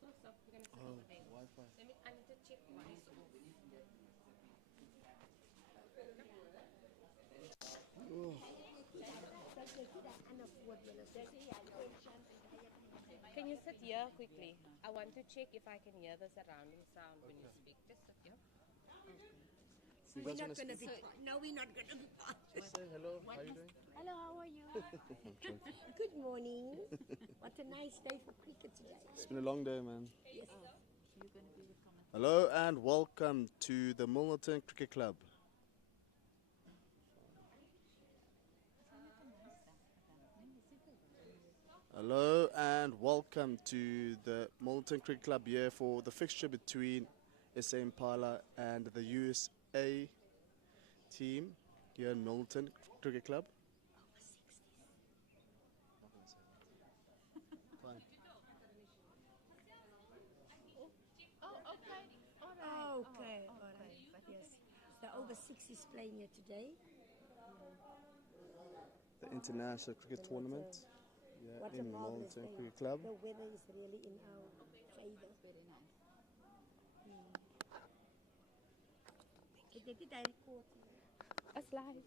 So you're gonna Oh, sit over Wi-Fi. there. I need to check one. Can you sit here quickly? I want to check if I can hear the surrounding sound when you speak. Just sit here. You We're guys want not to going to speak? be. No, we're not going to be. Just say hello. How are you doing? Hello, how are you? Okay. Good morning. What a nice day for cricket today. It's been a long day, man. Yes. Hello and welcome to the Milnerton Cricket Club. Hello and welcome to the Milnerton Cricket Club here for the fixture between SA Impala and the USA team here in Milnerton Cricket Club. Over-60s. Fine. Oh, okay. All right. Oh, okay, all right. But yes, the over-60s playing here today. The international cricket tournament here What a in marvelous Milnerton day. Cricket Club. The weather is really in our favor. Very nice. Did I record? It's live.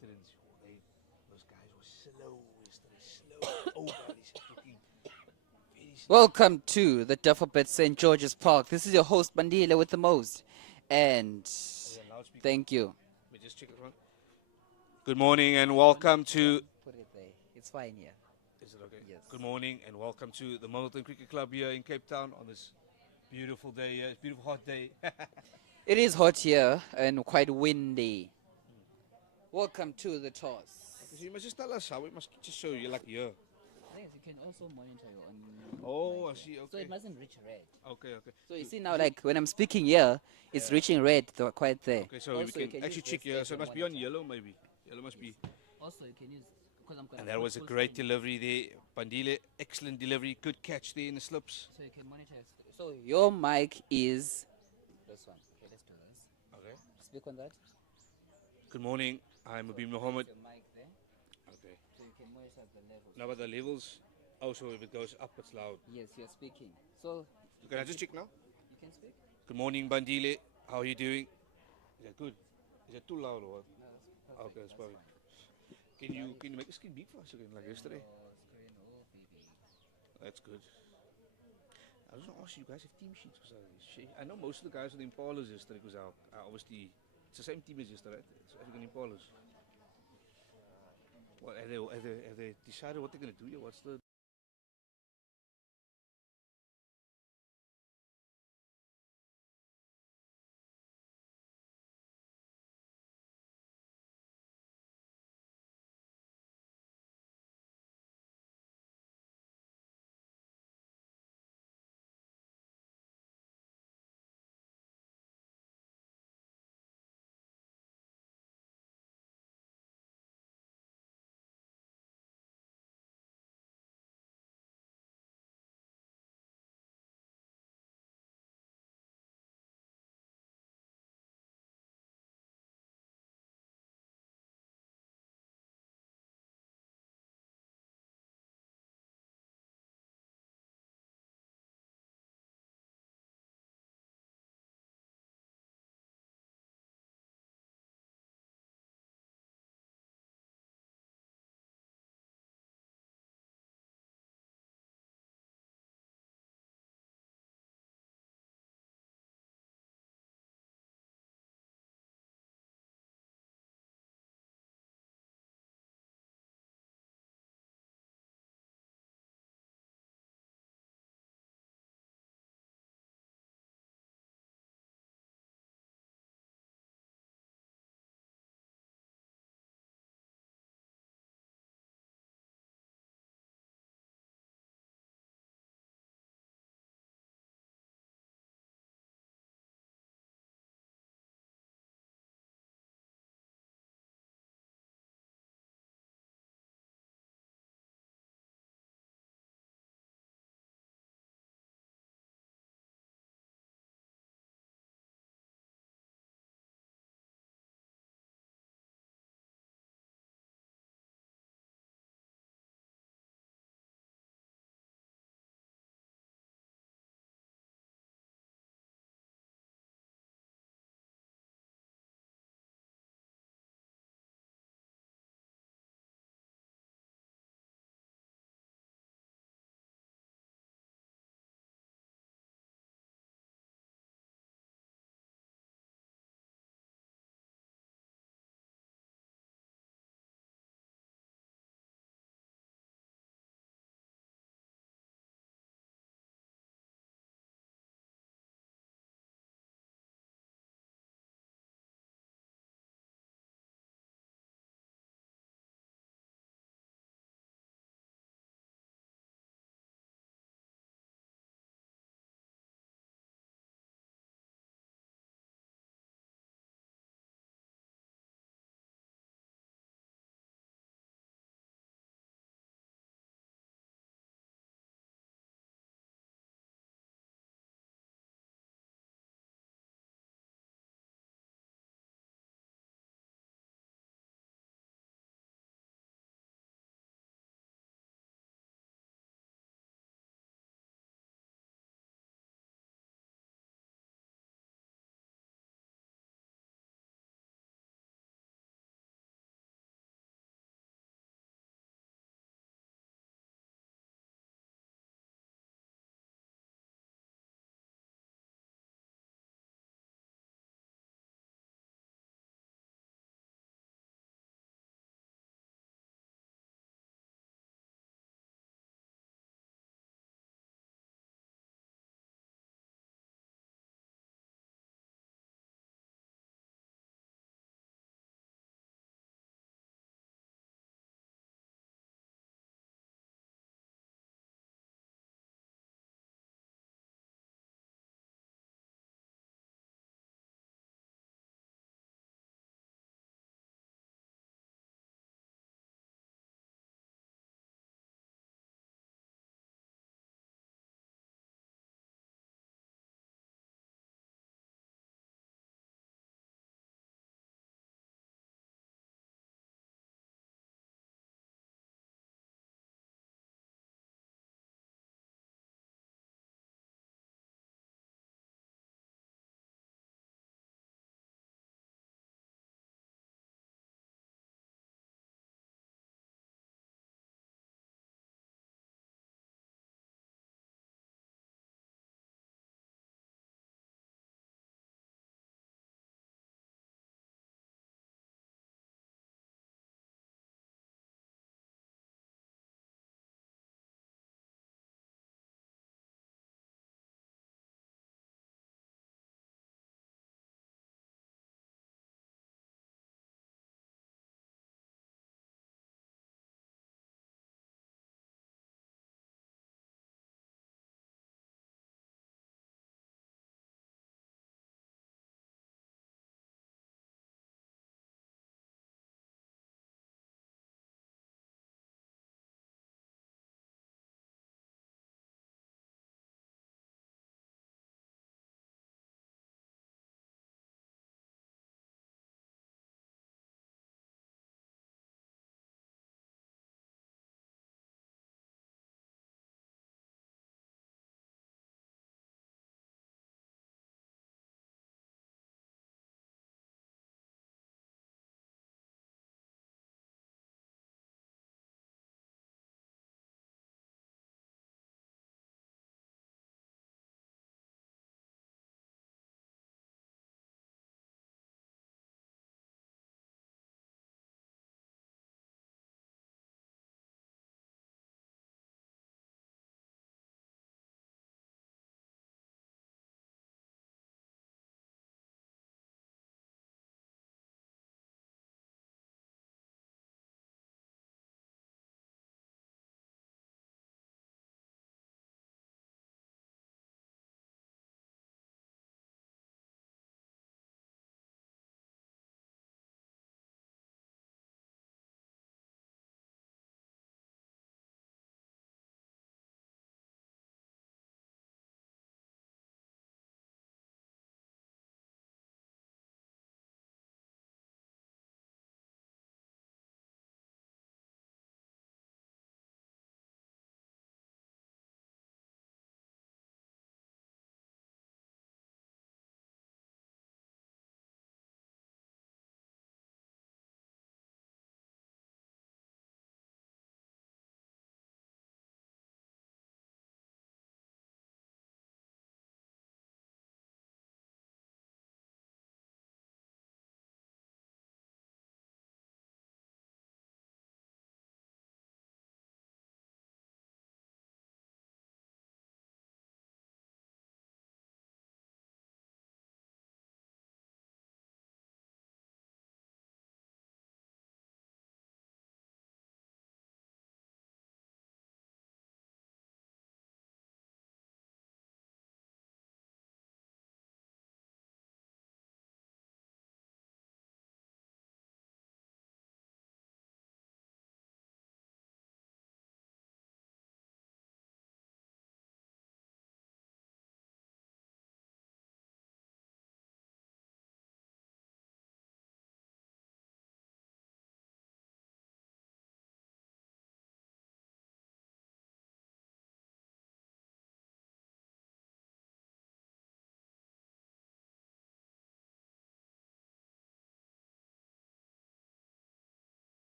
veterans. Those guys were slow yesterday, slow. Overly looking very slow. Welcome to the Dufferbet St. George's Park. This is your host Bandile with the most. And Is it loudspeaker? thank you. Let me just check it one. Good morning and welcome to. Put it there. It's fine here. Is it okay? Yes. Good morning and welcome to the Milnerton Cricket Club here in Cape Town on this beautiful day. It's a beautiful hot day. It is hot here and quite windy. Welcome to the toss. So you must just tell us how we must just show you like here. Yes, you can also monitor your own. Oh, I see. So Okay. it mustn't reach red. Okay. So you see now, like when I'm speaking here, it's reaching red, quite there. Okay, so Also, we you can actually use check this here. as So it your must be on monitor. yellow, maybe. Yellow must be. Also, you can use because I'm going. And that was a great delivery there. Bandile, excellent delivery. Good catch there in the slips. So you can monitor. So your mic is this one. Okay, let's do this. Okay. Speak on that. Good morning. I'm Abim Mohammed. Your mic there, Okay. so you can monitor the levels. Now about the levels. Also, if it goes up, it's loud. Yes, you're speaking. So Can I just check now? you can speak. Good morning, Bandile. How are you doing? Is that good? Is that too loud or what? No, that's perfect. Okay, that's perfect. fine. Can you make the screen big for us again like yesterday? Oh, screen, oh, baby. That's good. I was going to ask you guys if team sheets because I know most of the guys with the Impalas yesterday because obviously it's the same team as yesterday. It's African Impalas. What have they decided what they're going to do here? What's the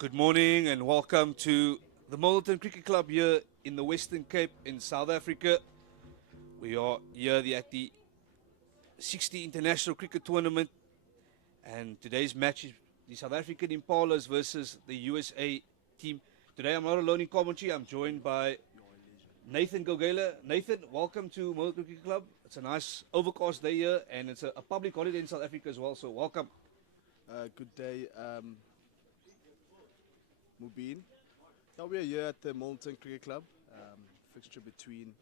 Good morning and welcome to the Milnerton Cricket Club here in the Western Cape in South Africa. We are here at the 60 International Cricket Tournament, and today's match is the South African Impalas versus the USA team. Today I'm not alone in commentary, I'm joined by Nathan Gogela. Nathan, welcome to Milnerton Cricket Club. It's a nice overcast day here and it's a public holiday in South Africa as well, so welcome. Good day, Mubin. Now we are here at the Milnerton Cricket Club, fixture between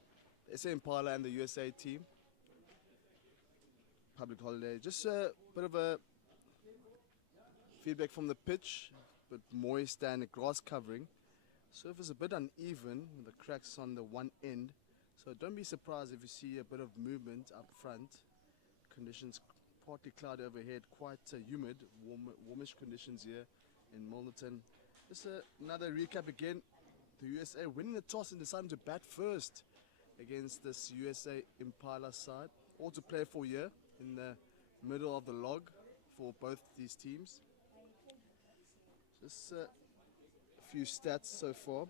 SA Impala and the USA team. Public holiday. Just a bit of a feedback from the pitch, a bit moist and grass covering. Surface a bit uneven, with the cracks on the one end. So don't be surprised if you see a bit of movement up front. Conditions partly cloudy overhead, quite humid, warmish conditions here in Milnerton. Just another recap again. The USA winning the toss and deciding to bat first against this USA Impala side. All to play for here in the middle of the log for both these teams. Just a few stats so far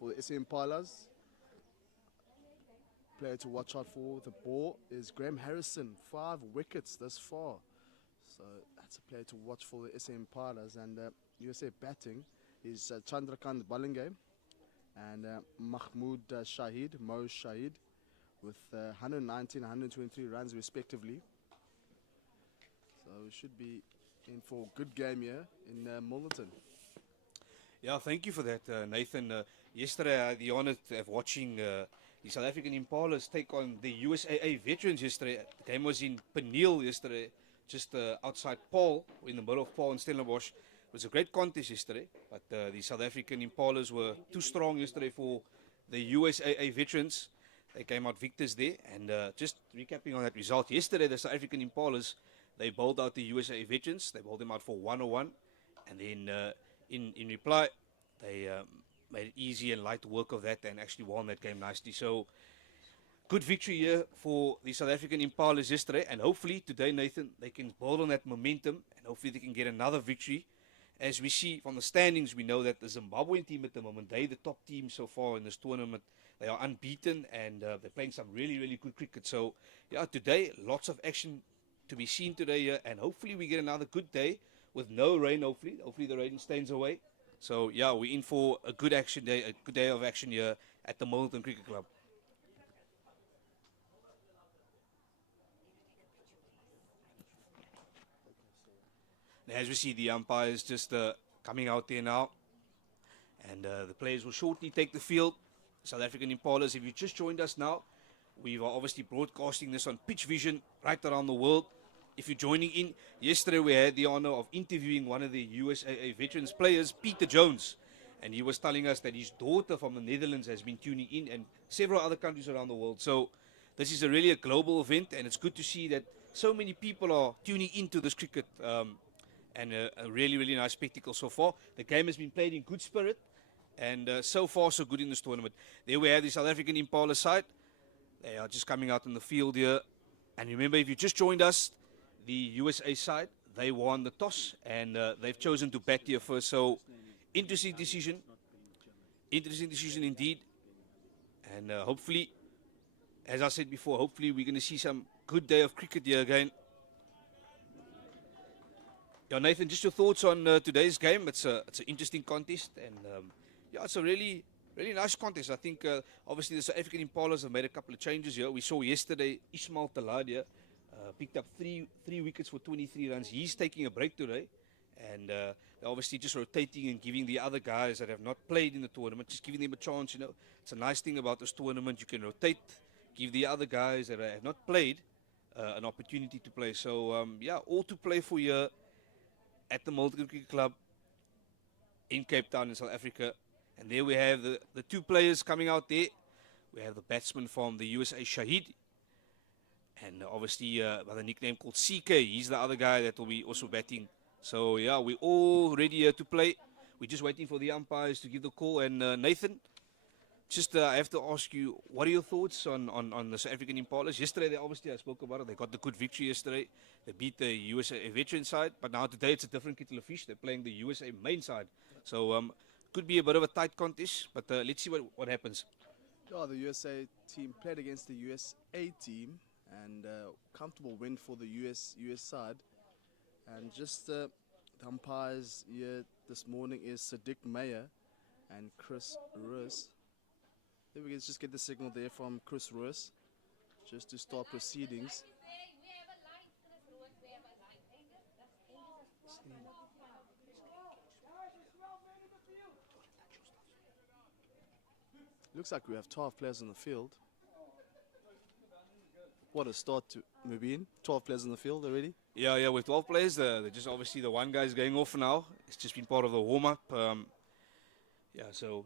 for the SA Impalas. Player to watch out for the ball is Graham Harrison, 5 wickets thus far. So that's a player to watch for the SA Impalas. And USA batting is Chandrakant Ballinge and Mahmood Shahid, Mo Shahid, with 119 and 123 runs respectively. So we should be in for a good game here in Milnerton. Yeah, thank you for that, Nathan. Yesterday I had the honor of watching the South African Impalas take on the USAA veterans yesterday. The game was in Peniel yesterday, just outside Paul, in the middle of Paul and Stellenbosch. It was a great contest yesterday, but the South African Impalas were too strong yesterday for the USAA veterans. They came out victors there, and just recapping on that result, yesterday the South African Impalas, they bowled out the USA veterans. They bowled them out for 101, and then in reply, they made easy and light work of that and actually won that game nicely. So, good victory here for the South African Impalas yesterday, and hopefully today, Nathan, they can build on that momentum, and hopefully they can get another victory. As we see from the standings, we know that the Zimbabwean team at the moment, they're the top team so far in this tournament. They are unbeaten, and they're playing some really, really good cricket. So, yeah, today, lots of action to be seen today here, and hopefully we get another good day with no rain, hopefully. Hopefully the rain stays away. So, yeah, we're in for a good action day, a good day of action here at the Milnerton Cricket Club. Now, as we see, the umpires just coming out there now, and the players will shortly take the field. South African Impalas, if you just joined us now, we are obviously broadcasting this on Pitch Vision right around the world. If you're joining in, yesterday we had the honor of interviewing one of the USAA veterans players, Peter Jones, and he was telling us that his daughter from the Netherlands has been tuning in, and several other countries around the world. So this is really a global event, and it's good to see that so many people are tuning into this cricket, and a really, really nice spectacle so far. The game has been played in good spirit, and so far so good in this tournament. There we have the South African Impala side. They are just coming out in the field here. And remember, if you just joined us, the USA side, they won the toss, and they've chosen to bat here first. So, interesting decision. Interesting decision indeed. And hopefully, as I said before, hopefully we're going to see some good day of cricket here again. Yeah, Nathan, just your thoughts on today's game. It's an interesting contest, and yeah, it's a really, really nice contest. I think obviously the South African Impalas have made a couple of changes here. We saw yesterday Ismail Taladia picked up three wickets for 23 runs. He's taking a break today, and they're obviously just rotating and giving the other guys that have not played in the tournament, just giving them a chance. You know, it's a nice thing about this tournament. You can rotate, give the other guys that have not played an opportunity to play. So yeah, all to play for here at the Milnerton Cricket Club in Cape Town in South Africa. And there we have the two players coming out there. We have the batsman from the USA, Shahid, and obviously by the nickname called CK. He's the other guy that will be also batting. So yeah, we're all ready here to play. We're just waiting for the umpires to give the call. And Nathan, Just I have to ask you, what are your thoughts on the South African Impalas? Yesterday, they obviously I spoke about it. They got the good victory yesterday. They beat the USA veteran side, but now today it's a different kettle of fish. They're playing the USA main side, so could be a bit of a tight contest. But let's see what happens. Yeah, the USA team played against the USA team, and comfortable win for the US side. And just the umpires here this morning is Sadiq Meyer and Chris Ruiz. There we can just get the signal there from Chris Ruiz, just to start proceedings. Looks like we have 12 players on the field. What a start to Mubin. 12 players on the field already. Yeah, with 12 players, they're just obviously the one guy's going off now. It's just been part of the warm-up. Yeah, so...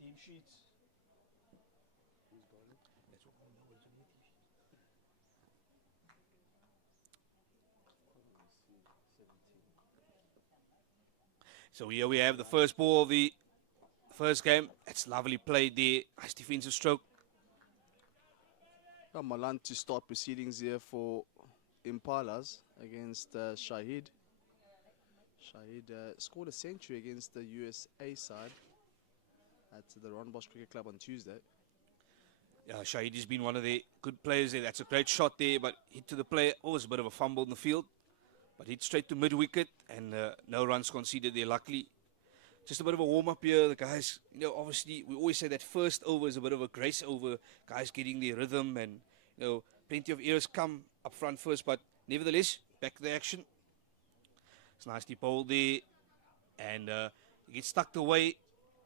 Team sheets. So here we have the first ball of the first game. It's lovely played there. Nice defensive stroke. Malan to start proceedings here for Impalas against Shahid. Shahid scored a century against the USA side at the Ron Bosch Cricket Club on Tuesday. Yeah, Shahid has been one of the good players there. That's a great shot there, but hit to the player. Always a bit of a fumble in the field. But hit straight to mid-wicket, and no runs conceded there, luckily. Just a bit of a warm-up here. The guys, obviously, we always say that first over is a bit of a grace over. Guys getting their rhythm, and, plenty of errors come up front first. But nevertheless, back to the action. It's nicely bowled there. And he gets tucked away,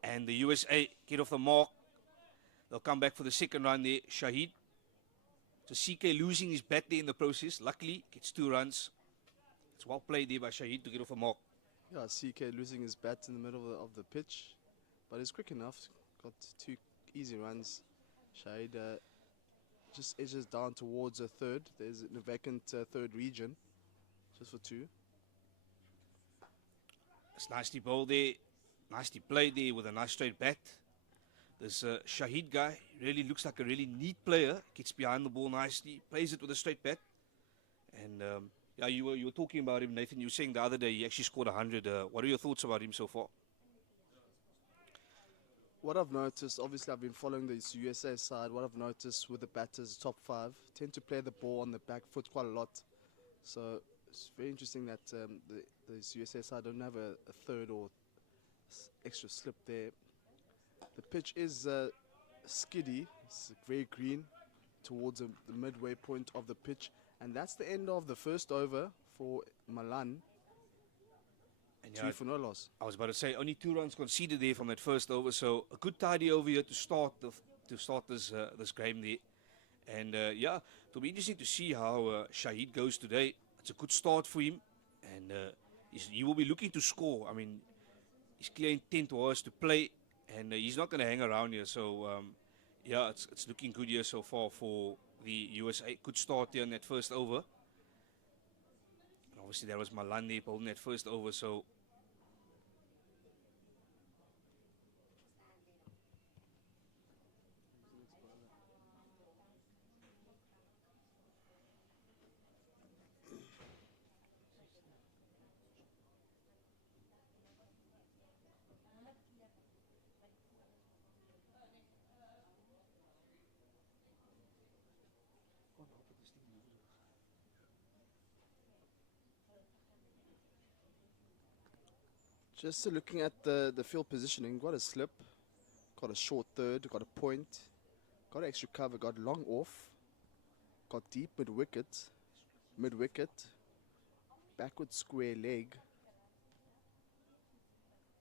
and the USA get off the mark. They'll come back for the second run there, Shahid. So CK losing his bat there in the process. Luckily, gets 2 runs. It's well played there by Shahid to get off a mark. Yeah, CK losing his bat in the middle of the pitch, but he's quick enough. Got 2 easy runs. Shahid just edges down towards a third. There's a vacant third region, just for 2. It's nicely bowled there. Nicely played there with a nice straight bat. This Shahid guy really looks like a really neat player. Gets behind the ball nicely. Plays it with a straight bat. And... yeah, you were talking about him, Nathan. You were saying the other day he actually scored 100. What are your thoughts about him so far? What I've noticed, obviously I've been following the USA side. What I've noticed with the batters, top 5, tend to play the ball on the back foot quite a lot. So it's very interesting that the USA side don't have a third or extra slip there. The pitch is skiddy. It's very green towards the midway point of the pitch. And that's the end of the first over for Malan. And 3 for no loss. I was about to say only 2 runs conceded there from that first over, so a good tidy over here to start this game there. And yeah, it'll be interesting to see how Shahid goes today. It's a good start for him, and he will be looking to score. I mean, his clear intent was to play, and he's not going to hang around here. So yeah, it's looking good here so far for the USA. Good start there in that first over. And obviously that was Malandi holding that first over, so Just looking at the field positioning, got a slip, got a short third, got a point, got extra cover, got long off, got deep mid-wicket, backward square leg,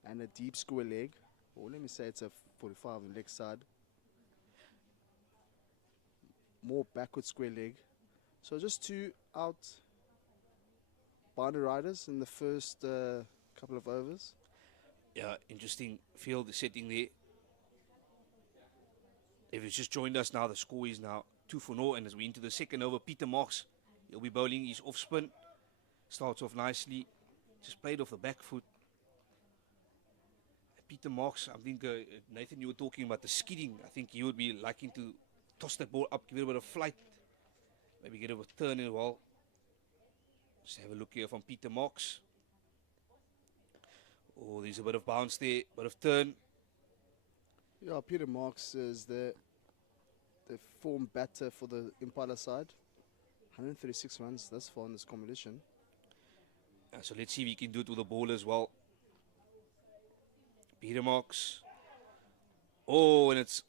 and a deep square leg. Or let me say it's a 45 on the leg side. More backward square leg. So just 2 out boundary riders in the first couple of overs. yeah, interesting field setting there. If you've just joined us now, the score is now 2 for 0, and as we into the second over, Peter Marks, He'll be bowling his off spin. Starts off nicely. Just played off the back foot. Peter Marks, I think, Nathan, you were talking about the skidding. I think he would be liking to toss that ball up, give it a bit of flight. Maybe get a turn as well. Just have a look here from Peter Marks. Oh, there's a bit of bounce there, bit of turn. Yeah, Peter Marks is the form batter for the Impala side. 136 runs thus far in this competition. So let's see if he can do it with the ball as well. Peter Marks. Oh, and it's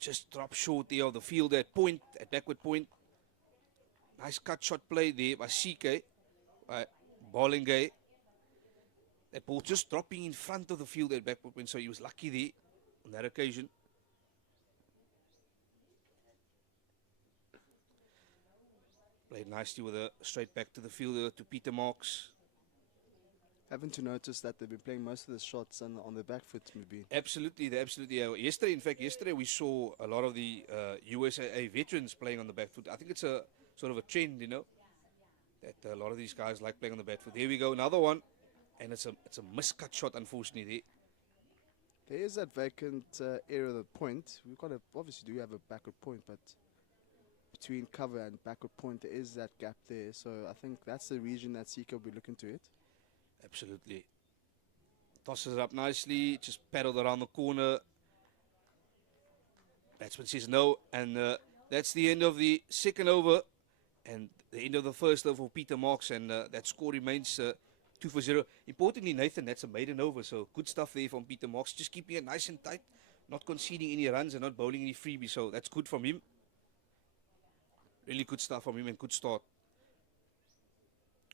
just dropped short there of the field at point, at backward point. Nice cut shot play there by CK, by Ballingay. That ball just dropping in front of the field at backward point, so he was lucky there on that occasion. Played nicely with a straight back to the fielder, to Peter Marks. Having to notice that they've been playing most of the shots on the back foot, maybe. Absolutely, yesterday we saw a lot of the USAA veterans playing on the back foot. I think it's a sort of a trend, that a lot of these guys like playing on the back foot. There we go, another one, and it's a miscut shot, unfortunately. There is that vacant area of the point. We've got obviously do have a backward point, but between cover and backward point there is that gap there. So I think that's the region that CK will be looking to it. Absolutely. Tosses it up nicely, just paddled around the corner. Batsman says no, and that's the end of the second over and the end of the first over for Peter Marks, and that score remains 2-0. Importantly, Nathan, that's a maiden over, so good stuff there from Peter Marks, just keeping it nice and tight, not conceding any runs and not bowling any freebies, so that's good from him. Really good stuff from him and good start.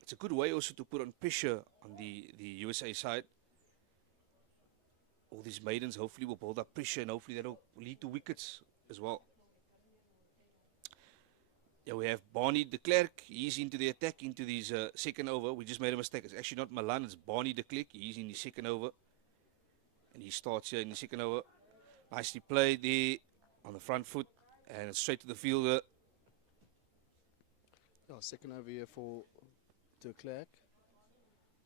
It's a good way also to put on pressure on the USA side. All these maidens hopefully will build up pressure, and hopefully that'll lead to wickets as well. Yeah, we have Barney de Klerk. He's into the attack, into this second over. We just made a mistake. It's actually not Milan, it's Barney de Klerk. He's in the second over. And he starts here in the second over. Nicely played there on the front foot. And it's straight to the fielder. Yeah, second over here for de Klerk.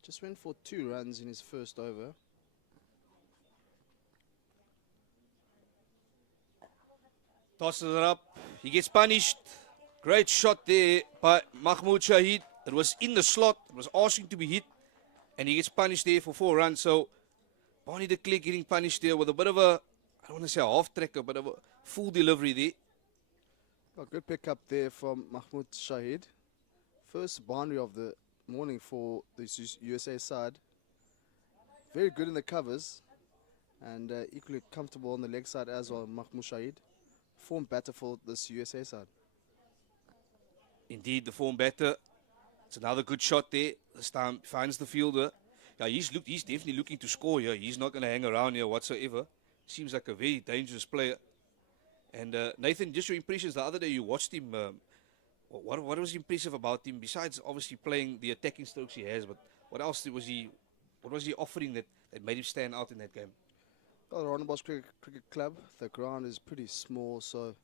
Just went for 2 runs in his first over. Tosses it up. He gets punished. Great shot there by Mahmoud Shahid. It was in the slot. It was asking to be hit. And he gets punished there for 4 runs. So Barney de Klerk getting punished there with a bit of a, I don't want to say a half tracker, but a full delivery there. A good pick up there from Mahmoud Shahid. First boundary of the morning for the USA side. Very good in the covers. And equally comfortable on the leg side as well, Mahmoud Shahid. Form batter for this USA side. Indeed, the form batter. It's another good shot there. This time finds the fielder. Yeah, he's definitely looking to score here. He's not going to hang around here whatsoever. Seems like a very dangerous player. And Nathan, just your impressions. The other day you watched him. What was impressive about him? Besides obviously playing the attacking strokes he has, but what else was he offering that made him stand out in that game? Well, the Rondebosch Cricket Club, the ground is pretty small, so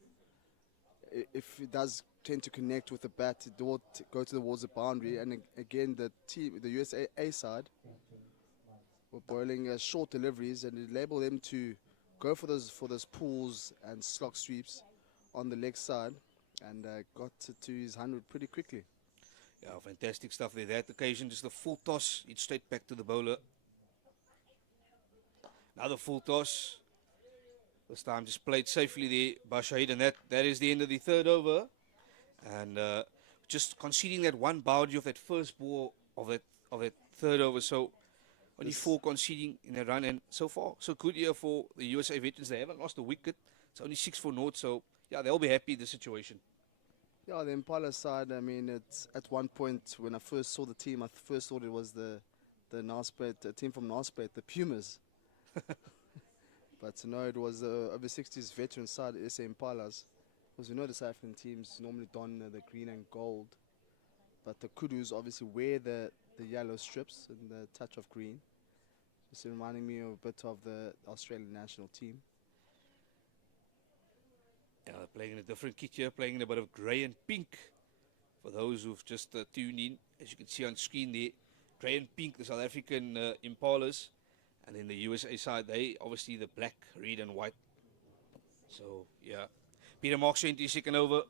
if it does tend to connect with the bat, it will go towards the boundary. And again, the USA side, were bowling short deliveries, and it enabled them to go for those pulls and slog sweeps on the leg side, and got to his 100 pretty quickly. Yeah, fantastic stuff there. That occasion, just a full toss, it's straight back to the bowler. Another full toss. This time just played safely there by Shahid, and that is the end of the third over. And just conceding that one boundary of that first ball of that third over. So only 4 conceding in a run, and so far so good here for the USA veterans. They haven't lost a wicket. It's only 6 for naught, so yeah, they'll be happy with the situation. Yeah, the Impala side, I mean, it's at one point when I first saw the team, I first thought it was the team from Nelspruit, the Pumas. But no, it was the Over-60s veteran side, SA Impalas. Because we know the South African teams normally don the green and gold. But the Kudus obviously wear the yellow strips and the touch of green. It's reminding me of a bit of the Australian national team. Yeah, they're playing in a different kit here, playing in a bit of grey and pink. For those who've just tuned in, as you can see on screen there, grey and pink, the South African Impalas. And then the USA side, they obviously the black, red and white. So, yeah. Peter Marks 22nd over.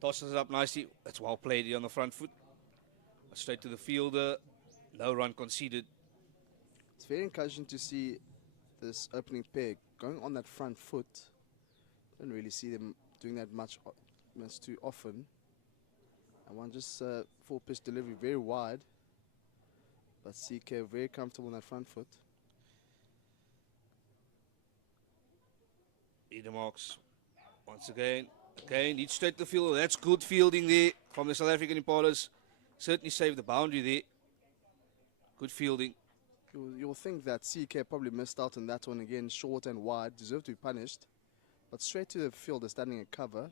Tosses it up nicely. That's well played here on the front foot. Straight to the fielder. No run conceded. It's very encouraging to see this opening pair going on that front foot. Don't really see them doing that much too often. And one just full pitch delivery very wide. But CK very comfortable on that front foot. Peter Marks once again. Again, it's straight to the fielder. That's good fielding there from the South African Impalas. Certainly saved the boundary there. Good fielding. You'll think that CK probably missed out on that one again, short and wide, deserved to be punished. But straight to the fielder, standing in cover.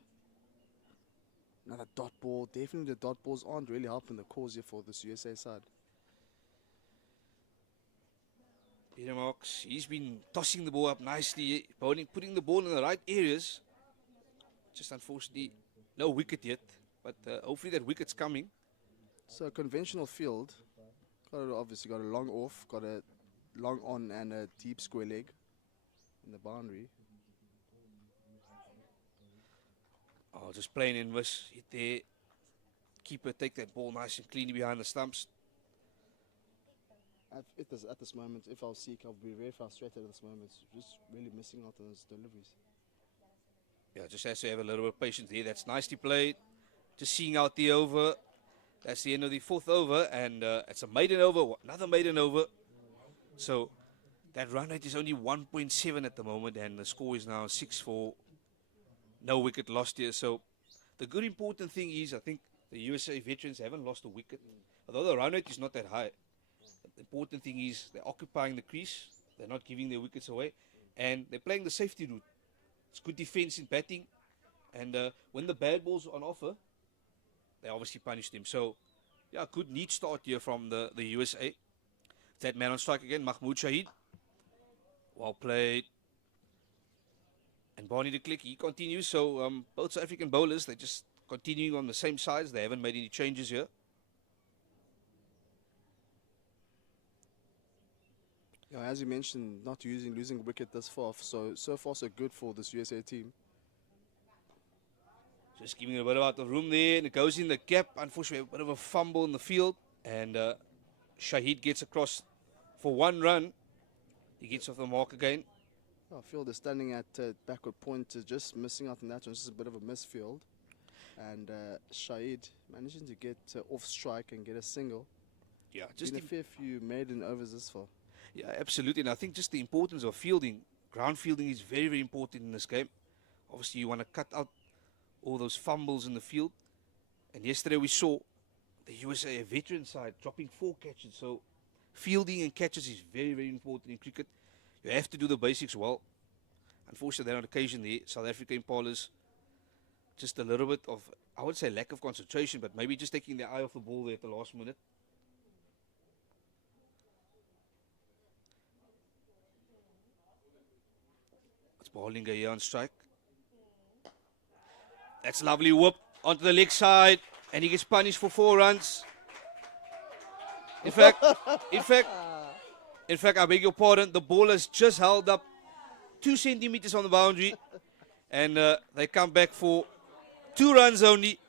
Another dot ball. Definitely the dot balls aren't really helping the cause here for this USA side. Peter Marks, he's been tossing the ball up nicely, putting the ball in the right areas. Just unfortunately, no wicket yet, but hopefully that wicket's coming. So a conventional field, obviously got a long off, got a long on and a deep square leg in the boundary. Oh, just playing in miss, hit there. Keeper take that ball nice and cleanly behind the stumps. At this moment, if I was Seek, I'll be very frustrated at this moment. Just really missing out on those deliveries. Yeah, just has to have a little bit of patience there. That's nicely played. Just seeing out the over. That's the end of the fourth over, and it's a maiden over, another maiden over. So that run rate is only 1.7 at the moment, and the score is now 6-4. No wicket lost here. So the good important thing is, I think the USA veterans haven't lost a wicket, although the run rate is not that high. The important thing is they're occupying the crease, they're not giving their wickets away, and they're playing the safety route. It's good defense in batting, and when the bad balls are on offer, they obviously punish them. So, yeah, good neat start here from the USA. That man on strike again, Mahmoud Shahid. Well played. And Barney de Klerk, he continues. So, both South African bowlers, they're just continuing on the same sides. They haven't made any changes here. Yeah, as you mentioned, not losing a wicket this far, so far so good for this USA team. Just giving it a bit out of room there, and it goes in the gap. Unfortunately, a bit of a fumble in the field, and Shahid gets across for one run. He gets off the mark again. I feel they're standing at backward point, just missing out on that one. It's just a bit of a misfield. And Shahid managing to get off strike and get a single. Yeah, just been a fair few maiden overs this far. Yeah, absolutely. And I think just the importance of fielding, ground fielding is very, very important in this game. Obviously, you want to cut out all those fumbles in the field. And yesterday we saw the USA veteran side dropping 4 catches. So fielding and catches is very, very important in cricket. You have to do the basics well. Unfortunately, on occasion, the South Africa Impalas, just a little bit of, I would say lack of concentration, but maybe just taking their eye off the ball there at the last minute. Bowling here on strike. That's a lovely whoop onto the leg side, and he gets punished for 4 runs. In fact, I beg your pardon, the ball has just held up 2 centimeters on the boundary, and they come back for 2 runs only.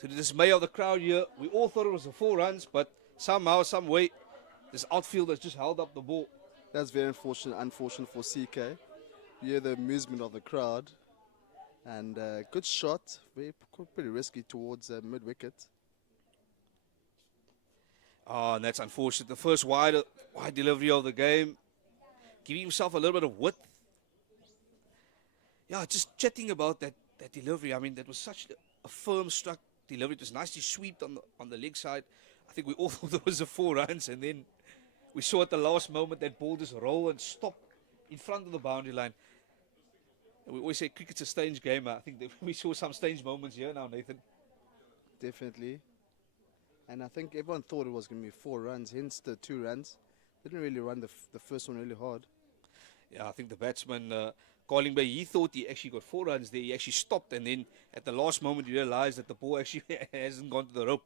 To the dismay of the crowd here, we all thought it was 4 runs, but somehow, some way, this outfield has just held up the ball. That's very unfortunate for CK. You hear the amusement of the crowd, and good shot, pretty risky towards mid wicket. Oh, and that's unfortunate. The first wide delivery of the game, giving himself a little bit of width. Yeah, just chatting about that delivery. I mean, that was such a firm struck delivery. It was nicely swept on the leg side. I think we all thought it was 4 runs, and then we saw at the last moment that ball just roll and stop in front of the boundary line. We always say cricket's a strange game. I think that we saw some strange moments here now, Nathan. Definitely. And I think everyone thought it was going to be 4 runs, hence the 2 runs. Didn't really run the first one really hard. Yeah, I think the batsman, Calling Bay, he thought he actually got 4 runs there. He actually stopped, and then at the last moment he realized that the ball actually hasn't gone to the rope,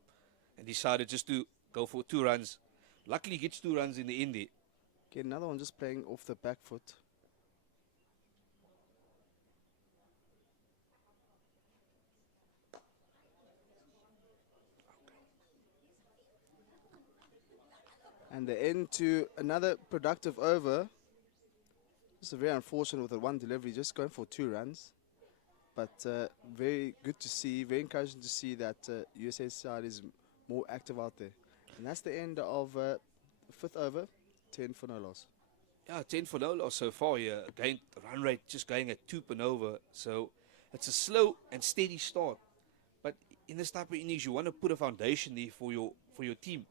and decided just to go for 2 runs. Luckily, he gets 2 runs in the end there. Okay, another one just playing off the back foot. And the end to another productive over. It's very unfortunate with the one delivery, just going for 2 runs. But very good to see, very encouraging to see that USA side is more active out there. And that's the end of the 5th over, 10 for no loss. Yeah, 10 for no loss so far here. Again, run rate just going at 2 per over. So it's a slow and steady start. But in this type of innings, you want to put a foundation there for your team.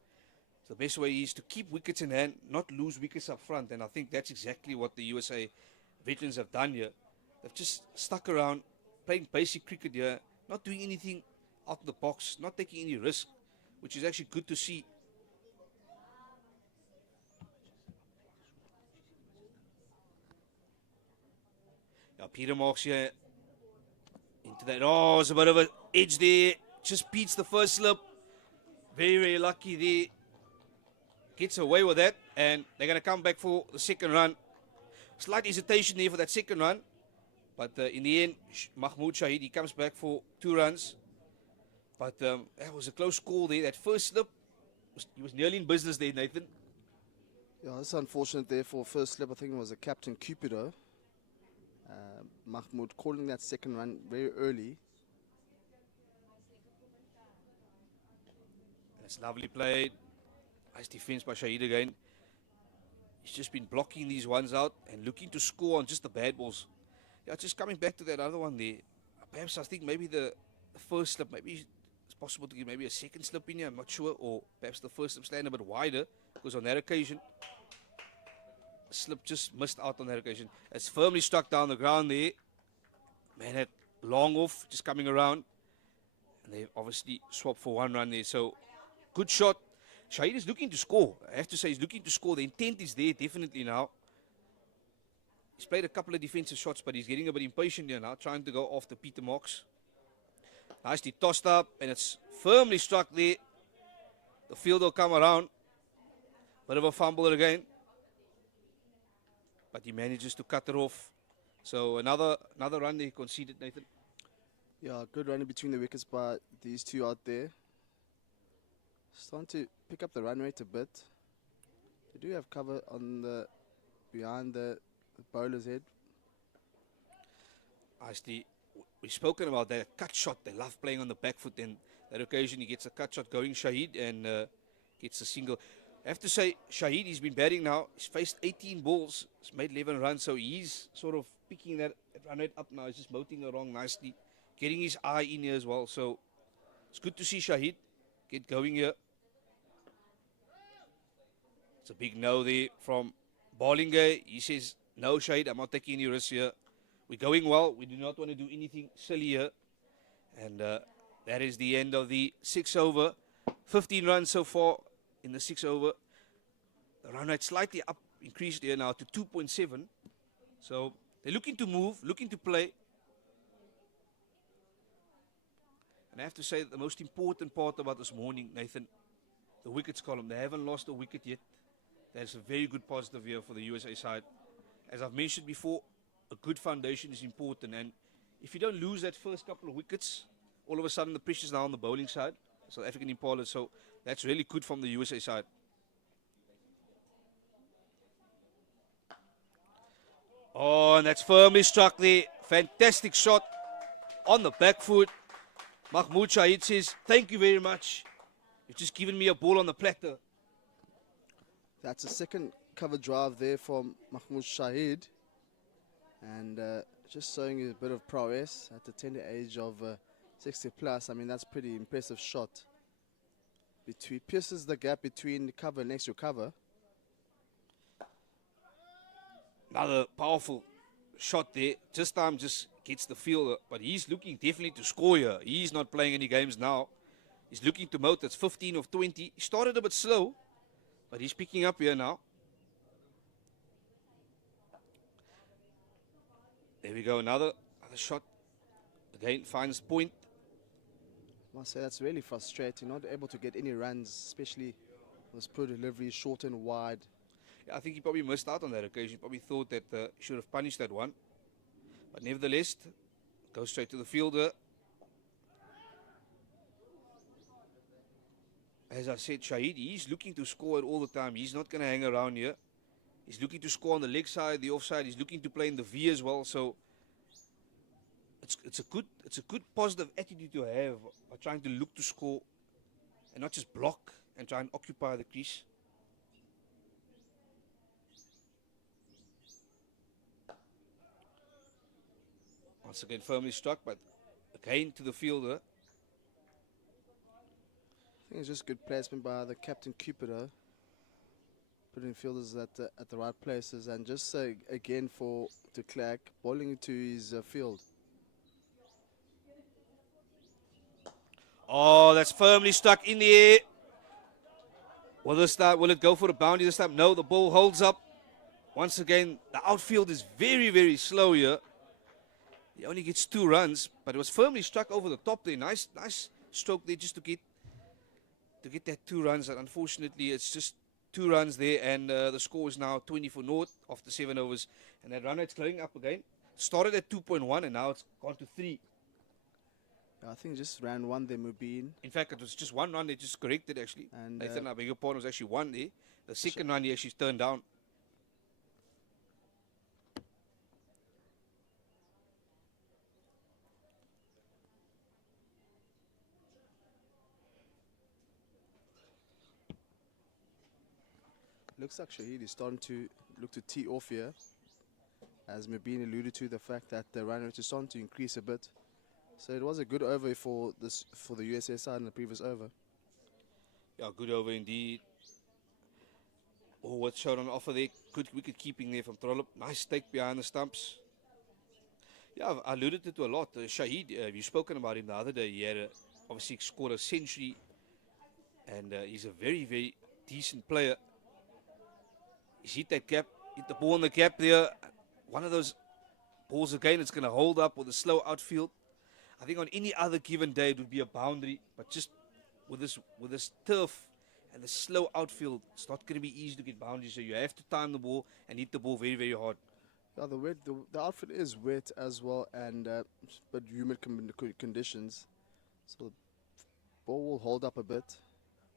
So the best way is to keep wickets in hand, not lose wickets up front. And I think that's exactly what the USA veterans have done here. They've just stuck around, playing basic cricket here, not doing anything out of the box, not taking any risk, which is actually good to see. Yeah, Peter Marks here into that. Oh, it's a bit of an edge there. Just beats the first slip. Very, very lucky there. Gets away with that, and they're going to come back for the second run. Slight hesitation there for that second run, but in the end, Mahmoud Shahid, he comes back for 2 runs. But that was a close call there. That first slip, he was nearly in business there, Nathan. Yeah, it's unfortunate there for first slip. I think it was a Captain Cupido. Mahmoud calling that second run very early. That's lovely played. Nice defense by Shahid again. He's just been blocking these ones out and looking to score on just the bad balls. Yeah, just coming back to that other one there. Perhaps I think maybe the first slip, maybe it's possible to get maybe a second slip in here, I'm not sure. Or perhaps the first slip stand a bit wider, because on that occasion, slip just missed out on that occasion. It's firmly struck down the ground there. Man, that long off, just coming around. And they obviously swapped for 1 run there. So, good shot. Shahid is looking to score. I have to say, he's looking to score. The intent is there, definitely now. He's played a couple of defensive shots, but he's getting a bit impatient here now, trying to go off the Peter Marks. Nicely tossed up, and it's firmly struck there. The field will come around. Bit of a fumble again. But he manages to cut it off. So another run they conceded, Nathan. Yeah, good running between the wickets by these two out there. Starting to pick up the run rate a bit. They do have cover on the behind the bowler's head. Nicely, we've spoken about that cut shot. They love playing on the back foot, and that occasion he gets a cut shot going, Shahid, and gets a single. I have to say, Shahid, he's been batting now. He's faced 18 balls. He's made 11 runs, so he's sort of picking that run rate up now. He's just moting along nicely, getting his eye in here as well. So it's good to see Shahid get going here. It's a big no there from Bollinger. He says, no, Shahid, I'm not taking any risks here. We're going well. We do not want to do anything silly here. And that is the end of the 6 over. 15 runs so far in the 6 over. The run rate slightly up, increased here now to 2.7. So they're looking to move, looking to play. And I have to say that the most important part about this morning, Nathan, the wickets column. They haven't lost a wicket yet. That's a very good positive here for the USA side. As I've mentioned before, a good foundation is important. And if you don't lose that first couple of wickets, all of a sudden the pressure's now on the bowling side. South African Impalas. So that's really good from the USA side. Oh, and that's firmly struck there. Fantastic shot on the back foot. Mahmoud Shahid says, thank you very much. You've just given me a ball on the platter. That's a second cover drive there from Mahmoud Shahid. And just showing you a bit of prowess at the tender age of 60 plus. I mean, that's a pretty impressive shot. Pierces the gap between the cover and next to cover. Another powerful shot there. This time just gets the fielder. But he's looking definitely to score here. He's not playing any games now. He's looking to moat. That's 15 of 20. He started a bit slow, but he's picking up here now. There we go, another shot. Again, finds point. I must say that's really frustrating, not able to get any runs, especially those poor deliveries, short and wide. Yeah, I think he probably missed out on that occasion. Probably thought that he should have punished that one. But nevertheless, goes straight to the fielder. As I said, Shahid, he's looking to score it all the time. He's not going to hang around here. He's looking to score on the leg side, the offside. He's looking to play in the V as well. So it's a good positive attitude to have by trying to look to score and not just block and try and occupy the crease. Once again, firmly struck, but again to the fielder. I think it's just good placement by the captain Cooper, though. Putting fielders at the right places, and just again for de Klerk bowling into his field. Oh, that's firmly stuck in the air. Will it go for a boundary this time? No, the ball holds up. Once again, the outfield is very, very slow here. He only gets 2 runs, but it was firmly struck over the top there. Nice stroke there just to get that 2 runs. And unfortunately, it's just 2 runs there, and the score is now 20 for naught after 7 overs. And that run rate's going up again. Started at 2.1, and now it's gone to 3. I think just ran 1 there, Mubin. In fact, it was just 1 run they just corrected, actually. And Nathan, I beg your pardon, was actually 1 there. The second run he actually turned down. Looks like Shahid is starting to look to tee off here. As Mubin alluded to, the fact that the run rate is starting to increase a bit. So it was a good over for the USA side in the previous over. Yeah, good over indeed. Oh, what's shown on offer there? Good wicket keeping there from Trollop. Nice stake behind the stumps. Yeah, I alluded to it a lot. Shahid, you've spoken about him the other day. He had obviously scored a century. And he's a very, very decent player. He's hit that gap, hit the ball in the gap there. One of those balls again, it's going to hold up with a slow outfield. I think on any other given day it would be a boundary, but just with this turf and the slow outfield, it's not going to be easy to get boundaries. So you have to time the ball and hit the ball very, very hard. Yeah, the outfield is wet as well, and but humid conditions. So the ball will hold up a bit.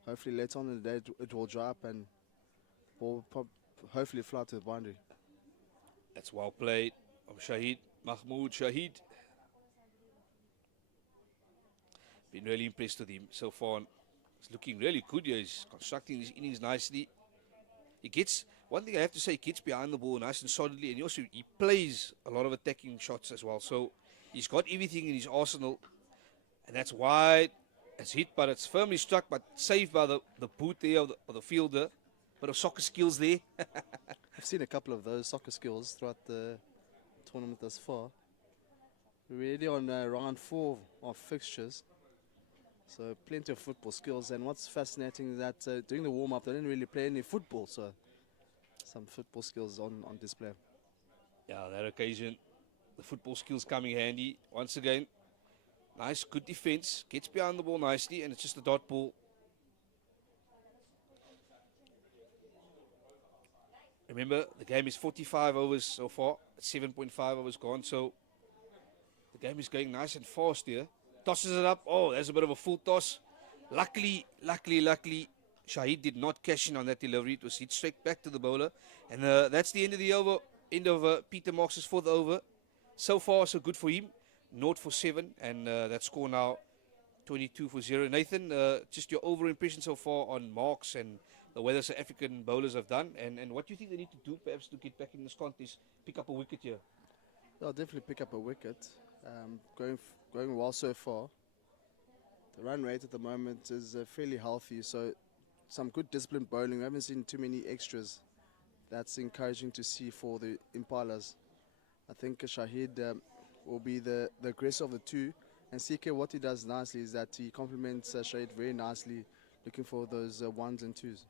Hopefully later on in the day it will dry up and ball hopefully fly to the boundary. That's well played of Shahid, Mahmood Shahid. Been really impressed with him so far. He's looking really good here. He's constructing his innings nicely. He gets, one thing I have to say, he gets behind the ball nice and solidly, and he plays a lot of attacking shots as well. So he's got everything in his arsenal, and that's why it's hit, but it's firmly struck, but saved by the boot there of the fielder. Bit of soccer skills there. I've seen a couple of those soccer skills throughout the tournament thus far. We're already on round 4 of fixtures. So plenty of football skills, and what's fascinating is that during the warm-up they didn't really play any football, so some football skills on display. Yeah, that occasion, the football skills coming handy. Once again, nice, good defense, gets behind the ball nicely, and it's just a dot ball. Remember, the game is 45 overs so far, 7.5 overs gone, so the game is going nice and fast here. Tosses it up. Oh, there's a bit of a full toss. Luckily, Shahid did not cash in on that delivery. It was hit straight back to the bowler. And that's the end of the over. End of Peter Marks' 4th over. So far, so good for him. 0 for 7. And that score now 22 for 0. Nathan, just your over impression so far on Marks and the way the South African bowlers have done. And what do you think they need to do perhaps to get back in this contest? Pick up a wicket here. They'll definitely pick up a wicket. Going well so far. The run rate at the moment is fairly healthy, so some good disciplined bowling. We haven't seen too many extras. That's encouraging to see for the Impalas. I think Shahid will be the aggressor of the two, and CK, what he does nicely is that he complements Shahid very nicely, looking for those 1s and 2s.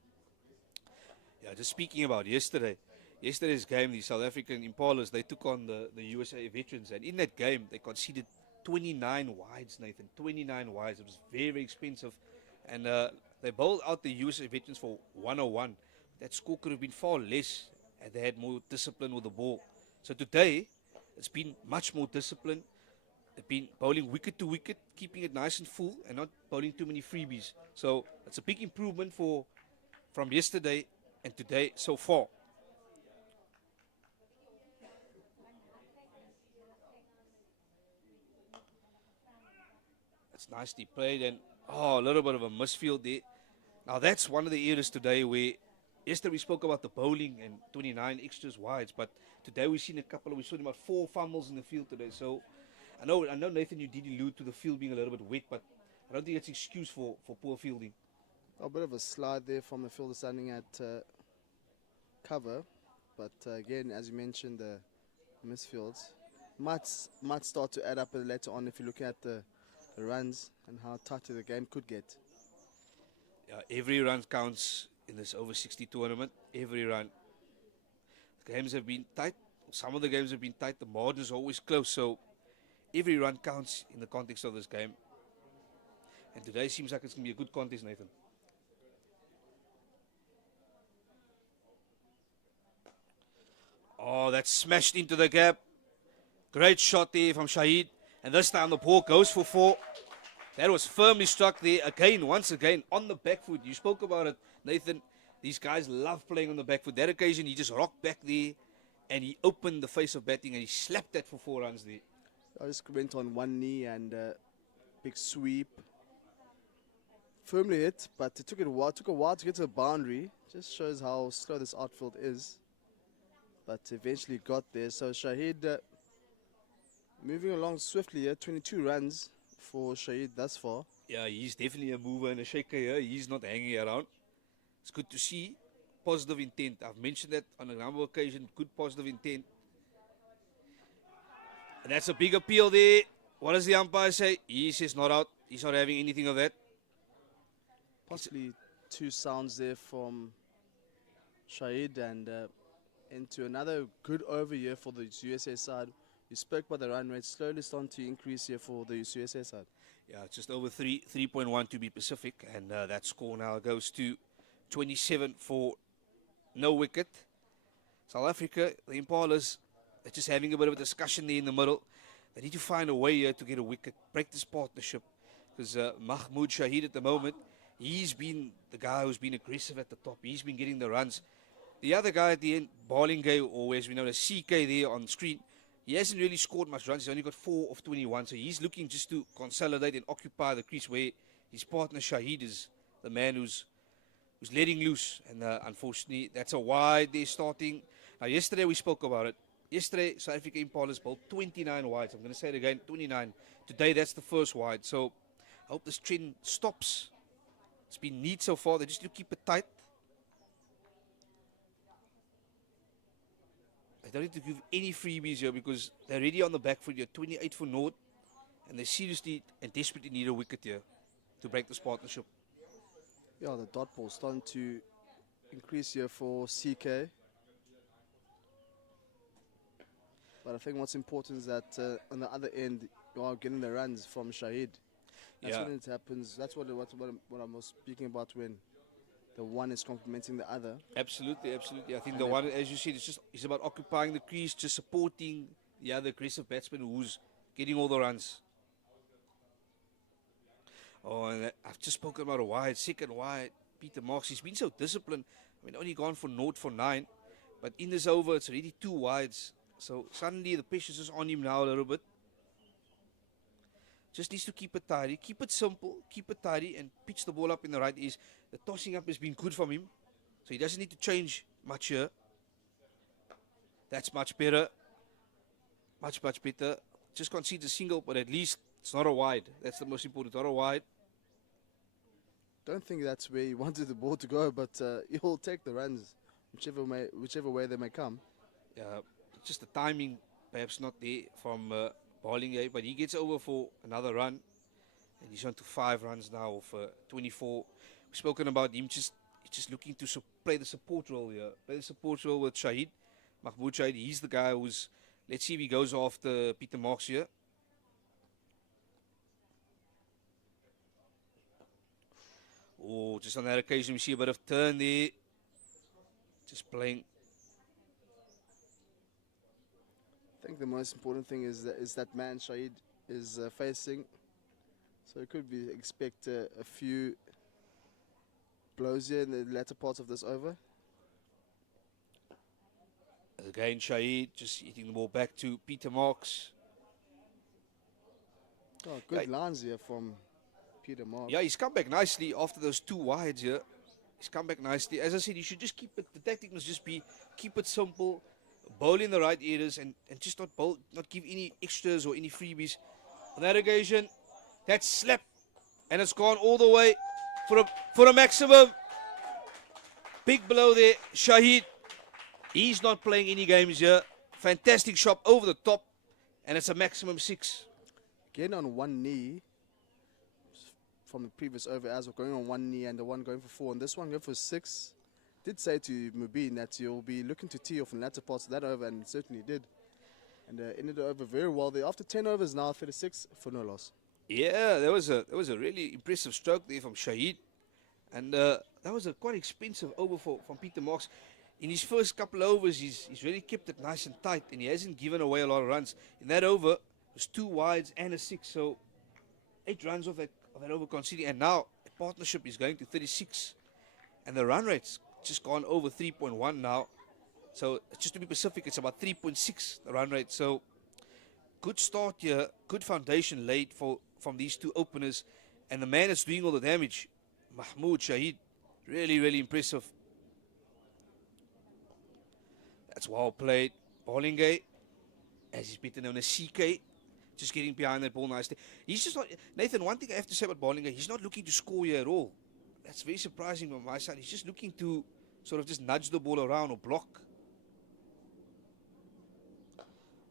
Yeah, just speaking about yesterday, yesterday's game, the South African Impalas, they took on the USA veterans, and in that game, they conceded 29 wides, Nathan. 29 wides. It was very, very expensive. And they bowled out the USA veterans for 101. That score could have been far less had they had more discipline with the ball. So today, it's been much more disciplined. They've been bowling wicket to wicket, keeping it nice and full, and not bowling too many freebies. So it's a big improvement from yesterday and today so far. It's nicely played, and a little bit of a misfield there. Now that's one of the areas today where yesterday we spoke about the bowling and 29 extras wides, but today we saw about 4 fumbles in the field today. So I know Nathan, you did allude to the field being a little bit wet, but I don't think it's an excuse for poor fielding. A bit of a slide there from the fielder standing at cover, but again, as you mentioned, the misfields might start to add up later on if you look at the runs and how tight the game could get. Yeah, every run counts in this over-60 tournament. Every run. The games have been tight. Some of the games have been tight. The margin is always close, so every run counts in the context of this game. And today seems like it's going to be a good contest, Nathan. Oh, that's smashed into the gap. Great shot there from Shahid. And this time the ball goes for 4. That was firmly struck there. Again, once again, on the back foot. You spoke about it, Nathan. These guys love playing on the back foot. That occasion, he just rocked back there. And he opened the face of batting. And he slapped that for 4 runs there. I just went on one knee and big sweep. Firmly hit, but it took a while to get to the boundary. Just shows how slow this outfield is. But eventually got there. So Shahid moving along swiftly here. 22 runs for Shahid thus far. Yeah, he's definitely a mover and a shaker here. He's not hanging around. It's good to see positive intent. I've mentioned that on a number of occasions. Good positive intent. And that's a big appeal there. What does the umpire say? He says not out. He's not having anything of that. Possibly 2 sounds there from Shahid, and into another good over here for the USA side. You spoke about the run rate slowly starting to increase here for the USA side. Yeah, it's just over 3.1 to be Pacific, and that score now goes to 27 for no wicket. South Africa, the Impalas, they're just having a bit of a discussion there in the middle. They need to find a way here to get a wicket, break this partnership, because Mahmoud Shahid at the moment, he's been the guy who's been aggressive at the top. He's been getting the runs. The other guy at the end, Barlingay, or as we know, the CK there on screen, he hasn't really scored much runs. He's only got 4 of 21. So he's looking just to consolidate and occupy the crease where his partner Shahid is the man who's letting loose. And unfortunately, that's a wide there starting. Now, yesterday we spoke about it. Yesterday, South Africa Impalas bowled 29 wides. I'm going to say it again, 29. Today, that's the first wide. So I hope this trend stops. It's been neat so far. They just need to keep it tight. They don't need to give any freebies here because they're already on the back foot here, 28 for naught, and they seriously and desperately need a wicket here to break this partnership. Yeah, the dot ball starting to increase here for CK. But I think what's important is that on the other end, you are getting the runs from Shahid. That's when it happens. That's what I was speaking about when the one is complementing the other. Absolutely, absolutely. I think the one, as you said, it's about occupying the crease, just supporting the other aggressive batsman who's getting all the runs. Oh, and I've just spoken about a wide, second wide. Peter Marks, he's been so disciplined. I mean, only gone for naught for 9. But in this over, it's already 2 wides. So suddenly the pressure's just on him now a little bit. Just needs to keep it tidy, keep it simple, keep it tidy, and pitch the ball up in the right ease. The tossing up has been good from him, so he doesn't need to change much here. That's much better. Much, much better. Just concedes a single, but at least it's not a wide. That's the most important, not a wide. Don't think that's where he wanted the ball to go, but he'll take the runs, whichever way they may come. Yeah, just the timing perhaps not there from Barlingay, but he gets over for another run, and he's on to 5 runs now of 24. We've spoken about him just looking to play the support role here, play the support role with Shahid, Mahmoud Shahid, he's the guy who's, let's see if he goes after Peter Marks here. Oh, just on that occasion, we see a bit of turn there. Just playing. I think the most important thing is that man Shahid is facing. So it could be expect a few blows here in the latter part of this over. Again, Shahid just hitting the ball back to Peter Marks. Oh, good lines here from Peter Marks. Yeah, he's come back nicely after those 2 wides here. He's come back nicely. As I said, you should just keep it, the tactic must just be, keep it simple, bowl in the right areas, and just not bowl, not give any extras or any freebies. On that occasion, that slap, and it's gone all the way for a maximum. Big blow there, Shahid. He's not playing any games here. Fantastic shot over the top, and it's a maximum 6. Again on one knee from the previous over as well, going on one knee and the one going for 4. And this one going for 6. Did say to Mubin that you'll be looking to tee off in the latter parts of that over, and certainly did. And ended the over very well there. After 10 overs now, 36 for no loss. Yeah, that was a really impressive stroke there from Shahid. And that was a quite expensive over from Peter Marks. In his first couple of overs, he's really kept it nice and tight, and he hasn't given away a lot of runs. In that over, it was 2 wides and a 6, so 8 runs off that over conceding. And now, the partnership is going to 36. And the run rate's just gone over 3.1 now. So, just to be specific, it's about 3.6, the run rate. So, good start here, good foundation laid from these 2 openers. And the man that's doing all the damage, Mahmoud Shahid, really, really impressive. That's well played. Bollingay, as he's better known as CK, just getting behind that ball nicely. He's just not, Nathan, one thing I have to say about Bollingay, he's not looking to score here at all. That's very surprising on my side. He's just looking to sort of just nudge the ball around or block.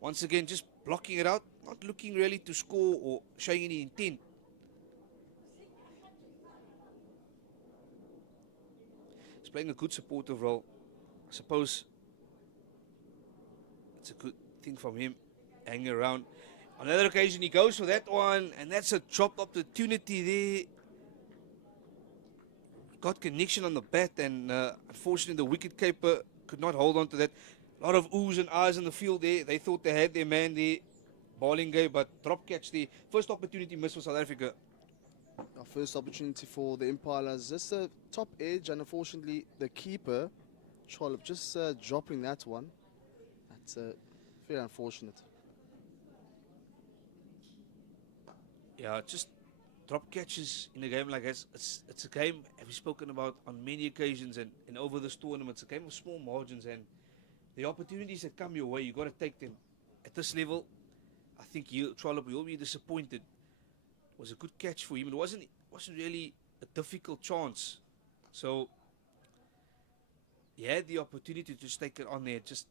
Once again, just blocking it out, not looking really to score or showing any intent. He's playing a good supportive role. I suppose it's a good thing from him, hanging around. On another occasion, he goes for that one, and that's a dropped opportunity there. Got connection on the bat, and unfortunately, the wicketkeeper could not hold on to that. A lot of oohs and ahs in the field there. They thought they had their man there, Bollingay, but drop catch the first opportunity missed for South Africa. Our first opportunity for the Impalas. Just a top edge, and unfortunately, the keeper, Charlotte, just dropping that one. That's very unfortunate. Yeah, just drop catches in a game like this. It's a game we've spoken about on many occasions, and over this tournament. It's a game of small margins, and the opportunities that come your way, you got to take them. At this level, I think Trollop will be disappointed. It was a good catch for him. It wasn't really a difficult chance. So he had the opportunity to just take it on there, just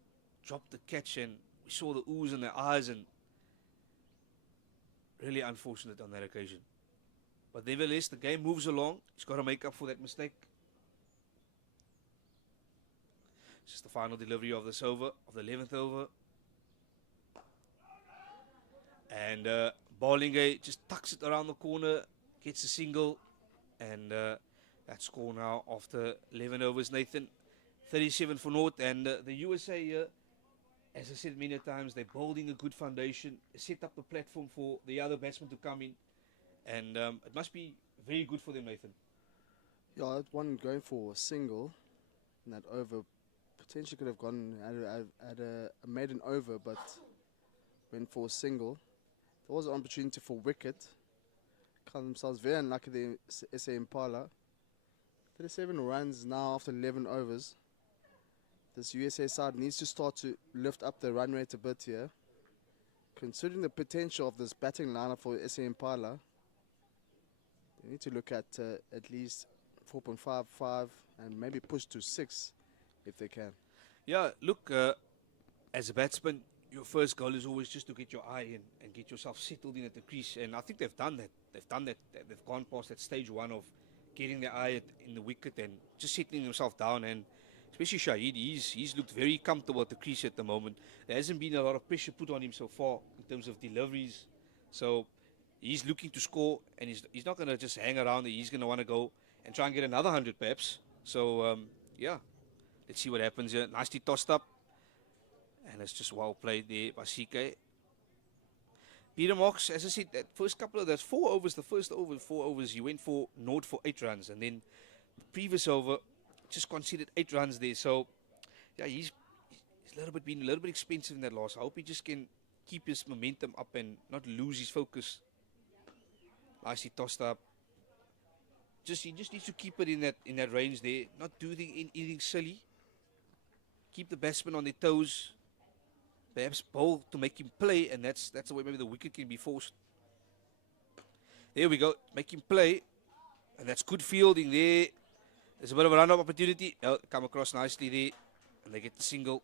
drop the catch, and we saw the oohs and the eyes, and really unfortunate on that occasion. But nevertheless, the game moves along. He's got to make up for that mistake. Just the final delivery of this over, of the 11th over. And Bollingay just tucks it around the corner, gets a single, and that score now after 11 overs, Nathan. 37 for naught, and the USA here, as I said many times, they're building a good foundation, set up a platform for the other batsmen to come in, and it must be very good for them, Nathan. Yeah, that one going for a single, and that over potentially could have gone at a maiden over, but went for a single. There was an opportunity for wicket. Count themselves very unlucky, the SA Impala. 37 runs now after 11 overs. This USA side needs to start to lift up the run rate a bit here. Considering the potential of this batting lineup for SA Impala, they need to look at least 4.55 and maybe push to 6 if they can. Yeah, look, as a batsman, your first goal is always just to get your eye in and get yourself settled in at the crease. And I think they've done that. They've gone past that stage one of getting their eye in the wicket and just settling themselves down. And especially Shahid, he's looked very comfortable at the crease at the moment. There hasn't been a lot of pressure put on him so far in terms of deliveries. So he's looking to score, and he's not going to just hang around. He's going to want to go and try and get another 100 perhaps. So, yeah, let's see what happens here. Nicely tossed up. And it's just well played there by CK. Peter Marks, as I said, that first couple of, that's 4 overs, the first over, 4 overs, he went for 0 for 8 runs. And then the previous over, just conceded 8 runs there. So, yeah, he's been a little bit expensive in that loss. I hope he just can keep his momentum up and not lose his focus. Nicely tossed up. He just needs to keep it in that range there. Not do anything silly. Keep the batsmen on their toes. Perhaps bowl to make him play, and that's the way maybe the wicket can be forced. There we go. Make him play. And that's good fielding there. There's a bit of a run-up opportunity. Oh, come across nicely there. And they get the single.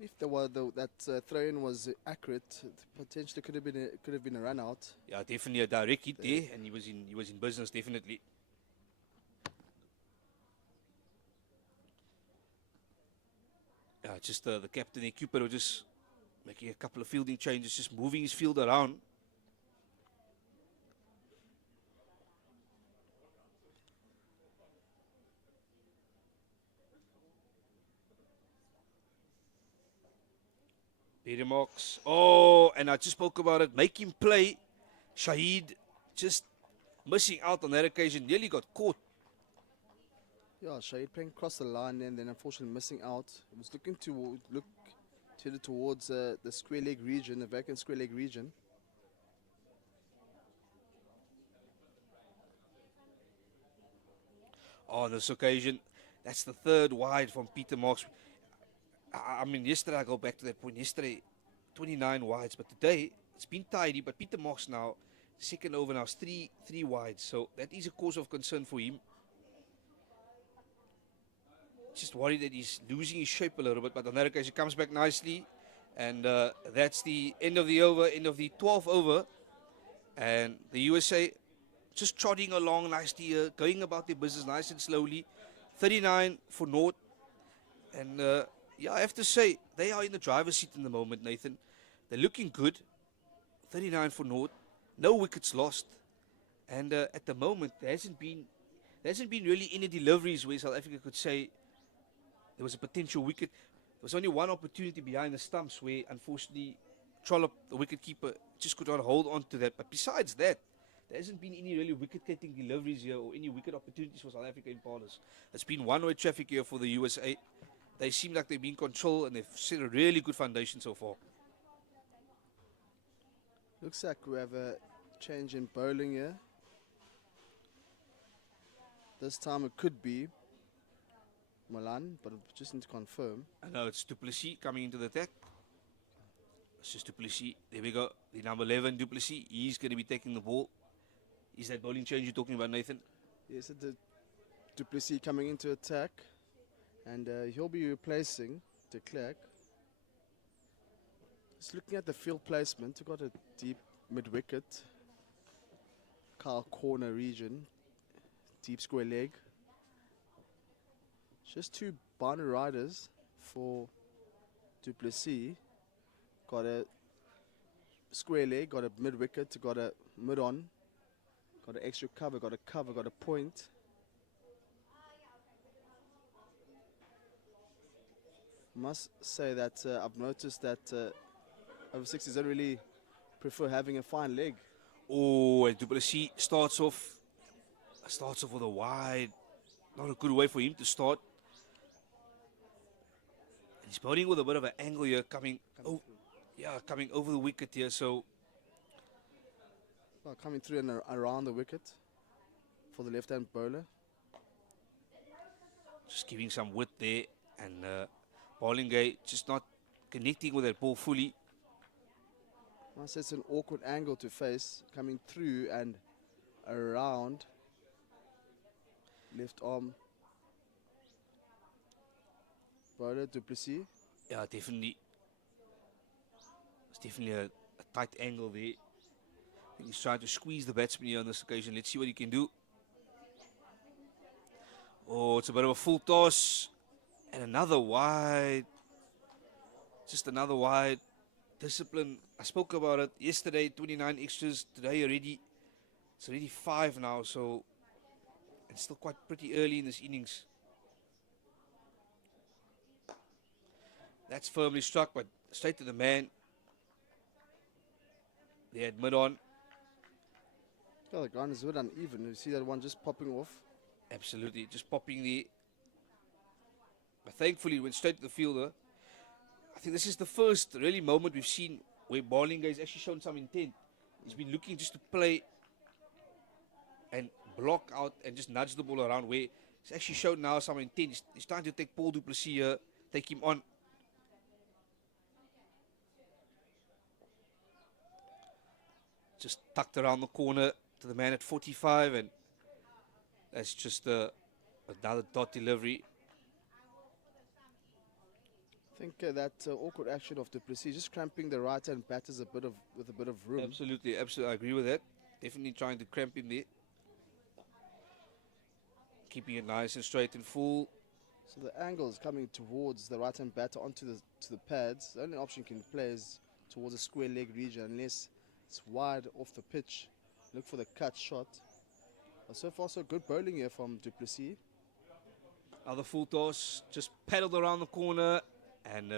If that throw-in was accurate, potentially could have been a run-out. Yeah, definitely a direct hit there, and he was in business, definitely. Yeah, just the captain and keeper were just making a couple of fielding changes, just moving his field around. Peter Marks. Oh, and I just spoke about it. Make him play. Shahid just missing out on that occasion. Nearly got caught. Yeah, Shahid playing across the line and then unfortunately missing out. He was looking to headed towards the square leg region, the vacant square leg region. On this occasion, that's the 3rd wide from Peter Marks. I mean, yesterday, I go back to that point. Yesterday, 29 wides, but today it's been tidy. But Peter Marks now, second over now, is three wides. So that is a cause of concern for him. Just worried that he's losing his shape a little bit. But on that occasion, comes back nicely. And that's the end of the over, end of the 12th over. And the USA just trotting along nicely here, going about their business nice and slowly. 39 for naught. And yeah, I have to say, they are in the driver's seat in the moment, Nathan. They're looking good. 39 for naught. No wickets lost. And at the moment, there hasn't been really any deliveries where South Africa could say there was a potential wicket. There was only one opportunity behind the stumps where, unfortunately, Trollop, the wicket-keeper, just could not hold on to that. But besides that, there hasn't been any really wicket-taking deliveries here or any wicket opportunities for South Africa Impalas. It's been one-way traffic here for the USA. They seem like they've been in control and they've set a really good foundation so far. Looks like we have a change in bowling here. This time it could be Milan, but I just need to confirm. I know it's Du Plessis coming into the attack. It's just Du Plessis. There we go. The number 11, Du Plessis. He's going to be taking the ball. Is that bowling change you're talking about, Nathan? Yes, the Du Plessis coming into attack. And he'll be replacing de Klerk. Just looking at the field placement, we've got a deep mid-wicket. Kyle corner region. Deep square leg. Just 2 boundary riders for Du Plessis. Got a square leg, got a mid-wicket, got a mid-on. Got an extra cover, got a point. Must say that I've noticed that over-60s don't really prefer having a fine leg. Oh, and Du Plessis starts off with a wide. Not a good way for him to start. And he's bowling with a bit of an angle here, coming over the wicket here. So well, coming through and around the wicket for the left-hand bowler. just giving some width there, and bowling guy just not connecting with that ball fully. I say it's an awkward angle to face, coming through and around. Left arm bowler, Du Plessis. Yeah, definitely. It's definitely a tight angle there. I think he's trying to squeeze the batsman here on this occasion. Let's see what he can do. Oh, it's a bit of a full toss. And another wide. Just another wide. Discipline. I spoke about it yesterday, 29 extras. Today already. It's already 5 now, so it's still quite pretty early in this innings. That's firmly struck, but straight to the man. They admit on. Oh, the ground is a bit uneven. You see that one just popping off. Absolutely, just popping there. But thankfully, it went straight to the fielder. I think this is the first really moment we've seen where Bowlinga has actually shown some intent. He's been looking just to play and block out and just nudge the ball around, where he's actually shown now some intent. He's trying to take Paul du Plessis here, take him on. Just tucked around the corner to the man at 45, and that's just another dot delivery. I think that awkward action of du Plessis, just cramping the right hand batters with a bit of room. Absolutely, absolutely, I agree with that. Definitely trying to cramp him there. Keeping it nice and straight and full. So the angle is coming towards the right hand batter onto the pads. The only option you can play is towards the square leg region, unless it's wide off the pitch. Look for the cut shot. But so far, so good bowling here from du Plessis. Other full toss, just paddled around the corner, and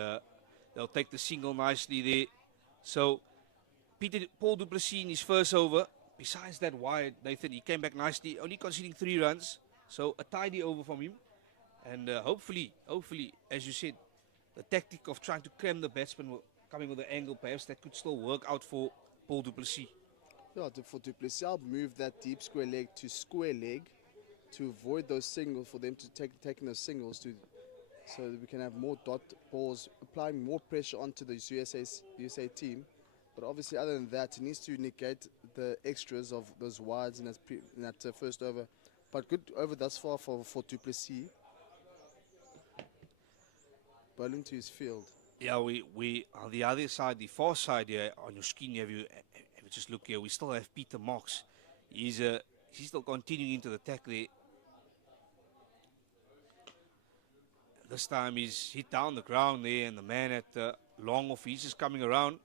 they'll take the single nicely there. So Paul du Plessis in his first over. Besides that wide, Nathan, he came back nicely, only conceding 3 runs. So a tidy over from him. And hopefully, as you said, the tactic of trying to cram the batsman, coming with the angle, perhaps that could still work out for Paul du Plessis. Yeah, for du Plessis, I'll move that deep square leg to square leg to avoid those singles, for them to taking those singles so that we can have more dot balls, applying more pressure onto the USA team. But obviously, other than that, he needs to negate the extras of those wides in that first over. But good over thus far for du Plessis. Bowling to his field. Yeah, we on the other side, the far side here on your screen, have you just look here, we still have Peter Marks. He's still continuing into the attack there. This time he's hit down the ground there, and the man at long off, he's just coming around.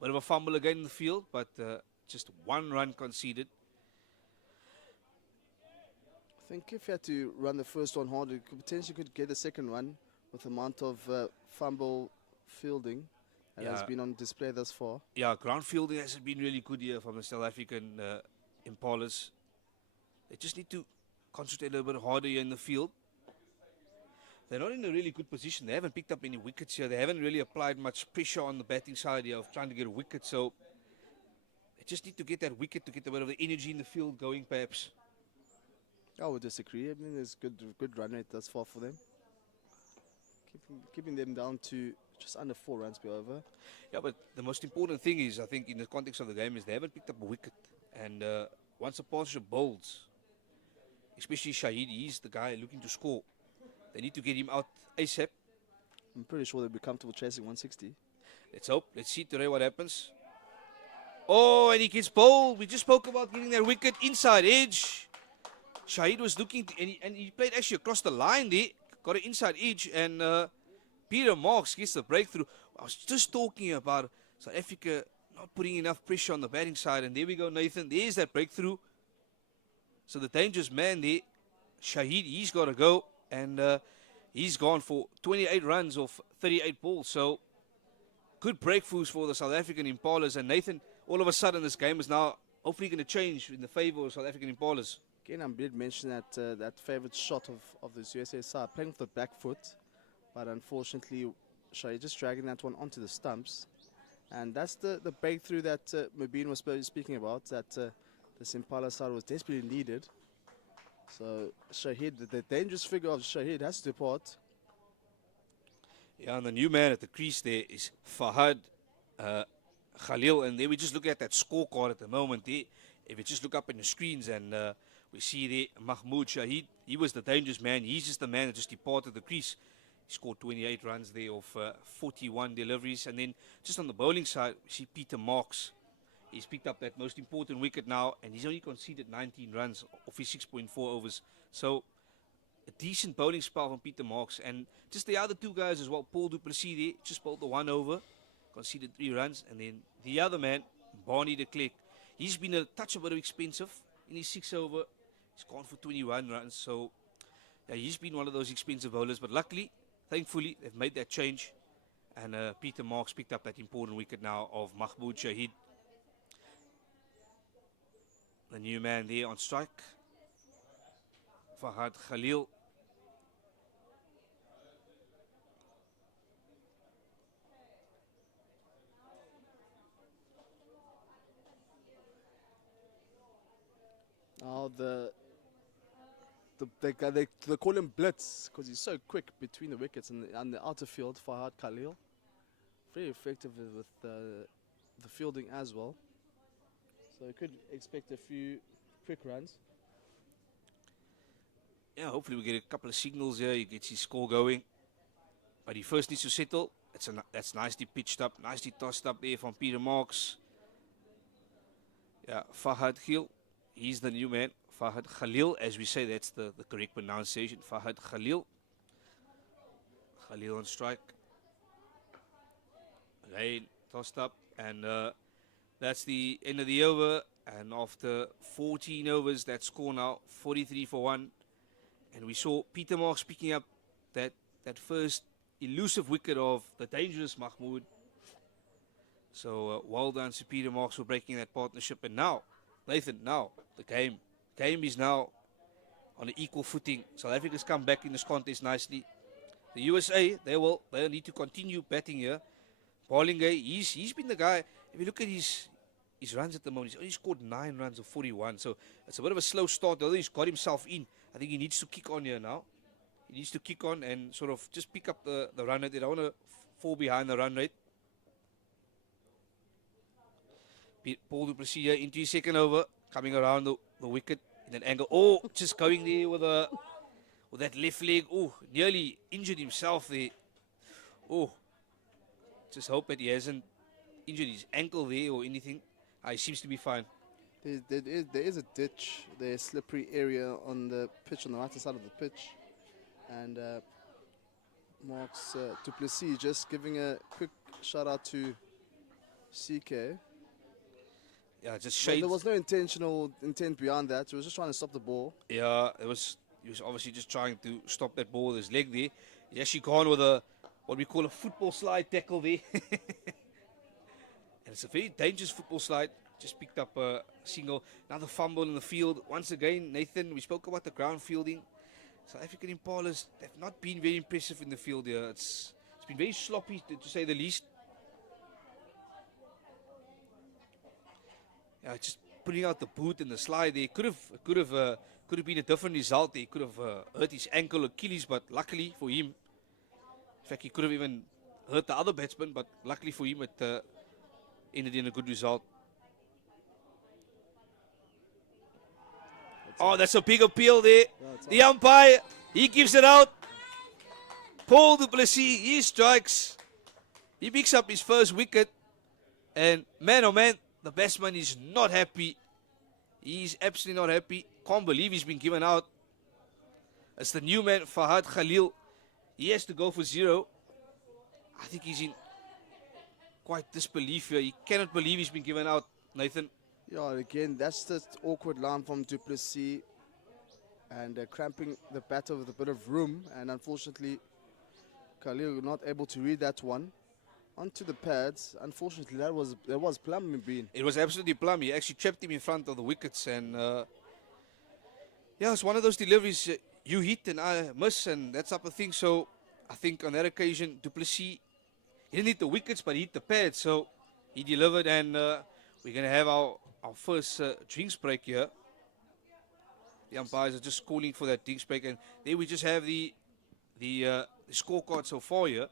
Bit of a fumble again in the field, but just 1 run conceded. I think if you had to run the first one hard, you potentially could get a second one with the amount of fumble fielding that has been on display thus far. Yeah, ground fielding hasn't been really good here from the South African Impalas. They just need to concentrate a little bit harder here in the field. They're not in a really good position. They haven't picked up any wickets here. They haven't really applied much pressure on the batting side here of trying to get a wicket. So they just need to get that wicket to get a bit of the energy in the field going, perhaps. I would disagree. I mean, there's good run rate thus far for them. Keeping them down to just under 4 runs per over. Yeah, but the most important thing is, I think, in the context of the game, is they haven't picked up a wicket. And once a partnership bowls, especially Shahid, he's the guy looking to score. They need to get him out ASAP. I'm pretty sure they'll be comfortable chasing 160. Let's hope. Let's see today what happens. Oh, and he gets bowled. We just spoke about getting that wicket inside edge. Shahid was looking, and he played actually across the line there. Got an inside edge, and Peter Marks gets the breakthrough. I was just talking about South Africa not putting enough pressure on the batting side, and there we go, Nathan. There's that breakthrough. So the dangerous man there, Shahid, he's got to go, and he's gone for 28 runs off 38 balls. So good breakthroughs for the South African Impalas, and Nathan, all of a sudden this game is now hopefully going to change in the favor of South African Impalas. Again, I did mention that favourite shot of the USA side, playing with the back foot, but unfortunately, Shahid just dragging that one onto the stumps. And that's the breakthrough that Mubin was speaking about, that this Impala side was desperately needed. So Shahid, the dangerous figure of Shahid, has to depart. Yeah, and the new man at the crease there is Fahad Khalil. And there we just look at that scorecard at the moment there. If you just look up in the screens, and we see there Mahmoud Shahid, he was the dangerous man. He's just the man that just departed the crease. He scored 28 runs there of 41 deliveries. And then just on the bowling side, we see Peter Marks. He's picked up that most important wicket now, and he's only conceded 19 runs off his 6.4 overs. So a decent bowling spell from Peter Marks. And just the other two guys as well, Paul du Plessis there, just bowled the 1 over, conceded 3 runs. And then the other man, Barney de Klerk, he's been a touch a bit expensive in his 6 over. He's gone for 21 runs. So yeah, he's been one of those expensive bowlers. But luckily, thankfully, they've made that change. And Peter Marks picked up that important wicket now of Mahmoud Shahid. The new man there on strike, Fahad Khalil. Now they call him Blitz because he's so quick between the wickets and the outer field. Fahad Khalil, very effective with the fielding as well. So you could expect a few quick runs. Yeah, hopefully we get a couple of signals here. He gets his score going, but he first needs to settle. That's nicely pitched up, nicely tossed up there from Peter Marks. Yeah, Fahad Khalil, he's the new man. Fahad Khalil, as we say, that's the correct pronunciation. Fahad Khalil. Khalil on strike. Again, tossed up, and that's the end of the over. And after 14 overs, that score now 43 for 1. And we saw Peter Marks picking up that first elusive wicket of the dangerous Mahmoud. So well done to Peter Marks for breaking that partnership. And now, Nathan, now the game is now on an equal footing. South Africa's come back in this contest nicely. The USA, they'll need to continue batting here. Bowlingay, he's been the guy. If you look at his runs at the moment, he's only scored 9 runs of 41. So it's a bit of a slow start, although he's got himself in. I think he needs to kick on here now. He needs to kick on and sort of just pick up the run rate. They don't want to fall behind the run rate. Paul du Plessis here into his second over, coming around the wicket in an angle. Oh, just going there with that left leg. Oh, nearly injured himself there. Oh, just hope that he hasn't injured his ankle there or anything. He seems to be fine. There is a ditch, there's slippery area on the pitch, on the right side of the pitch. And Marks du Plessis just giving a quick shout out to CK. Yeah, just Well, shades. there was no intent beyond that. He was just trying to stop the ball. Yeah, he was obviously just trying to stop that ball with his leg there. He's actually gone with what we call a football slide tackle there. And it's a very dangerous football slide. Just picked up a single. Another fumble in the field. Once again, Nathan, we spoke about the ground fielding. South African Impalas, they've not been very impressive in the field here. It's been very sloppy, to say the least. Yeah, just putting out the boot and the slide there. Could have been a different result. He could have hurt his ankle, Achilles, but luckily for him, in fact, he could have even hurt the other batsman, but luckily for him, it ended in a good result. Oh, that's a big appeal there. The umpire, he gives it out. Paul du Plessis, he strikes. He picks up his first wicket. And man, oh man, the batsman is not happy. He's absolutely not happy. Can't believe he's been given out. It's the new man, Fahad Khalil. He has to go for 0. I think he's in quite disbelief here. He cannot believe he's been given out, Nathan. Yeah, again, that's the awkward line from du Plessis. And cramping the batter with a bit of room. And unfortunately, Khalil not able to read that one. Onto the pads. Unfortunately, there was plum being. It was absolutely plum. He actually trapped him in front of the wickets. And yeah, it's one of those deliveries you hit and I miss and that type of thing. So I think on that occasion, du Plessis, he didn't hit the wickets, but he hit the pads. So he delivered, and we're going to have our first drinks break here. The umpires are just calling for that drinks break, and there we just have the scorecard so far here.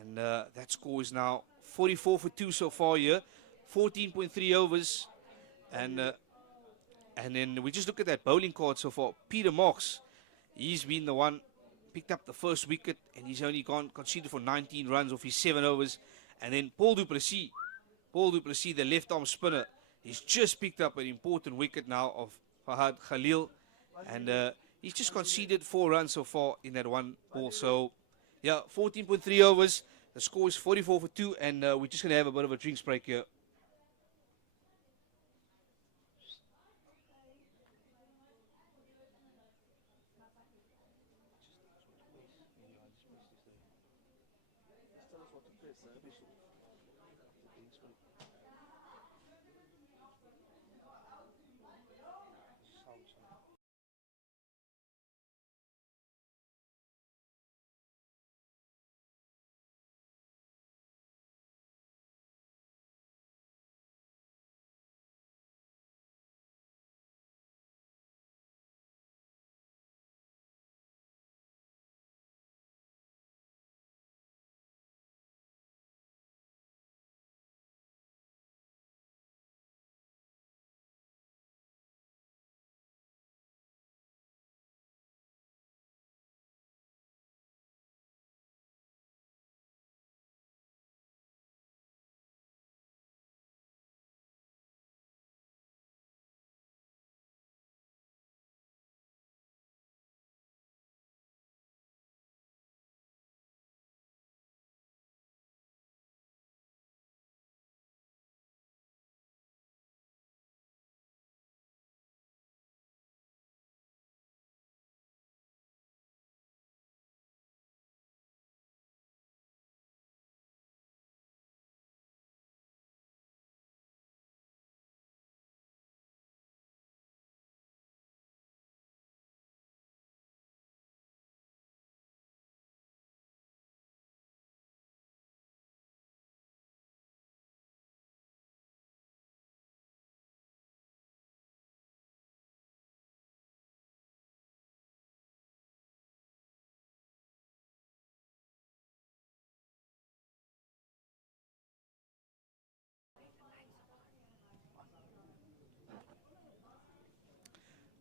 And that score is now 44 for 2 so far here, 14.3 overs. And then we just look at that bowling card so far. Peter Marks, he's been the one, picked up the first wicket, and he's only conceded for 19 runs off his 7 overs. And then Paul du Plessis, the left arm spinner, he's just picked up an important wicket now of Fahad Khalil. And He's just conceded 4 runs so far in that one ball. So, yeah, 14.3 overs. The score is 44 for 2, and we're just going to have a bit of a drinks break here.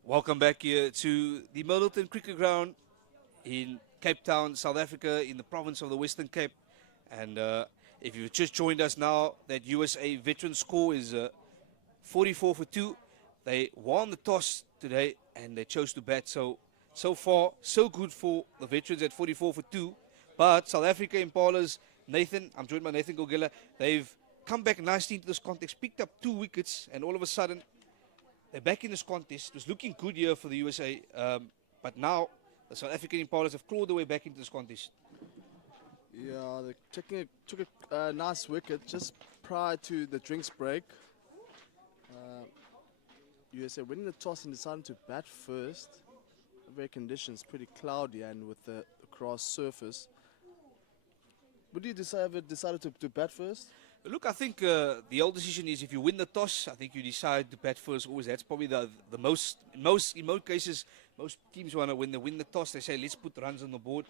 Welcome back here to the Milnerton Cricket Ground in Cape Town, South Africa, in the province of the Western Cape. And if you've just joined us now, that USA veteran score is 44 for 2. They won the toss today and they chose to bat. So far, so good for the veterans at 44 for 2. But South Africa Impalas, Nathan, I'm joined by Nathan Gogela. They've come back nicely into this contest, picked up 2 wickets, and all of a sudden, they're back in this contest. It was looking good here for the USA, but now the South African Impalas have clawed their way back into this contest. Yeah, they took a nice wicket just prior to the drinks break. USA winning the toss and deciding to bat first. The very conditions pretty cloudy and with the grass surface. Would you decided to bat first? Look, I think the old decision is if you win the toss, I think you decide to bat first. Always, that's probably the most. In most cases, most teams want to win the toss. They say let's put runs on the board.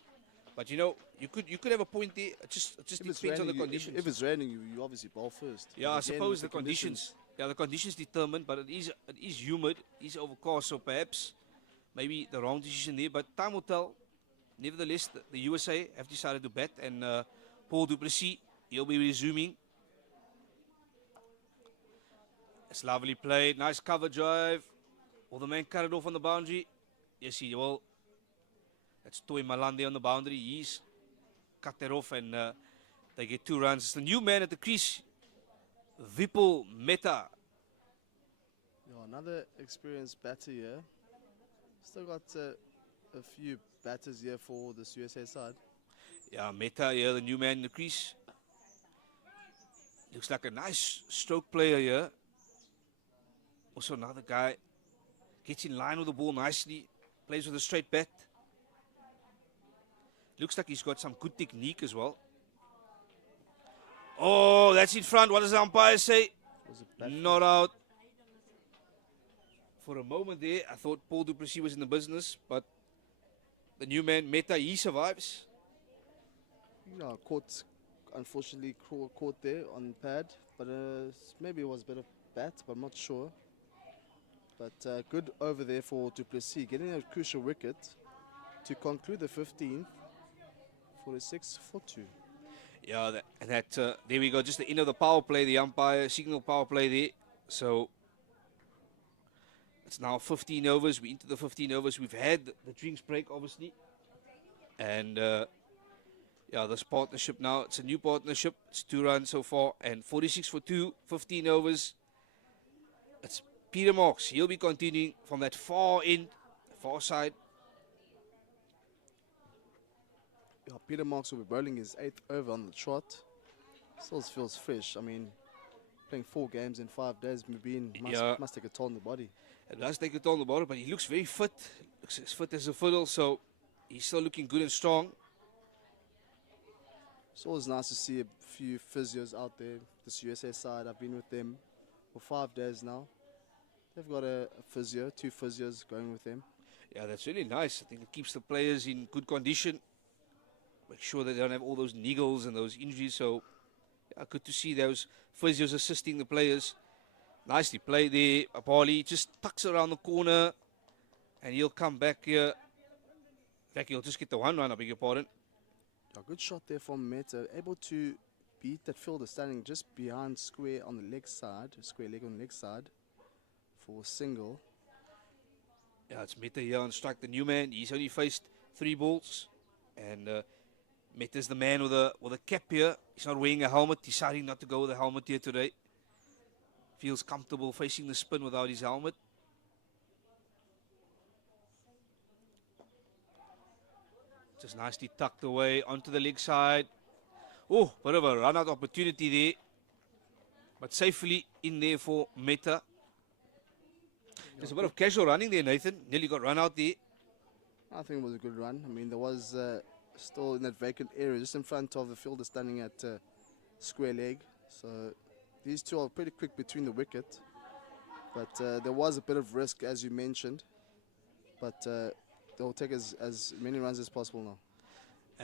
But you know, you could have a point there. It just depends on the conditions. If it's raining, you obviously bowl first. Yeah, And I again, suppose with the conditions. Yeah, the conditions determine, but it is humid, it is overcast, so perhaps maybe the wrong decision there. But time will tell. Nevertheless, the USA have decided to bat, and Paul du Plessis, he'll be resuming. It's lovely play, nice cover drive. Will the man cut it off on the boundary? Yes, he will. That's Toy Malande on the boundary. He's cut that off, and they get 2 runs. It's the new man at the crease, Vipul Mehta. Yeah, another experienced batter here. Still got a few batters here for this USA side. Yeah, Mehta here, the new man in the crease. Looks like a nice stroke player here. Also another guy gets in line with the ball nicely, plays with a straight bat. Looks like he's got some good technique as well. Oh, that's in front. What does the umpire say? Not out. For a moment there, I thought Paul du Plessis was in the business, but the new man, Mehta, he survives. No, unfortunately caught there on pad, but maybe it was a bit of bat, but I'm not sure. But good over there for du Plessis, getting a crucial wicket to conclude the 15th, 46 for 2. Yeah, there we go. Just the end of the power play, the umpire signal power play there. So It's now 15 overs. We're into the 15 overs. We've had the drinks break, obviously. And yeah, this partnership now, it's a new partnership. It's 2 runs so far. And 46 for 2, 15 overs. It's Peter Marks. He'll be continuing from that far end, far side. Yeah, Peter Marks will be bowling his 8th over on the trot. Still feels fresh. I mean, playing 4 games in 5 days must take a toll on the body. It does take a toll on the body, but he looks very fit. Looks as fit as a fiddle, so he's still looking good and strong. It's always nice to see a few physios out there. This USA side, I've been with them for 5 days now. They've got a physio, 2 physios going with them. Yeah, that's really nice. I think it keeps the players in good condition. Make sure that they don't have all those niggles and those injuries. So, yeah, good to see those physios assisting the players. Nicely played there. Apali just tucks around the corner and he'll come back here. In fact, he'll just get the 1 run, I beg your pardon. A good shot there from Meta, able to beat that fielder standing just behind square on the leg side, square leg on the leg side for a single. Yeah, it's Meta here on strike, the new man. He's only faced 3 balls. And Meta's the man with a cap here. He's not wearing a helmet, deciding not to go with a helmet here today. Feels comfortable facing the spin without his helmet. Just nicely tucked away onto the leg side. Oh, bit of a run-out opportunity there. But safely in there for Meta. There's a bit of casual running there, Nathan. Nearly got run out there. I think it was a good run. I mean, there was still in that vacant area, just in front of the fielder standing at square leg. So these two are pretty quick between the wicket. But there was a bit of risk, as you mentioned. But they'll take as many runs as possible now.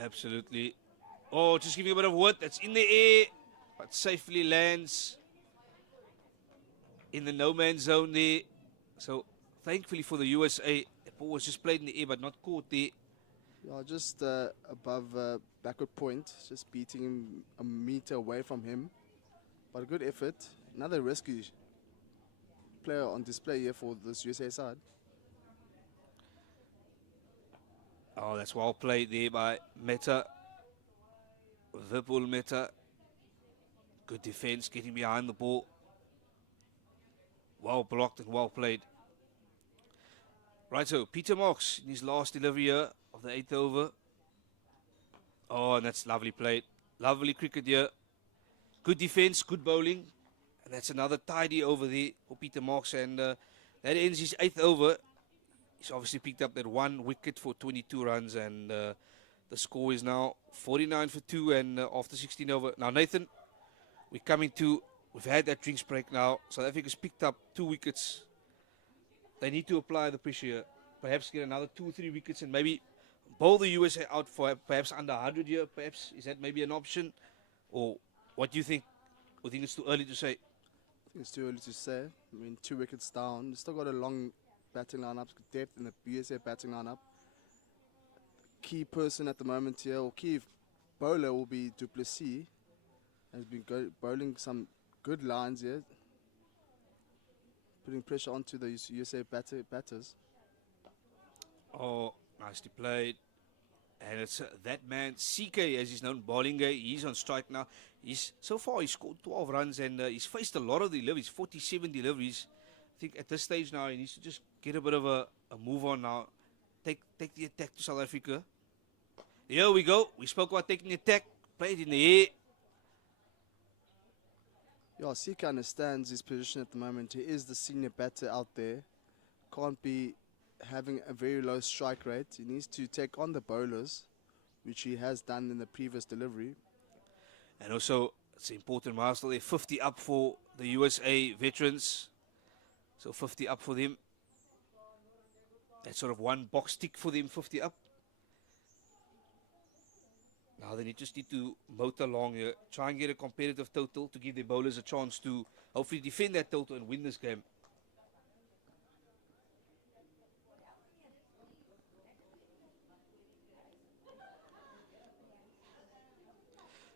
Absolutely. Oh, just giving a bit of wood. That's in the air, but safely lands in the no man's zone there. So thankfully for the USA, the ball was just played in the air but not caught there. Yeah, just above backward point, just beating him a meter away from him. But a good effort. Another risky player on display here for this USA side. Oh, that's well played there by Meta. Vipul Meta. Good defense, getting behind the ball. Well blocked and well played. Right, so Peter Marks in his last delivery here of the 8th over. Oh, and that's lovely played. Lovely cricket here. Good defense, good bowling. And that's another tidy over there for Peter Marks. And that ends his 8th over. He's obviously picked up that 1 wicket for 22 runs. And the score is now 49 for 2 and after 16 over. Now, Nathan, we've had that drinks break now. South Africa's picked up 2 wickets. They need to apply the pressure here. Perhaps get another 2 or 3 wickets and maybe bowl the USA out for perhaps under 100 here. Perhaps, is that maybe an option? Or what do you think? Or think it's too early to say? I think it's too early to say. I mean, 2 wickets down. They've still got a long batting lineup, depth in the USA batting lineup. Key person at the moment here, or key bowler, will be Duplessis. Has been bowling some good lines here, putting pressure onto the USA batters. Oh, nicely played. And it's that man, CK, as he's known, bowling guy. He's on strike now. So far, he's scored 12 runs and he's faced a lot of deliveries, 47 deliveries. I think at this stage now, he needs to just get a bit of a move on now. Take the attack to South Africa. Here we go. We spoke about taking the attack. Played in the air. Yeah, CK understands his position at the moment. He is the senior batter out there. Can't be having a very low strike rate. He needs to take on the bowlers, which he has done in the previous delivery. And also, it's an important milestone there. 50 up for the USA veterans. So 50 up for them. That's sort of one box tick for them, 50 up. Now they just need to motor along here. Try and get a competitive total to give the bowlers a chance to hopefully defend that total and win this game.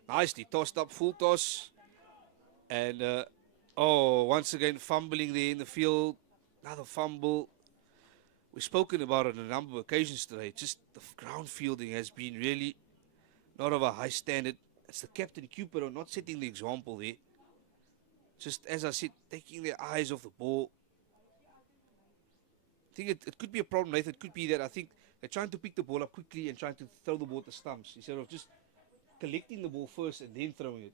Nicely tossed up, full toss. And, once again, fumbling there in the field. another fumble. We've spoken about it on a number of occasions today. Just the ground fielding has been really not of a high standard. It's the captain Cupero not setting the example there. Just as I said, taking their eyes off the ball. I think it could be a problem, Nathan. It could be that I think they're trying to pick the ball up quickly and trying to throw the ball at the stumps instead of just collecting the ball first and then throwing it.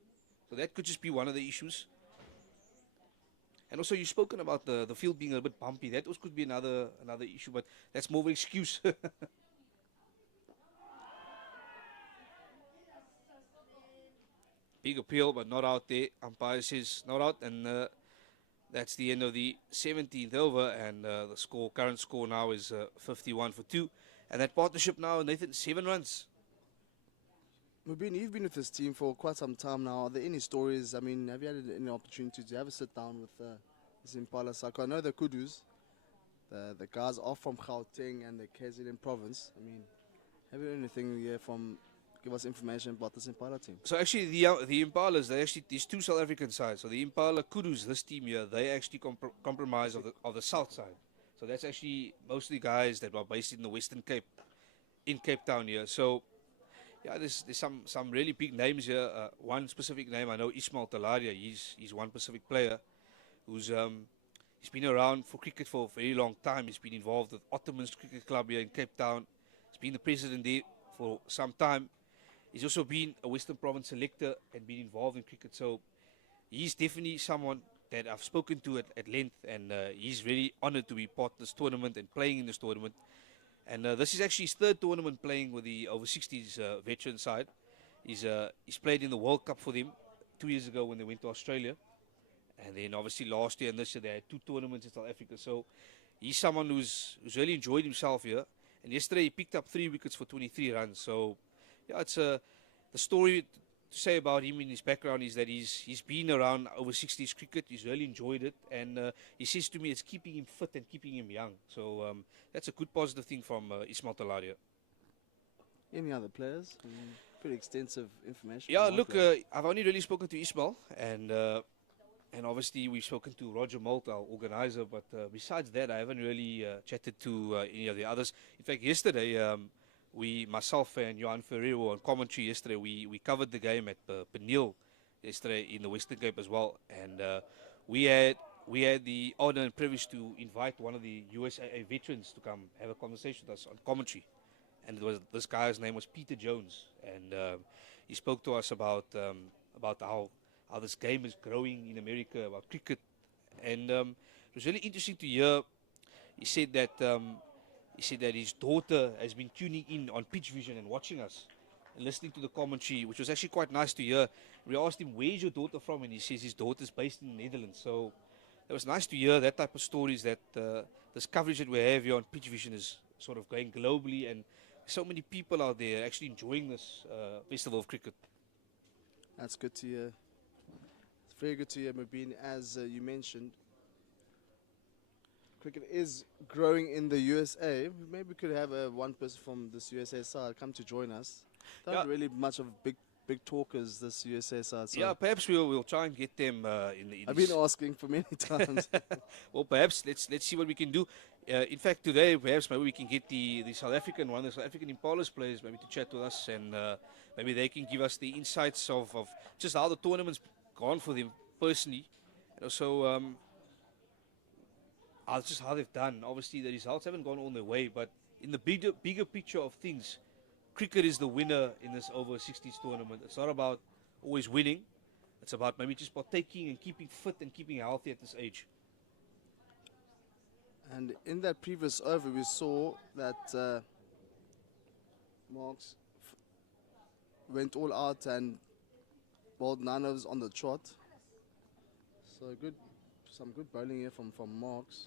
So that could just be one of the issues. And also, you've spoken about the field being a bit bumpy. That also could be another issue, but that's more of an excuse. Big appeal, but not out there. Umpire says not out, and that's the end of the 17th over. And the current score now is 51-2. And that partnership now, Nathan, 7 runs. You've been with this team for quite some time now. Are there any stories? I mean, have you had any opportunity to have a sit down with this Impalas? I know the Kudus, the guys are from Gauteng and the KZN province. I mean, have you anything here give us information about this Impala team? So actually, the Impalas, there's two South African sides. So the Impala Kudus, this team here, they actually compromise of the south side. So that's actually mostly guys that are based in the Western Cape, in Cape Town here. So yeah, there's some really big names here. One specific name I know, Ismail Talaria. He's one Pacific player who's he's been around for cricket for a very long time. He's been involved with Ottomans Cricket Club here in Cape Town. He's been the president there for some time. He's also been a Western Province selector and been involved in cricket. So he's definitely someone that I've spoken to at length, and he's very honored to be part of this tournament and playing in this tournament. And this is actually his third tournament playing with the Over-60s veteran side. He's played in the World Cup for them 2 years ago when they went to Australia. And then obviously last year and this year they had 2 tournaments in South Africa. So he's someone who's really enjoyed himself here. And yesterday he picked up 3 wickets for 23 runs. So yeah, it's the story to say about him in his background is that he's been around Over-60s cricket. He's really enjoyed it, and he says to me it's keeping him fit and keeping him young. So that's a good positive thing from Ismail Talaria. Any other players? Pretty extensive information. Yeah, look, I've only really spoken to Ismail, and obviously we've spoken to Roger Molt, our organizer. But besides that, I haven't really chatted to any of the others. In fact, yesterday. Myself and Johan Ferreiro on commentary yesterday, we covered the game at Peniel yesterday in the Western Cape as well, and we had the honor and privilege to invite one of the USAA veterans to come have a conversation with us on commentary, and this guy's name was Peter Jones, and he spoke to us about how this game is growing in America, about cricket, and it was really interesting to hear. He said that his daughter has been tuning in on Pitch Vision and watching us and listening to the commentary, which was actually quite nice to hear. We asked him, where's your daughter from? And he says his daughter's based in the Netherlands. So it was nice to hear that type of stories, that this coverage that we have here on Pitch Vision is sort of going globally, and so many people out there actually enjoying this festival of cricket. That's good to hear. It's very good to hear, Mabini. As you mentioned, cricket is growing in the USA. Maybe we could have one person from this USA side come to join us. Not really much of big talkers, this USA side. So Yeah, perhaps we'll try and get them in I've been asking for many times. Well, perhaps let's see what we can do. In fact, today perhaps maybe we can get the South African Impalas players maybe to chat with us, and maybe they can give us the insights of just how the tournament's gone for them personally, and also just how they've done. Obviously, the results haven't gone all their way, but in the bigger picture of things, cricket is the winner in this Over-60s tournament. It's not about always winning. It's about maybe just partaking and keeping fit and keeping healthy at this age. And in that previous over, we saw that Marks went all out and bowled 9 overs on the trot. So some good bowling here from Marks.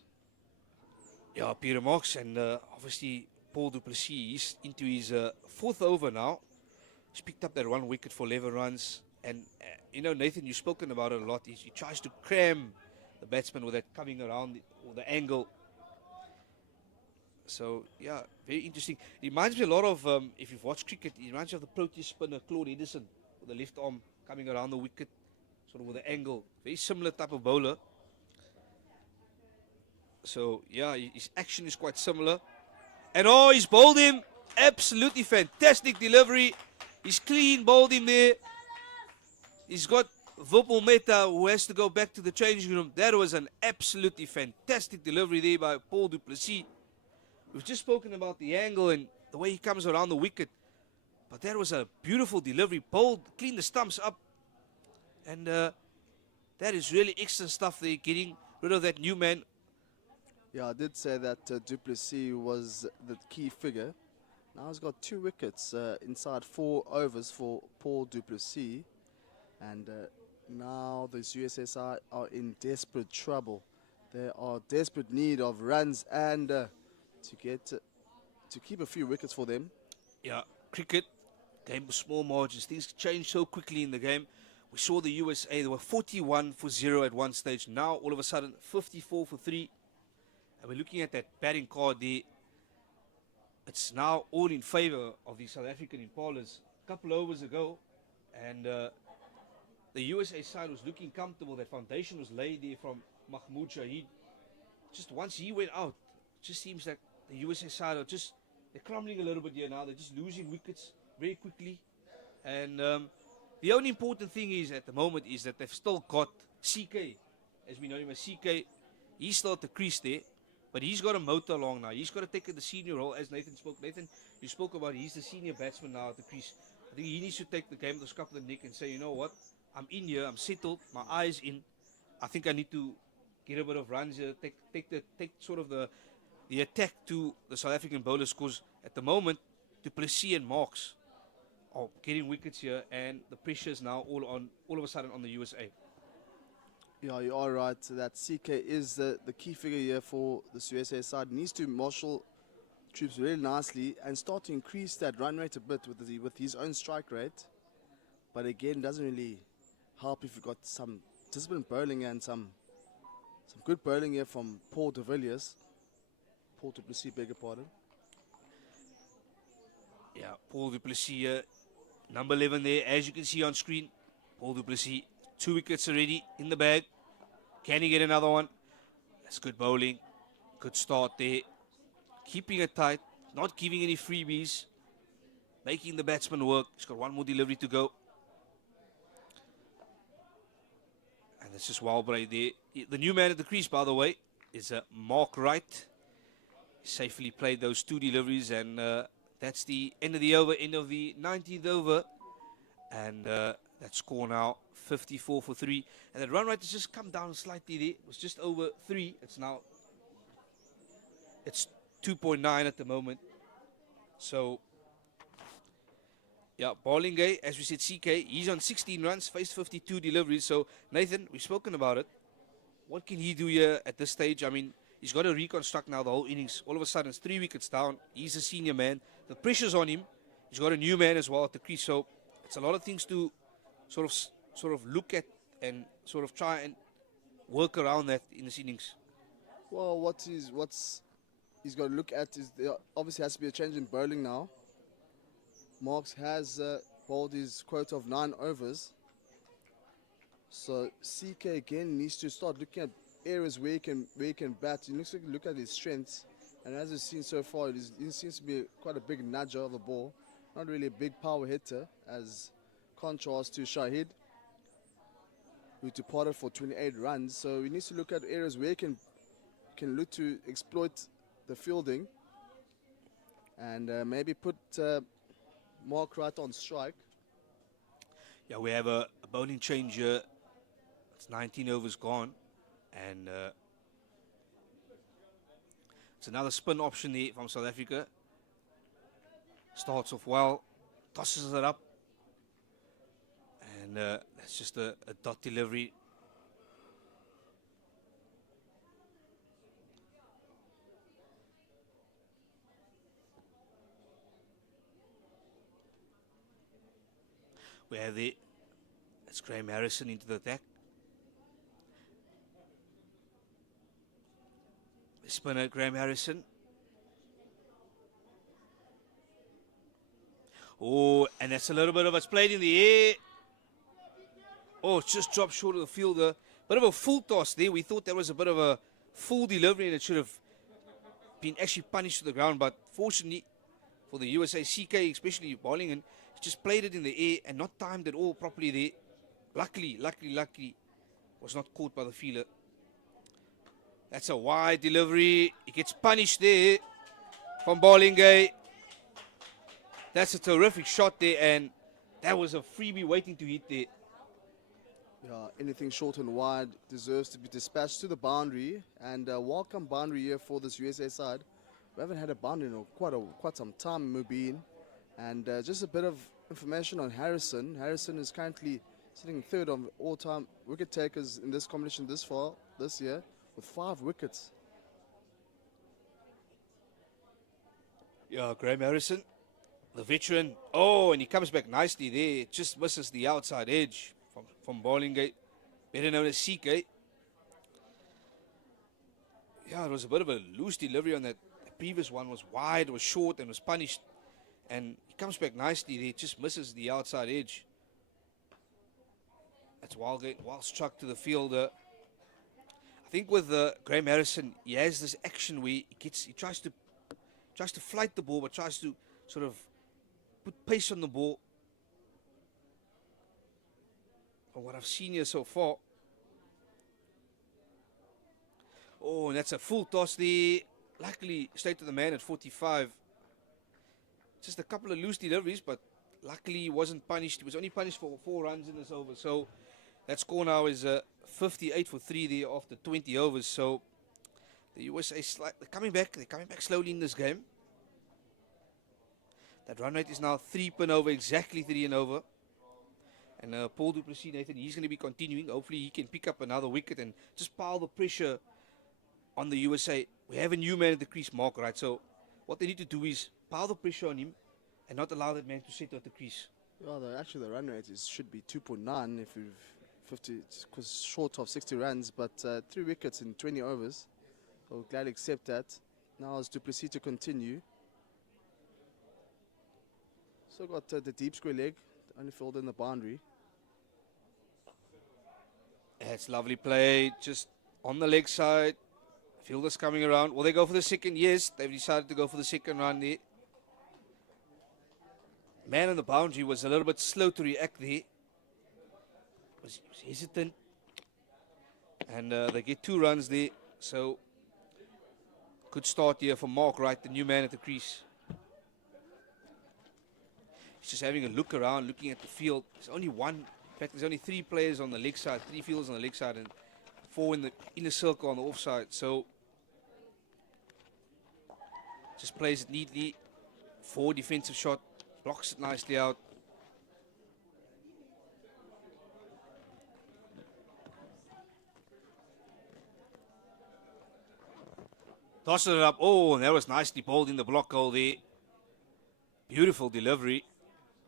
Yeah, Peter Marks, and obviously Paul du Plessis. He's into his 4th over now. He's picked up that 1 wicket for 11 runs. And, Nathan, you've spoken about it a lot. He tries to cram the batsman with that coming around the angle. So, yeah, very interesting. It reminds me a lot of, if you've watched cricket, it reminds me of the Proteas spinner Claude Edison, with the left arm coming around the wicket, sort of with the angle. Very similar type of bowler. So, yeah, his action is quite similar. And oh, he's bowled him. Absolutely fantastic delivery. He's clean bowled him there. He's got Vipul Mehta who has to go back to the changing room. That was an absolutely fantastic delivery there by Paul du Plessis. We've just spoken about the angle and the way he comes around the wicket. But that was a beautiful delivery. Bowled, cleaned the stumps up. And that is really excellent stuff there, getting rid of that new man. Yeah, I did say that du Plessis was the key figure. Now he's got 2 wickets inside 4 overs for Paul du Plessis. And now the USSR are in desperate trouble. They are desperate need of runs and to keep a few wickets for them. Yeah, cricket, game of small margins. Things change so quickly in the game. We saw the USA, they were 41-0 at one stage. Now, all of a sudden, 54-3. And we're looking at that batting card there. It's now all in favor of the South African Impalas. A couple overs ago, and the USA side was looking comfortable. That foundation was laid there from Mahmoud Shahid. Just once he went out, it just seems like the USA side are just, they're crumbling a little bit here now. They're just losing wickets very quickly. And the only important thing is at the moment is that they've still got CK, as we know him as CK. He's still at the crease there, but he's got a motor along now. He's got to take the senior role, as Nathan spoke. Nathan, you spoke about he's the senior batsman now at the crease. I think he needs to take the game to the scruff of the neck and say, you know what, I'm in here, I'm settled, my eyes in. I think I need to get a bit of runs here, take sort of the attack to the South African bowlers, because at the moment, du Plessis and Marks are getting wickets here, and the pressure is now all of a sudden on the USA. Yeah, you are right. That CK is the key figure here for the USA side. Needs to marshal troops really nicely and start to increase that run rate a bit with his own strike rate. But again, doesn't really help if you've got some disciplined bowling and some good bowling here from Paul du Plessis, beg your pardon. Yeah, Paul du Plessis, number 11 there, as you can see on screen. Paul du Plessis, 2 wickets already in the bag. Can he get another one? That's good bowling. Good start there. Keeping it tight, not giving any freebies. Making the batsman work. He's got one more delivery to go. And that's just wild play there. The new man at the crease, by the way, is Mark Wright. He safely played those 2 deliveries, and that's the end of the over, end of the 19th over. And that score now 54-3. And the run rate has just come down slightly there. It was just over 3. It's now, it's 2.9 at the moment. So, yeah, bowling guy, as we said, CK, he's on 16 runs, faced 52 deliveries. So, Nathan, we've spoken about it. What can he do here at this stage? I mean, he's got to reconstruct now the whole innings. All of a sudden, it's 3 wickets down. He's a senior man. The pressure's on him. He's got a new man as well at the crease. So, it's a lot of things to sort of look at and sort of try and work around that in this innings. Well, what's he's got to look at is there obviously has to be a change in bowling now. Marks has bowled his quota of 9 overs. So CK again needs to start looking at areas where he can bat. He needs to look at his strengths. And as we've seen so far, he seems to be quite a big nudger of the ball. Not really a big power hitter, as contrast to Shahid, who departed for 28 runs. So he needs to look at areas where he can look to exploit the fielding and maybe put Mark Wright on strike. Yeah, we have a bowling change here. It's 19 overs gone. And it's another spin option there from South Africa. Starts off well, tosses it up. And that's just a dot delivery. We have that's Graham Harrison into the attack. The spinner, Graham Harrison. Oh, and that's a little bit of it's played in the air. Oh, it's just dropped short of the fielder. Bit of a full toss there. We thought that was a bit of a full delivery and it should have been actually punished to the ground. But fortunately for the USA, CK especially bowling, and just played it in the air and not timed it all properly there. Luckily, was not caught by the fielder. That's a wide delivery. He gets punished there from Bowlingay. That's a terrific shot there, and that was a freebie waiting to hit there. Yeah, anything short and wide deserves to be dispatched to the boundary. And welcome boundary here for this USA side. We haven't had a boundary in quite some time, Mubin. And just a bit of information on Harrison. Harrison is currently sitting third on all-time wicket takers in this competition this year, with 5 wickets. Yeah, Graham Harrison, the veteran. Oh, and he comes back nicely there. Just misses the outside edge from Bowlingate, better known as CK. Yeah, it was a bit of a loose delivery on that. The previous one was wide, was short, and was punished. And he comes back nicely there, just misses the outside edge. That's well struck to the fielder. I think with Graham Harrison, he has this action where he tries to flight the ball, but tries to sort of put pace on the ball. From what I've seen here so far. Oh, and that's a full toss there. Luckily, straight to the man at 45. Just a couple of loose deliveries, but luckily he wasn't punished. He was only punished for 4 runs in this over. So that score now is 58 for 3 there after 20 overs. So the USA they're coming back slowly in this game. That run rate is now 3 pin over, exactly 3 and over. And Paul du Plessis, Nathan, he's going to be continuing. Hopefully he can pick up another wicket and just pile the pressure on the USA. We have a new man at the crease, Mark, right? So what they need to do is pile the pressure on him and not allow that man to sit at the crease. Well, actually the run rate should be 2.9 if you've 50, because short of 60 runs, but 3 wickets in 20 overs. I'll gladly accept that. Now it's du Plessis to continue. So got the deep square leg, only filled in the boundary. That's lovely play, just on the leg side. Fielder's coming around. Will they go for the second? Yes, they've decided to go for the second run there. Man on the boundary was a little bit slow to react there. Was hesitant. And they get 2 runs there. So, good start here for Mark Wright, the new man at the crease. He's just having a look around, looking at the field. There's only one. In fact, there's only 3 players on the leg side, 3 fielders on the leg side, and 4 in the inner circle on the offside. So, just plays it neatly. 4 defensive shot, blocks it nicely out. Tosses it up. Oh, and that was nicely bowled in the block hole there. Beautiful delivery.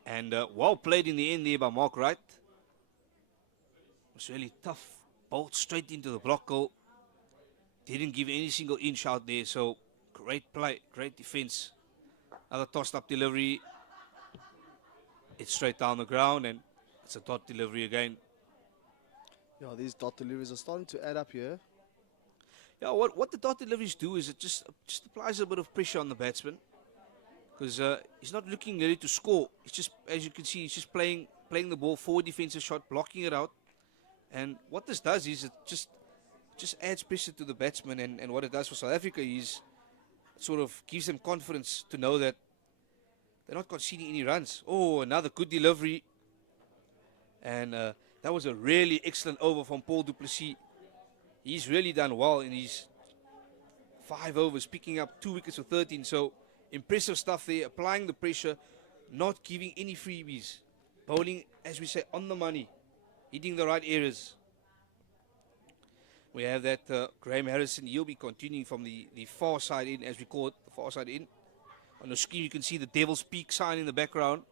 And well played in the end there by Mark Wright. It was really tough. Bowled straight into the block hole. Didn't give any single inch out there. So great play, great defense. Another tossed up delivery. It's straight down the ground and it's a dot delivery again. Yeah, these dot deliveries are starting to add up here. Yeah, what the dot deliveries do is it just applies a bit of pressure on the batsman. Because he's not looking ready to score. It's just, as you can see, he's just playing the ball, 4 defensive shot, blocking it out. And what this does is it just adds pressure to the batsman. And what it does for South Africa is it sort of gives them confidence to know that they're not conceding any runs. Oh, another good delivery. And that was a really excellent over from Paul du Plessis. He's really done well in his 5 overs, picking up 2 wickets for 13. So impressive stuff there, applying the pressure, not giving any freebies. Bowling, as we say, on the money, hitting the right areas. We have that Graham Harrison. He'll be continuing from the far side in, as we call it, the far side in. On the screen, you can see the Devil's Peak sign in the background.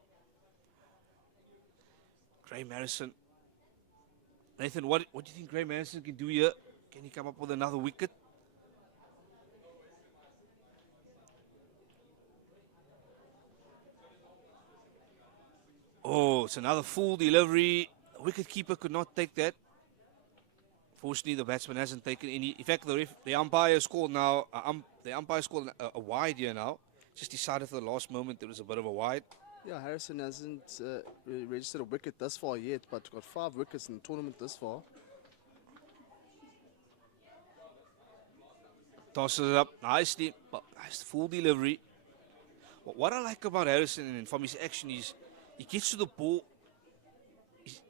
Graham Harrison. Nathan, what do you think Graham Harrison can do here? Can he come up with another wicket? Oh, it's another full delivery. The wicket keeper could not take that. Fortunately, the batsman hasn't taken any. In fact, the umpire scored now. The umpire scored a wide here now. Just decided for the last moment there was a bit of a wide. Yeah, Harrison hasn't registered a wicket thus far yet, but got 5 wickets in the tournament this far. Tosses it up nicely, but nice full delivery. What I like about Harrison and from his action is he gets to the ball,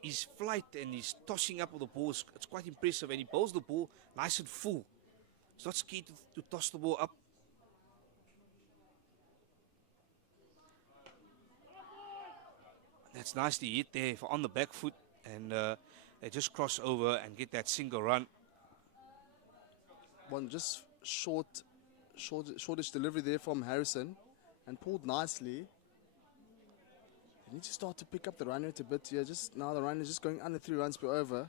his flight and his tossing up of the ball, it's quite impressive, and he bowls the ball nice and full. He's not scared to toss the ball up. That's nicely hit there on the back foot, and they just cross over and get that single run. One just shortish delivery there from Harrison, and pulled nicely. They need to start to pick up the run rate a bit here. Just now the run is just going under 3 runs per over.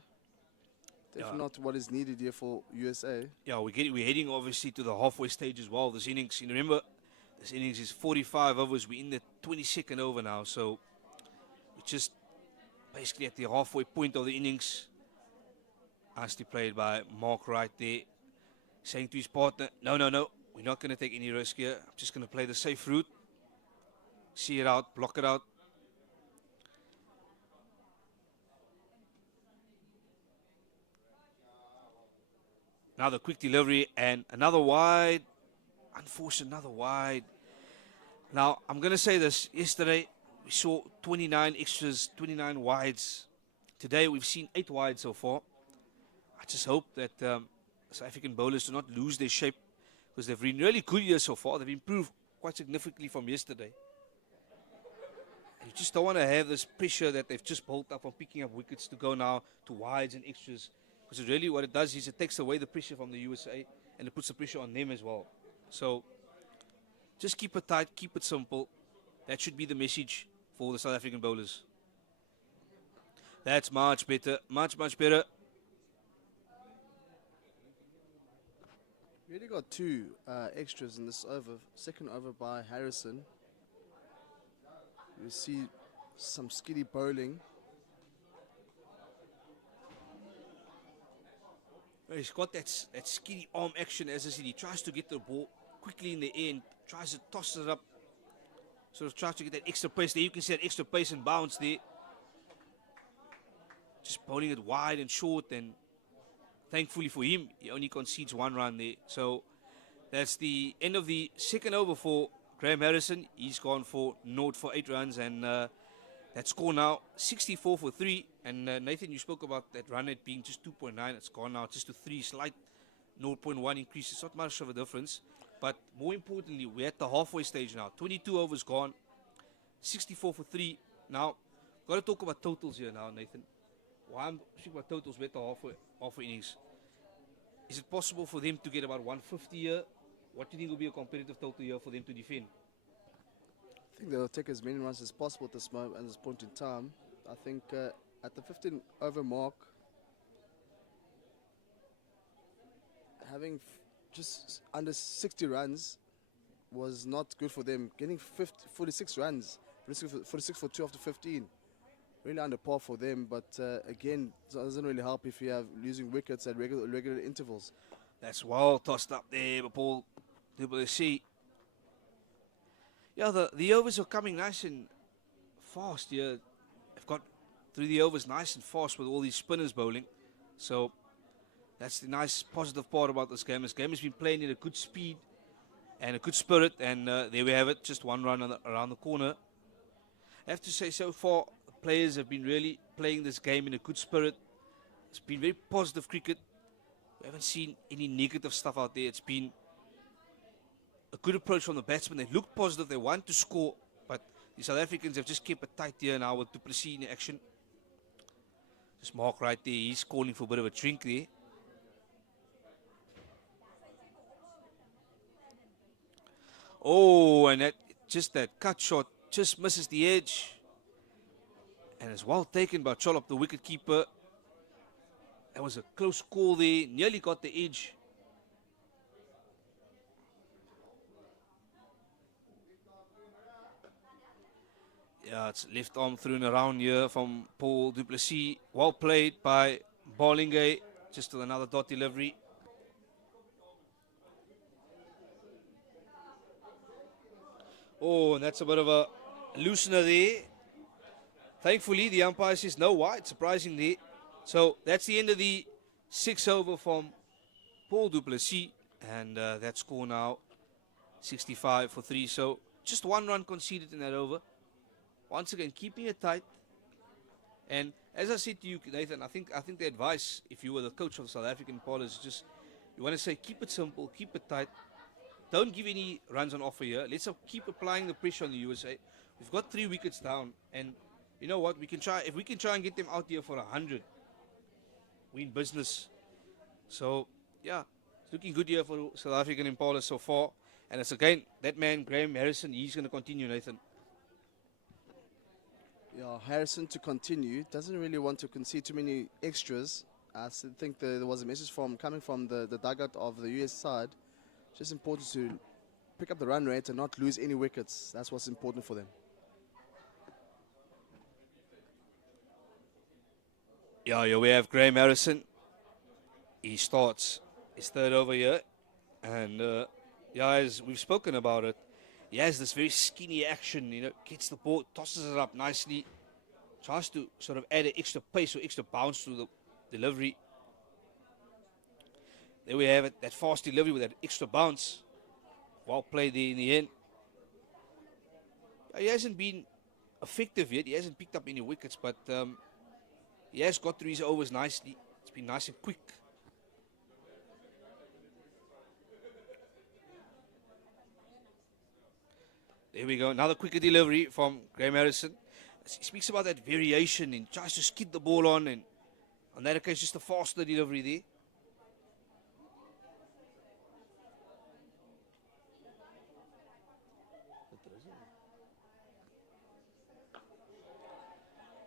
Definitely not what is needed here for USA. Yeah, we're heading obviously to the halfway stage as well. This innings, you remember, this innings is 45 overs. We're in the 22nd over now, so we're just basically at the halfway point of the innings. Nicely played by Mark right there, saying to his partner, no, we're not going to take any risk here. I'm just going to play the safe route. See it out, block it out. Now the quick delivery and another wide. Unfortunate, another wide. Now, I'm going to say this. Yesterday, we saw 29 extras, 29 wides. Today, we've seen 8 wides so far. I just hope that South African bowlers do not lose their shape, because they've been really good here so far. They've improved quite significantly from yesterday. And you just don't want to have this pressure that they've just built up on picking up wickets to go now to wides and extras. Because really what it does is it takes away the pressure from the USA and it puts the pressure on them as well. So just keep it tight, keep it simple. That should be the message for the South African bowlers. That's much better, much better. We really got 2 extras in this over. Second over by Harrison. You see some skiddy bowling. He's got that skinny arm action, as I said. He tries to get the ball quickly in the air and tries to toss it up. Sort of tries to get that extra pace there. You can see that extra pace and bounce there. Just bowling it wide and short, and thankfully for him, he only concedes 1 run there. So that's the end of the second over for Graham Harrison. He's gone for 0 for 8 runs, and that score now 64 for 3. And Nathan, you spoke about that run rate being just 2.9. It's gone now just to 3, slight 0.1 increase. It's not much of a difference. But more importantly, we're at the halfway stage now. 22 overs gone, 64 for 3. Now, got to talk about totals here now, Nathan. Why I'm speaking about totals, we're at the halfway innings. Is it possible for them to get about 150 here? What do you think will be a competitive total here for them to defend? I think they'll take as many runs as possible at this moment, at this point in time. I think at the 15 over mark, having just under 60 runs was not good for them. Getting 46 runs, 46 for 2 after 15, really under par for them. But again, it doesn't really help if you have losing wickets at regular intervals. That's well tossed up there, but Paul, able to see. Yeah, the overs are coming nice and fast here. They've got through the overs nice and fast with all these spinners bowling. So that's the nice positive part about this game. This game has been playing at a good speed and a good spirit, and there we have it, just 1 run around the corner. I have to say, so far, the players have been really playing this game in a good spirit. It's been very positive cricket. We haven't seen any negative stuff out there. It's been a good approach from the batsmen. They look positive, they want to score, but the South Africans have just kept it tight here now with du Plessis in action. Just Mark right there, he's calling for a bit of a drink there. Oh, and that cut shot just misses the edge. And it's well taken by Cholop, the wicket keeper. That was a close call there, nearly got the edge. Yeah, it's left arm thrown around here from Paul du Plessis. Well played by Bowlingay. just to another dot delivery. Oh, and that's a bit of a loosener there. Thankfully, the umpire says no wide, surprisingly. So that's the end of the 6-over from Paul Duplessis. And that score now 65 for 3. So just 1 run conceded in that over. Once again, keeping it tight. And as I said to you, Nathan, I think the advice, if you were the coach of the South African Impalas, is just you want to say keep it simple, keep it tight. Don't give any runs on offer here. Let's keep applying the pressure on the USA. We've got 3 wickets down, and you know what? We can try. If we can try and get them out here for 100, we in business. So yeah, it's looking good here for South African Impalas so far. And it's again that man Graham Harrison. He's going to continue, Nathan. Yeah, Harrison to continue. Doesn't really want to concede too many extras. I think there was a message coming from the dugout of the US side. Just important to pick up the run rate and not lose any wickets. That's what's important for them. Yeah, we have Graham Harrison. He starts his 3rd over here. And as we've spoken about it, he has this very skinny action, gets the ball, tosses it up nicely, tries to sort of add an extra pace or extra bounce to the delivery. There we have it, that fast delivery with that extra bounce. Well played there in the end. He hasn't been effective yet. He hasn't picked up any wickets, but he has got through his overs nicely. It's been nice and quick. There we go. Another quicker delivery from Graham Harrison. He speaks about that variation and tries to skid the ball on. And on that occasion, just a faster delivery there.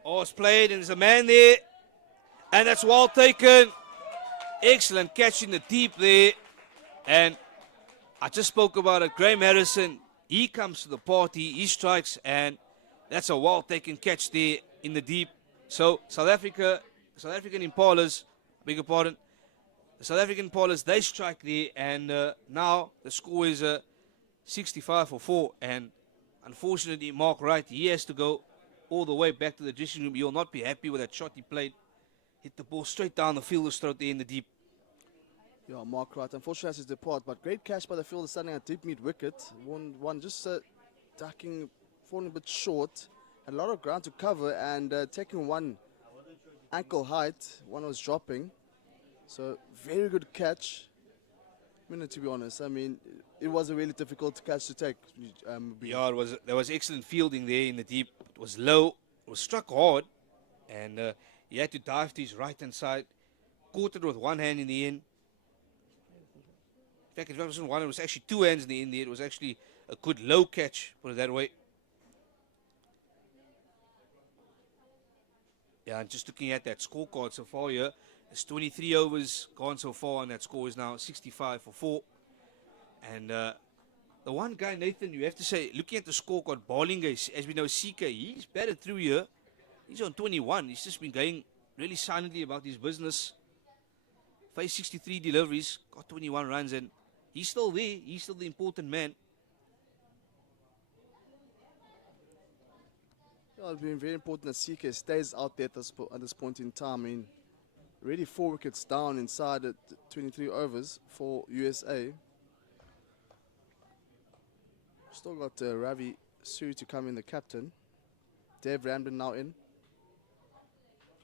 Oh, it's played, and there's a man there. And that's well taken. Excellent catch in the deep there. And I just spoke about it. Graham Harrison, he comes to the party, he strikes, and that's a well taken catch there in the deep. So South African Impalas, beg your pardon, the South African Impalas, they strike there, and now the score is 65 for 4. And unfortunately, Mark Wright, he has to go all the way back to the dressing room. He'll not be happy with that shot he played. Hit the ball straight down the fielder's throat there in the deep. Yeah, Mark Wright, unfortunately has to depart, but great catch by the fielder standing at deep mid-wicket. One just ducking, falling a bit short. Had a lot of ground to cover and taking one ankle height. One was dropping. So, very good catch. To be honest, it was a really difficult catch to take. Yeah, there was excellent fielding there in the deep. It was low, it was struck hard, and he had to dive to his right-hand side. Caught it with one hand in the end. In fact, it wasn't one, it was actually 2 hands in the end there. It was actually a good low catch, put it that way. Yeah, and just looking at that scorecard so far here, it's 23 overs gone so far, and that score is now 65 for 4. And the one guy, Nathan, you have to say, looking at the scorecard, bowling, as we know, CK, he's batted through here. He's on 21. He's just been going really silently about his business. Faced 63 deliveries, got 21 runs, and he's still there. He's still the important man. It'll be very important that CK stays out there at this point in time. Already 4 wickets down inside at 23 overs for USA. Still got Ravi Suri to come in, the captain. Dave Ramden now in.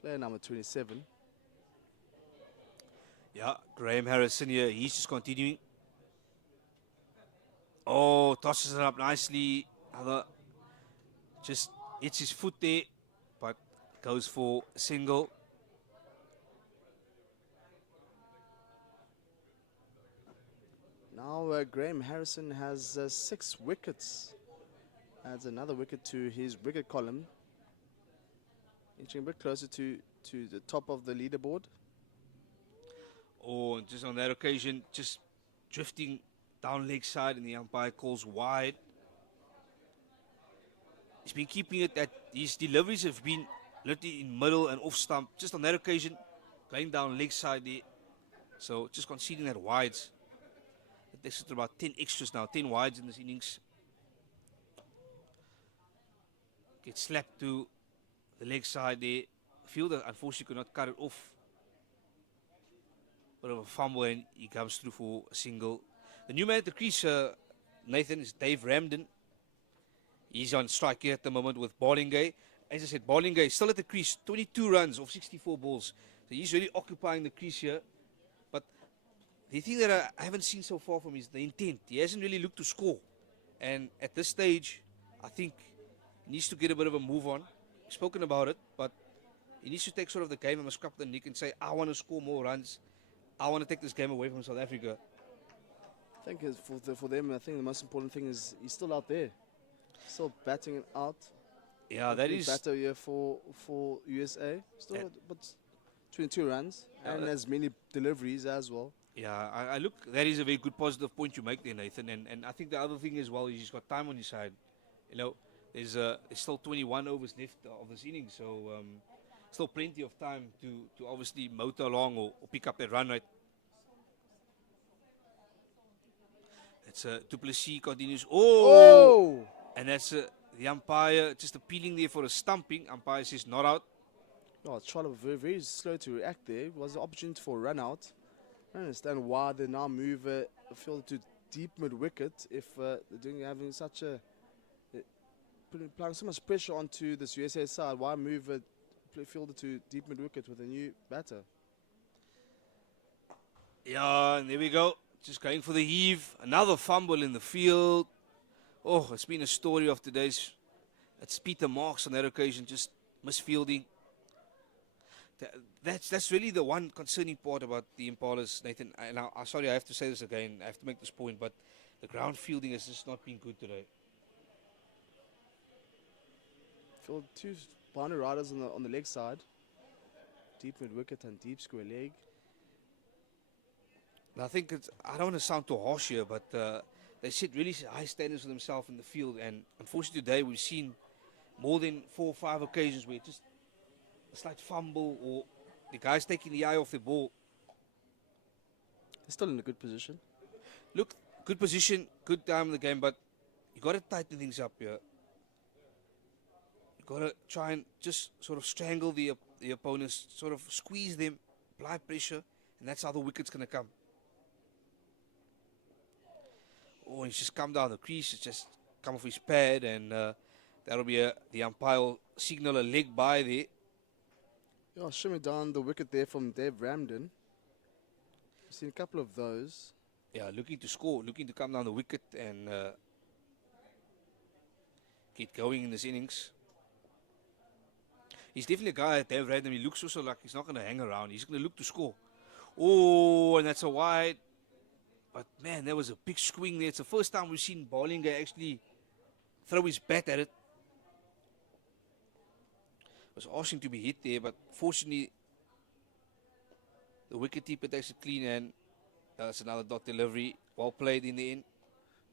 Player number 27. Yeah, Graham Harrison here. He's just continuing. Oh, tosses it up nicely. Just hits his foot there, but goes for a single. Now Graham Harrison has 6 wickets. Adds another wicket to his wicket column. Inching a bit closer to the top of the leaderboard. Oh, and just on that occasion, just drifting down leg side, and the umpire calls wide. He's been keeping it that his deliveries have been literally in middle and off stump. Just on that occasion, going down leg side there. So just conceding that wides. It takes it to about 10 extras now, 10 wides in this innings. Gets slapped to the leg side there. Fielder unfortunately could not cut it off. Bit of a fumble and he comes through for a single. The new man at the crease, Nathan, is Dave Ramden. He's on strike here at the moment with Ballingay. As I said, Ballingay still at the crease, 22 runs off 64 balls. So he's really occupying the crease here. But the thing that I haven't seen so far from him is the intent. He hasn't really looked to score. And at this stage, I think he needs to get a bit of a move on. We've spoken about it, but he needs to take sort of the game and scrap the neck and say, I want to score more runs. I want to take this game away from South Africa. I think for them, I think the most important thing is he's still out there. Still batting it out. Yeah, that is... Batter here for USA. Still but 22 runs and as many deliveries as well. Yeah, I look, that is a very good positive point you make there, Nathan. And I think the other thing as well is he's got time on his side. You know, there's still 21 overs left of this inning, so still plenty of time to obviously motor along or pick up that run rate. It's Duplessis continues. Oh! And that's the umpire just appealing there for a stumping. Umpire says not out. Oh, Charlie was very, very slow to react there. It was the opportunity for a run out. I don't understand why they now move the fielder to deep mid wicket if they're having such a applying so much pressure onto this USA side. Why move a fielder to deep mid wicket with a new batter? Yeah, and there we go. Just going for the heave. Another fumble in the field. Oh, it's been a story of today's. It's Peter Marks on that occasion, just misfielding. That's really the one concerning part about the Impalas, Nathan. And sorry, I have to say this again. I have to make this point, but the ground fielding has just not been good today. Field two boundary riders on the leg side, deep mid wicket and deep square leg. And I think I don't want to sound too harsh here, but they set really high standards for themselves in the field. And unfortunately today we've seen more than 4 or 5 occasions where just a slight fumble or the guy's taking the eye off the ball. They're still in a good position. Look, good position, good time in the game, but you got to tighten things up here. You got to try and just sort of strangle the opponents, sort of squeeze them, apply pressure, and that's how the wicket's going to come. Oh, he's just come down the crease, it's just come off his pad, and that'll be the umpire will signal a leg by there. Yeah, shimming down the wicket there from Dave Ramden. We've seen a couple of those. Yeah, looking to score, looking to come down the wicket and get going in this innings. He's definitely a guy, Dave Ramden. He looks also like he's not going to hang around. He's going to look to score. Oh, and that's a wide. But man, there was a big swing there. It's the first time we've seen Ballingay actually throw his bat at it. Was asking to be hit there, but fortunately the wicketkeeper takes it clean, and that's another dot delivery. Well played in the end.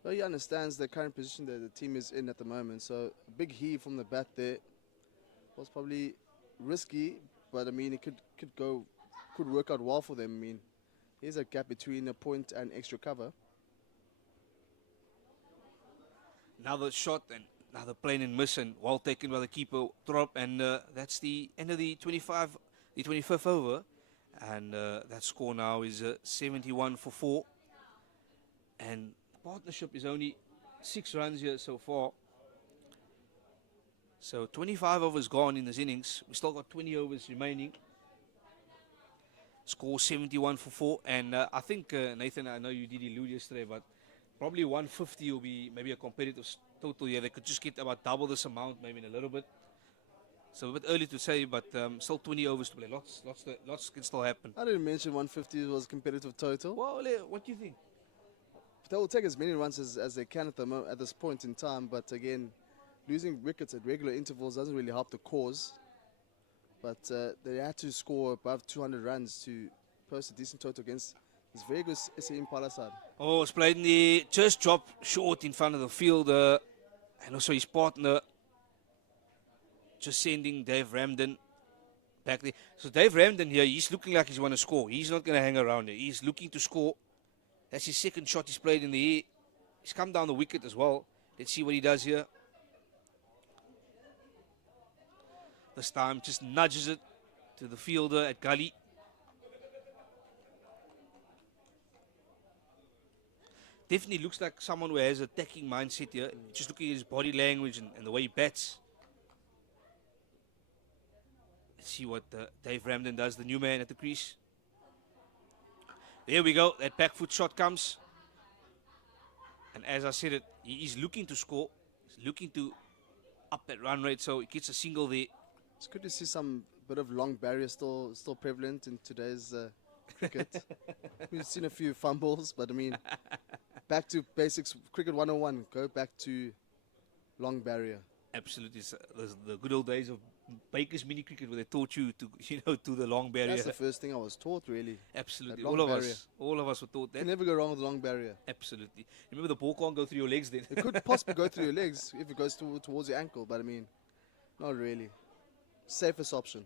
Well, he understands the current position that the team is in at the moment. So a big heave from the bat there was probably risky, but I mean it could work out well for them. I mean, here's a gap between a point and extra cover. Another shot and another plain and miss, and well taken by the keeper. Drop, and that's the end of the 25th over, and that score now is 71 for 4. And the partnership is only 6 runs here so far. So 25 overs gone in this innings. We still got 20 overs remaining. Score 71 for 4, and I think Nathan, I know you did allude yesterday, but probably 150 will be maybe a competitive total here. They could just get about double this amount, maybe in a little bit. So a bit early to say, but still 20 overs to play. Lots can still happen. I didn't mention 150 was competitive total. Well, what do you think? They will take as many runs as they can at this point in time, but again, losing wickets at regular intervals doesn't really help the cause. But they had to score above 200 runs to post a decent total against this very good SA Impalas side. Oh, it's played in the just dropped short in front of the fielder, and also his partner just sending Dave Ramden back there. So Dave Ramden here, he's looking like he's want to score. He's not going to hang around there. He's looking to score. That's his second shot he's played in the air. He's come down the wicket as well. Let's see what he does here. This time just nudges it to the fielder at gully. Definitely looks like someone who has an attacking mindset here. Just looking at his body language and the way he bats. Let's see what Dave Ramden does, the new man at the crease. There we go. That back foot shot comes. And as I said it, he is looking to score. He's looking to up that run rate, so he gets a single there. It's good to see some bit of long barrier still prevalent in today's cricket. We've seen a few fumbles, but I mean, back to basics, cricket 101. Go back to long barrier. Absolutely, the good old days of Baker's mini cricket where they taught you to, to the long barrier. That's the first thing I was taught, really. Absolutely, Long barrier. all of us were taught You that. can never go wrong with long barrier. Absolutely. Remember, the ball can't go through your legs then. It could possibly go through your legs if it goes towards your ankle, but I mean, not really. Safest option.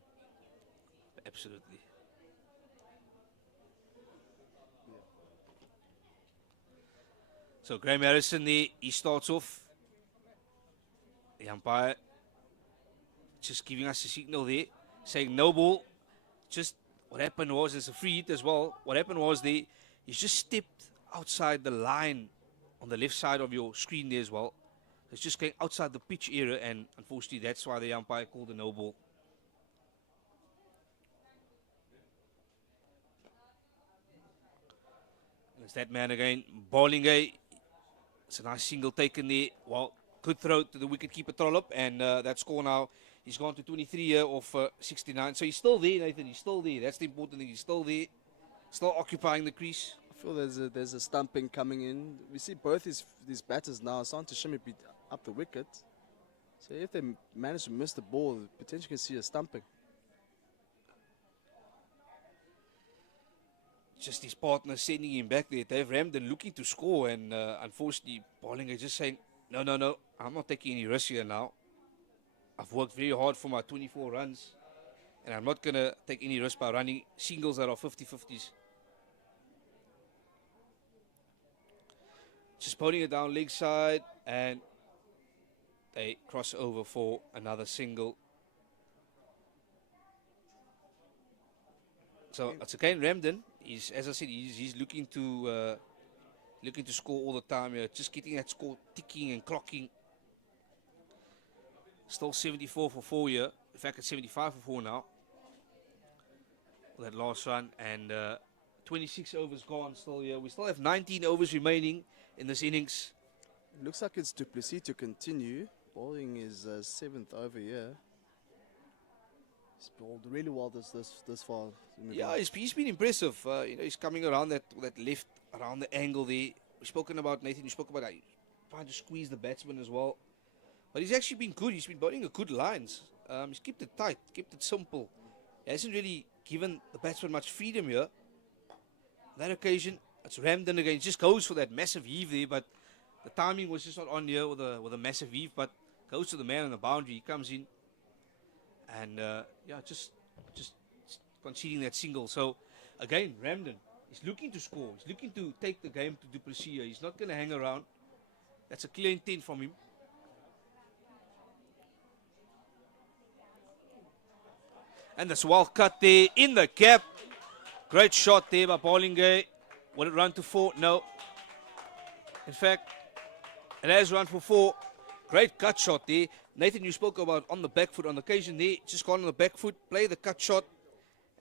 Absolutely. So Graham Harrison there, he starts off. The umpire just giving us a signal there, saying no ball. Just what happened was, there's a free hit as well. What happened was he's just stepped outside the line on the left side of your screen there as well. It's just going outside the pitch area, and unfortunately that's why the umpire called a no ball. It's that man again, Bowling. It's a nice single taken there. Well, good throw to the wicketkeeper Trollop, and that score now, he's gone to 23 here off 69. So he's still there, Nathan. He's still there. That's the important thing. He's still there, still occupying the crease. I feel there's a stumping coming in. We see both these batters now starting to shimmy up the wicket. So if they manage to miss the ball, potentially can see a stumping. Just his partner sending him back there. Dave Ramden looking to score, and unfortunately, Bollinger just saying, no, I'm not taking any risks here now. I've worked very hard for my 24 runs, and I'm not going to take any risk by running singles that are 50-50s. Just putting it down leg side, and they cross over for another single. So it's again Ramden. As I said, he's looking to score all the time here. Just getting that score ticking and clocking. Still 74 for 4 here. In fact, it's 75 for 4 now. That last run, and 26 overs gone still here. We still have 19 overs remaining in this innings. It looks like it's Duplessis to continue. Bowling is 7th over here. He's bowled really well this far. Yeah, he's been impressive. He's coming around that left, around the angle there. We've spoken about, Nathan, you spoke about trying to squeeze the batsman as well. But he's actually been good. He's been bowling a good lines. He's kept it tight, kept it simple. He hasn't really given the batsman much freedom here. On that occasion, it's Ramden again. He just goes for that massive heave there, but the timing was just not on here with a massive heave, but goes to the man on the boundary. He comes in, and just conceding that single. So again, Ramden is looking to score. He's looking to take the game to Duplessis here. He's not going to hang around. That's a clear intent from him. And that's well cut there in the gap. Great shot there by Bollinger. Will it run to 4? No. In fact, it has run for 4. Great cut shot there. Nathan, you spoke about on the back foot. On occasion there, just gone on the back foot, play the cut shot.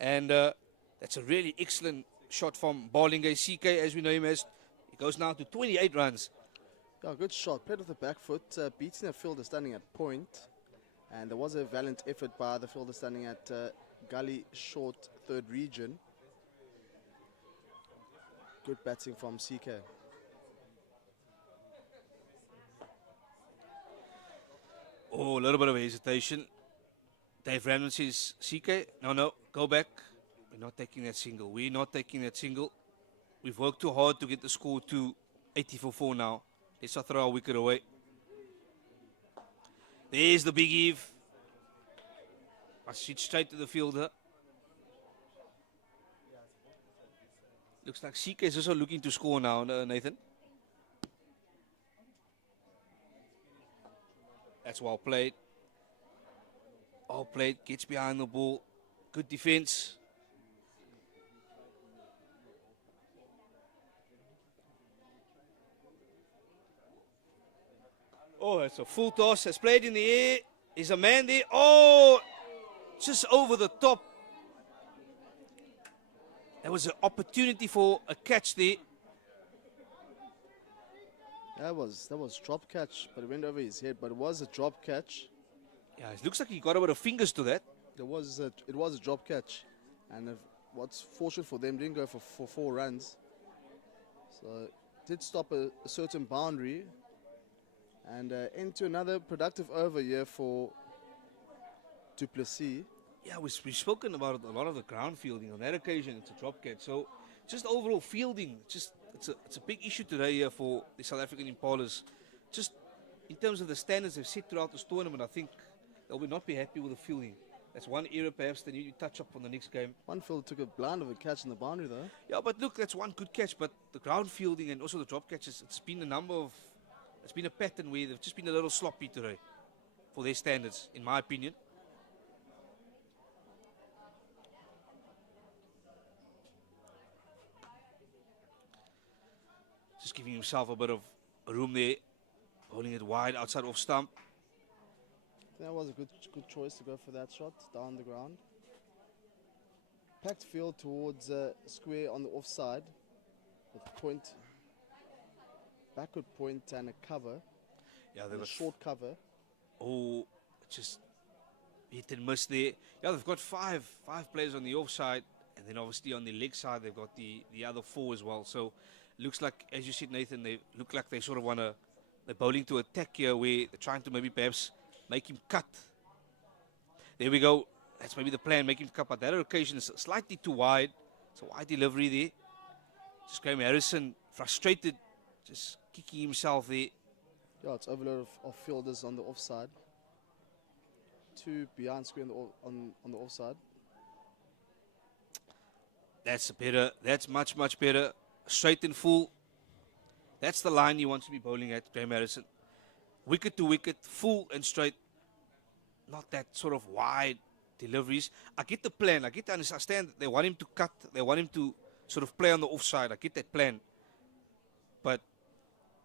And that's a really excellent shot from Bollinger. CK, as we know him as, he goes now to 28 runs. Yeah, good shot. Played with the back foot, beating a fielder standing at point. And there was a valiant effort by the fielder standing at gully short 3rd region. Good batting from CK. Oh, a little bit of hesitation. Dave Ramden says, CK, no, go back. We're not taking that single. We're not taking that single. We've worked too hard to get the score to 80 for 4 now. Let's not throw our wicket away. There's the big heave. Must shoot straight to the fielder. Looks like CK is also looking to score now, Nathan. That's well played. Well played, gets behind the ball. Good defense. Oh, it's a full toss. It's played in the air. Is a man there? Oh, just over the top. There was an opportunity for a catch there. That was drop catch, but it went over his head. But it was a drop catch. Yeah, it looks like he got a bit of fingers to that. It was a drop catch, and what's fortunate for them, didn't go for 4 runs. So it did stop a certain boundary, and into another productive over here for Duplessis. Yeah, we've spoken about a lot of the ground fielding. On that occasion, it's a drop catch. So just overall fielding, it's a big issue today here for the South African Impalas. Just in terms of the standards they've set throughout this tournament, I think they'll not be happy with the fielding. That's one area perhaps they need to touch up on the next game. One field took a blind of a catch in the boundary though. Yeah, but look, that's one good catch. But the ground fielding and also the drop catches, it's been a pattern where they've just been a little sloppy today for their standards, in my opinion. Just giving himself a bit of room there, holding it wide outside off stump. That was a good choice to go for that shot down the ground. Packed field towards square on the offside with point, backward point and a cover. Yeah, they've a got short cover. Oh, just hit and miss there. Yeah, they've got five players on the offside, and then obviously on the leg side they've got the other 4 as well. So looks like, as you said, Nathan, they look like they sort of they're bowling to attack here, where they're trying to maybe perhaps make him cut. There we go. That's maybe the plan, make him cut. But that occasion is slightly too wide. It's a wide delivery there. Just Graham Harrison, frustrated, just kicking himself there. Yeah, it's overload of fielders on the offside. 2 behind square on the offside. That's better. That's much better. Straight and full. That's the line he wants to be bowling at, Graham Harrison. Wicket to wicket, full and straight. Not that sort of wide deliveries. I get the plan. I understand they want him to cut. They want him to sort of play on the offside. I get that plan. But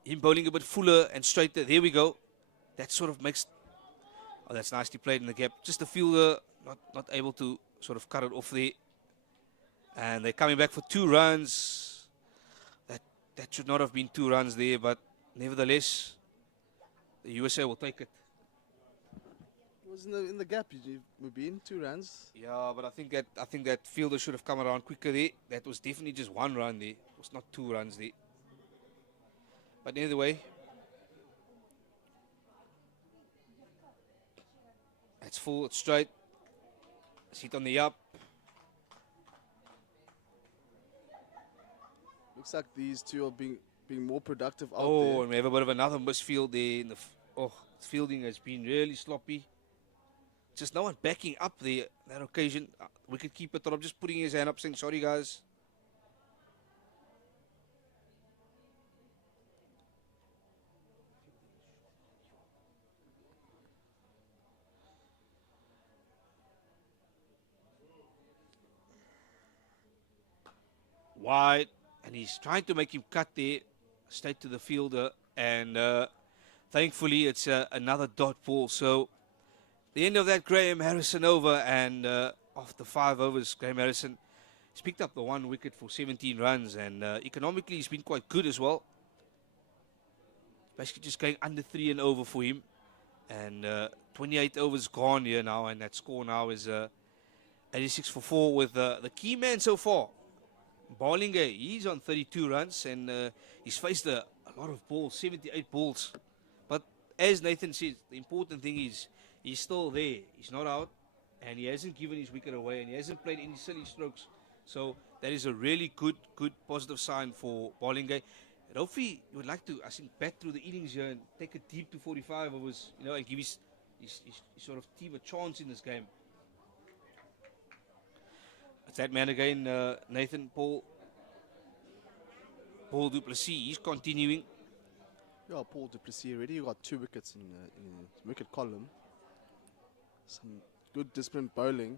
him bowling a bit fuller and straighter. There we go. That sort of makes... Oh, that's nicely played in the gap. Just the fielder not able to sort of cut it off there. And they're coming back for 2 runs. That should not have been 2 runs there, but nevertheless, the USA will take it. It was in the gap. We've been 2 runs. Yeah, but I think that fielder should have come around quicker there. That was definitely just 1 run there. It was not 2 runs there. But either way, it's full, it's straight. Seat on the up. Looks like these 2 are being more productive out there. Oh, and we have a bit of another misfield there. Fielding has been really sloppy. Just no one backing up there that occasion. Wicketkeeper Torop just putting his hand up saying, sorry guys. Wide. And he's trying to make him cut there, straight to the fielder. And thankfully, it's another dot ball. So the end of that Graham Harrison over. And after 5 overs, Graham Harrison has picked up the 1 wicket for 17 runs. And economically, he's been quite good as well. Basically just going under 3 and over for him. And 28 overs gone here now. And that score now is 86 for 4 with the key man so far. Bollinger, he's on 32 runs and he's faced a lot of balls, 78 balls. But as Nathan says, the important thing is he's still there. He's not out and he hasn't given his wicket away and he hasn't played any silly strokes. So that is a really good positive sign for Bollinger. And hopefully he would like to, I think, bat through the innings here and take it deep to 45 overs, and give his sort of team a chance in this game. It's that man again, Nathan Paul du Plessis. He's continuing. Yeah, Paul du Plessis already got 2 wickets in his wicket column. Some good disciplined bowling.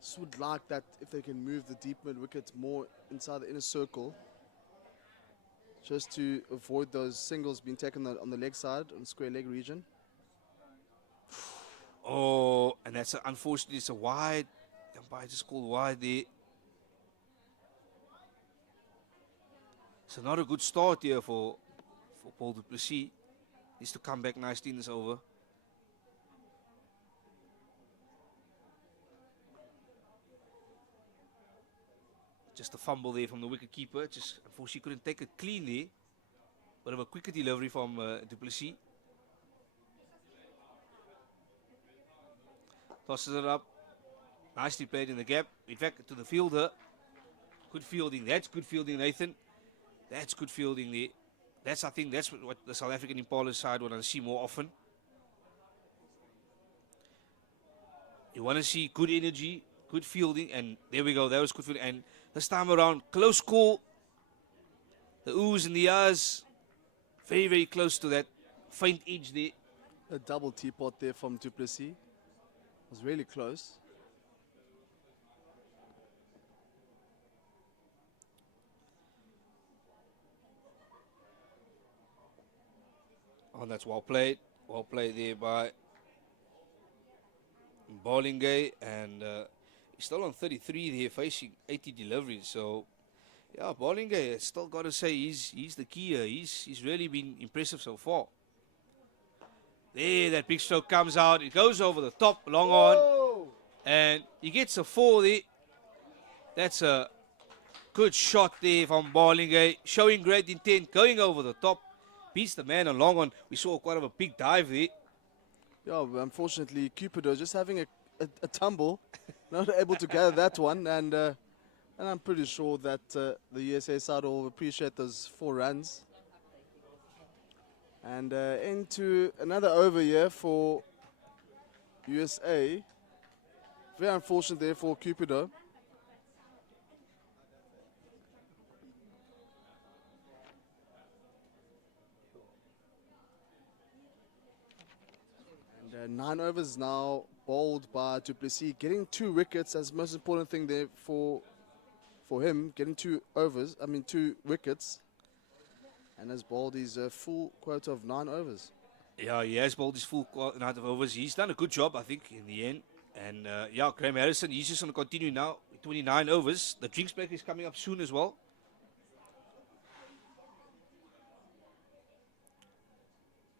Just would like that if they can move the deep mid wickets more inside the inner circle, just to avoid those singles being taken on the leg side, on the square leg region. Oh, and that's unfortunately it's a wide. The umpire just called wide there. So not a good start here for Paul du Plessis. Needs to come back nicely in this over. Just a fumble there from the wicket keeper. Just unfortunately couldn't take it clean there. Bit of a quicker delivery from du Plessis. Tosses it up. Nicely played in the gap. In fact, to the fielder. Good fielding. That's good fielding, Nathan. That's good fielding there. I think that's what the South African Impalas side want to see more often. You want to see good energy, good fielding, and there we go. That was good fielding. And this time around, close call. The oohs and the ahs. Very, very close to that faint edge there. A double teapot there from du Plessis. Was really close. Oh, that's well played. Well played there by Bowlingay. And he's still on 33 there, facing 80 deliveries. So, yeah, Bowlingay, still got to say, he's the key here. He's really been impressive so far. There, that big stroke comes out. It goes over the top, long on. And he gets a 4 there. That's a good shot there from Bowlingay. Showing great intent, going over the top. Beats the man on long on. We saw quite a big dive there. Yeah, unfortunately, Cupido just having a tumble. Not able to gather that one. And I'm pretty sure that the USA side will appreciate those 4 runs. And into another over here for USA. Very unfortunate there for Cupido. And 9 overs now bowled by du Plessis. Getting 2 wickets, that's the most important thing there for him. Getting 2 wickets. And has bowled his full quota of 9 overs. Yeah, he has bowled his full amount of overs. He's done a good job, I think, in the end. And yeah, Graham Harrison, he's just going to continue now. 29 overs. The drinks break is coming up soon as well.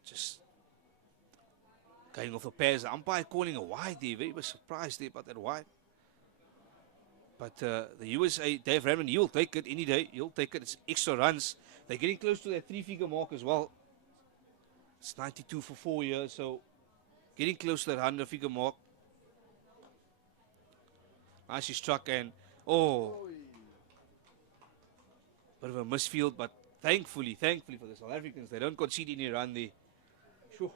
Just going off the pairs. The umpire calling a wide there. Very much surprised there about that wide. But the USA, Dave Raymond, he'll take it any day. He'll take it. It's extra runs. They're getting close to that 3-figure mark as well. It's 92 for 4 years, so getting close to that 100-figure mark. Nicely struck and, oh, bit of a misfield, but thankfully for the South Africans, they don't concede any run there. Sure.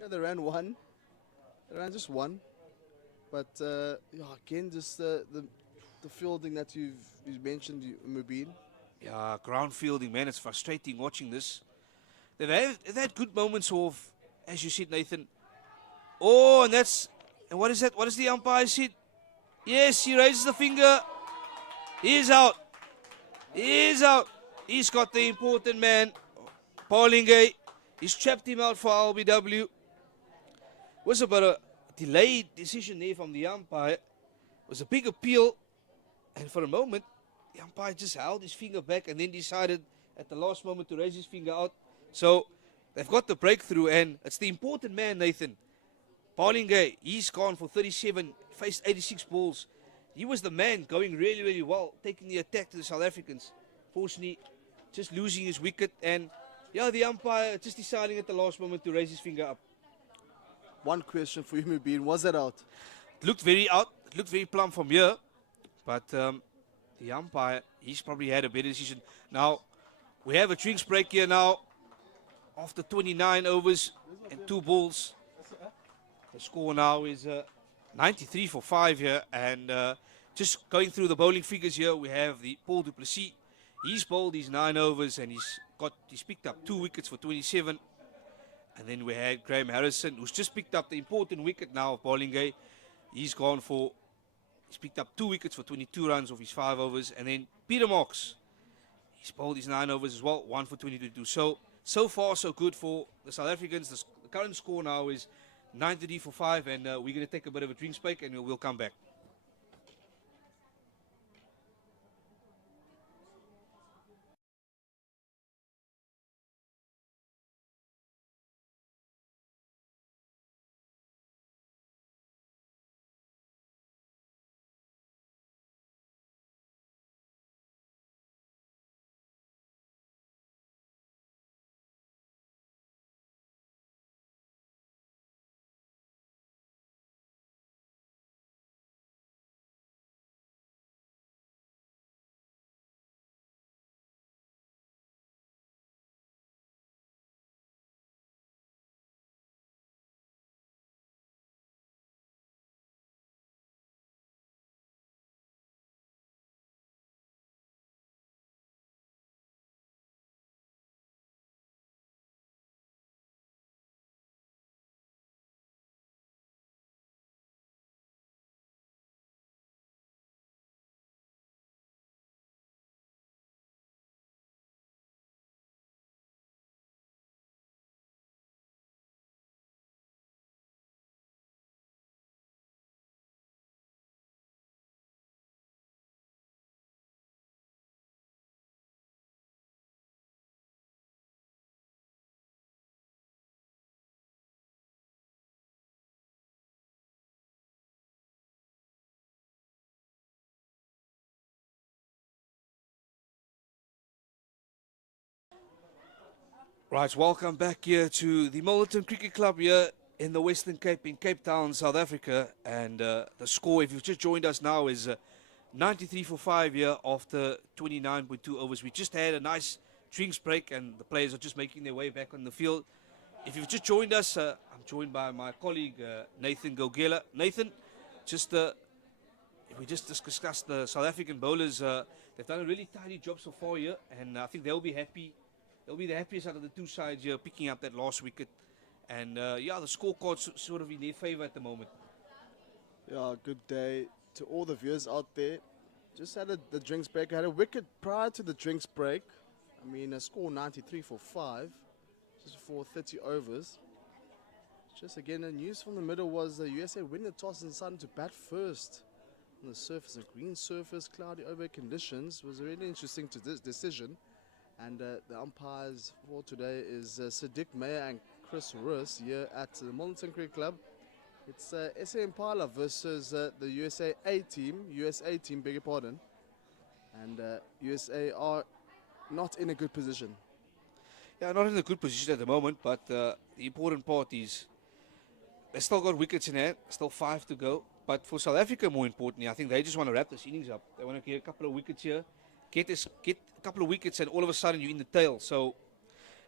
Yeah, they ran 1. They ran just 1. But yeah, again, just the fielding that you've mentioned, Mubin. Yeah, ground fielding, man, it's frustrating watching this. They've had good moments of, as you said, Nathan. Oh, and what is that? What is the umpire said? Yes, he raises the finger. He's out. He's out. He's got the important man, Bowlingay. He's trapped him out for LBW. Was about a delayed decision there from the umpire. It was a big appeal. And for a moment, the umpire just held his finger back and then decided at the last moment to raise his finger out. So they've got the breakthrough, and it's the important man, Nathan. Bowlingay, he's gone for 37, faced 86 balls. He was the man going really, really well, taking the attack to the South Africans. Fortunately, just losing his wicket, and yeah, the umpire just deciding at the last moment to raise his finger up. One question for you, Mubin. Was that out? It looked very out. It looked very plumb from here. But the umpire, he's probably had a better decision. Now, we have a drinks break here now. After 29 overs and 2 balls. The score now is 93 for 5 here. And just going through the bowling figures here, we have the Paul du Plessis. He's bowled his 9 overs and he's picked up 2 wickets for 27. And then we had Graham Harrison, who's just picked up the important wicket now of Bowlingay. He's picked up 2 wickets for 22 runs of his 5 overs. And then Peter Marks, he's bowled his 9 overs as well, 1 for 22. So far, so good for the South Africans. The current score now is 93 for 5, and we're going to take a bit of a drinks break, and we'll come back. Right, welcome back here to the Milnerton Cricket Club here in the Western Cape, in Cape Town, South Africa. And the score, if you've just joined us now, is 93 for 5 here after 29.2 overs. We just had a nice drinks break and the players are just making their way back on the field. If you've just joined us, I'm joined by my colleague Nathan Gogela. Nathan, we just discussed the South African bowlers. They've done a really tidy job so far here, and I think they'll be happy. They'll be the happiest out of the two sides here, picking up that last wicket. And yeah, the scorecard's sort of in their favour at the moment. Yeah, good day to all the viewers out there. Just had the drinks break. I had a wicket prior to the drinks break. I mean, a score 93 for 5, just for 30 overs. Just again, the news from the middle was the USA win the toss and decided to bat first on the surface. A green surface, cloudy over conditions. Was a really interesting decision. And the umpires for today is Sadiq Meyer and Chris Russ here at the Milnerton Cricket Club. It's SA Impala versus the USA team, beg your pardon. And USA are not in a good position. Yeah, not in a good position at the moment, but the important part is they still got wickets in hand, still 5 to go. But for South Africa, more importantly, I think they just want to wrap this innings up. They want to get a couple of wickets here, get a couple of wickets, and all of a sudden you're in the tail. So,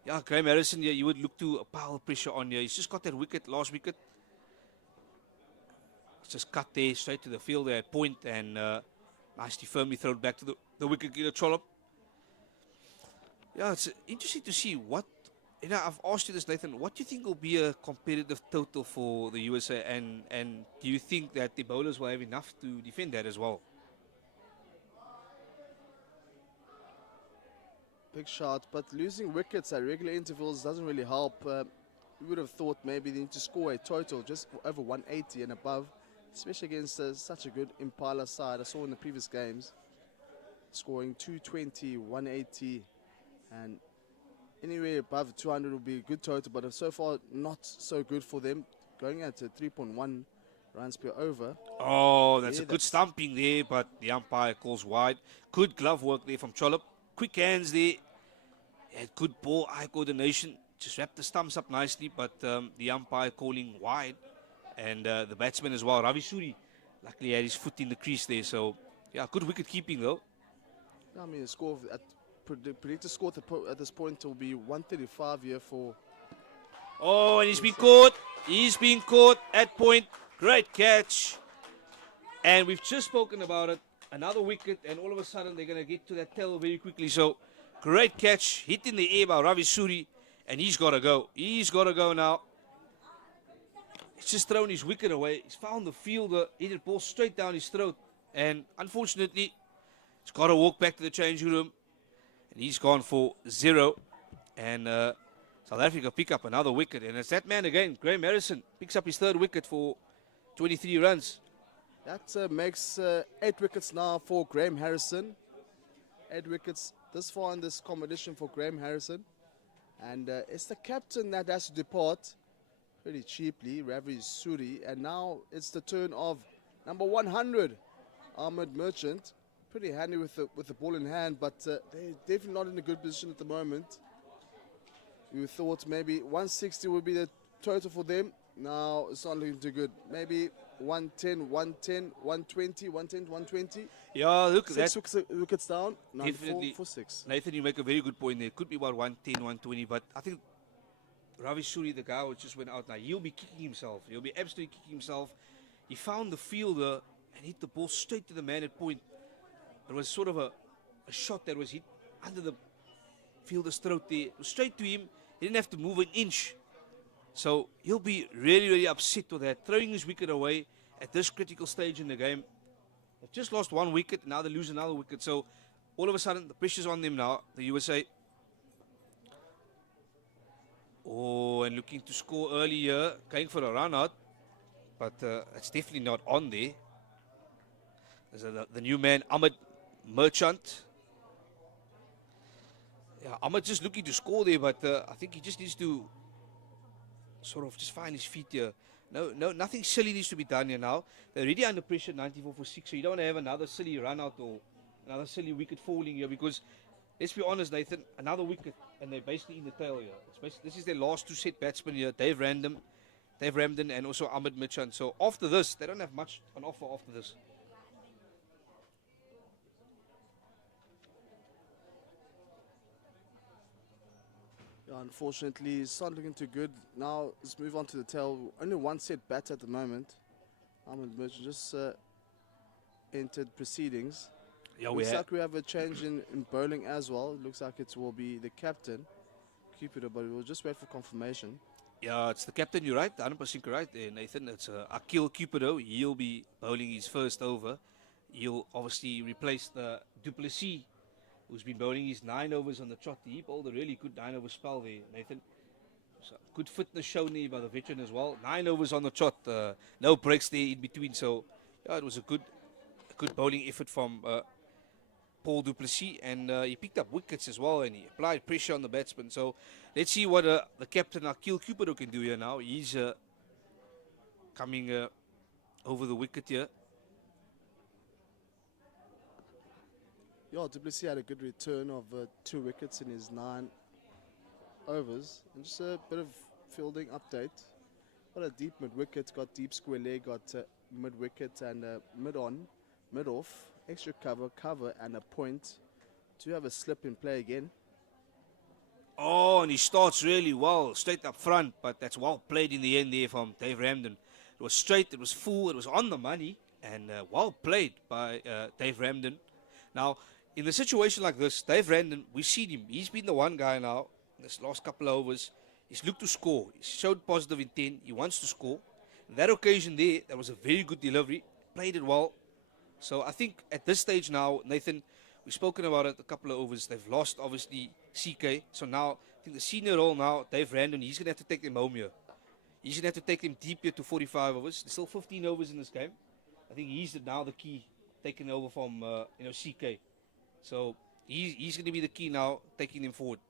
yeah, Graham Harrison, yeah, you would look to a pile of pressure on here. He's just got that wicket, last wicket. It's just cut there, straight to the field there at point, and nicely firmly thrown back to the wicket getter Trollop. Yeah, it's interesting to see what, you know, I've asked you this, Nathan, what do you think will be a competitive total for the USA, and do you think that the bowlers will have enough to defend that as well? Big shot, but losing wickets at regular intervals doesn't really help. We would have thought maybe they need to score a total just over 180 and above, especially against such a good Impala side. I saw in the previous games, scoring 220, 180, and anywhere above 200 would be a good total, but so far not so good for them, going at 3.1 runs per over. Oh, that's a good stumping there, but the umpire calls wide. Good glove work there from Trollop. Quick hands there. Had good ball-eye coordination. Just wrapped the stumps up nicely, but the umpire calling wide. And the batsman as well, Ravi Suri, luckily had his foot in the crease there. So, yeah, good wicket keeping though. I mean, the score predicted score at this point will be 135 here for. Oh, and he's been caught. He's been caught at point. Great catch. And we've just spoken about it. Another wicket, and all of a sudden they're going to get to that tail very quickly. So, great catch. Hit in the air by Ravi Suri. And he's got to go. He's got to go now. He's just thrown his wicket away. He's found the fielder. Hit the ball straight down his throat. And unfortunately, he's got to walk back to the changing room. And he's gone for 0. And South Africa pick up another wicket. And it's that man again, Graham Harrison, picks up his 3rd wicket for 23 runs. That makes 8 wickets now for Graham Harrison. 8 wickets this far in this competition for Graham Harrison. And it's the captain that has to depart pretty cheaply, Ravi Suri. And now it's the turn of number 100, Ahmed Merchant. Pretty handy with the ball in hand, but they're definitely not in a good position at the moment. We thought maybe 160 would be the total for them. Now it's not looking too good. Maybe 110, 110, 120, 110, 120. Yeah, look, 6 wickets down. Now definitely for 6. Nathan, you make a very good point there. Could be about 110, 120, but I think Ravi Suri, the guy who just went out now, he'll be kicking himself. He'll be absolutely kicking himself. He found the fielder and hit the ball straight to the man at point. It was sort of a shot that was hit under the fielder's throat there. It was straight to him. He didn't have to move an inch. So he'll be really, really upset with that. Throwing his wicket away at this critical stage in the game. They've just lost 1 wicket. Now they lose another wicket. So all of a sudden, the pressure's on them now, the USA. Oh, and looking to score early here. Going for a run out. But it's definitely not on there. There's the new man, Ahmed Merchant. Yeah, Ahmed just looking to score there, but I think he just needs to sort of just find his feet here. No, nothing silly needs to be done here now. They're already under pressure, 94 for 6, so you don't want to have another silly run out or another silly wicket falling here because, let's be honest, Nathan, another wicket and they're basically in the tail here. This is their last 2 set batsmen here, Dave Ramdon and also Ahmed Merchant. So after this, they don't have much on offer after this. Unfortunately, it's not looking too good. Now, let's move on to the tail. Only 1 set bat at the moment. Ahmed Merchant just entered proceedings. Yeah, looks like we have a change in bowling as well. Looks like it will be the captain, Cupido, but we'll just wait for confirmation. Yeah, it's the captain, you're right, 100% correct there, Nathan. It's Akil Cupido. He'll be bowling his first over. He'll obviously replace the Duplessis, who's been bowling his 9 overs on the trot. He bowled a really good 9-over spell there, Nathan. So good fitness shown there by the veteran as well. 9 overs on the trot, no breaks there in between. So yeah, it was a good bowling effort from Paul Duplessis, and he picked up wickets as well, and he applied pressure on the batsman. So let's see what the captain Akil Cupido can do here now. He's coming over the wicket here. Yeah, Duplessis had a good return of 2 wickets in his 9 overs. And just a bit of fielding update. Got a deep mid-wicket, got deep square leg, got mid-wicket and mid-on, mid-off, extra cover and a point. To have a slip in play again. Oh, and he starts really well, straight up front, but that's well played in the end there from Dave Ramdon. It was straight, it was full, it was on the money, and well played by Dave Ramdon. Now, in a situation like this, Dave Ramdon, we've seen him. He's been the one guy now, this last couple of overs. He's looked to score. He's showed positive intent. He wants to score. That occasion there, that was a very good delivery. Played it well. So I think at this stage now, Nathan, we've spoken about it a couple of overs. They've lost, obviously, CK. So now, I think the senior role now, Dave Ramdon, he's going to have to take them home here. He's going to have to take them deep here to 45 overs. There's still 15 overs in this game. I think he's now the key, taking over from, CK. So he's going to be the key now, taking them forward.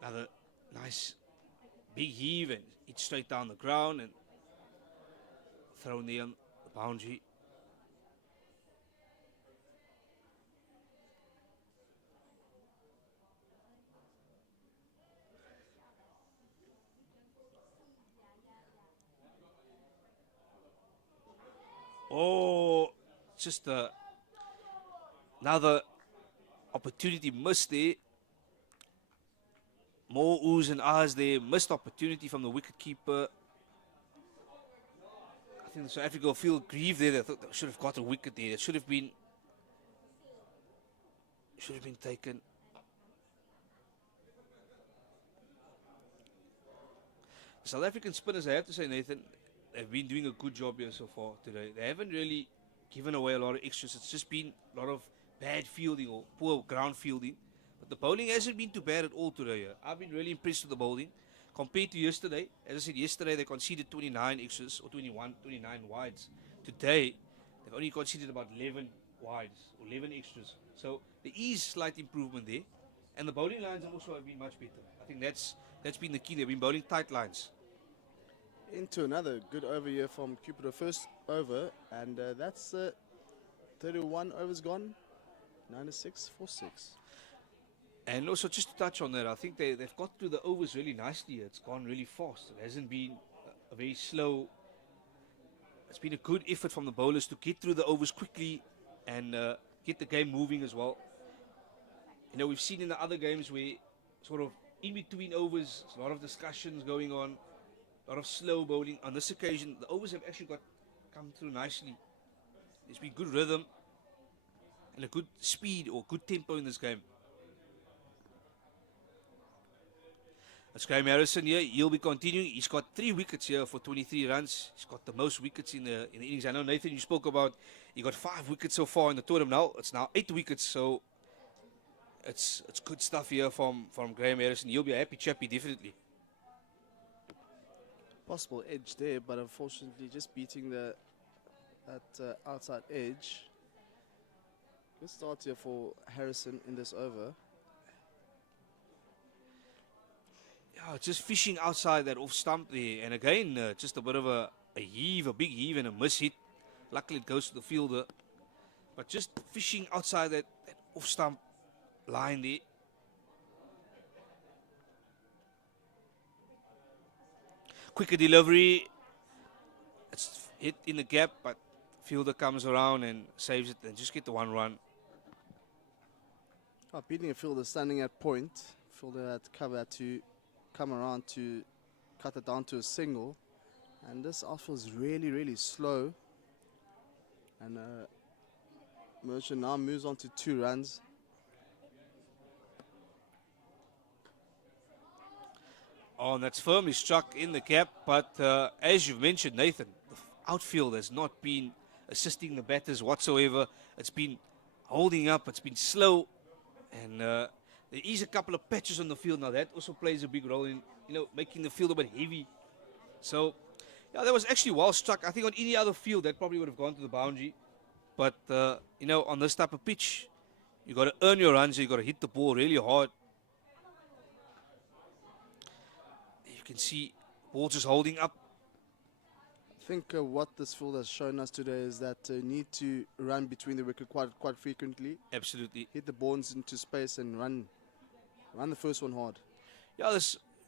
Another nice big heave and hit straight down the ground and thrown there on the boundary. Oh, just another opportunity missed there. More oohs and ahs there. Missed opportunity from the wicket keeper. I think South Africa will feel grieved there. They thought they should have got a wicket there. It should have been taken. The South African spinners, I have to say, Nathan, they've been doing a good job here so far today. They haven't really given away a lot of extras. It's just been a lot of bad fielding or poor ground fielding. But the bowling hasn't been too bad at all today. I've been really impressed with the bowling. Compared to yesterday, as I said, yesterday they conceded 29 extras or 29 wides. Today, they've only conceded about 11 wides or 11 extras. So there is slight improvement there. And the bowling lines also have been much better. I think that's been the key. They've been bowling tight lines. Into another good over here from Cupido. First over, and that's 31 overs gone. 96 for 6. And also, just to touch on that, I think they've got through the overs really nicely. It's gone really fast. It hasn't been a very slow. It's been a good effort from the bowlers to get through the overs quickly and get the game moving as well. You know, we've seen in the other games where sort of in between overs, there's a lot of discussions going on, a lot of slow bowling. On this occasion, the overs have actually come through nicely. There's been good rhythm and a good speed or good tempo in this game. That's Graham Harrison here. He'll be continuing. He's got 3 wickets here for 23 runs. He's got the most wickets in the innings. I know, Nathan, you spoke about he got 5 wickets so far in the tournament. Now it's now 8 wickets. So it's good stuff here from Graham Harrison. He'll be a happy chappy, definitely. Possible edge there, but unfortunately just beating that outside edge. Good start here for Harrison in this over. Yeah, just fishing outside that off stump there. And again, just a bit of a heave, a big heave and a miss hit. Luckily it goes to the fielder. But just fishing outside that off stump line there. Quicker delivery. It's hit in the gap, but fielder comes around and saves it and just get the 1 run. Beating a fielder standing at point. Fielder had cover to come around to cut it down to a single. And this outfield is really, really slow. And Merchant now moves on to 2 runs. Oh, and that's firmly struck in the gap. But as you've mentioned, Nathan, the outfield has not been assisting the batters whatsoever. It's been holding up. It's been slow. And there is a couple of patches on the field now. That also plays a big role in, making the field a bit heavy. So, yeah, that was actually well struck. I think on any other field, that probably would have gone to the boundary. But, on this type of pitch, you got to earn your runs. You got to hit the ball really hard. You can see ball just holding up. I think what this field has shown us today is that need to run between the wicket quite frequently. Absolutely. Hit the balls into space and run the first one hard. Yeah,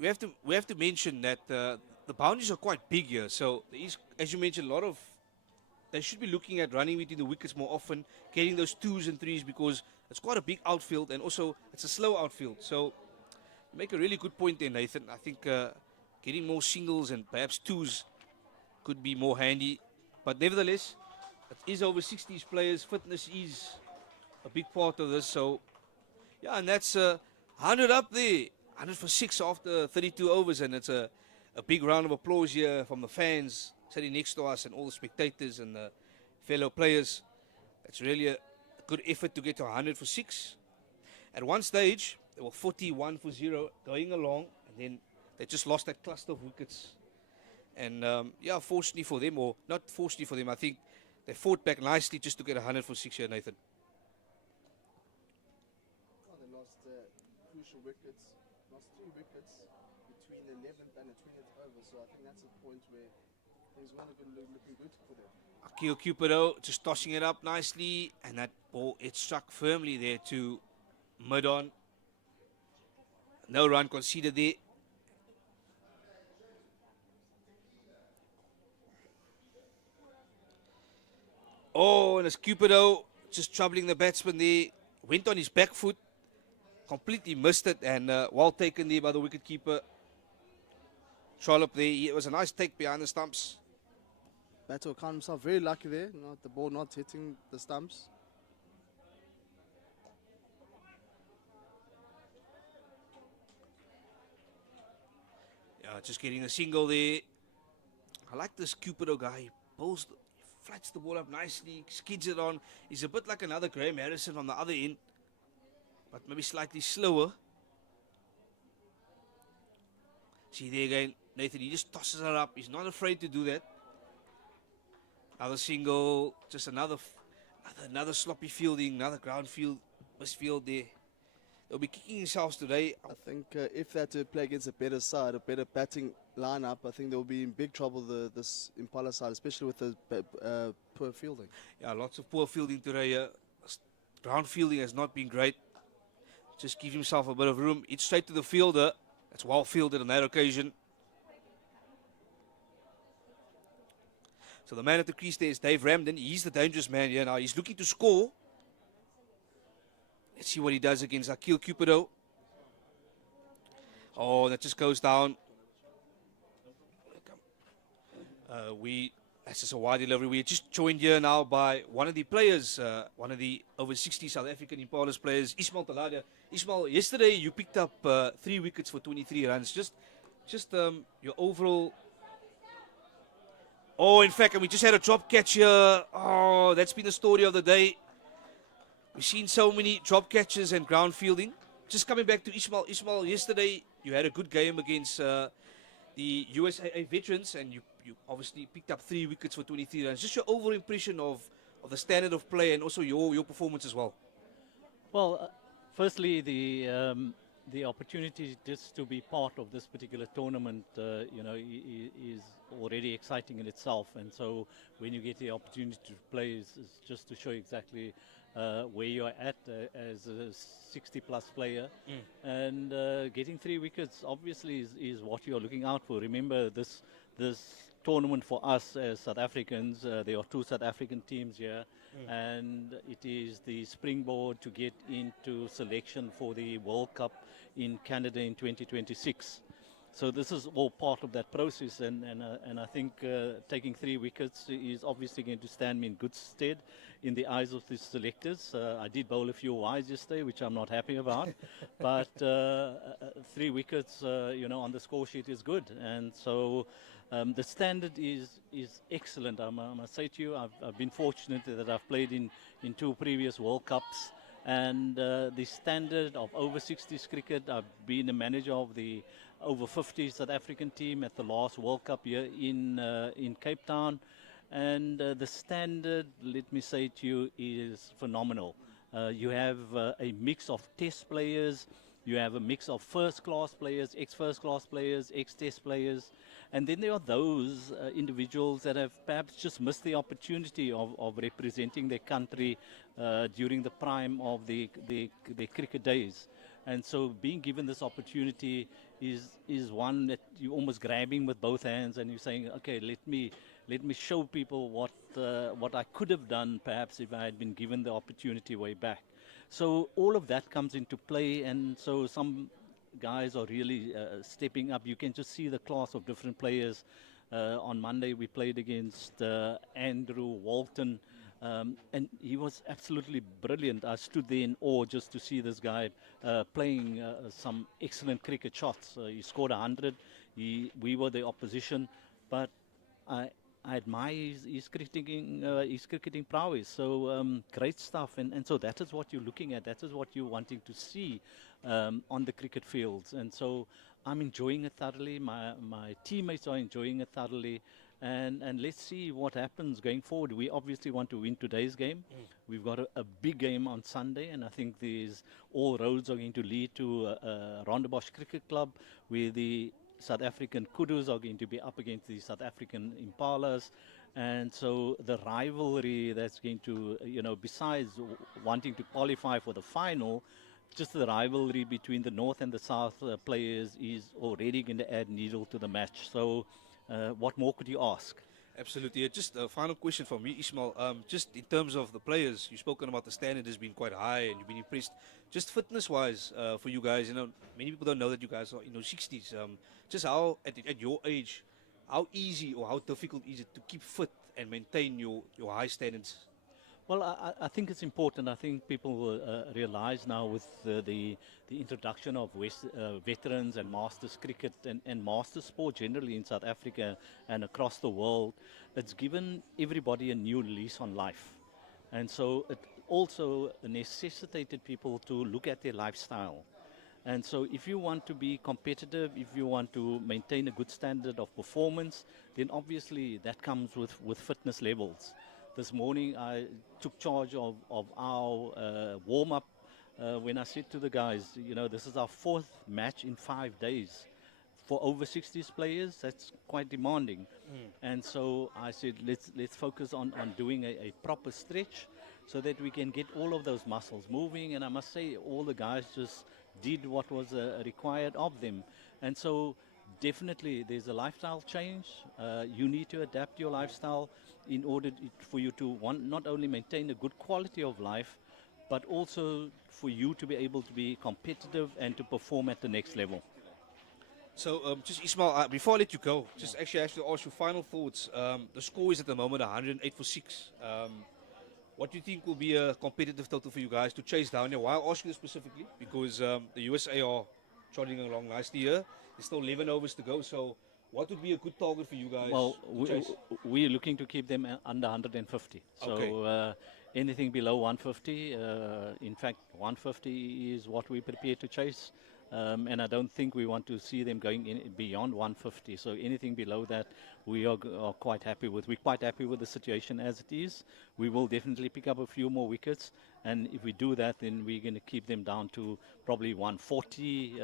we have to mention that the boundaries are quite big here. So there is, as you mentioned, they should be looking at running between the wickets more often, getting those 2s and 3s because it's quite a big outfield and also it's a slow outfield. So you make a really good point there, Nathan. I think getting more singles and perhaps 2s could be more handy. But nevertheless, it is over 60s players. Fitness is a big part of this. So, yeah, and that's 100 up there. 100 for 6 after 32 overs. And it's a big round of applause here from the fans sitting next to us and all the spectators and the fellow players. It's really a good effort to get to 100 for 6. At one stage, they were 41 for 0 going along. And then they just lost that cluster of wickets. And, fortunately for them, or not fortunately for them, I think they fought back nicely just to get 100 for 6 here, Nathan. Well, they lost crucial wickets, lost 3 wickets between the 11th and the 20th over, so I think that's a point where things weren't looking good for them. Akil Cupido just tossing it up nicely, and that ball, it struck firmly there to mid-on. No run conceded there. Oh, and it's Cupido just troubling the batsman there. Went on his back foot. completely missed it, and well taken there by the wicketkeeper. Trollop there. It was a nice take behind the stumps. Bato found himself very lucky there. Not the ball not hitting the stumps. Yeah, just getting a single there. I like this Cupido guy. He flats the ball up nicely, skids it on. He's a bit like another Graham Harrison on the other end, but maybe slightly slower. See there again, Nathan, he just tosses it up. He's not afraid to do that. Another single, just another sloppy fielding, another ground field, misfield there. They'll be kicking themselves today. I think if they had to play against a better side, a better batting lineup, I think they'll be in big trouble, this Impala side, especially with the poor fielding. Yeah, lots of poor fielding today. Ground fielding has not been great. Just give himself a bit of room. It's straight to the fielder. That's well fielded on that occasion. So the man at the crease there is Dave Ramden. He's the dangerous man here now. He's looking to score. Let's see what he does against Akil Cupido. Oh, that just goes down. That's just a wide delivery. We're just joined here now by one of the players, one of the over-60 South African Impalas players, Ismail Talada. Ismail, yesterday you picked up 3 wickets for 23 runs. Just your overall. Oh, in fact, and we just had a drop catch here. Oh, that's been the story of the day. We've seen so many drop catches and ground fielding. Just coming back to Ismail. Ismail, yesterday you had a good game against the USAA veterans, and you obviously picked up 3 wickets for 23 runs. Just your overall impression of the standard of play and also your performance as well. Well, firstly, the opportunity just to be part of this particular tournament, is already exciting in itself. And so when you get the opportunity to play, is just to show exactly where you are at as a 60-plus player. And getting 3 wickets obviously is what you are looking out for. Remember, this tournament for us as South Africans, there are 2 South African teams here, and it is the springboard to get into selection for the World Cup in Canada in 2026. So this is all part of that process, and I think taking 3 wickets is obviously going to stand me in good stead in the eyes of the selectors. I did bowl a few wides yesterday, which I'm not happy about, but 3 wickets, on the score sheet is good, and so the standard is excellent. I must say to you, I've been fortunate that I've played in 2 previous World Cups, and the standard of over-60s cricket. I've been a manager of the over-50s South African team at the last World Cup here in Cape Town, and the standard, let me say to you, is phenomenal. You have a mix of test players, you have a mix of first-class players, ex-first-class players, ex-test players, and then there are those individuals that have perhaps just missed the opportunity of representing their country during the prime of their cricket days. And so being given this opportunity is one that you're almost grabbing with both hands, and you're saying, okay, let me show people what I could have done perhaps if I had been given the opportunity way back. So all of that comes into play, and so some guys are really stepping up. You can just see the class of different players. On Monday we played against Andrew Walton, and he was absolutely brilliant. I stood there in awe just to see this guy playing some excellent cricket shots. He scored 100. We were the opposition, but I admire his cricketing prowess. So great stuff, and so that is what you're looking at. That is what you're wanting to see on the cricket fields. And so I'm enjoying it thoroughly. My teammates are enjoying it thoroughly. And let's see what happens going forward. We obviously want to win today's game. We've got a big game on Sunday, and I think all roads are going to lead to Rondebosch Cricket Club, where the South African Kudus are going to be up against the South African Impalas. And so the rivalry that's going to, besides wanting to qualify for the final, just the rivalry between the North and the South players is already going to add needle to the match. So what more could you ask? Absolutely. Just a final question from me, Ismail. Just in terms of the players, you've spoken about the standard has been quite high and you've been impressed. Just fitness-wise, for you guys, many people don't know that you guys are in those 60s. Just how, at your age, how easy or how difficult is it to keep fit and maintain your high standards? Well, I think it's important. I think people will realize now with the introduction of veterans and masters cricket and masters sport generally in South Africa and across the world, it's given everybody a new lease on life. And so it also necessitated people to look at their lifestyle. And so if you want to be competitive, if you want to maintain a good standard of performance, then obviously that comes with fitness levels. This morning I took charge of our warm-up when I said to the guys, this is our 4th match in 5 days. For over 60s players, that's quite demanding. And so I said, let's focus on doing a proper stretch so that we can get all of those muscles moving. And I must say, all the guys just did what was required of them. And so definitely there's a lifestyle change. You need to adapt your lifestyle in order for you to not only maintain a good quality of life, but also for you to be able to be competitive and to perform at the next level. So, just Ismail, before I let you go, just actually I have to ask you final thoughts. The score is at the moment 108 for 6. What do you think will be a competitive total for you guys to chase down here? Why I ask you this specifically? Because the USA are trotting along nicely here. There's still 11 overs to go. So, what would be a good target for you guys? Well, we're looking to keep them under 150. So anything below 150, in fact, 150 is what we prepare to chase. And I don't think we want to see them going in beyond 150. So anything below that, we are quite happy with. We're quite happy with the situation as it is. We will definitely pick up a few more wickets. And if we do that, then we're going to keep them down to probably 140,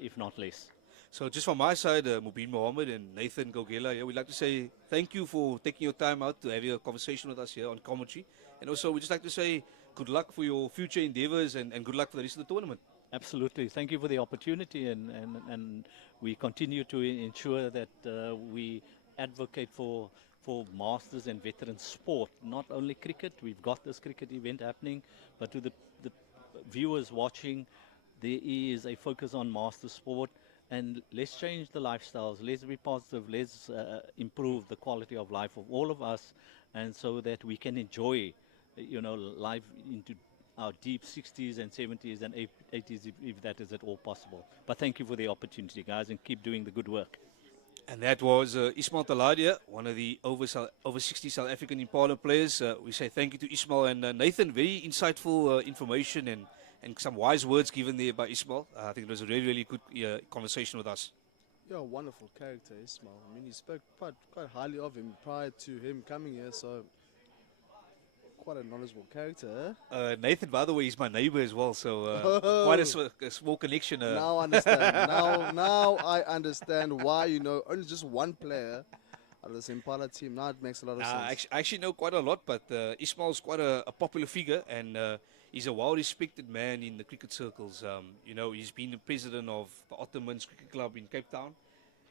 if not less. So just from my side, Mubin Mohammed and Nathan Gogela, we'd like to say thank you for taking your time out to have a conversation with us here on commentary. And also we'd just like to say good luck for your future endeavours and good luck for the rest of the tournament. Absolutely. Thank you for the opportunity, and we continue to ensure that we advocate for masters and veteran sport, not only cricket. We've got this cricket event happening, but to the viewers watching, there is a focus on master sport. And let's change the lifestyles. Let's be positive. Let's improve the quality of life of all of us, and so that we can enjoy, life into our deep 60s and 70s and 80s, if that is at all possible. But thank you for the opportunity, guys, and keep doing the good work. And that was Ismail Taladia, one of the over 60 South African Impala players. We say thank you to Ismail and Nathan. Very insightful information and some wise words given there by Ismail. I think it was a really, really good conversation with us. Yeah, wonderful character, Ismail. I mean, he spoke quite highly of him prior to him coming here, so quite a knowledgeable character. Nathan, by the way, is my neighbor as well, so quite a small connection. Now I understand. now I understand why only just one player out of this Impala team. Now it makes a lot of sense. I actually know quite a lot, but Ismail's quite a popular figure, and he's a well-respected man in the cricket circles. He's been the president of the Ottomans Cricket Club in Cape Town,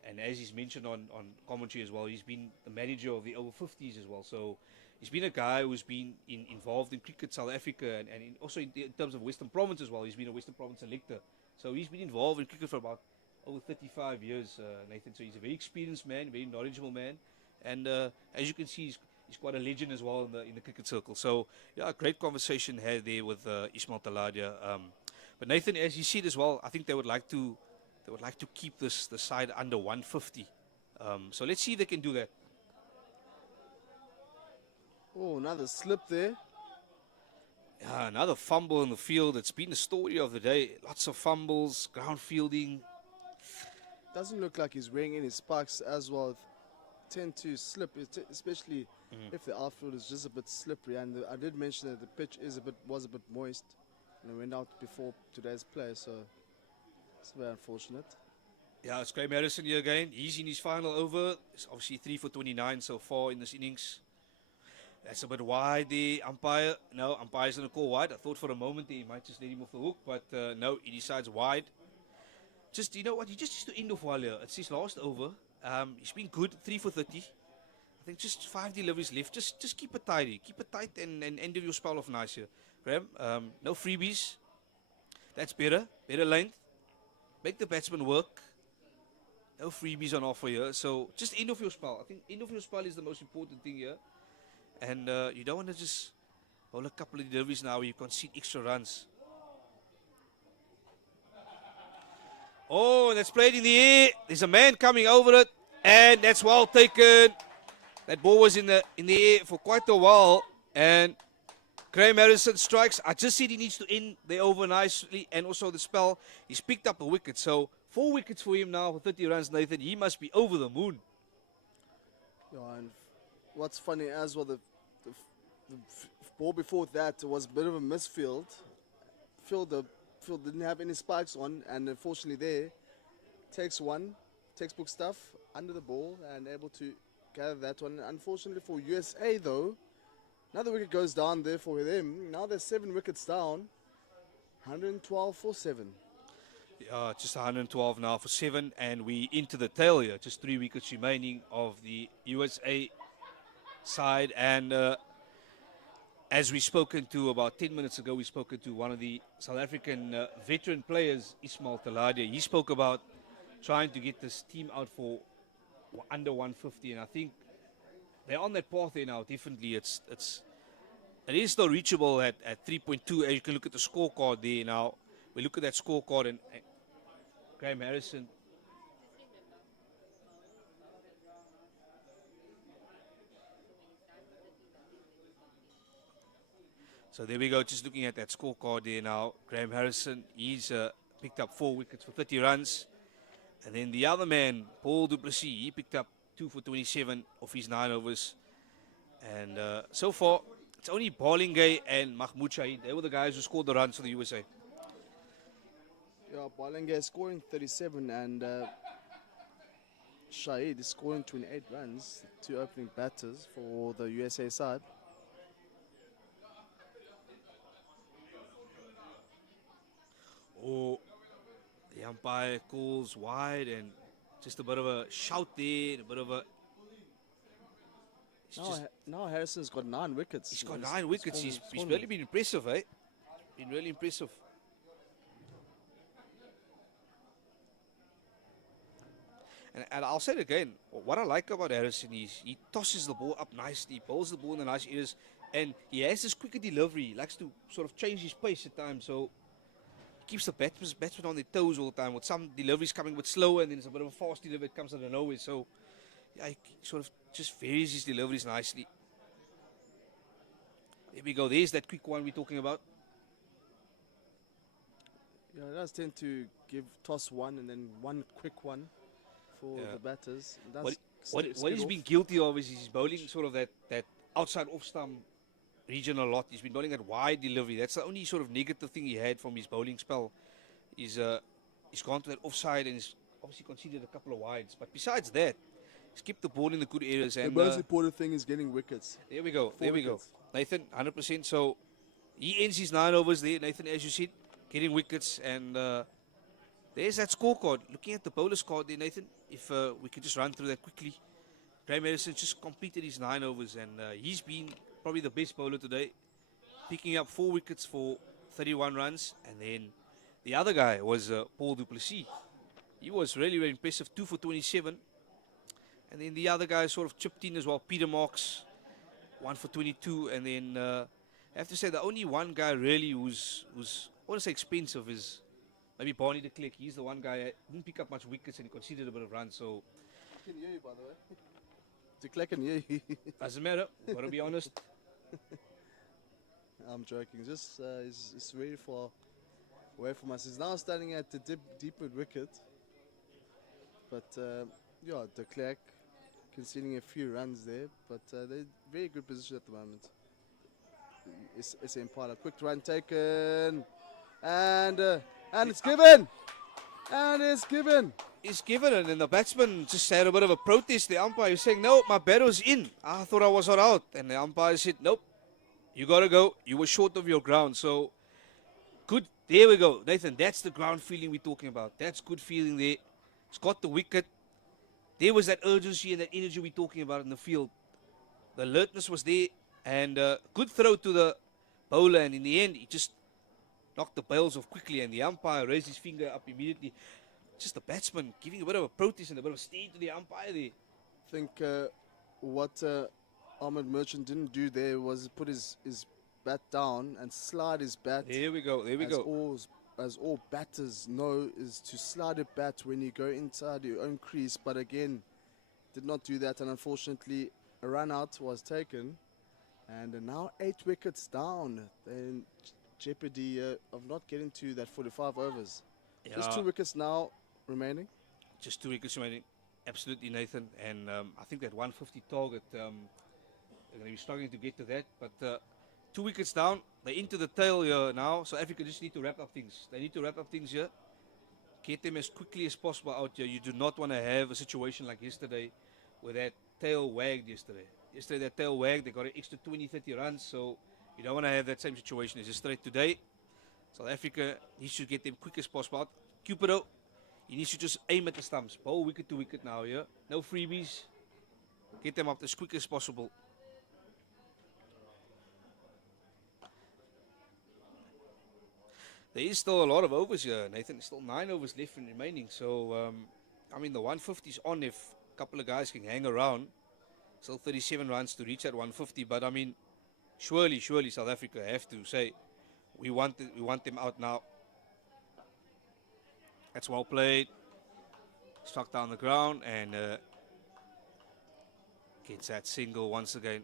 and as he's mentioned on commentary as well, he's been the manager of the Over-50s as well. So he's been a guy who's been involved in cricket South Africa, and also in terms of Western Province as well. He's been a Western Province selector. So he's been involved in cricket for about over 35 years, Nathan. So he's a very experienced man, very knowledgeable man. And as you can see, he's quite a legend as well in the cricket circle. So, yeah, a great conversation had there with Ismail Taladia. But Nathan, as you said as well, I think they would like to keep the side under 150. So let's see if they can do that. Oh, another slip there. Yeah, another fumble in the field. It's been the story of the day. Lots of fumbles, ground fielding. Doesn't look like he's wearing any spikes as well. Tend to slip, especially if the outfield is just a bit slippery. And I did mention that the pitch was a bit moist, and it went out before today's play, so it's very unfortunate. Yeah, it's Graham Harrison here again. He's in his final over. It's obviously 3 for 29 so far in this innings. That's a bit wide, the umpire. No, umpire's going to call wide. I thought for a moment he might just let him off the hook, but no, he decides wide. Just, you know what, he just used to end off while here. It's his last over. He's been good, 3 for 30. I think just 5 deliveries left. Just keep it tidy. Keep it tight and end of your spell off nice here. Graham, no freebies. That's better. Better length. Make the batsman work. No freebies on offer here. So just end of your spell. I think end of your spell is the most important thing here. And you don't want to just hold a couple of deliveries now where you concede extra runs. Oh, that's played in the air. There's a man coming over it. And that's well taken. That ball was in the air for quite a while. And Graham Harrison strikes. I just said he needs to end the over nicely and also the spell. He's picked up a wicket. So 4 wickets for him now for 30 runs, Nathan. He must be over the moon. Yeah, and what's funny as well, the ball before that was a bit of a misfield. Field didn't have any spikes on, and unfortunately there, takes one, textbook stuff, under the ball, and able to gather that one. Unfortunately for USA though, another wicket goes down there for them. Now they're 7 wickets down, 112 for 7. Yeah, just 112 now for 7, and we into the tail here. Just 3 wickets remaining of the USA side, and as we spoken to about 10 minutes ago, we spoken to one of the South African veteran players, Ismail Taladia. He spoke about trying to get this team out for under 150, and I think they're on that path there now. Definitely, it is still reachable at 3.2. As you can look at the scorecard there now. We look at that scorecard, and Graham Harrison. So there we go, just looking at that scorecard there now. Graham Harrison, he's picked up 4 wickets for 30 runs. And then the other man, Paul du Plessis, he picked up 2 for 27 of his 9 overs. And so far, it's only Balingay and Mahmoud Shahid. They were the guys who scored the runs for the USA. Yeah, Balingay is scoring 37 and Shahid is scoring 28 runs, 2 opening batters for the USA side. Oh, the umpire calls wide, and just a bit of a shout there, a bit of a... Now Harrison's got 9 wickets. He's got 9 wickets. He's really been impressive, eh? Been really impressive. And I'll say it again, what I like about Harrison is he tosses the ball up nicely, bowls the ball in the nice areas, and he has this quicker delivery. He likes to sort of change his pace at times, so he keeps the batsmen on their toes all the time, with some deliveries coming a bit slower, and then there's a bit of a fast delivery that comes out of nowhere. So yeah, he sort of just varies his deliveries nicely. There we go, there's that quick one we're talking about. Yeah, it does tend to toss one and then one quick one for the batters. What he's been guilty of is he's bowling sort of that outside off stump region a lot. He's been bowling at wide delivery. That's the only sort of negative thing he had from his bowling spell. He's gone to that offside and he's obviously conceded a couple of wides. But besides that, he's kept the ball in the good areas. And the most important thing is getting wickets. There we go. 4 wickets. Nathan, 100%. So he ends his 9 overs there, Nathan, as you said, getting wickets. And there's that scorecard. Looking at the bowler's card there, Nathan, if we could just run through that quickly. Graham Harrison just completed his 9 overs, and he's been probably the best bowler today, picking up 4 wickets for 31 runs. And then the other guy was Paul du Plessis. He was really, really impressive, 2 for 27. And then the other guy sort of chipped in as well, Peter Marks, 1 for 22. And then I have to say the only one guy really who's I want to say expensive is maybe Barney de Klerk. He's the one guy who didn't pick up much wickets and he conceded a bit of runs. So I can hear you, by the way. De Klerk can hear you. Doesn't matter, gotta be honest. I'm joking. Just it's very far away from us. He's now standing at the deep mid wicket. But yeah, de Klerk conceding a few runs there, but they're very good position at the moment. It's Impala. Quick run taken, and it's given, and it's given. It's given, and then the batsman just had a bit of a protest. The umpire was saying, "No, my bat was in. I thought I was not out," and the umpire said, "Nope, you gotta go. You were short of your ground." So good. There we go, Nathan. That's the ground feeling we're talking about. That's good feeling there. It's got the wicket. There was that urgency and that energy we're talking about in the field. The alertness was there, and good throw to the bowler, and in the end, he just knocked the bails off quickly, and the umpire raised his finger up immediately. Just the batsman giving a bit of a protest and a bit of a stare to the umpire there. I think what Ahmed Merchant didn't do there was put his bat down and slide his bat. There we go, there we go. As all batters know, is to slide a bat when you go inside your own crease. But again, did not do that, and unfortunately, a run out was taken. And now 8 wickets down. They're in jeopardy of not getting to that 45 overs. Yeah. Just 2 wickets now remaining. Just 2 wickets remaining. Absolutely, Nathan. And I think that 150 target, they're going to be struggling to get to that. But 2 wickets down. They're into the tail here now. So Africa just need to wrap up things. They need to wrap up things here. Get them as quickly as possible out here. You do not want to have a situation like yesterday where that tail wagged yesterday. Yesterday that tail wagged. They got an extra 20, 30 runs. So you don't want to have that same situation as yesterday. Today, South Africa needs to get them quick as possible out. Cupido, he needs to just aim at the stumps. Bowl wicket to wicket now here. No freebies. Get them up as quick as possible. There is still a lot of overs here, Nathan. There's still 9 overs left and remaining. So, I mean, the 150's on if a couple of guys can hang around. Still 37 runs to reach that 150. But, I mean, surely South Africa have to say, we want them out now. That's well played. Struck down the ground and gets that single once again.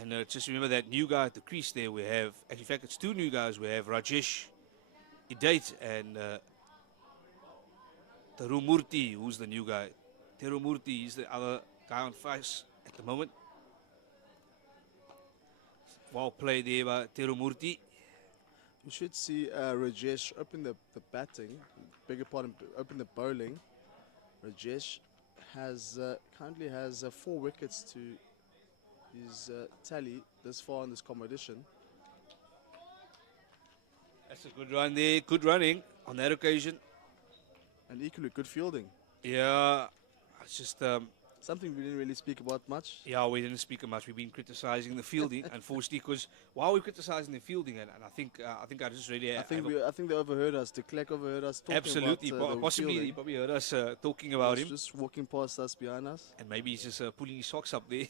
And just remember that new guy at the crease there we have. In fact, it's 2 new guys. We have Rajesh Idait and Terumurti, who's the new guy. Terumurti is the other guy on face at the moment. Well played there by Terumurti. You should see Rajesh open the batting, beg your pardon, open the bowling. Rajesh has currently has 4 wickets to his tally this far in this competition. That's a good run there. Good running on that occasion. And equally good fielding. Yeah, it's just something we didn't really speak about much. Yeah, we didn't speak much. We've been criticising the fielding, unfortunately, because while we're criticising the fielding, and I think I just really I think they overheard us. De Klerk overheard us talking absolutely, about the possibly fielding. he probably heard us talking about him, just walking past us, behind us, and maybe he's just pulling his socks up there.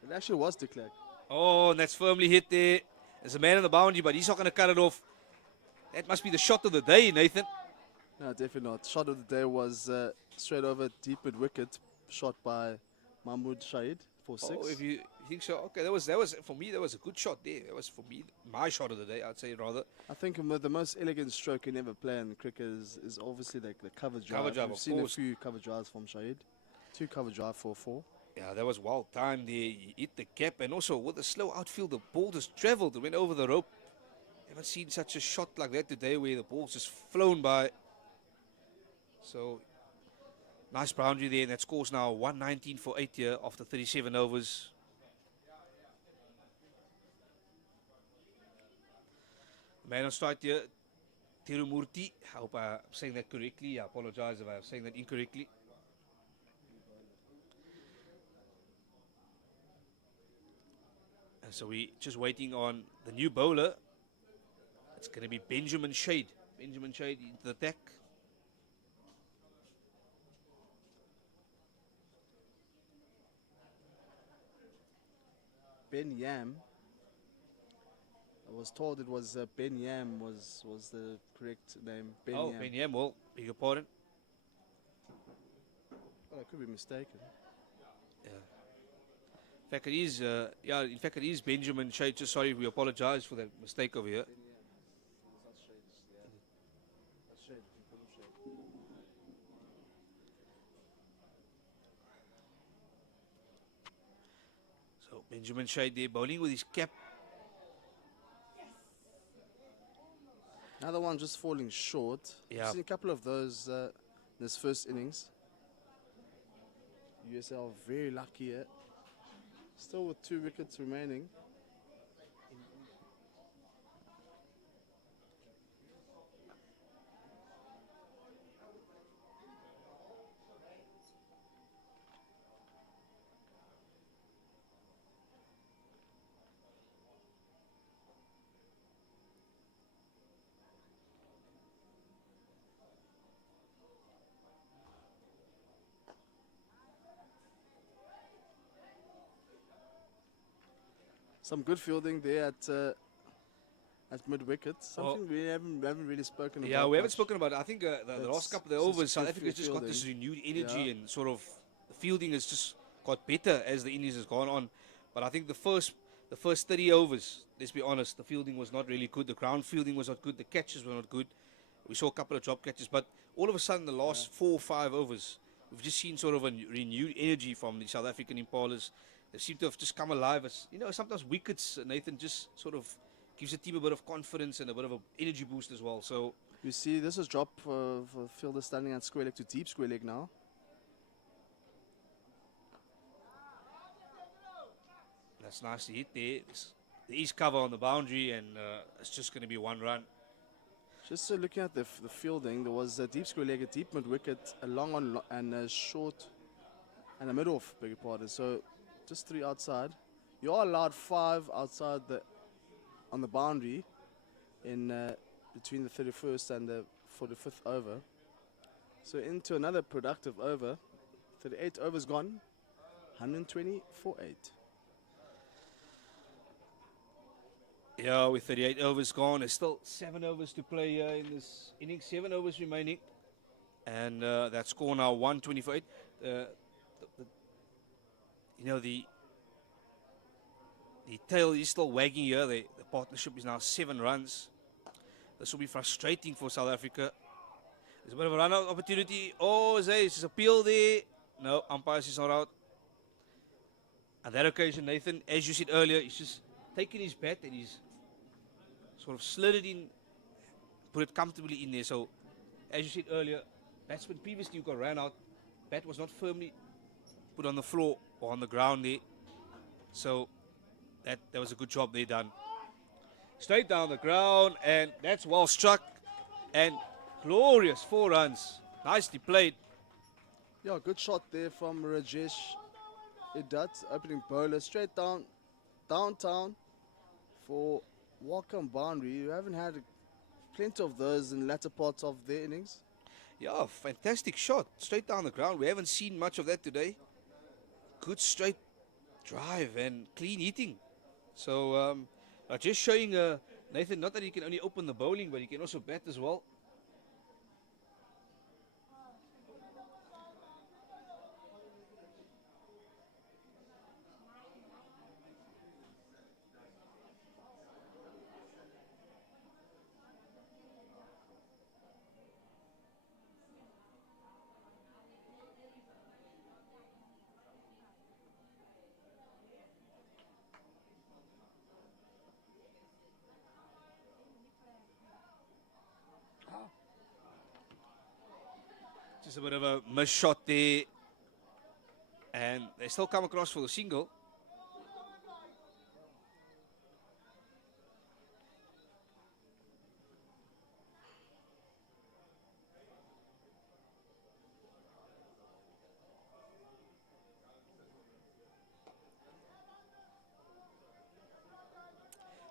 It actually was De Klerk. Oh, and that's firmly hit there. There's a man on the boundary, but he's not going to cut it off. That must be the shot of the day, Nathan. No, definitely not. Shot of the day was straight over deep mid wicket, shot by Mahmoud Shahid for 6. Oh, if you think so, okay. That was for me. That was a good shot there. That was for me my shot of the day. I'd say rather. I think the most elegant stroke you never play in cricket is obviously like the cover drive. Cover drive, We've of seen course. a few cover drives from Shahid. 2 cover drive for 4. Yeah, that was wild time there. He hit the cap, and also with the slow outfield, the ball just travelled. It went over the rope. Haven't seen such a shot like that today, where the ball's just flown by. So, nice boundary there, and that scores now 119 for 8 here after 37 overs. Man on strike here, Terumurti. I hope I'm saying that correctly. I apologize if I'm saying that incorrectly. And so we're just waiting on the new bowler. It's going to be Benjamin Shade. Benjamin Shade into the attack. Ben Yam. I was told it was Ben Yam was the correct name. Ben Yam. Ben Yam, well, beg your pardon. Oh, I could be mistaken. Yeah. In fact, it is Benjamin Shade. Just sorry, we apologize for that mistake over here. So Benjamin Shade there bowling with his cap. Another one just falling short. Yeah. I've seen a couple of those in this first innings. USL very lucky here. Still with 2 wickets remaining. Some good fielding there at mid wicket. Something we haven't really spoken about. Yeah, we haven't much. spoken about it. I think the last couple of just overs, South good Africa's just got this fielding. renewed energy Yeah. and sort of the fielding has just got better as the innings has gone on. But I think the first 30 overs, let's be honest, the fielding was not really good. The ground fielding was not good. The catches were not good. We saw a couple of drop catches, but all of a sudden, the last 4 or 5 overs, we've just seen sort of a renewed energy from the South African Impalas. They seem to have just come alive. As you know, sometimes wickets, Nathan, just sort of gives the team a bit of confidence and a bit of an energy boost as well. So You see, this is drop for fielder standing at square leg to deep square leg now. that's nice to hit there. The east cover on the boundary, and it's just going to be 1 run. Just looking at the fielding, there was a deep square leg, a deep mid wicket, a long on and a short, and a mid off. Beg your pardon. So just 3 outside. You are allowed 5 outside on the boundary in between the 31st and the 45th over. So into another productive over. 38 overs gone. 120 for 8. Yeah, with 38 overs gone, there's still 7 overs to play here in this inning. 7 overs remaining, and that score now 120 for 8. The tail is still wagging here. The partnership is now 7 runs. This will be frustrating for South Africa. There's a bit of a run-out opportunity. Oh, there's a appeal there. No, umpire is not out. On that occasion, Nathan, as you said earlier, he's just taken his bat and he's sort of slid it in, put it comfortably in there. So, as you said earlier, batsman previously got ran out. Bat was not firmly put on the floor or on the ground there. So, that was a good job there done. Straight down the ground, and that's well struck. And glorious 4 runs. Nicely played. Yeah, good shot there from Rajesh Idat, opening bowler straight downtown for Walker boundary. You haven't had plenty of those in the latter parts of the innings. Yeah, fantastic shot. Straight down the ground. We haven't seen much of that today. Good straight drive and clean hitting. So, just showing Nathan, not that he can only open the bowling, but he can also bat as well. Just a bit of a miss shot there. And they still come across for the single.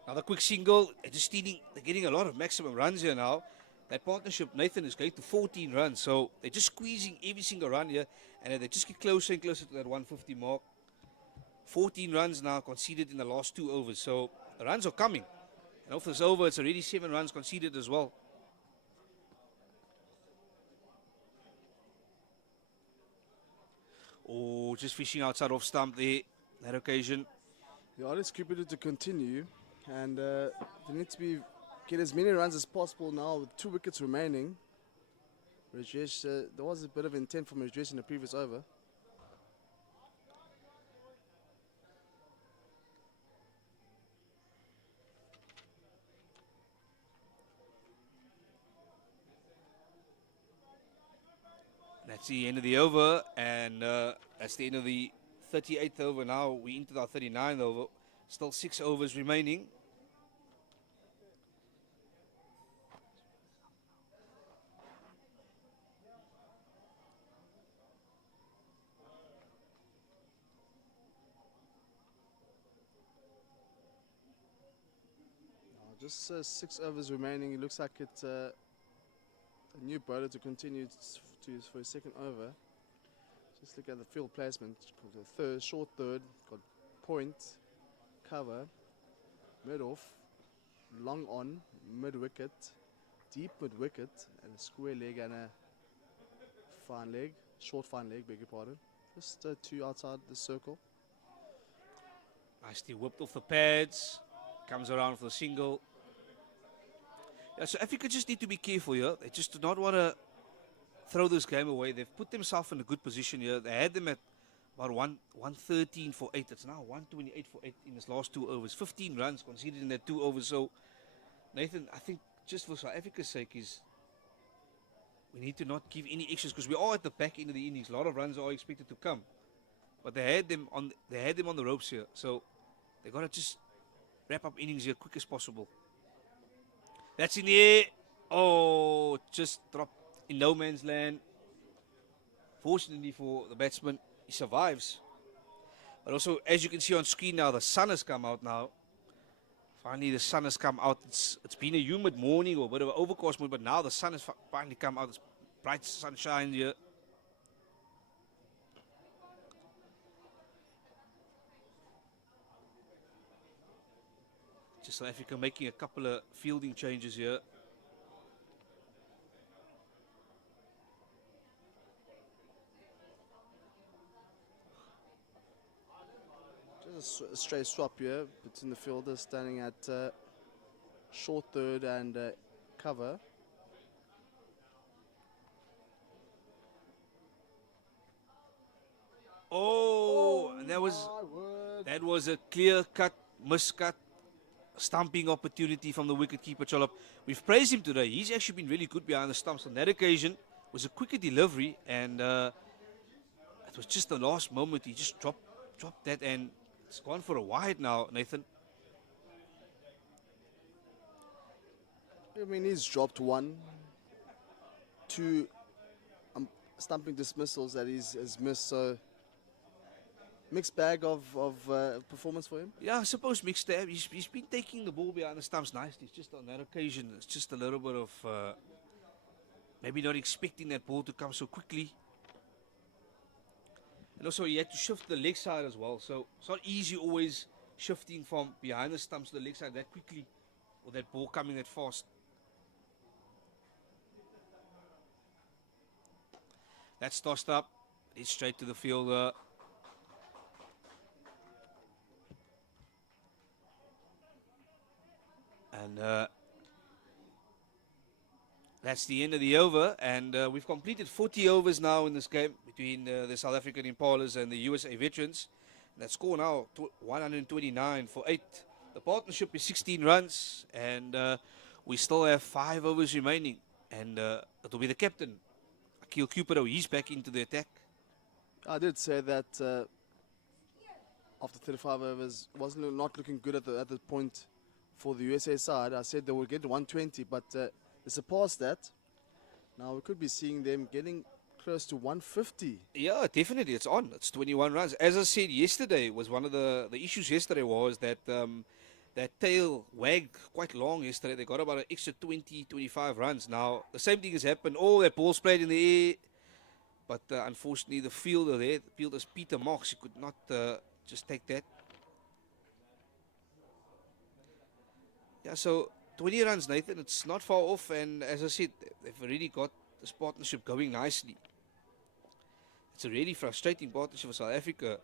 Another quick single. They're getting a lot of maximum runs here now. That partnership, Nathan, is going to 14 runs. So they're just squeezing every single run here. And they just get closer and closer to that 150 mark. 14 runs now conceded in the last 2 overs. So the runs are coming. And off this over, it's already 7 runs conceded as well. Oh, just fishing outside off stump there. That occasion. The Alex Cupid to continue, and they need to get as many runs as possible now with 2 wickets remaining. Rajesh, there was a bit of intent from Rajesh in the previous over. That's the end of the over, and that's the end of the 38th over now. We into our 39th over. Still 6 overs remaining. Just 6 overs remaining. It looks like it's a new bowler to continue for his second over. Just look at the field placement. The third, short third, got point, cover, mid off, long on, mid wicket, deep mid wicket, and a square leg and a fine leg, short fine leg, beg your pardon. Just 2 outside the circle. Nicely whipped off the pads. Comes around for the single. Yeah, so Africa just need to be careful here. They just do not want to throw this game away. They've put themselves in a good position here. They had them at about 113 for 8. It's now 128 for 8 in his last 2 overs. 15 runs conceded in that 2 overs. So, Nathan, I think just for South Africa's sake is we need to not give any extras because we are at the back end of the innings. A lot of runs are expected to come. But they had them on the ropes here. So they got to just wrap up innings here quick as possible. That's in the air. Oh, just dropped in no man's land. Fortunately for the batsman, he survives. But also, as you can see on screen now, the sun has come out now. Finally, the sun has come out. It's been a humid morning or a bit of an overcast morning, but now the sun has finally come out. It's bright sunshine here. Just South Africa making a couple of fielding changes here. Just a straight swap here between the fielders standing at short third and cover. Oh, that was a clear-cut, miscut, stumping opportunity from the wicketkeeper, Cholop. We've praised him today. He's actually been really good behind the stumps. On that occasion, it was a quicker delivery, and it was just the last moment. He just dropped that, and it's gone for a wide now, Nathan. I mean, he's dropped 1, 2 stumping dismissals that has missed, so mixed bag of performance for him. Yeah, I suppose mixed bag. He's been taking the ball behind the stumps nicely. It's just on that occasion, it's just a little bit of maybe not expecting that ball to come so quickly. And also, he had to shift the leg side as well. So it's not easy always shifting from behind the stumps to the leg side that quickly, or that ball coming that fast. That's tossed up. It's straight to the fielder. And that's the end of the over. And we've completed 40 overs now in this game between the South African Impalas and the USA Veterans. And that score now 129 for 8. The partnership is 16 runs, and we still have 5 overs remaining. And it'll be the captain, Akil Cupido. He's back into the attack. I did say that after 35 overs, not looking good at the point for the USA side. I said they will get 120, but they surpassed that. Now we could be seeing them getting close to 150. Yeah, definitely. It's on. It's 21 runs. As I said yesterday, was one of the issues yesterday was that that tail wagged quite long yesterday. They got about an extra 20, 25 runs. Now, the same thing has happened. Oh, that ball's played in the air. But unfortunately, the fielder's Peter Marks, he could not just take that. Yeah, so 20 runs, Nathan. It's not far off. And as I said, they've already got this partnership going nicely. It's a really frustrating partnership for South Africa.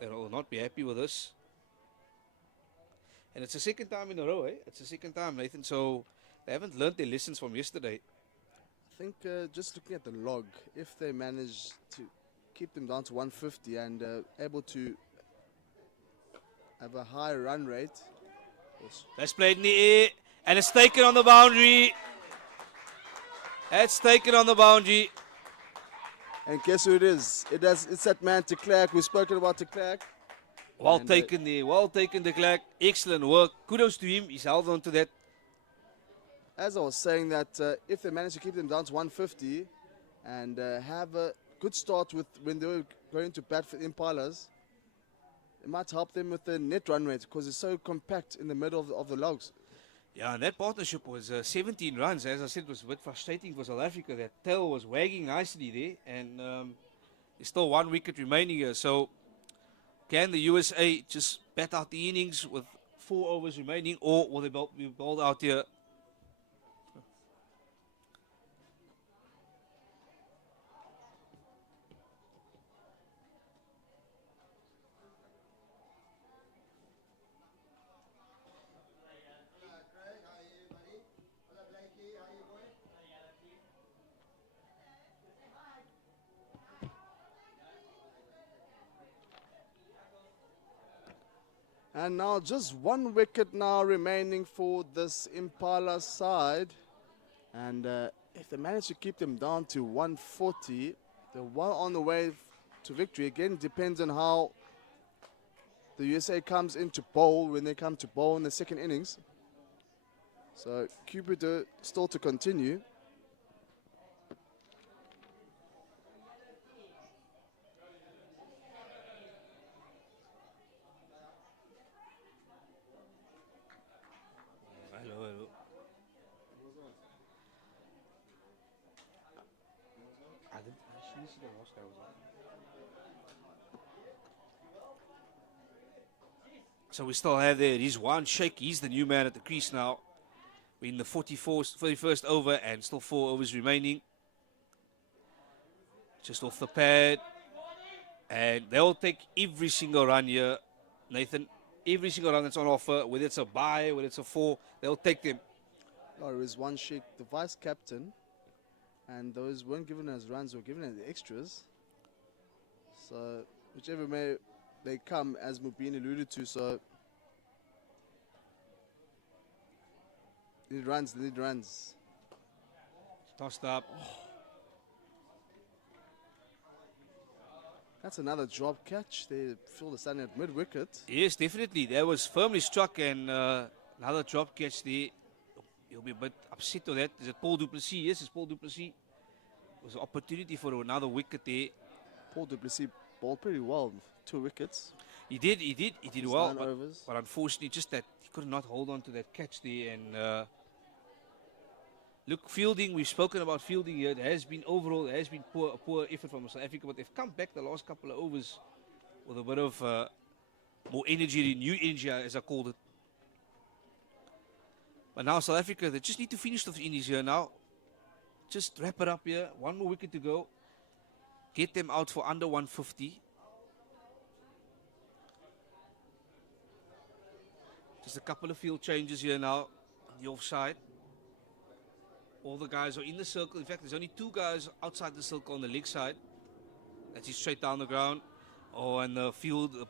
They will not be happy with this. And it's the second time in a row, eh? It's the second time, Nathan. So they haven't learned their lessons from yesterday. I think just looking at the log, if they manage to keep them down to 150 and able to have a high run rate. That's played in the air, and it's taken on the boundary. That's taken on the boundary. And guess who it is? It's that man, de Klerk. We've spoken about de Klerk. Well taken there. Well taken, de Klerk. Excellent work. Kudos to him. He's held on to that. As I was saying, that if they manage to keep them down to 150 and have a good start with when they were going to bat for Impalas, it might help them with the net run rate because it's so compact in the middle of the logs. Yeah, and that partnership was 17 runs. As I said, it was a bit frustrating for South Africa. That tail was wagging nicely there, and there's still 1 wicket remaining here. So can the USA just bat out the innings with 4 overs remaining, or will they be bowled out here? And now just one wicket now remaining for this Impala side. And if they manage to keep them down to 140, they're well on the way to victory. Again, depends on how the USA comes into bowl when they come to bowl in the second innings. So Cupido still to continue. Hello. I didn't actually see the last guy was on. So we still have there Rizwan Sheikh. He's the new man at the crease now. We're in the 41st over and still 4 overs remaining. Just off the pad. And they'll take every single run here, Nathan. Every single run that's on offer, whether it's a bye, whether it's a 4, they'll take them. Rizwan Sheikh, the vice captain. And those weren't given as runs or given as extras. So whichever may they come, as Mubin alluded to, so they need runs. Tossed up. That's another drop catch. They feel the sun at mid-wicket. Yes, definitely. That was firmly struck and another drop catch there. He'll be a bit upset with that. Is it Paul du Plessis? Yes, it's Paul du Plessis. It was an opportunity for another wicket there. Paul du Plessis bowled pretty well, 2 wickets. He did well, 9 overs. but unfortunately just that he could not hold on to that catch there. And look, fielding, we've spoken about fielding here. There has been poor effort from South Africa, but they've come back the last couple of overs with a bit of more energy, new energy as I called it. But now South Africa, they just need to finish those innings here now. Just wrap it up here. 1 more wicket to go. Get them out for under 150. Just a couple of field changes here now. The offside. All the guys are in the circle. In fact, there's only 2 guys outside the circle on the leg side. That's it, straight down the ground. Oh, and the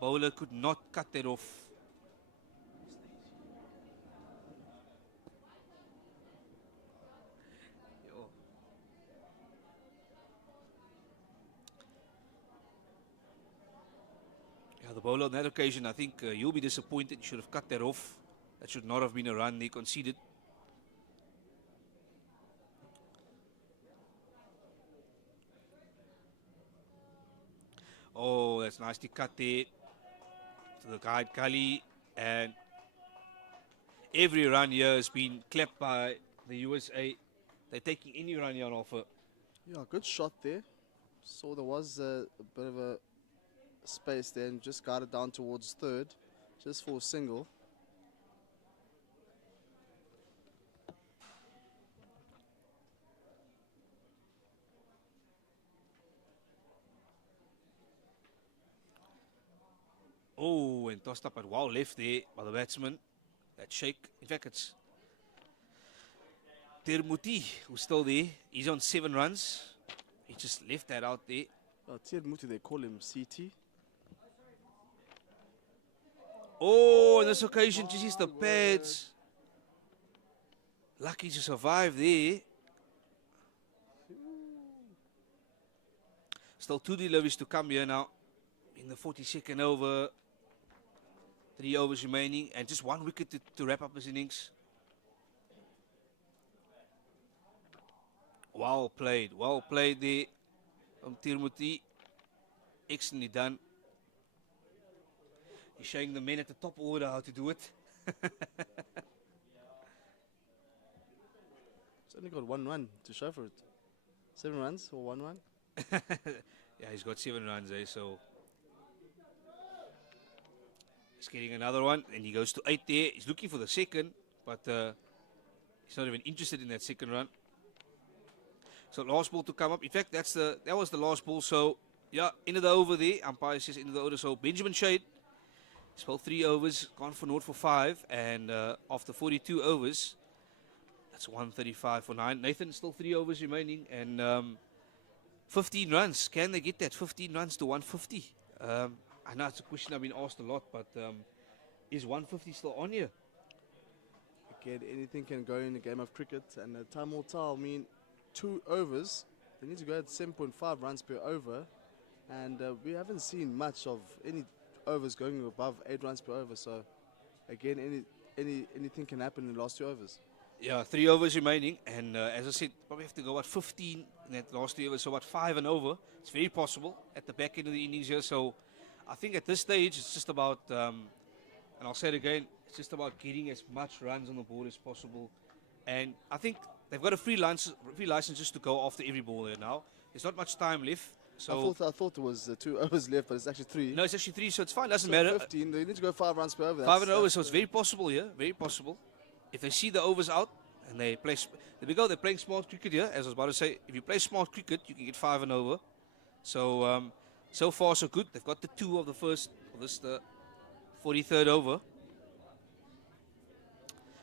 bowler could not cut that off. Yeah, the bowler on that occasion, I think you'll be disappointed. You should have cut that off. That should not have been a run they conceded. Oh, that's nicely cut there to the guide Kali, and every run here has been clapped by the USA. They're taking any run here on offer. Yeah, good shot there. So there was a bit of a space there and just got it down towards third, just for a single. Oh, and tossed up at wow left there by the batsman. That shake. In fact, it's Termuti who's still there. He's on 7 runs. He just left that out there. Muti, they call him CT. Oh, on this occasion, just hits the pads. Lucky to survive there. Still 2 deliveries to come here now. In the 42nd over. 3 overs remaining and just 1 wicket to wrap up his innings. Well played there from Tirmuti. Excellently done. He's showing the men at the top order how to do it. It's only got 1 run to show for it. 7 runs or 1 run? Yeah, he's got 7 runs there, so He's getting another one, and he goes to 8 there. He's looking for the second, but he's not even interested in that second run. So last ball to come up. In fact, that was the last ball. So yeah, into the over there. Umpire says into the over. So Benjamin Shade, he's bowled 3 overs, gone for 0 for 5, and after 42 overs, that's 135 for 9. Nathan, still 3 overs remaining, and 15 runs. Can they get that 15 runs to 150? I know it's a question I've been asked a lot, but is 150 still on here? Again, anything can go in a game of cricket, and time will tell. I mean, 2 overs, they need to go at 7.5 runs per over, and we haven't seen much of any overs going above 8 runs per over. So, again, anything can happen in the last 2 overs. Yeah, 3 overs remaining, and as I said, probably have to go 15 in that last 3 overs, so 5 and over. It's very possible at the back end of the innings here. So I think at this stage it's just about, and I'll say it again, it's just about getting as much runs on the board as possible. And I think they've got a free license just to go after every ball there now. There's not much time left. So I thought there was 2 overs left, but it's actually 3. no, it's actually 3, so it's fine. Doesn't So matter. 15, they need to go 5 runs per over. 5 and over, so it's very possible here. Very possible. If they see the overs out and they play, there we go. They're playing smart cricket here. As I was about to say, if you play smart cricket, you can get 5 and over. So so far so good. They've got the 2 of the first, the 43rd over.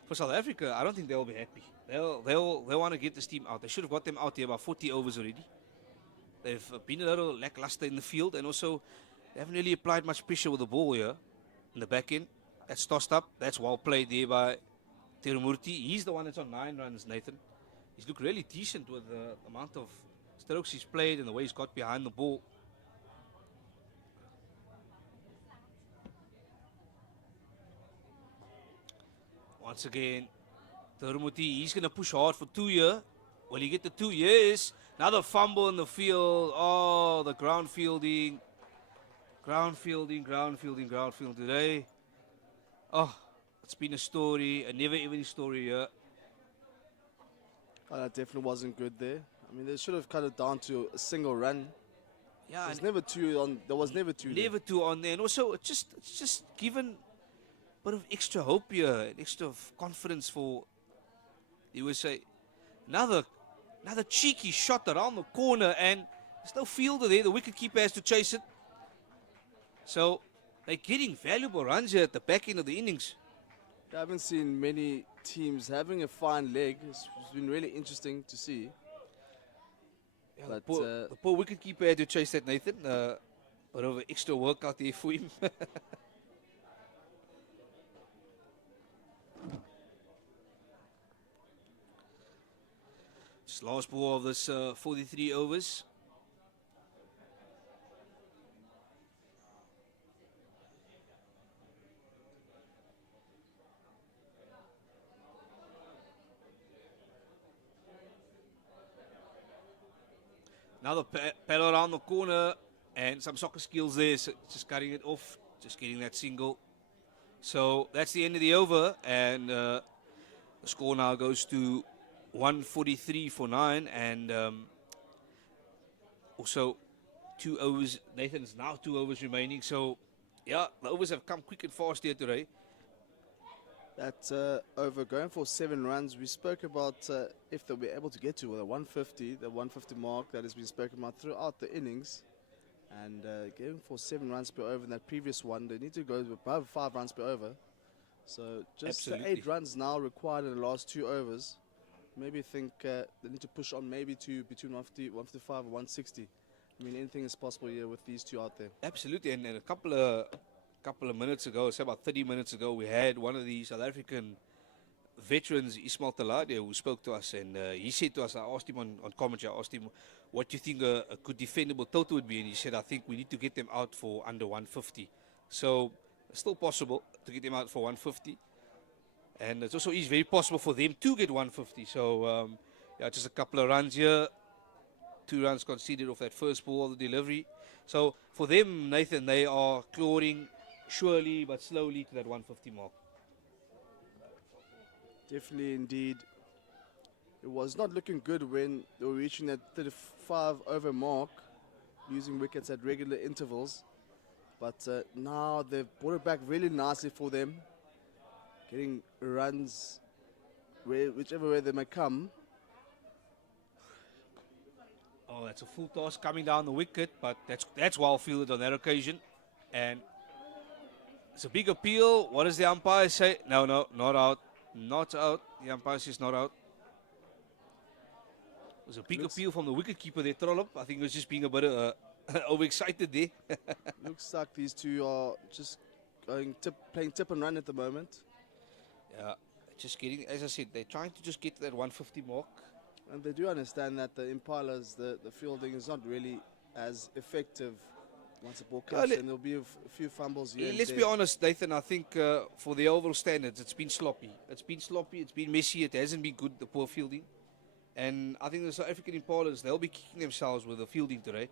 For South Africa, I don't think they'll be happy. They'll want to get this team out. They should have got them out here about 40 overs already. They've been a little lackluster in the field, and also they haven't really applied much pressure with the ball here in the back end. That's tossed up. That's well played there by Tirumurti. He's the one that's on 9 runs, Nathan. He's looked really decent with the amount of strokes he's played and the way he's got behind the ball. Once again, Tirumurti, he's going to push hard for 2 here. Will he get the 2? Yes. Another fumble in the field. Oh, the ground fielding. Ground fielding today. Oh, it's been a story, a never-ending story here. Oh, that definitely wasn't good there. I mean, they should have cut it down to a single run. Yeah, There's never 2 on. There was never 2. never 2 on there. And also, it's just given a bit of extra hope here, extra confidence for the USA. Another cheeky shot around the corner, and there's no fielder there. The wicketkeeper has to chase it. So they're getting valuable runs here at the back end of the innings. I haven't seen many teams having a fine leg. It's been really interesting to see. Yeah, But, the poor wicketkeeper had to chase that, Nathan. Bit of an extra work out there for him. Just last ball of this 43 overs. Another paddle around the corner, and some soccer skills there, so just cutting it off, just getting that single. So that's the end of the over, and the score now goes to 143 for 9, and also 2 overs. Nathan's now 2 overs remaining, so yeah, the overs have come quick and fast here today. That over going for 7 runs. We spoke about if they'll be able to get to the 150 mark that has been spoken about throughout the innings. And going for 7 runs per over in that previous one, they need to go above 5 runs per over. So just Absolutely. 8 runs now required in the last 2 overs. Maybe think they need to push on maybe to between 155 and 160. I mean, anything is possible here with these 2 out there. Absolutely, and a couple of minutes ago, say about 30 minutes ago, we had one of the South African veterans, Ismail Talade, who spoke to us, and he said to us, I asked him on commentary, I asked him, what do you think a good defendable total would be? And he said, I think we need to get them out for under 150. So it's still possible to get them out for 150. And it's also very possible for them to get 150. So yeah, just a couple of runs here. 2 runs conceded off that first ball of the delivery. So for them, Nathan, they are clawing surely but slowly to that 150 mark. Definitely, indeed. It was not looking good when they were reaching that 35 over mark, losing wickets at regular intervals. But now they've brought it back really nicely for them, getting runs whichever way they may come. Oh, that's a full toss coming down the wicket, but that's well fielded on that occasion. And it's a big appeal. What does the umpire say? No, not out. Not out. The umpire says not out. It was a big appeal from the wicketkeeper there, Trollop. I think he was just being a bit overexcited there. Looks like these two are just playing tip and run at the moment. Yeah, just getting, as I said, they're trying to just get to that 150 mark. And they do understand that the Impalas, the fielding is not really as effective once the ball comes, and there'll be a few fumbles here. Let's be honest, Nathan, I think for the overall standards, it's been sloppy. It's been messy, it hasn't been good, the poor fielding. And I think the South African Impalas, they'll be kicking themselves with the fielding today.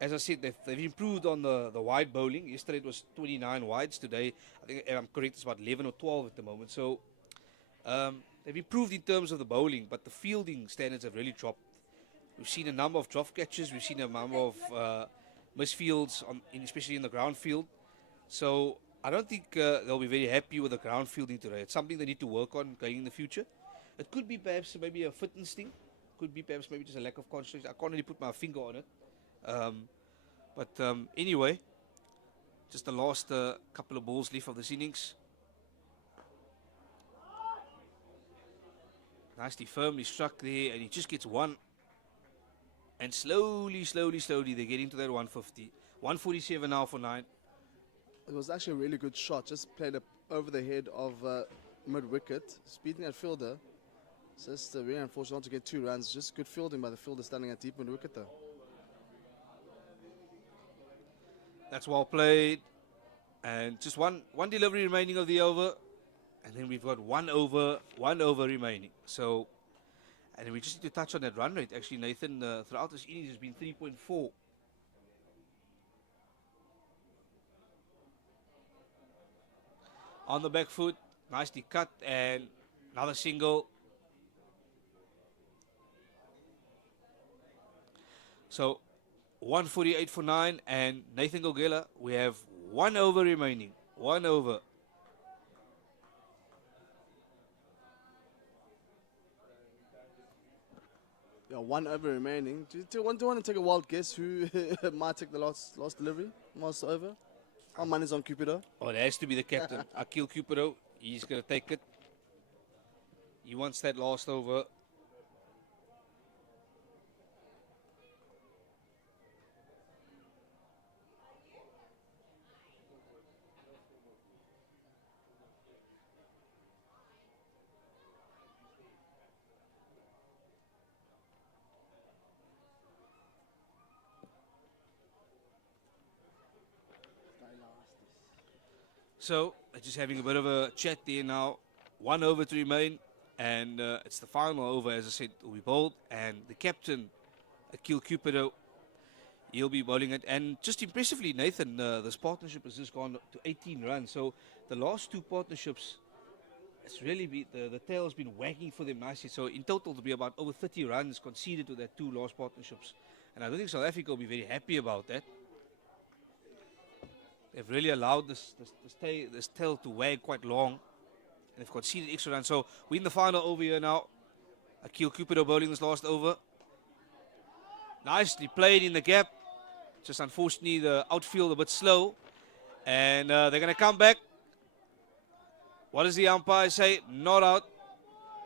As I said, they've improved on the wide bowling. Yesterday it was 29 wides. Today, I think, if I'm correct, it's about 11 or 12 at the moment. So they've improved in terms of the bowling, but the fielding standards have really dropped. We've seen a number of drop catches. We've seen a number of misfields, especially in the ground field. So I don't think they'll be very happy with the ground fielding today. It's something they need to work on going in the future. It could be perhaps maybe a fitness thing. Could be perhaps maybe just a lack of concentration. I can't really put my finger on it. But anyway, just the last couple of balls left of this innings. Nicely, firmly struck there, and he just gets one. And slowly, they get into that 150. 147 now for 9. It was actually a really good shot. Just played over the head of mid-wicket. Speeding that fielder. It's just very unfortunate not to get 2 runs. Just good fielding by the fielder standing at deep mid-wicket though. That's well played. And just one delivery remaining of the over. And then we've got one over remaining. So, and we just need to touch on that run rate. Actually, Nathan, throughout this innings has been 3.4. On the back foot, nicely cut, and another single. So, 148 for 9, and Nathan Gogela, we have 1 over remaining. 1 over. Yeah, 1 over remaining. Do you want to take a wild guess who might take the last delivery, last over? Our money's on Cupido. Oh, it has to be the captain, Akil Cupido. He's going to take it. He wants that last over. So, just having a bit of a chat there now. 1 over to remain, and it's the final over, as I said, will be bowled. And the captain, Akil Cupido, he'll be bowling it. And just impressively, Nathan, this partnership has just gone to 18 runs. So, the last 2 partnerships, it's really been, the tail's been wagging for them nicely. So, in total, there'll be about over 30 runs conceded to that 2 last partnerships. And I don't think South Africa will be very happy about that. They've really allowed this tail to wag quite long. And they've conceded extra runs. So we're in the final over here now. Akil Cupido bowling this last over. Nicely played in the gap. Just unfortunately the outfield a bit slow. And they're going to come back. What does the umpire say? Not out.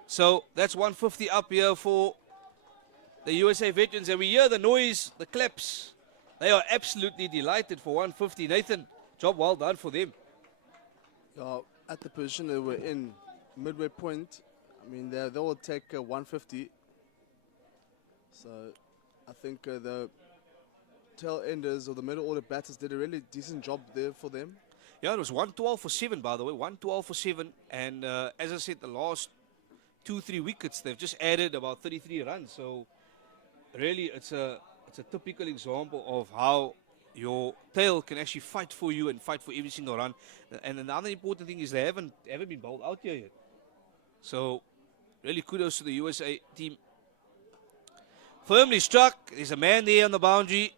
So that's 150 up here for the USA veterans. And we hear the noise, the claps. They are absolutely delighted for 150. Nathan, job well done for them. At the position they were in, midway point, I mean, they will take 150. So I think the tail enders or the middle order batters did a really decent job there for them. Yeah, it was 112 for 7, by the way. 112 for 7. And as I said, the last 2-3 wickets, they've just added about 33 runs. So really, it's a typical example of how your tail can actually fight for you and fight for every single run. And another important thing is they haven't been bowled out here yet. So, really kudos to the USA team. Firmly struck. There's a man there on the boundary.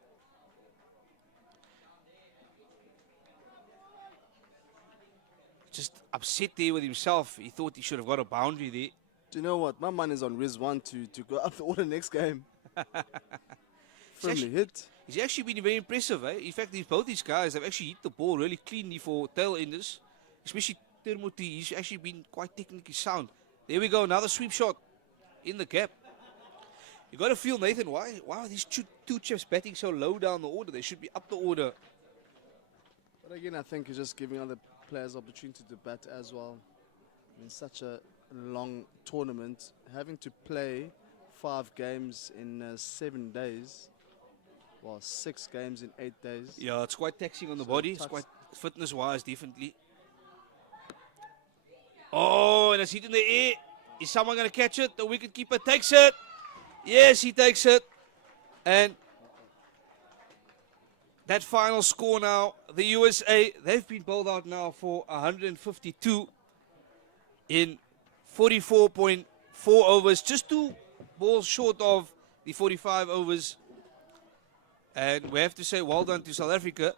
just upset there with himself. He thought he should have got a boundary there. Do you know what? My money's on Rizwan to go up the order next game. Firmly hit. He's actually been very impressive. In fact, both these guys have actually hit the ball really cleanly for tail enders. Especially Termuti, he's actually been quite technically sound. There we go, another sweep shot in the gap. You got to feel, Nathan, why are these two chaps batting so low down the order? They should be up the order. But again, I think it's just giving other players opportunity to bat as well. In such a long tournament, having to play 5 games in 7 days, well, 6 games in 8 days. Yeah, it's quite taxing on the body. It's quite fitness-wise, definitely. Oh, and it's hit in the air. Is someone going to catch it? The wicketkeeper takes it. Yes, he takes it. And that final score now, the USA, they've been bowled out now for 152 in 44.4 overs. Just 2 balls short of the 45 overs. And we have to say well done to South Africa.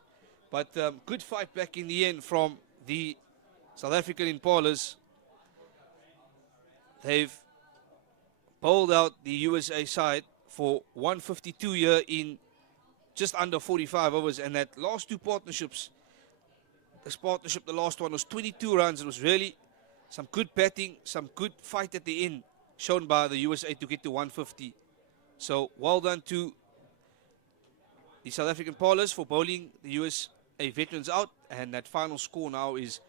But good fight back in the end from the South African Impalas. They've bowled out the USA side for 152 here in just under 45 overs. And that last 2 partnerships, this partnership, the last one was 22 runs. It was really some good batting, some good fight at the end shown by the USA to get to 150. So well done to the South African Impalas for bowling the USA veterans out. And that final score now is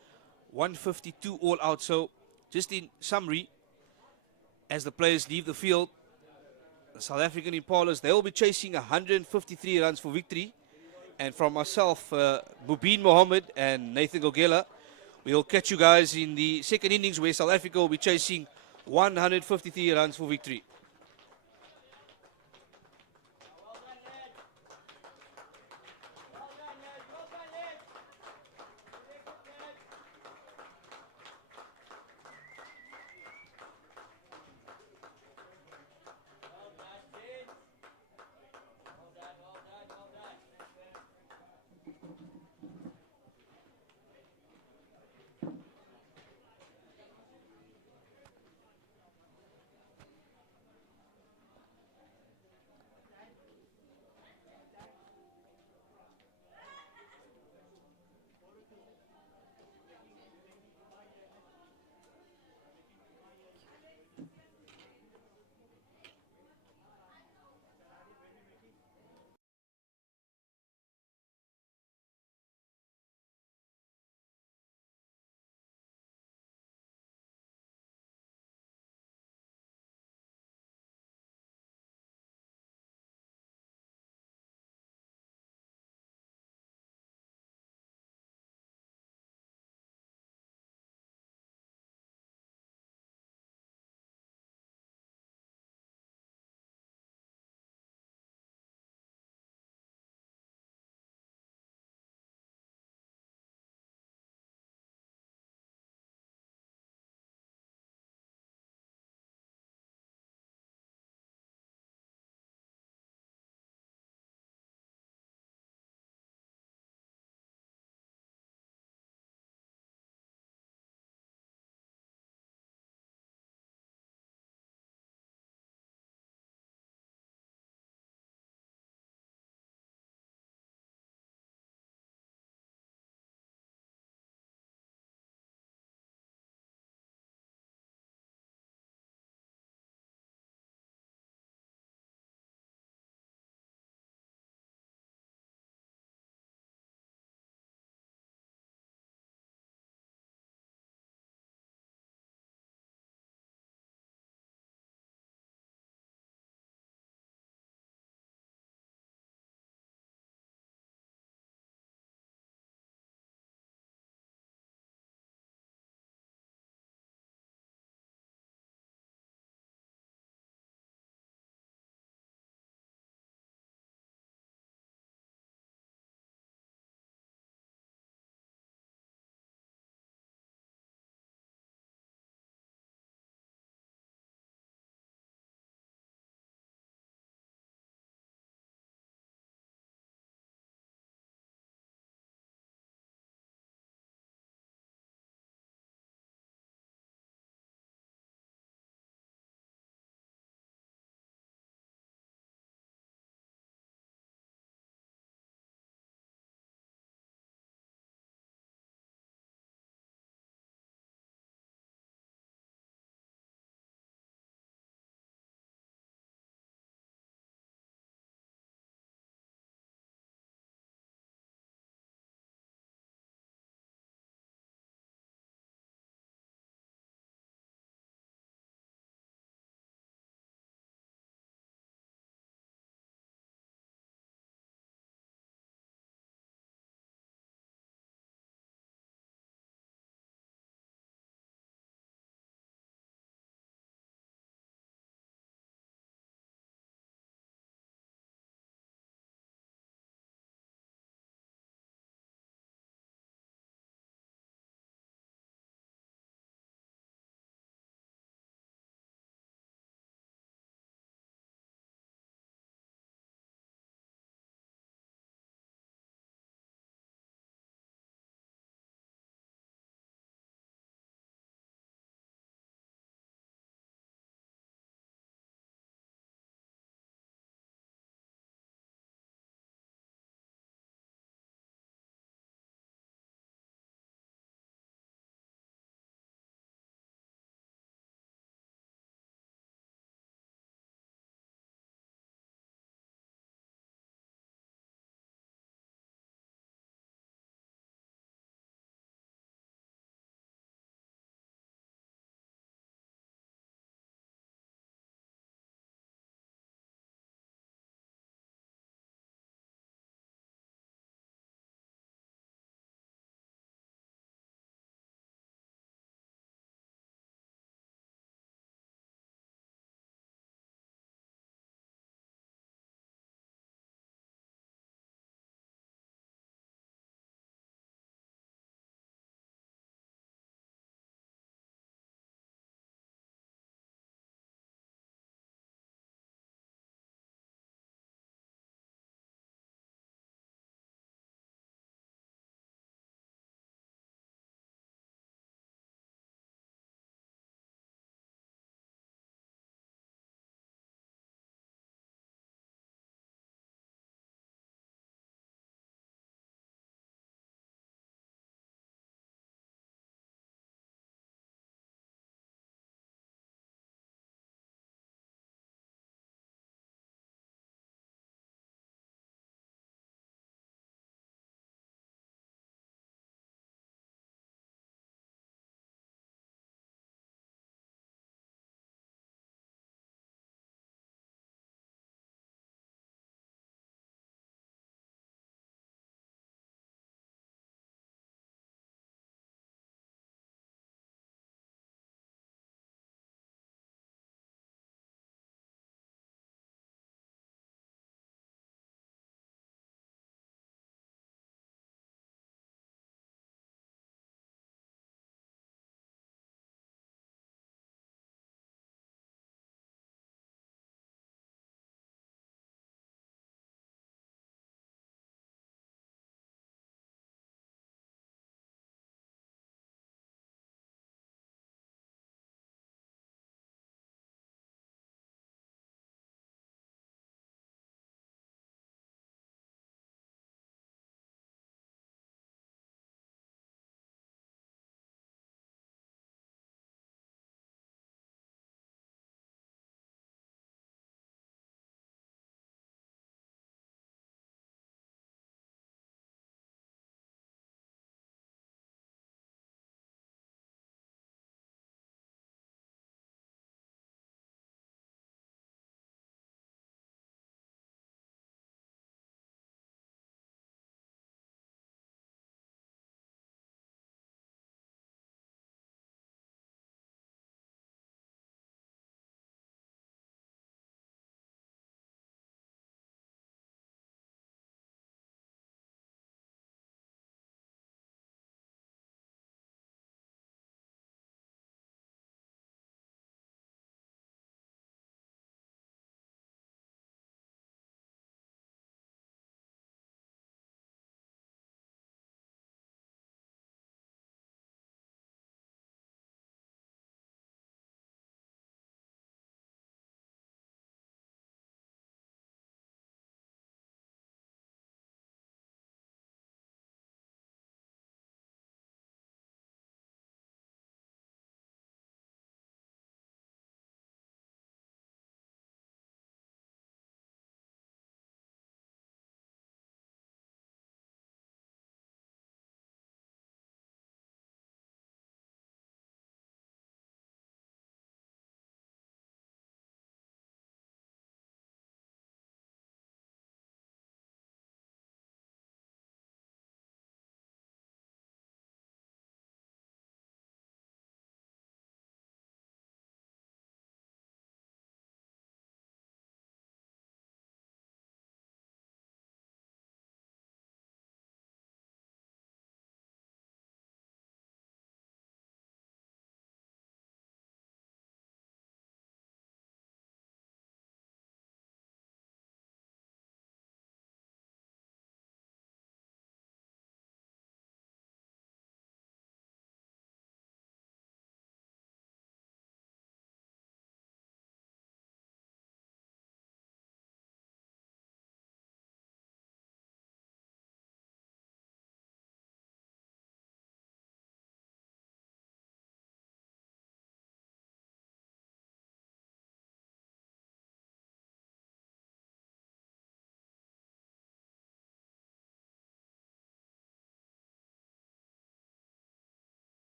152 all out. So just in summary, as the players leave the field, the South African Impalas, they will be chasing 153 runs for victory. And from myself, Mubin Mohammed and Nathan Gogela, we'll catch you guys in the second innings where South Africa will be chasing 153 runs for victory.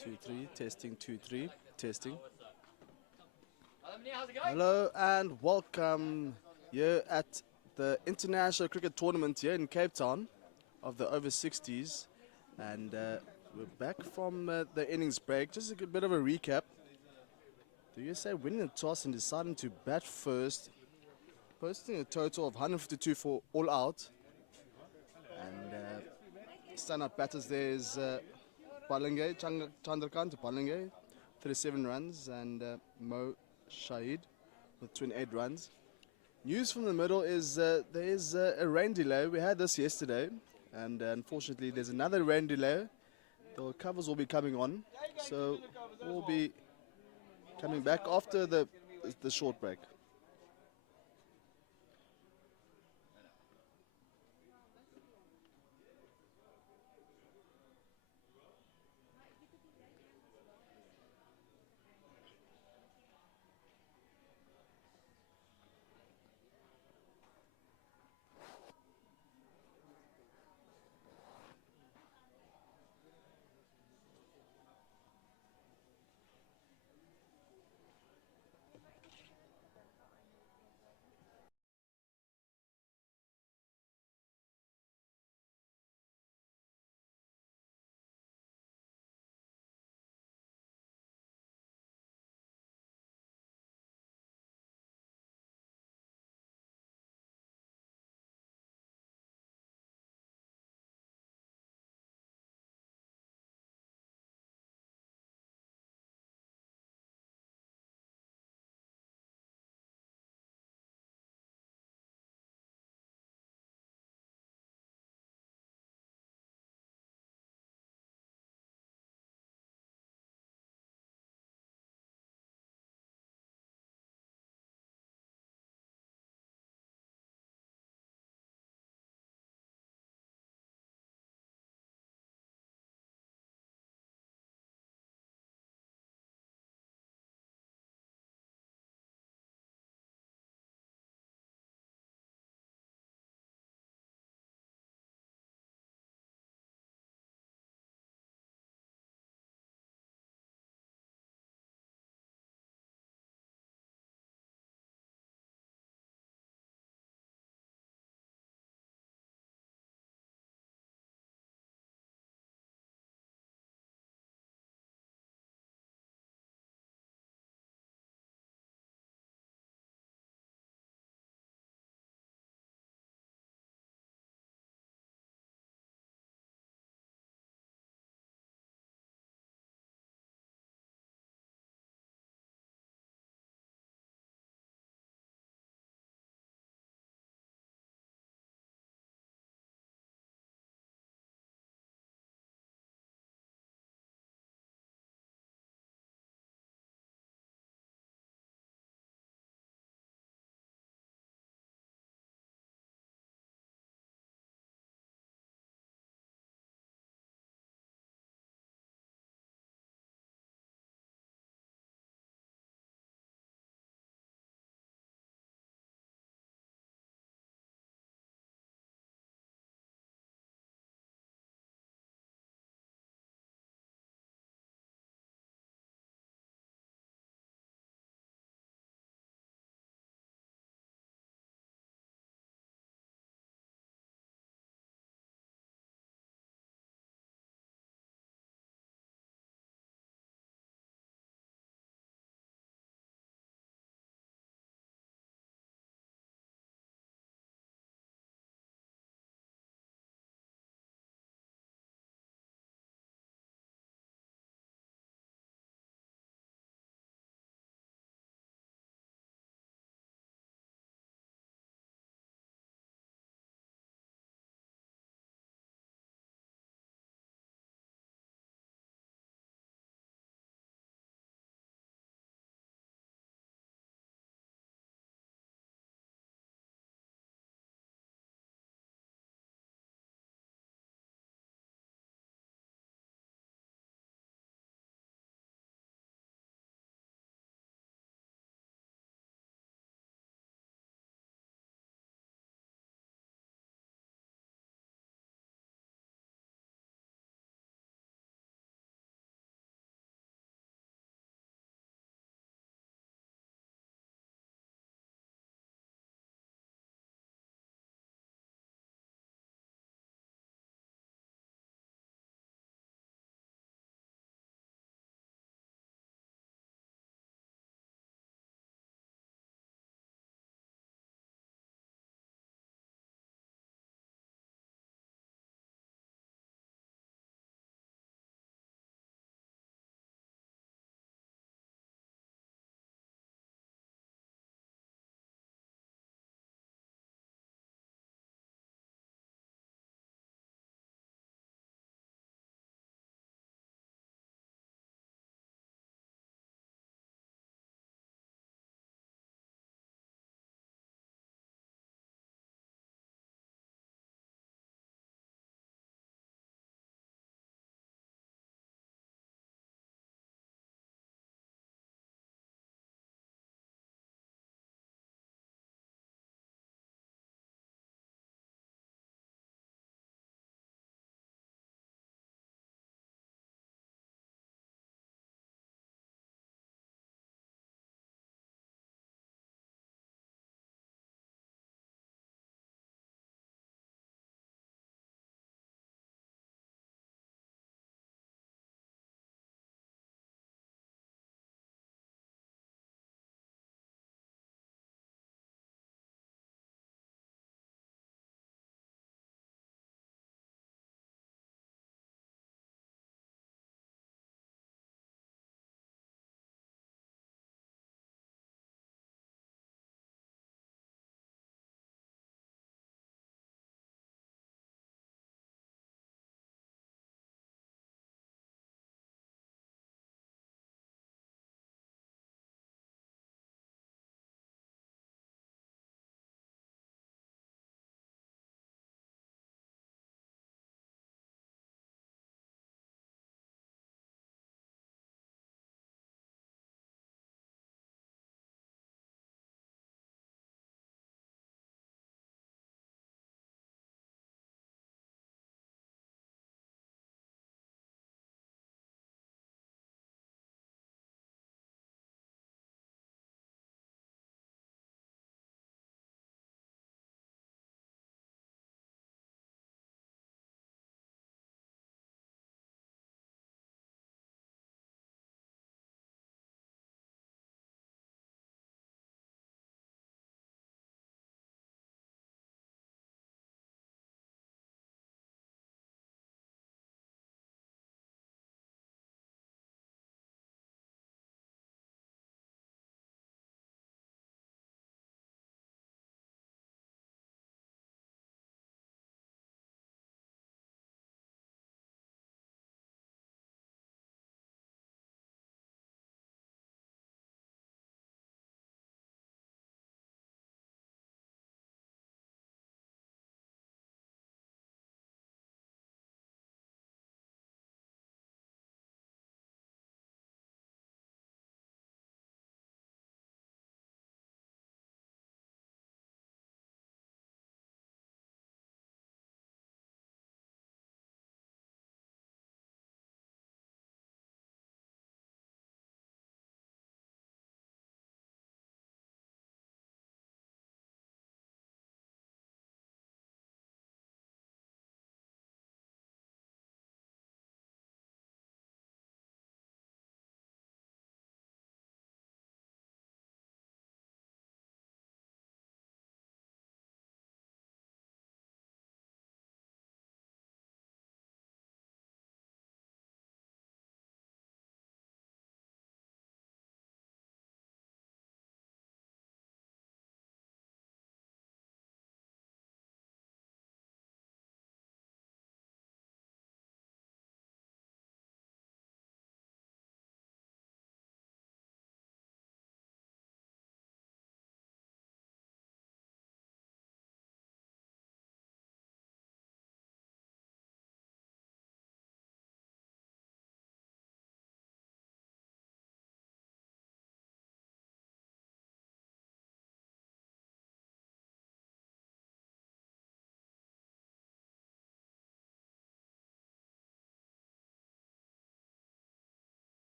2-3, testing 2-3, testing. Hello and welcome here at the International Cricket Tournament here in Cape Town of the Over-60s. And we're back from the innings break. Just a bit of a recap. The USA winning the toss and deciding to bat first, posting a total of 152 for all out. And stand-up batters there is Chandrakant Palenge, 37 runs, and Mo Shahid with 28 runs. News from the middle is there is a rain delay. We had this yesterday, and unfortunately there's another rain delay. The covers will be coming on, so we'll be coming back after the short break.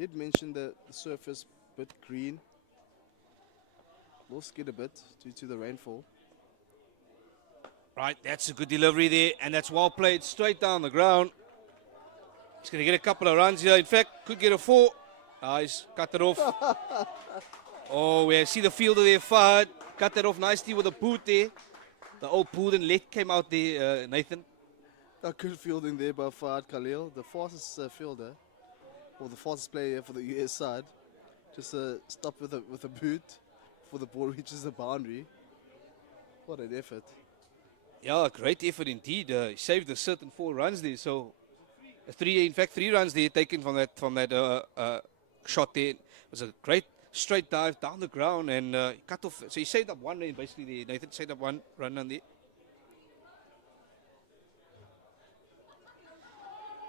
Did mention that the surface bit green. Will skid a bit due to the rainfall. Right, that's a good delivery there, and that's well played straight down the ground. He's going to get a couple of runs here. In fact, could get a 4. He's cut it off. Oh, we see the fielder there, Fahad. Cut that off nicely with a boot there. The old boot and leg came out there, Nathan. A good fielding there by Fahad Khalil, the fastest fielder, or the fastest player for the US side. Just stop with a boot before the ball reaches the boundary. What an effort. Yeah, great effort indeed. He saved a certain 4 runs there. So, 3 runs there taken from that shot there. It was a great straight dive down the ground and cut off. So he saved up 1 run basically there. Nathan saved up 1 run on there.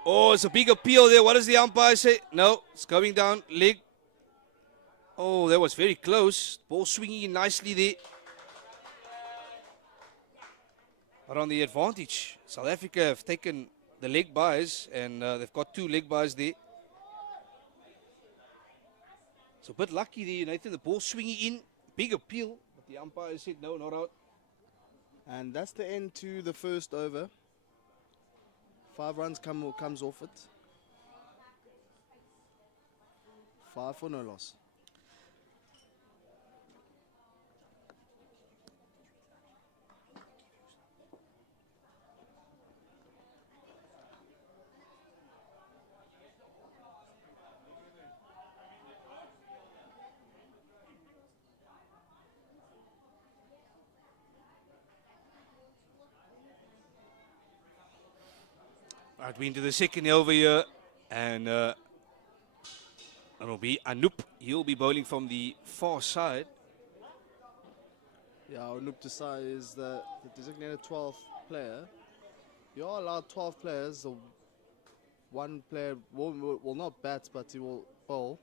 Oh, it's a big appeal there. What does the umpire say? No, it's going down leg. Oh, that was very close. Ball swinging in nicely there. But on the advantage, South Africa have taken the leg byes and they've got 2 leg byes there. So a bit lucky there, Nathan. The ball swinging in, big appeal, but the umpire said no, not out. And that's the end to the first over. 5 runs comes off it. 5 for no loss. Right, we're into the second over here, and it'll be Anup. He'll be bowling from the far side. Yeah, Anup Desai is the designated 12th player. You are allowed 12 players. So 1 player will not bat, but he will bowl.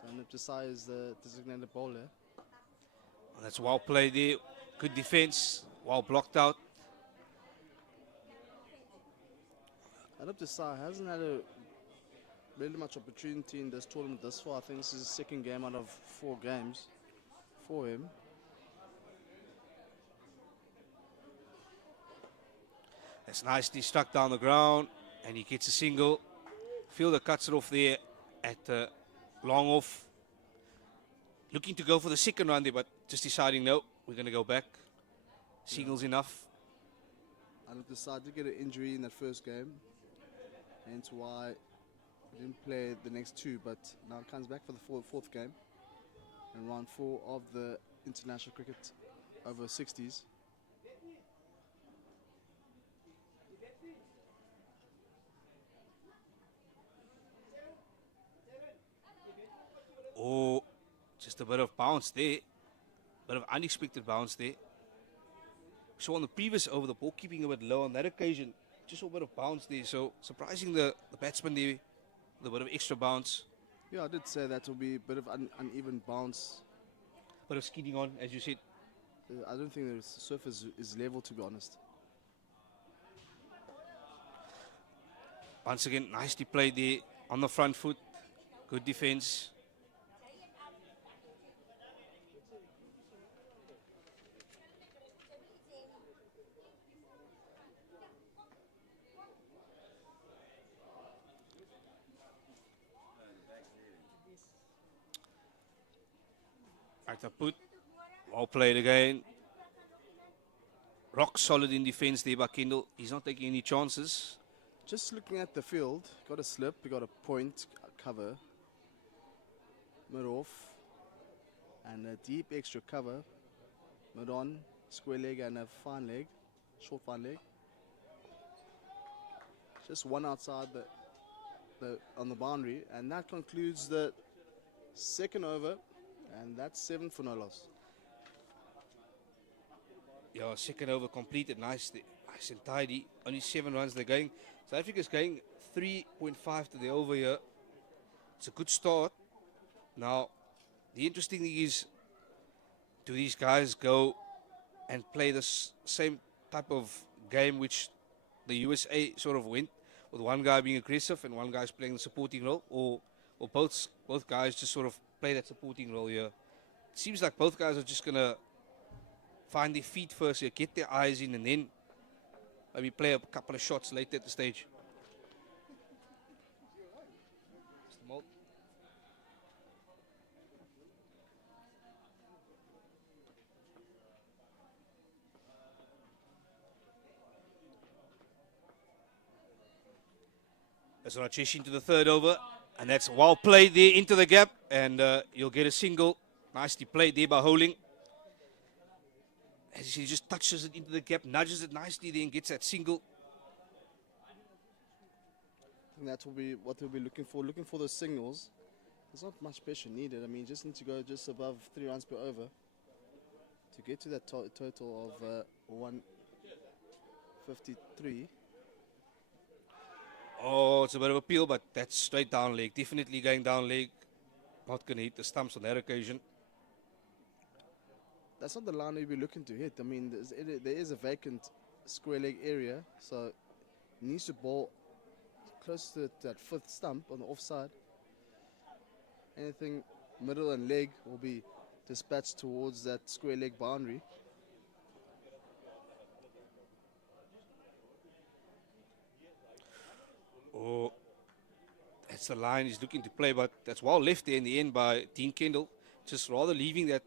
So Anup Desai is the designated bowler. And that's well played there. Good defense, well blocked out. Anup Desai hasn't had really much opportunity in this tournament thus far. I think this is his 2nd game out of 4 games for him. That's nicely struck down the ground, and he gets a single. Fielder cuts it off there at long off. Looking to go for the 2nd run there, but just deciding no, we're going to go back. Singles enough. Anup Desai did get an injury in that first game. Hence why he didn't play the next 2, but now comes back for the 4th game in round 4 of the international cricket over 60s. Oh, just a bit of bounce there. Bit of unexpected bounce there. So on the previous over, the ball keeping a bit low. On that occasion, just a bit of bounce there. So surprising the batsman there with a bit of extra bounce. Yeah, I did say that will be a bit of uneven bounce. Bit of skidding on, as you said. I don't think the surface is level, to be honest. Once again, nicely played there on the front foot. Good defense. At the put, well played again. Rock solid in defense there by Kendall. He's not taking any chances. Just looking at the field, got a slip, we got a point, cover, mid off, and a deep extra cover, mid on, square leg and a fine leg, short fine leg. Just 1 outside on the boundary, and that concludes the 2nd over, and that's 7 for no loss. Yeah, 2nd over completed. Nice and tidy. Only 7 runs they're going. South Africa's going 3.5 to the over here. It's a good start. Now, the interesting thing is, do these guys go and play this same type of game which the USA sort of went, with one guy being aggressive and one guy's playing the supporting role, or or both guys just sort of play that supporting role here. Seems like both guys are just gonna find their feet first here, get their eyes in, and then maybe play a couple of shots later at the stage. Mr. Molt. That's Rajesh into the third over, and that's well played there into the gap, and you'll get a single. Nicely played there by Holing. As he just touches it into the gap, nudges it nicely there and gets that single. I think that's what we'll be looking for those signals. There's not much pressure needed. I mean, you just need to go just above 3 runs per over to get to that total of 153. Oh, it's a bit of a peel, but that's straight down leg. Definitely going down leg. Not going to hit the stumps on that occasion. That's not the line we'll be looking to hit. I mean, there is a vacant square leg area, so he needs to bowl close to that 5th stump on the offside. Anything middle and leg will be dispatched towards that square leg boundary. Oh, that's the line he's looking to play, but that's well left there in the end by Dean Kendall. Just rather leaving that,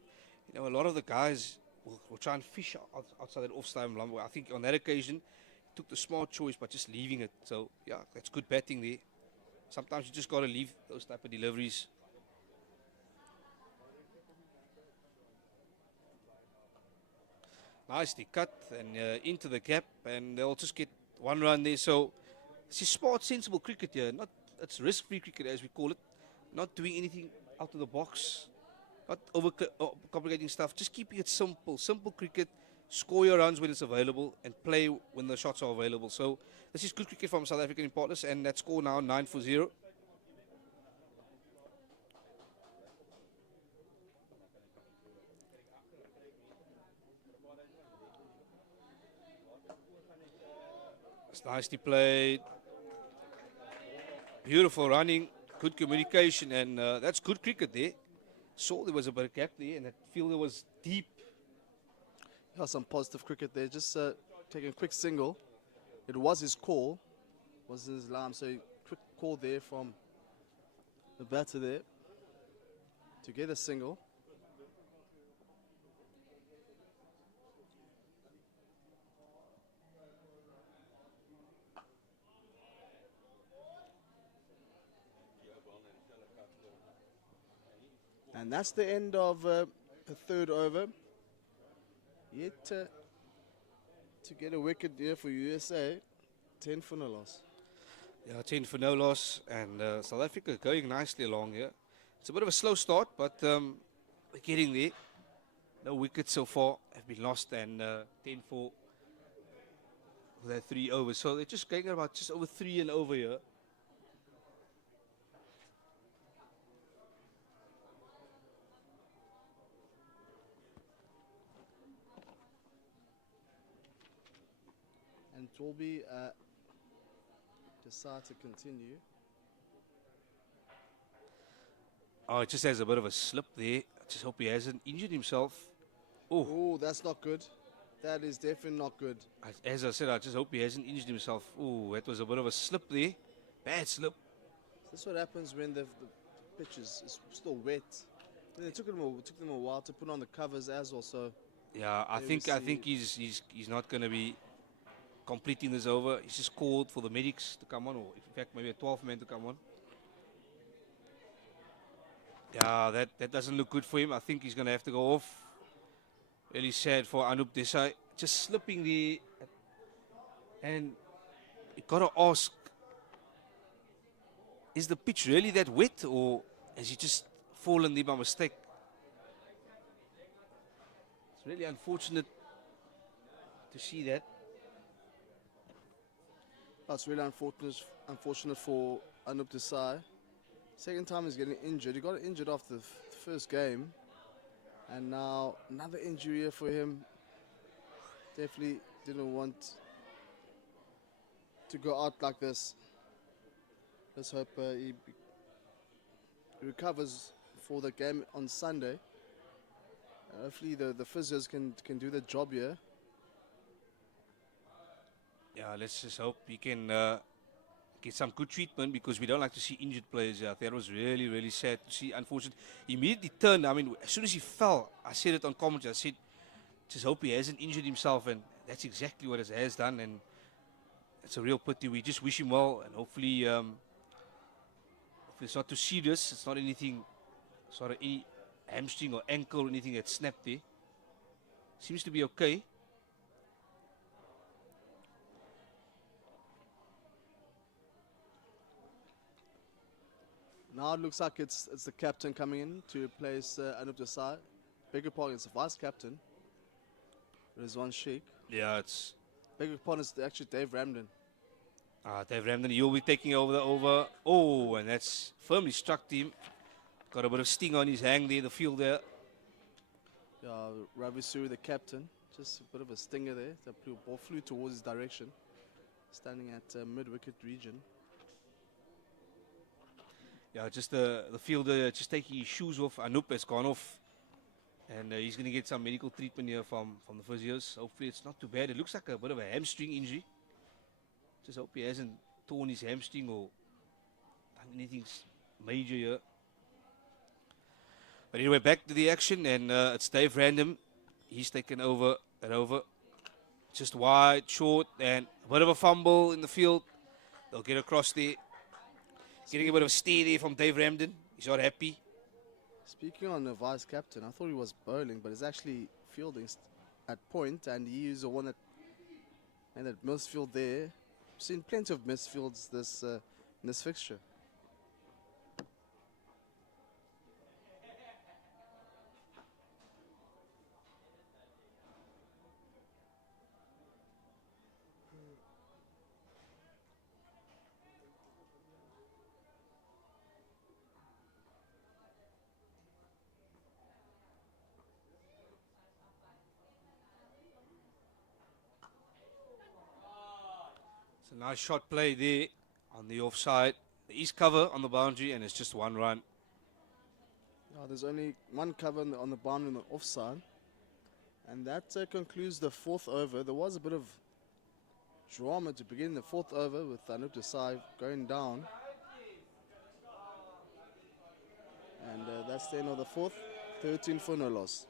you know, a lot of the guys will try and fish outside that off-stump lumber. I think on that occasion, he took the smart choice by just leaving it. So, yeah, that's good batting there. Sometimes you just got to leave those type of deliveries. Nicely cut and into the gap, and they'll just get 1 run there. So, this is smart, sensible cricket here. It's risk-free cricket, as we call it. Not doing anything out of the box. Not overcomplicating stuff. Just keeping it simple. Simple cricket. Score your runs when it's available and play when the shots are available. So this is good cricket from South African Impalas, and that score now 9-0. It's nicely played. Beautiful running. Good communication, and that's good cricket there. Saw there was a bit of gap there, and that fielder was deep. Yeah, some positive cricket there. Just taking a quick single. It was his call, was his alarm. So quick call there from the batter there to get a single. And that's the end of the third over. Yet to get a wicket there for USA, 10 for no loss. Yeah, 10 for no loss, and South Africa going nicely along here. It's a bit of a slow start, but we're getting there. No wickets so far have been lost, and 10 for their 3 overs. So they're just going about just over 3 and over here. And it will be decide to continue. Oh, it just has a bit of a slip there. I just hope he hasn't injured himself. Oh, that's not good. That is definitely not good. As I said, I just hope he hasn't injured himself. Oh, that was a bit of a slip there. Bad slip. That's what happens when the pitch is still wet. And it took them a while to put on the covers as well. So yeah, I think he's not going to be completing this over. He's just called for the medics to come on, or in fact maybe a 12th man to come on. Yeah, that doesn't look good for him. I think he's going to have to go off. Really sad for Anup Desai. Just slipping there. And you got to ask, is the pitch really that wet, or has he just fallen there by mistake? It's really unfortunate to see that. That's really unfortunate for Anup Desai. Second time he's getting injured. He got injured after the first game. And now another injury here for him. Definitely didn't want to go out like this. Let's hope he recovers for the game on Sunday. Hopefully the physios can do the job here. Yeah, let's just hope he can get some good treatment, because we don't like to see injured players out there. It was really, really sad to see. Unfortunately, he immediately turned. I mean, as soon as he fell, I said it on commentary. I said, just hope he hasn't injured himself, and that's exactly what he has done. And it's a real pity. We just wish him well, and hopefully, if it's not too serious, it's not anything, sort of any hamstring or ankle or anything that snapped there. Seems to be okay. Now it looks like it's the captain coming in to replace Anup Desai. Bigger pardon, it's the vice captain. Rizwan Sheikh. Yeah, it's Bigger pardon, it's actually Dave Ramden. Dave Ramden. He'll be taking over the over. Oh, and that's firmly struck him. Got a bit of sting on his hang there, the fielder. Ravi Suri, the captain. Just a bit of a stinger there. The ball flew towards his direction. Standing at mid-wicket region. Yeah, just the fielder just taking his shoes off. Anup has gone off. And he's going to get some medical treatment here from the physios. Hopefully it's not too bad. It looks like a bit of a hamstring injury. Just hope he hasn't torn his hamstring or done anything major here. But anyway, back to the action, and it's Dave Random. He's taken over and over. Just wide, short, and a bit of a fumble in the field. They'll get across there. Getting a bit of a stare there from Dave Ramden. He's not happy. Speaking on the vice captain, I thought he was bowling, but he's actually fielding at point, and he is the one that made that misfield there. I've seen plenty of misfields in this fixture. It's a nice shot play there on the offside. There is cover on the boundary, and it's just one run. There's only one cover on the boundary on the offside. And that concludes the fourth over. There was a bit of drama to begin the fourth over with Anup Desai going down. And that's the end of the fourth. 13 for no loss.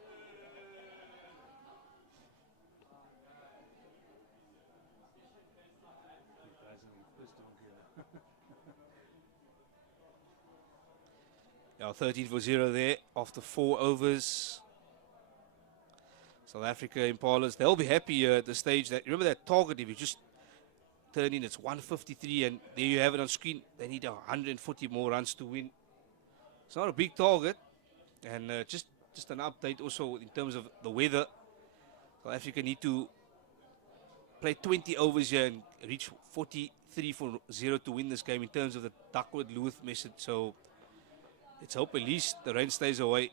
Yeah, 13 for 0 there after 4 overs. South Africa Impalas, they'll be happy at the stage. That remember that target, if you just turn in, it's 153, and there you have it on screen. They need 140 more runs to win. It's not a big target. And just an update also in terms of the weather. South Africa need to play 20 overs here and reach 43 for 0 to win this game in terms of the Duckworth-Lewis method. So let's hope at least the rain stays away.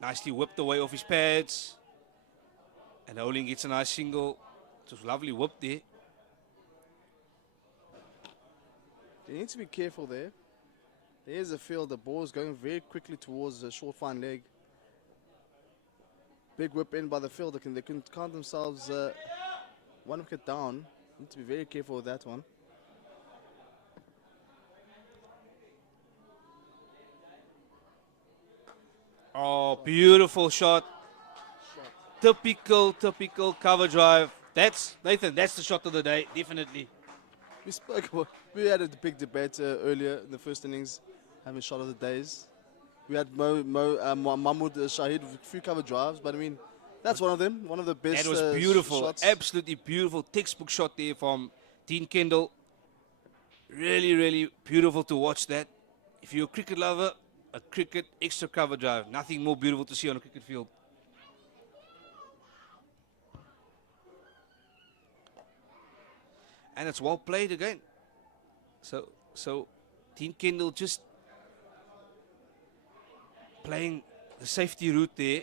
Nicely whipped away off his pads. And Olin gets a nice single. It was lovely whip there. They need to be careful there. There's a field. The ball is going very quickly towards the short fine leg. Big whip in by the field. They can count themselves one wicket down. Need to be very careful with that one. Oh, beautiful shot. Typical cover drive. That's, Nathan, that's the shot of the day, definitely. We had a big debate earlier in the first innings, having shot of the days. We had Mahmoud Shahid with a few cover drives, but I mean, that's one of them, one of the best. That was beautiful, shots. absolutely beautiful. Textbook shot there from Dean Kendall. Really, really beautiful to watch that. If you're a cricket lover, a cricket extra cover drive. Nothing more beautiful to see on a cricket field. And it's well played again. So Dean Kendall just playing the safety route there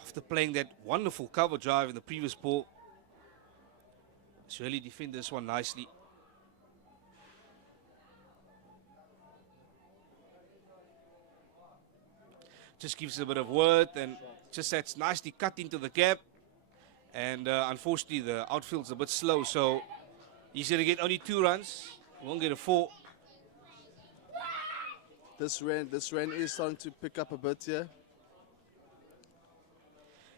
after playing that wonderful cover drive in the previous ball. He's really defended this one nicely. just gives a bit of width and just that's nicely cut into the gap. And unfortunately, the outfield's a bit slow, so he's going to get only 2 runs. He won't get a 4. This rain is starting to pick up a bit here.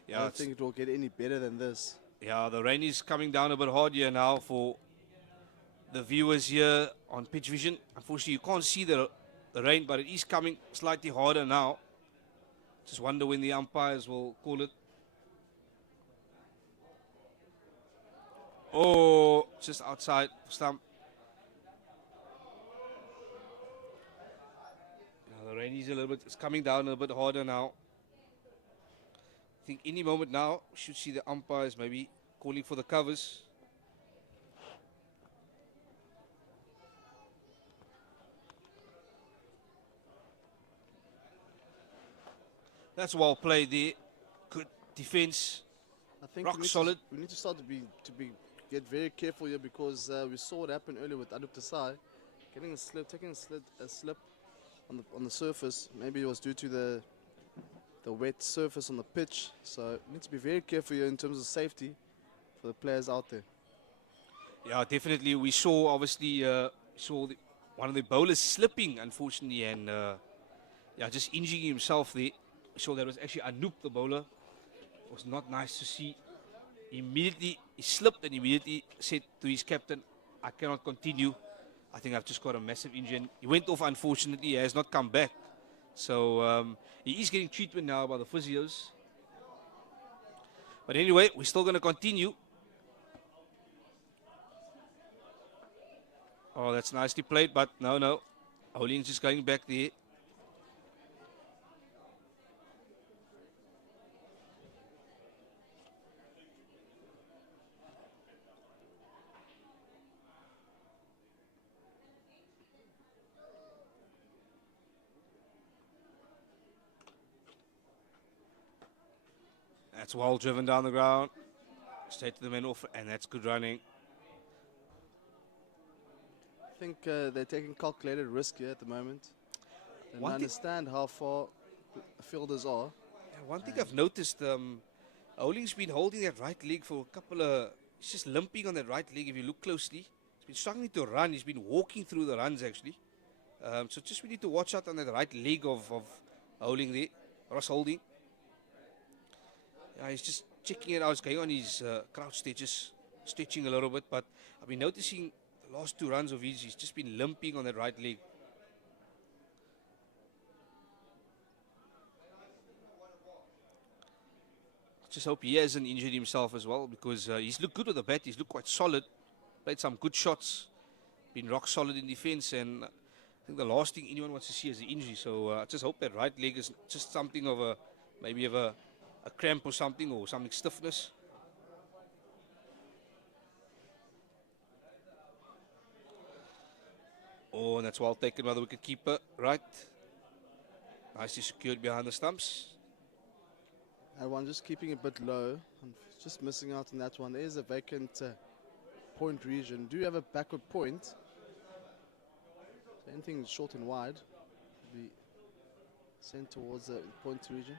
I Yeah, don't think it will get any better than this. yeah, the rain is coming down a bit hard here now for the viewers here on pitch vision. Unfortunately, you can't see the rain, but it is coming slightly harder now. Just wonder when the umpires will call it. Oh, just outside stump. Now the rain is a little bit, it's coming down a bit harder now. I think any moment now, we should see the umpires maybe calling for the covers. That's well played there. Good defense. I think Rock we need solid. we need to start to get very careful here because we saw what happened earlier with Anup Desai, getting a slip, taking a slip on the surface. Maybe it was due to the wet surface on the pitch. So we need to be very careful here in terms of safety for the players out there. Yeah, definitely. We saw obviously one of the bowlers slipping, unfortunately, and yeah, just injuring himself there. We saw that was actually Anup, the bowler. It was not nice to see. Immediately he slipped and immediately said to his captain, "I cannot continue. I think I've just got a massive injury." And he went off. Unfortunately, he has not come back. So he is getting treatment now by the physios. But anyway, we're still going to continue. Oh, that's nicely played, but no. Holling's just going back there. That's well driven down the ground. Straight to the man off, and that's good running. I think they're taking calculated risk here at the moment. They One thing- understand how far the fielders are. Yeah, one thing I've noticed, Holling's been holding that right leg for a couple of... He's just limping on that right leg if you look closely. He's been struggling to run. He's been walking through the runs, actually. So just we need to watch out on that right leg of Holding there. Ross Holding. Yeah, he's just checking it out. He's going on his crouch stages, stretching a little bit. But I've been noticing the last 2 runs of his, he's just been limping on that right leg. Just hope he hasn't injured himself as well, because he's looked good with the bat. He's looked quite solid. Played some good shots. Been rock solid in defense. And I think the last thing anyone wants to see is the injury. So I just hope that right leg is just something of a, maybe of a cramp or something stiffness. Oh, and that's well taken by the wicket keeper. Right. Nicely secured behind the stumps. That one just keeping a bit low. I'm just missing out on that one. There is a vacant point region. Do you have a backward point? So anything short and wide will be sent towards the point region.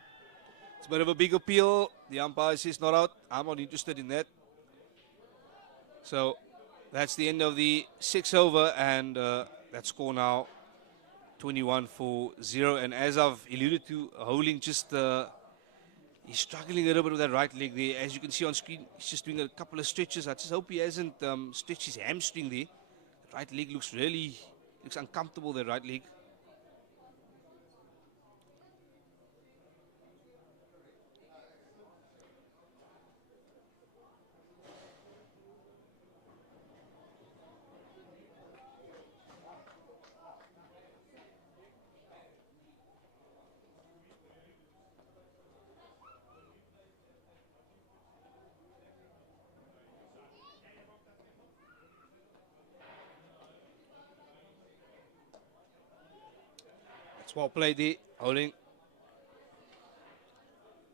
It's a bit of a big appeal. The umpire says not out. I'm not interested in that. So that's the end of the 6 over, and that score now 21-0. And as I've alluded to, Holding just he's struggling a little bit with that right leg there. As you can see on screen, he's just doing a couple of stretches. I just hope he hasn't stretched his hamstring there. The right leg looks uncomfortable, the right leg. Well played there, Holding.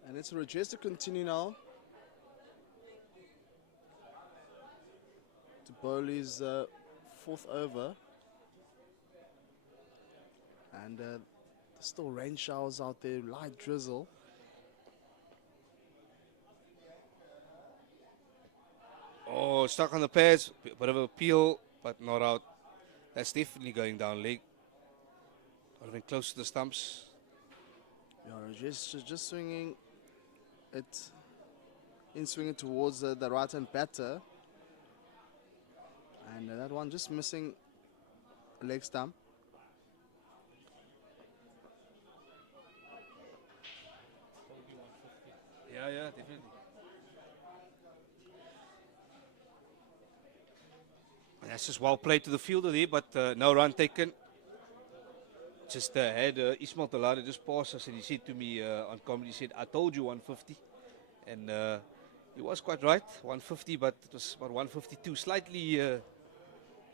And it's a request to continue now. To bowl his 4th over. And Still rain showers out there, light drizzle. Oh, stuck on the pads. Bit of a peel, but not out. That's definitely going down leg. Would have been close to the stumps. Yeah, just swinging it, swinging towards the right-hand batter. And that one just missing a leg stump. Yeah, definitely. And that's just well played to the fielder there, but no run taken. Just had Ismail Talada just pause us and he said to me on comedy, he said, I told you 150. And he was quite right, 150, but it was about 152. Slightly, he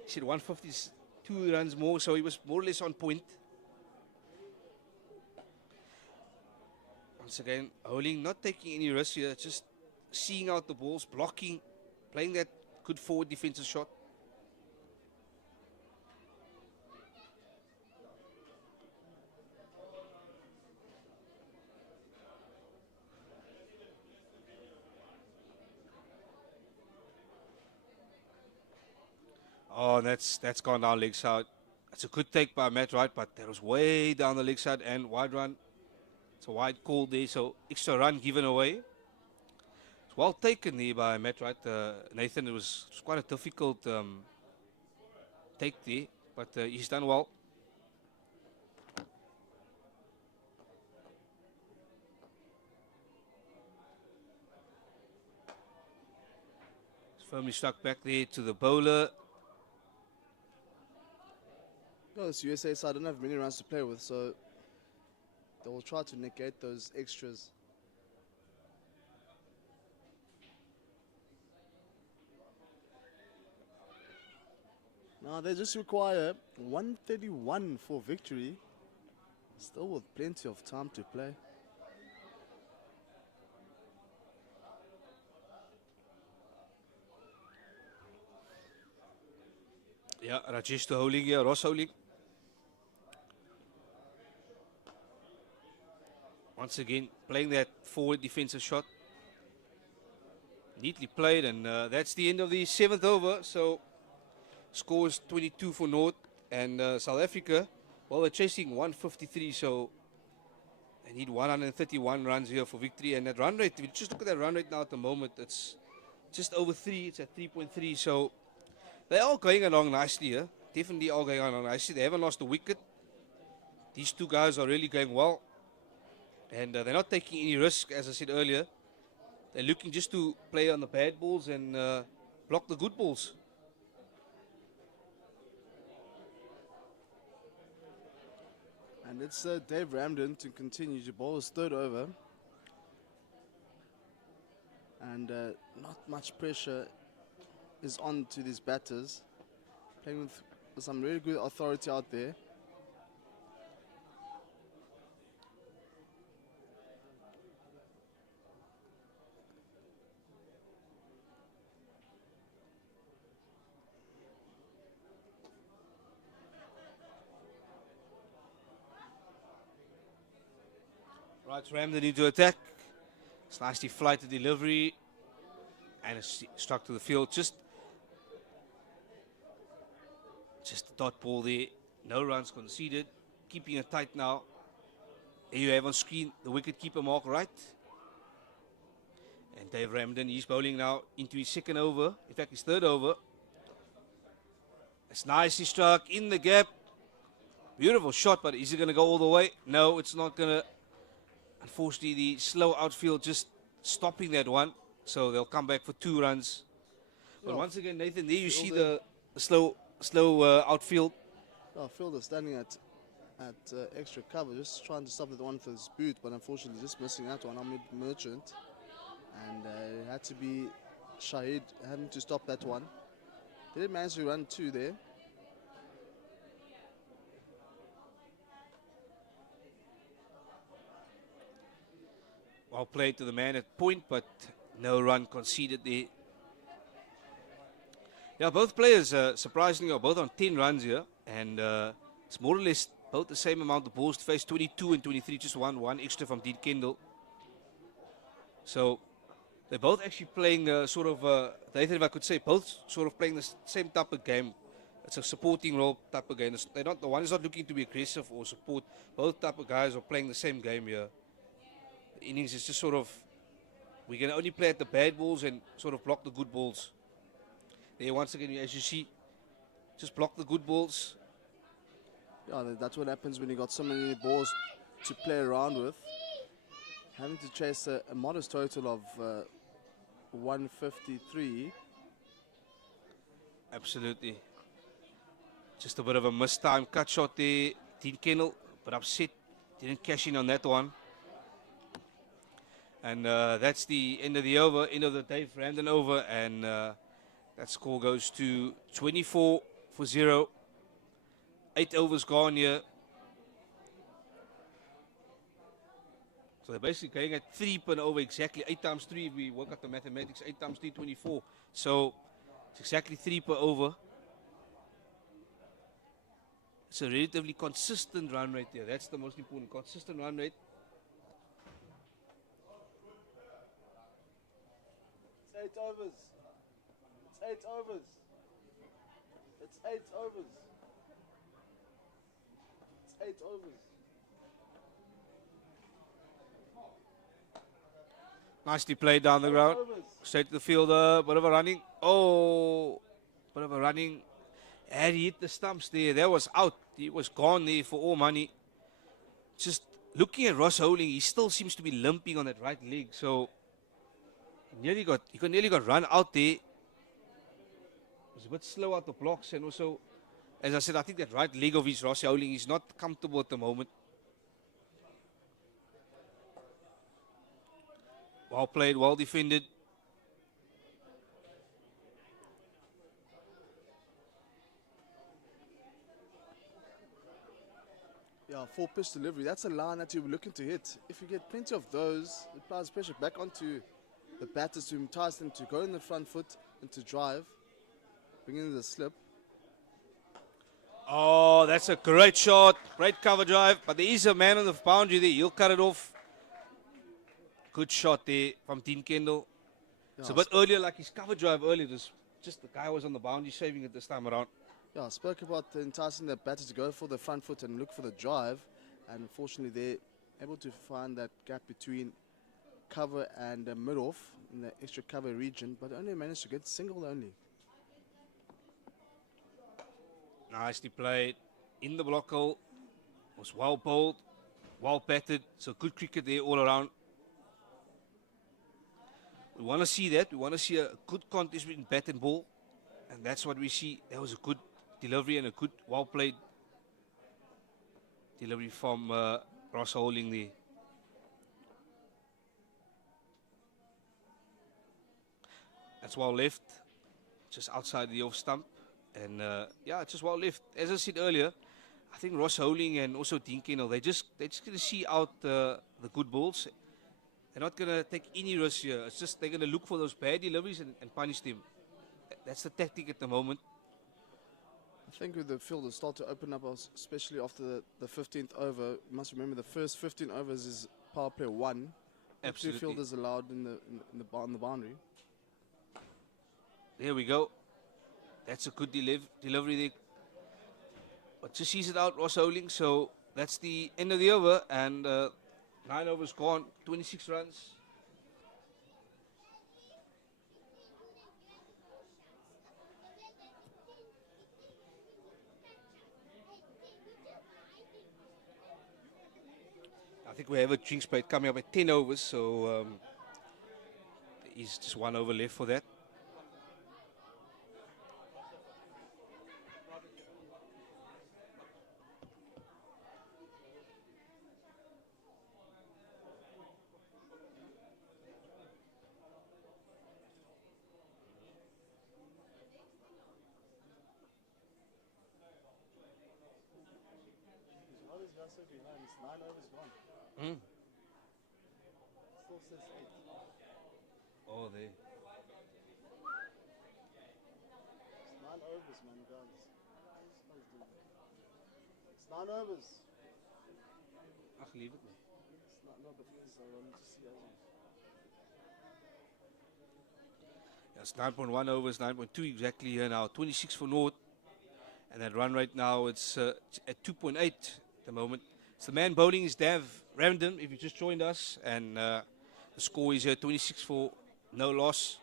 said 150 is 2 runs more, so he was more or less on point. Once again, Holing not taking any risks here, just seeing out the balls, blocking, playing that good forward defensive shot. Oh, that's gone down leg side. That's a good take by Matt Wright, but that was way down the leg side and wide run. It's a wide call there, so extra run given away. It's well taken there by Matt Wright. Nathan, it was quite a difficult take there, but he's done well. It's firmly stuck back there to the bowler. No, this USA side don't have many runs to play with, so they will try to negate those extras. Now they just require 131 for victory, still with plenty of time to play. Yeah, Rajesh to Holing here, Ross Holing. Once again, playing that forward defensive shot. Neatly played, and that's the end of the 7th over. So, score is 22 for North. And South Africa, well, they're chasing 153, so they need 131 runs here for victory. And that run rate, if you just look at that run rate now at the moment, it's just over 3. It's at 3.3, so they're all going along nicely here. Definitely all going along nicely. They haven't lost a wicket. These two guys are really going well. And they're not taking any risk, as I said earlier. They're looking just to play on the bad balls and block the good balls. And it's Dave Ramden to continue to bowl his 3rd over. And not much pressure is on to these batters. Playing with some really good authority out there. Right, Ramden into attack. It's nicely flighted delivery. And it's struck to the field. Just a dot ball there. No runs conceded. Keeping it tight now. There you have on screen the wicketkeeper Mark Wright. And Dave Ramden, he's bowling now into his 2nd over. In fact, his 3rd over. It's nicely struck in the gap. Beautiful shot, but is it going to go all the way? No, it's not going to. Unfortunately, the slow outfield just stopping that one. So they'll come back for 2 runs. But once again, Nathan, there you see the slow outfield. Oh, fielder standing at extra cover, just trying to stop that one for his boot, but unfortunately just missing that one on Milnerton. And it had to be Shahid having to stop that one. They did manage to run 2 there. Well played to the man at point, but no run conceded there. Yeah, both players, surprisingly, are both on 10 runs here. And it's more or less both the same amount of balls to face, 22 and 23, just one extra from Dean Kendall. So they're both actually playing Nathan, if I could say, both sort of playing the same type of game. It's a supporting role type of game. They're not, the one is not looking to be aggressive or support. Both type of guys are playing the same game here. The innings is just sort of, we can only play at the bad balls and sort of block the good balls. There once again, as you see, just block the good balls. Yeah, that's what happens when you got so many balls to play around with. Having to chase a modest total of 153. Absolutely. Just a bit of a mistime cut shot there. Dean Kendall, but upset. Didn't cash in on that one. And that's the end of the over, end of the Dave Ramden over. And that score goes to 24-0. 8 overs gone here. So they're basically going at 3 per over exactly. 8 times 3, if we work out the mathematics, 8 times 3, 24. So it's exactly 3 per over. It's a relatively consistent run rate there. That's the most important. Consistent run rate. It's 8 overs. It's 8 overs. It's 8 overs. It's 8 overs. Nicely played down the ground. Straight to the fielder. Bit of a running. Oh, bit of a running. And he hit the stumps there. That was out. He was gone there for all money. Just looking at Ross Holding, he still seems to be limping on that right leg. So he nearly got run out there. He was a bit slow out the blocks, and also, as I said, I think that right leg of his, Ross Holding, is not comfortable at the moment. Well played, well defended. Yeah, 4 pitch delivery. That's a line that you're looking to hit. If you get plenty of those, it applies pressure back onto the batters to entice them to go in the front foot and to drive, bring in the slip. Oh, that's a great shot. Great cover drive. But there is a man on the boundary there. He'll cut it off. Good shot there from Dean Kendall. It's a bit earlier, like his cover drive earlier. Just the guy was on the boundary saving it this time around. Yeah, I spoke about enticing the batter to go for the front foot and look for the drive. And unfortunately, they're able to find that gap between cover and mid-off in the extra cover region, but only managed to get single only. Nicely played. In the block hole. Was well bowled. Well batted. So good cricket there all around. We want to see that. We want to see a good contest between bat and ball. And that's what we see. That was a good delivery and a good, well played delivery from Ross Holding there. That's well left. Just outside the off stump. And yeah, it's just well left. As I said earlier, I think Ross Holding and also Dean Kendall, they're just going to see out the good balls. They're not going to take any risks here. It's just they're going to look for those bad deliveries and punish them. That's the tactic at the moment. I think with the field will start to open up, especially after the 15th over. You must remember the first 15 overs is power play 1. Absolutely. 2 fielders allowed on the boundary. There we go. That's a good delivery there. But just sees it out, Ross Holding. So that's the end of the over. And 9 overs gone, 26 runs. I think we have a drinks plate coming up at 10 overs, so there's just 1 over left for that. It's 9 overs gone. Still says 8. Oh, there. It's 9 overs, man, guys. It's 9 overs. Ach, leave it, man. It's not, no, but things I wanted to see It's 9.1 overs, 9.2 exactly here now. 26 for North. And that run right now, it's at 2.8 at the moment. So the man bowling is Dav Ramden, if you just joined us. And the score is here 26 for no loss.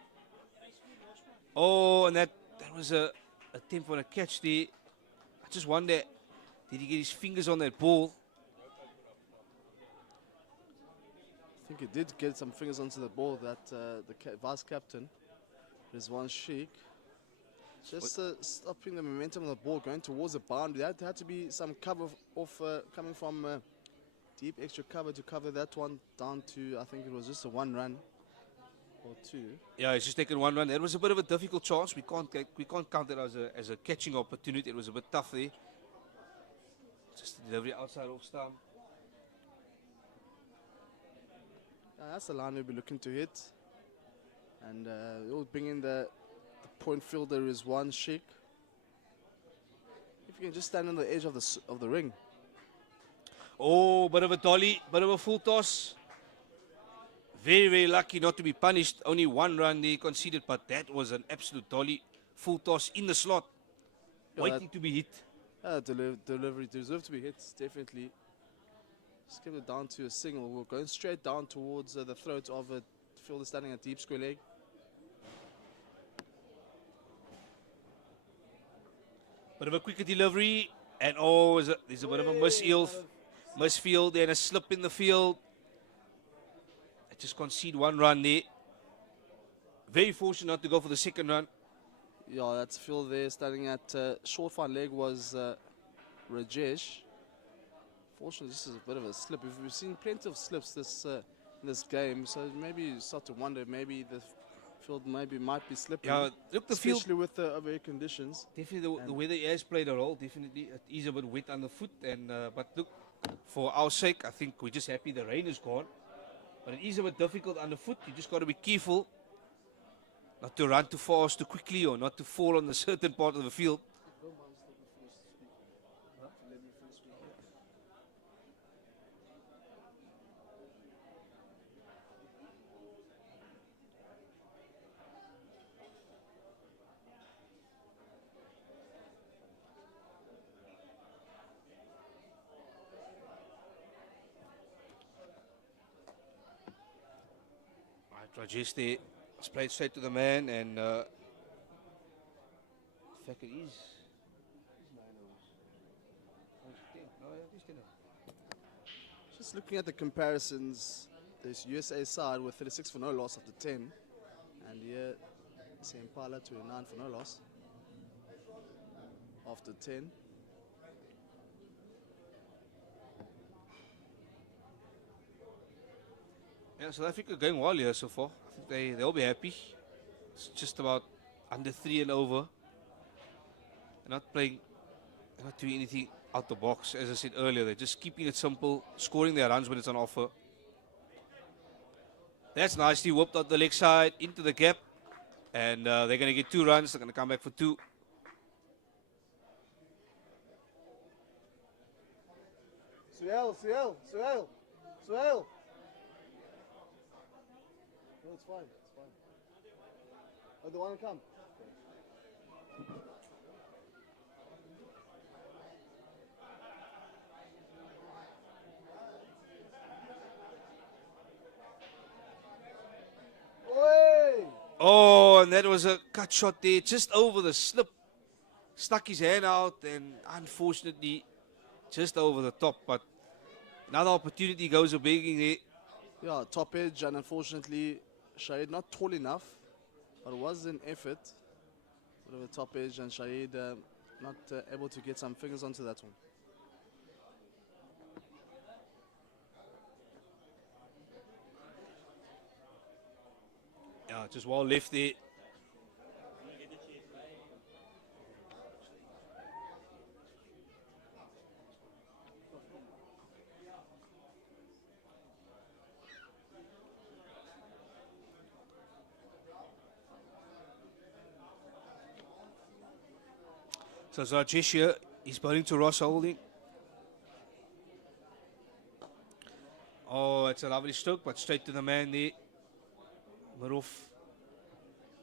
Oh, and that was a attempt on a catch there. I just wonder, did he get his fingers on that ball? I think he did get some fingers onto the ball, that the vice captain, Rizwan Sheikh. Just stopping the momentum of the ball, going towards the boundary. That had to be some cover coming from deep extra cover to cover that one down to, I think it was just a 1 run or 2. Yeah, he's just taken 1 run. It was a bit of a difficult chance. We can't count it as a catching opportunity. It was a bit tough there. Just the delivery outside off stump. That's the line we'll be looking to hit. And we'll bring in the point fielder is one Sheikh. If you can just stand on the edge of the ring. Oh, bit of a dolly, bit of a full toss. Very, very lucky not to be punished. Only 1 run they conceded, but that was an absolute dolly. Full toss in the slot, waiting to be hit. Delivery deserved to be hit, definitely. Just kept it down to a single. We're going straight down towards the throat of a fielder standing at deep square leg. Bit of a quicker delivery, and there's a bit of a misfield and a slip in the field. I just concede 1 run there. Very fortunate not to go for the second run. Yeah, that's field there. Standing at short fine leg was Rajesh. Fortunately, this is a bit of a slip. We've seen plenty of slips in this game, so maybe you start to wonder maybe the field might be slipping. Yeah, look, the field, especially with the over conditions. definitely the weather has played a role. Definitely, it is a bit wet underfoot, and but look, for our sake, I think we're just happy the rain is gone. But it is a bit difficult underfoot. You just got to be careful not to run too fast, too quickly, or not to fall on a certain part of the field. Rajesh there, it's played straight to the man, and in fact it is 9 overs. Just looking at the comparisons, this USA side with 36 for no loss after 10, and here Impala 29 for no loss after 10. Yeah, South Africa going well here so far. I think they'll be happy. It's just about under 3 and over. They're not playing, they're not doing anything out the box. As I said earlier, they're just keeping it simple, scoring their runs when it's on offer. That's nicely whooped out the leg side into the gap, and they're going to get 2 runs. They're going to come back for 2. Suhail. No, it's fine. Oh, they want to come. Oh, and that was a cut shot there, just over the slip. Stuck his hand out, and unfortunately, just over the top. But another opportunity goes a begging there. Yeah, top edge, and unfortunately, Shahid not tall enough, but it was an effort. Bit of a top edge, and Shahid not able to get some fingers onto that one. Yeah, just well left there. So Rajesh here, he's bowling to Ross Holding. That's a lovely stroke, but straight to the man there. Maruf.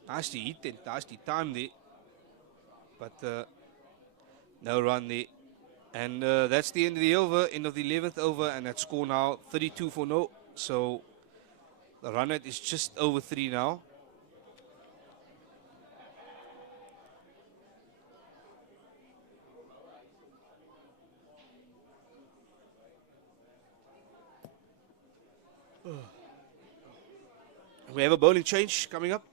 Nasty hit and nasty time there. But no run there. And that's the end of the over, end of the 11th over, and that score now 32 for no. So the run rate is just over 3 now. We have a bowling change coming up.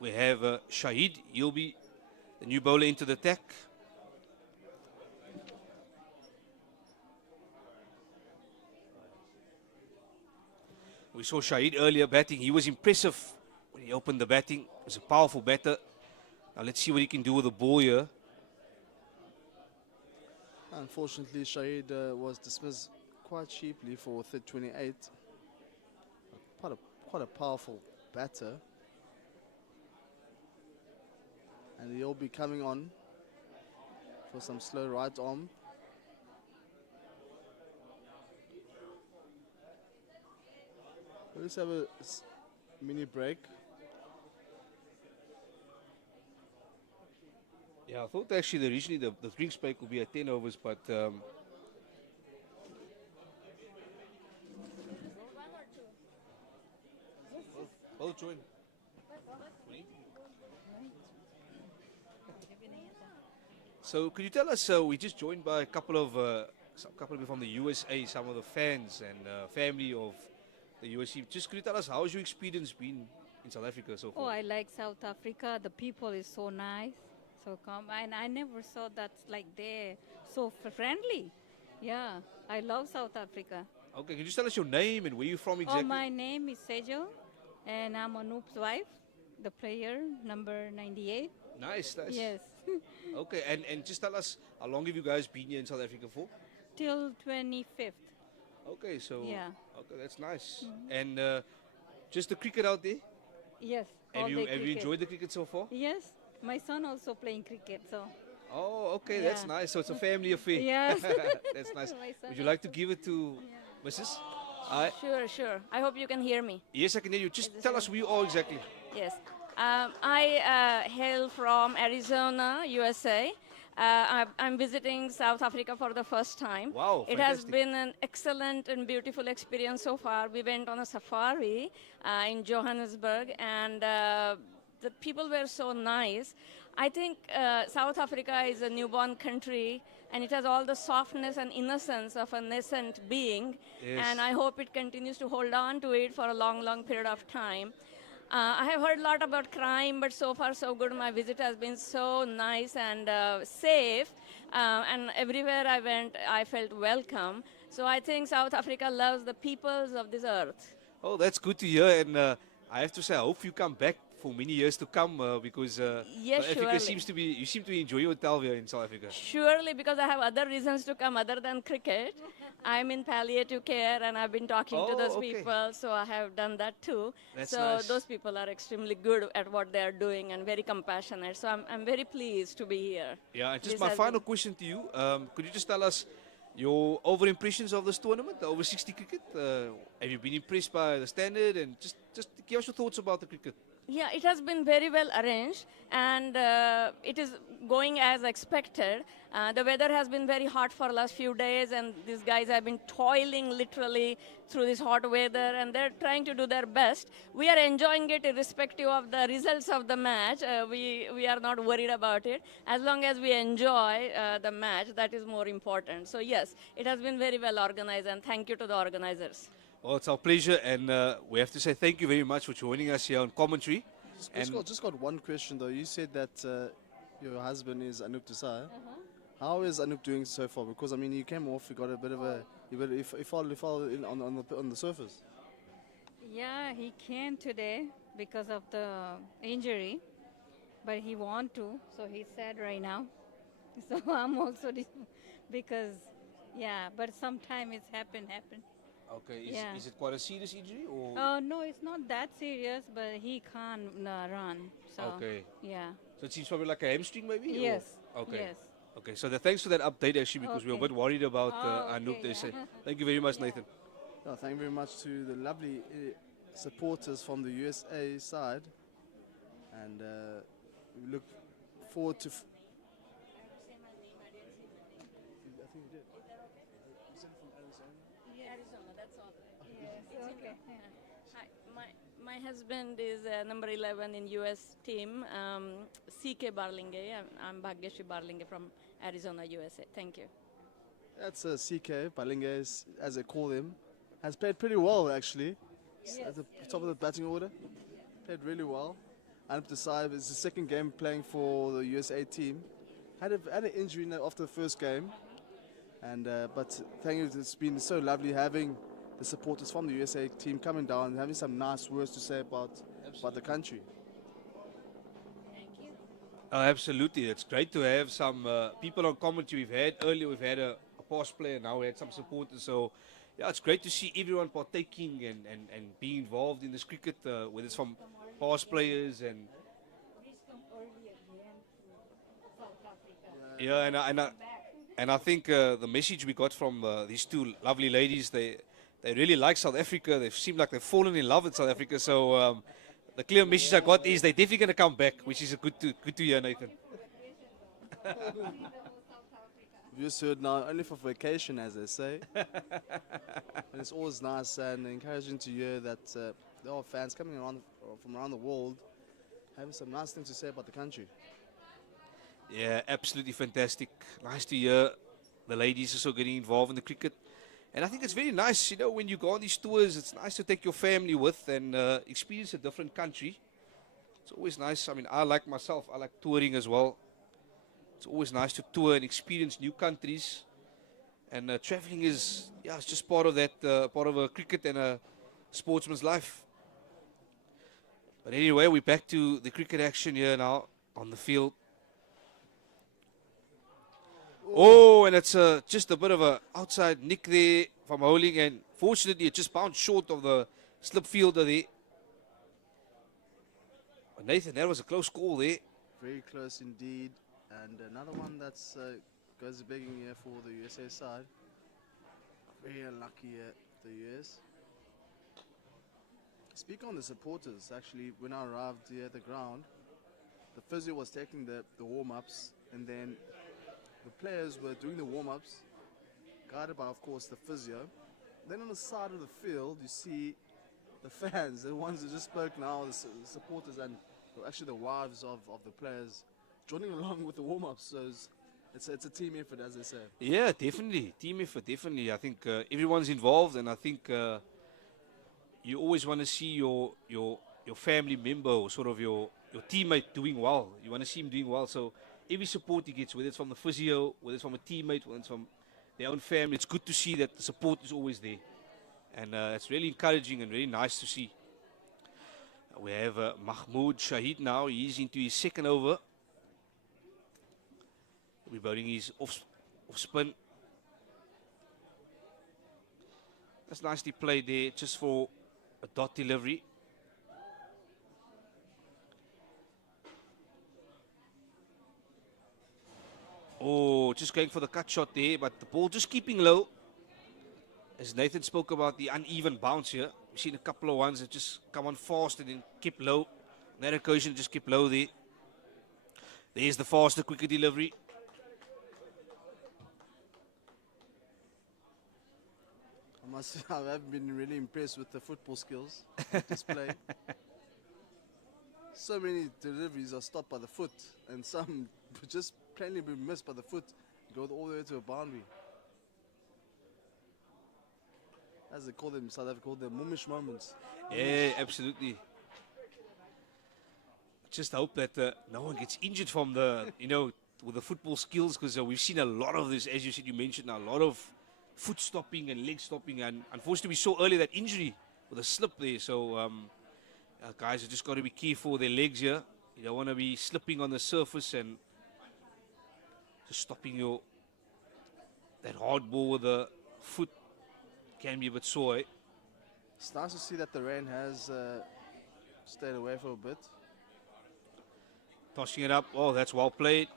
We have Shahid. He'll be the new bowler into the attack. We saw Shahid earlier batting. He was impressive when he opened the batting. He was a powerful batter. Now let's see what he can do with the ball here. Unfortunately, Shahid was dismissed quite cheaply for 28. Quite a powerful batter. And he'll be coming on for some slow right arm. Let's have a mini break. Yeah, I thought actually originally the drinks break would be at 10 overs, but I'll join. So could you tell us, we just joined by a couple of people from the USA, some of the fans and family of the USA. Just could you tell us, how has your experience been in South Africa so Oh, far? I like South Africa. The people is so nice, so calm, and I never saw that like they're so friendly. Yeah, I love South Africa. Okay, could you just tell us your name and where you're from exactly? Oh, my name is Sejal, and I'm Anoop's wife, the player number 98. Nice. Yes, Okay, and just tell us, how long have you guys been here in South Africa for? till 25th. Okay, so Yeah. Okay, that's nice. And just the cricket out there. Yes. Have all you day have you cricket. enjoyed the cricket so far? Yes, my son also playing cricket, so Oh, okay, that's Yeah. nice. So it's a family affair. Yes. That's nice. My son Would you like to give it to Mrs.? Sure. I hope you can hear me. Yes, I can hear you. Just tell us who you are exactly. Yes. I hail from Arizona, USA. I'm visiting South Africa for the first time. Wow, It has fantastic. been an excellent and beautiful experience so far. We went on a safari in Johannesburg, and the people were so nice. I think South Africa is a newborn country, and it has all the softness and innocence of a nascent being. Yes. And I hope it continues to hold on to it for a long, long period of time. I have heard a lot about crime, but so far so good. My visit has been so nice and safe, and everywhere I went, I felt welcome. So I think South Africa loves the peoples of this earth. Oh, that's good to hear. And I have to say, I hope you come back for many years to come because Yes, South Africa surely. seems to be, you seem to enjoy your hotel here in South Africa. Surely, because I have other reasons to come other than cricket. I'm in palliative care, and I've been talking to Oh, those okay. people, so I have done that too. That's so nice. those people are extremely good at what they are doing and very compassionate. So I'm very pleased to be here. Yeah, and just This my has final been- question to you. Could you just tell us your over impressions of this tournament, the over 60 cricket? Have you been impressed by the standard? And just give us your thoughts about the cricket. Yeah, it has been very well arranged, and it is going as expected. The weather has been very hot for the last few days, and these guys have been toiling literally through this hot weather, and they're trying to do their best. We are enjoying it irrespective of the results of the match. We are not worried about it. As long as we enjoy the match, that is more important. So yes, it has been very well organized, and thank you to the organizers. Well, it's our pleasure, and we have to say thank you very much for joining us here on commentary. Just got one question though. You said that your husband is Anoop Desai. How is Anoop doing so far? Because I mean, you came off, you got a bit of a, he fell in on the surface. yeah, he came today because of the injury, but he want to, so he's sad right now. So I'm also because but sometime it's happen. Okay, Yeah. is it quite a serious injury or? Oh no, it's not that serious, but he can't run. So Okay. yeah. So it seems probably like a hamstring maybe? or- Yes. Okay. Yes. Okay, so thanks for that update actually, because we were a Okay. bit worried about Oh, Anoop okay, there. yeah. Thank you very much, Nathan. Thank you very much to the lovely supporters from the USA side, and we look forward to. I think you did. You said from Arizona. Arizona, that's all. Yes, okay. Hi, my husband is number 11 in US team, CK Barlinge. I'm Bhagyashri Barlinge from Arizona, USA. Thank you. That's CK Balinges, as they call him. Has played pretty well actually. At the top of the batting order. Played really well. And to side, it's the second game playing for the USA team. Had an injury after the first game. And but thank you, it's been so lovely having the supporters from the USA team coming down and having some nice words to say about the country. Oh, absolutely. It's great to have some people on commentary. We've had a past player, now we had some supporters. So, yeah, it's great to see everyone partaking and being involved in this cricket, whether it's from past players and. Yeah, and I think the message we got from these two lovely ladies, they really like South Africa. They seem like they've fallen in love with South Africa. So the clear message I got is they're definitely going to come back, which is good to hear, Nathan. We just heard now only for vacation, as they say. And it's always nice and encouraging to hear that there are fans coming around from around the world having some nice things to say about the country. Yeah, absolutely fantastic. Nice to hear the ladies also getting involved in the cricket. And I think it's very nice, when you go on these tours, it's nice to take your family with and experience a different country. It's always nice. I mean, I like touring as well. It's always nice to tour and experience new countries. And traveling is, it's just part of that, part of a cricket and a sportsman's life. But anyway, we're back to the cricket action here now on the field. Oh, and it's just a bit of a outside nick there from Howling, and fortunately it just bounced short of the slip fielder there. But Nathan, that was a close call there. Very close indeed. And another one that's goes begging here for the USA side. Very unlucky the US. Speak on the supporters, actually, when I arrived here at the ground, the physio was taking the warm-ups, and then the players were doing the warm-ups, guided by, of course, the physio. Then on the side of the field, you see the fans, the ones who just spoke now, the supporters, and actually the wives of the players, joining along with the warm-ups. So it's a team effort, as they say. Yeah, definitely. Team effort, definitely. I think everyone's involved, and I think you always want to see your family member or sort of your teammate doing well. You want to see him doing well. So every support he gets, whether it's from the physio, whether it's from a teammate, whether it's from their own family, it's good to see that the support is always there. And it's really encouraging and really nice to see. We have Mahmoud Shahid now. He's into his second over. He'll be bowling his off spin. That's nicely played there, just for a dot delivery. Oh, just going for the cut shot there, but the ball just keeping low. As Nathan spoke about the uneven bounce here, we've seen a couple of ones that just come on fast and then keep low. On that occasion, just keep low there. There's the faster, quicker delivery. I have been really impressed with the football skills display. So many deliveries are stopped by the foot, and some just plainly been missed by the foot, go all the way to a boundary. As they call them, South Africa call them mumish moments. Yeah, absolutely. Just hope that no one gets injured from the, with the football skills, because we've seen a lot of this, as you said, you mentioned, a lot of foot stopping and leg stopping, and unfortunately we saw earlier that injury with a slip there. So guys have just got to be careful with their legs here. You don't want to be slipping on the surface and just stopping that hard ball with the foot can be a bit sore. It's nice to see that the rain has stayed away for a bit. Tossing it up. Oh, that's well played.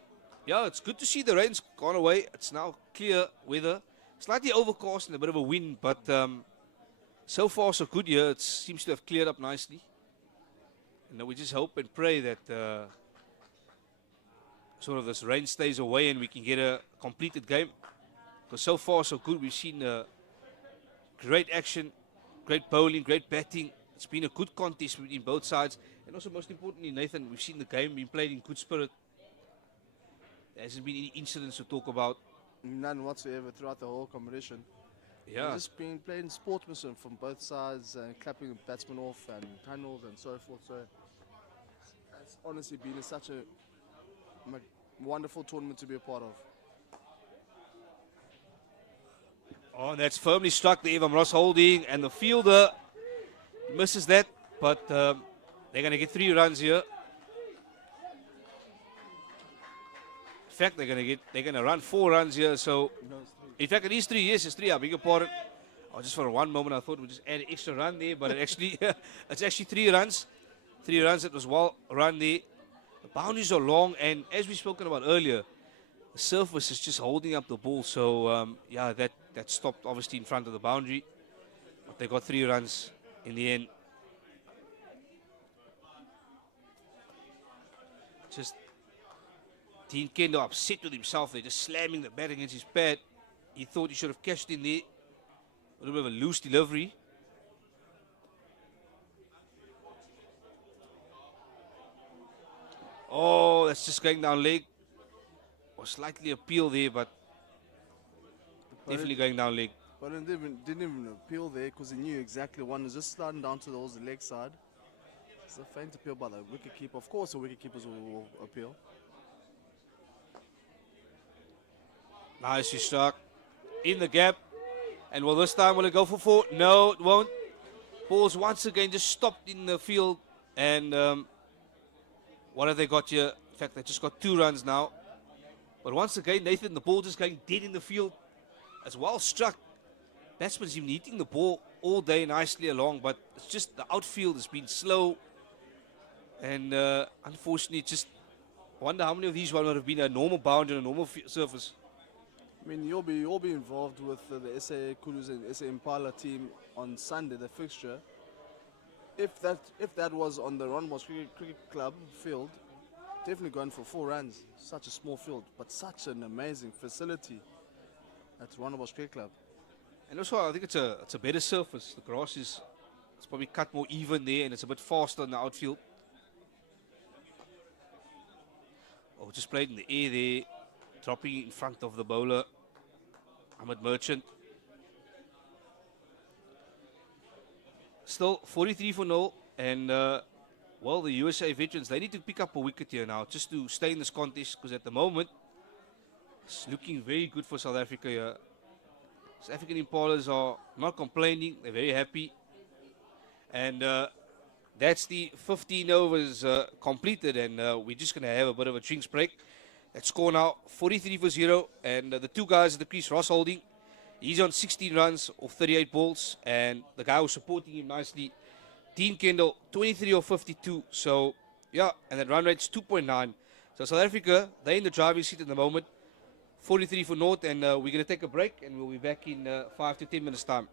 Yeah, it's good to see the rain's gone away. It's now clear weather. Slightly overcast and a bit of a wind, but So far, so good here. It seems to have cleared up nicely. And we just hope and pray that sort of this rain stays away and we can get a completed game. Because so far, so good. We've seen great action, great bowling, great batting. It's been a good contest between both sides. And also, most importantly, Nathan, we've seen the game being played in good spirit. There hasn't been any incidents to talk about. None whatsoever throughout the whole competition. Yeah. It's just been playing sportsmanship from both sides and clapping the batsmen off and tunnels and so forth. So it's honestly been such a wonderful tournament to be a part of. Oh, and that's firmly struck the Evan Ross holding, and the fielder misses that, but they're going to get 3 runs here. In fact, they're going to run 4 runs here. So, in fact, it is 3. Yes, it's 3. I beg your pardon. Oh, just for one moment, I thought we'd just add an extra run there, but it's actually 3 runs. 3 runs. It was well run there. The boundaries are long, and as we've spoken about earlier, the surface is just holding up the ball. So, yeah, that stopped obviously in front of the boundary. But they got 3 runs in the end. Just Dean Kendall upset with himself. They're just slamming the bat against his pad. He thought he should have cashed in there. A little bit of a loose delivery. Oh, that's just going down leg. Was slightly appeal there, but definitely going down leg. But it didn't even appeal there because he knew exactly one was just sliding down to the leg side. It's a faint appeal by the wicketkeeper. Of course, the wicketkeepers will appeal. Nicely struck in the gap. And will this time will it go for 4? No, it won't. Balls once again just stopped in the field. And what have they got here? In fact, they just got 2 runs now. But once again, Nathan, the ball just going dead in the field. As well struck. Batsman's been hitting the ball all day nicely along, but it's just the outfield has been slow. And unfortunately, just wonder how many of these would have been a normal bound and a normal surface. I mean, you'll be involved with the SA Kulus and SA Impala team on Sunday, the fixture. If that was on the Ron Bosch Cricket Club field, definitely going for 4 runs. Such a small field, but such an amazing facility at Ron Bosch Cricket Club. And also, I think it's a better surface. The grass is probably cut more even there, and it's a bit faster in the outfield. Oh, just played in the air there, dropping in front of the bowler, Milnerton. Still 43 for 0, and well, the USA veterans, they need to pick up a wicket here now just to stay in this contest, because at the moment it's looking very good for South Africa here. South African Impalas are not complaining, they're very happy. And that's the 15 overs completed, and we're just going to have a bit of a drinks break. That score now 43 for 0, and the 2 guys at the crease, Ross Holding, he's on 16 runs of 38 balls, and the guy who's supporting him nicely, Dean Kendall, 23 of 52. So, yeah, and that run rate's 2.9. So South Africa, they're in the driving seat at the moment, 43 for 0, and we're going to take a break, and we'll be back in 5 to 10 minutes time.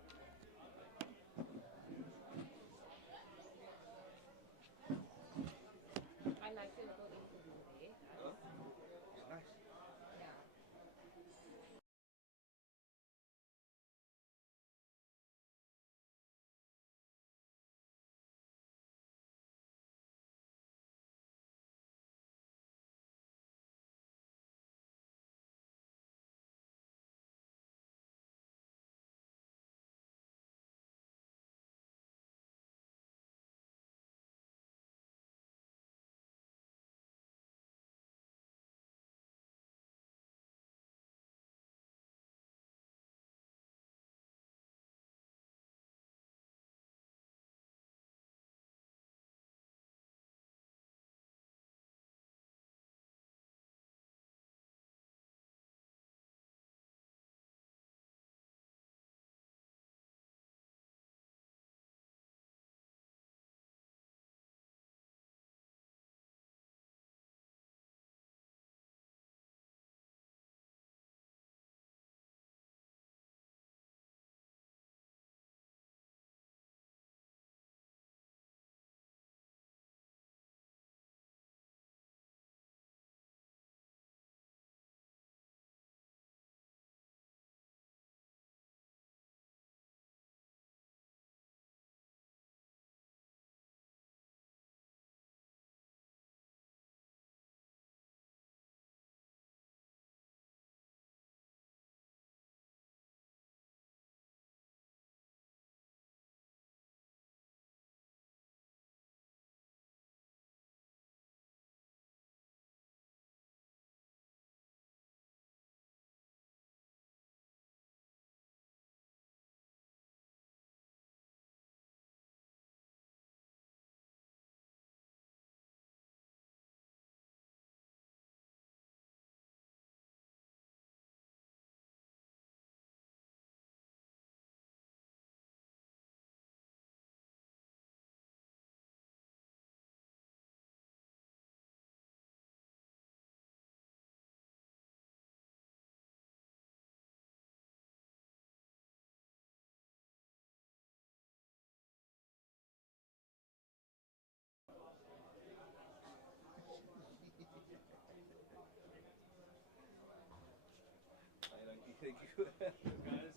Thank you. Guys,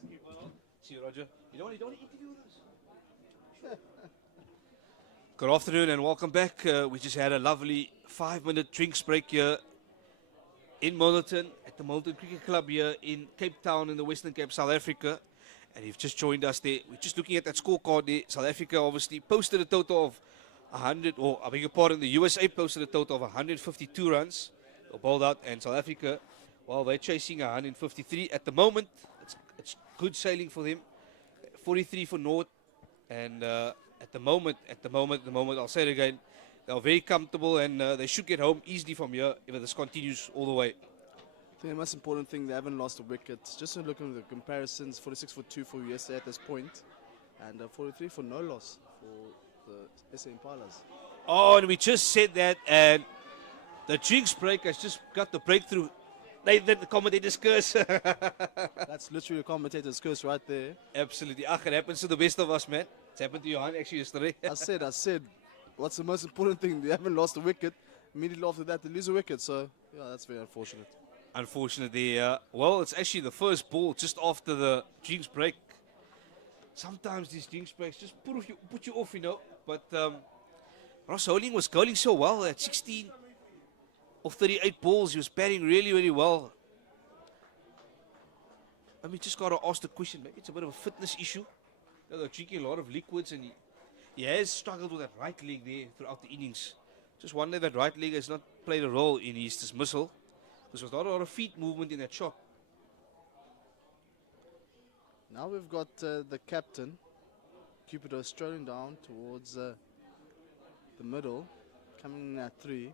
keep well. See you, Roger. You don't want to interview us? Good afternoon and welcome back. We just had a lovely 5-minute drinks break here in Milnerton at the Milnerton Cricket Club here in Cape Town in the Western Cape, South Africa. And you've just joined us there. We're just looking at that scorecard there. South Africa obviously posted a total of 100, or I beg your pardon, the USA posted a total of 152 runs. They bowled out, and South Africa, well, they're chasing 153 at the moment. It's good sailing for them. 43 for North, and at the moment, I'll say it again, they're very comfortable, and they should get home easily from here if this continues all the way. I think the most important thing, they haven't lost a wicket. Just looking at the comparisons, 46 for 2 for USA at this point, and 43 for no loss for the SA Impalas. Oh, and we just said that, and the drinks break has just got the breakthrough. The commentator's curse. That's literally a commentator's curse right there. Absolutely. It happens to the best of us, man. It's happened to Johan actually yesterday. I said, what's the most important thing? They haven't lost a wicket. Immediately after that, they lose a wicket. So, yeah, that's very unfortunate. Unfortunately, well, it's actually the first ball just after the drinks break. Sometimes these drinks breaks just put you off, you know. But Ross Holding was going so well at 16 of 38 balls. He was batting really, really well. I mean, just got to ask the question. Maybe it's a bit of a fitness issue. You know, they're drinking a lot of liquids, and he has struggled with that right leg there throughout the innings. Just wonder that right leg has not played a role in his dismissal, because there's not a lot of feet movement in that shot. Now we've got the captain, Cupido, strolling down towards the middle, coming in at 3.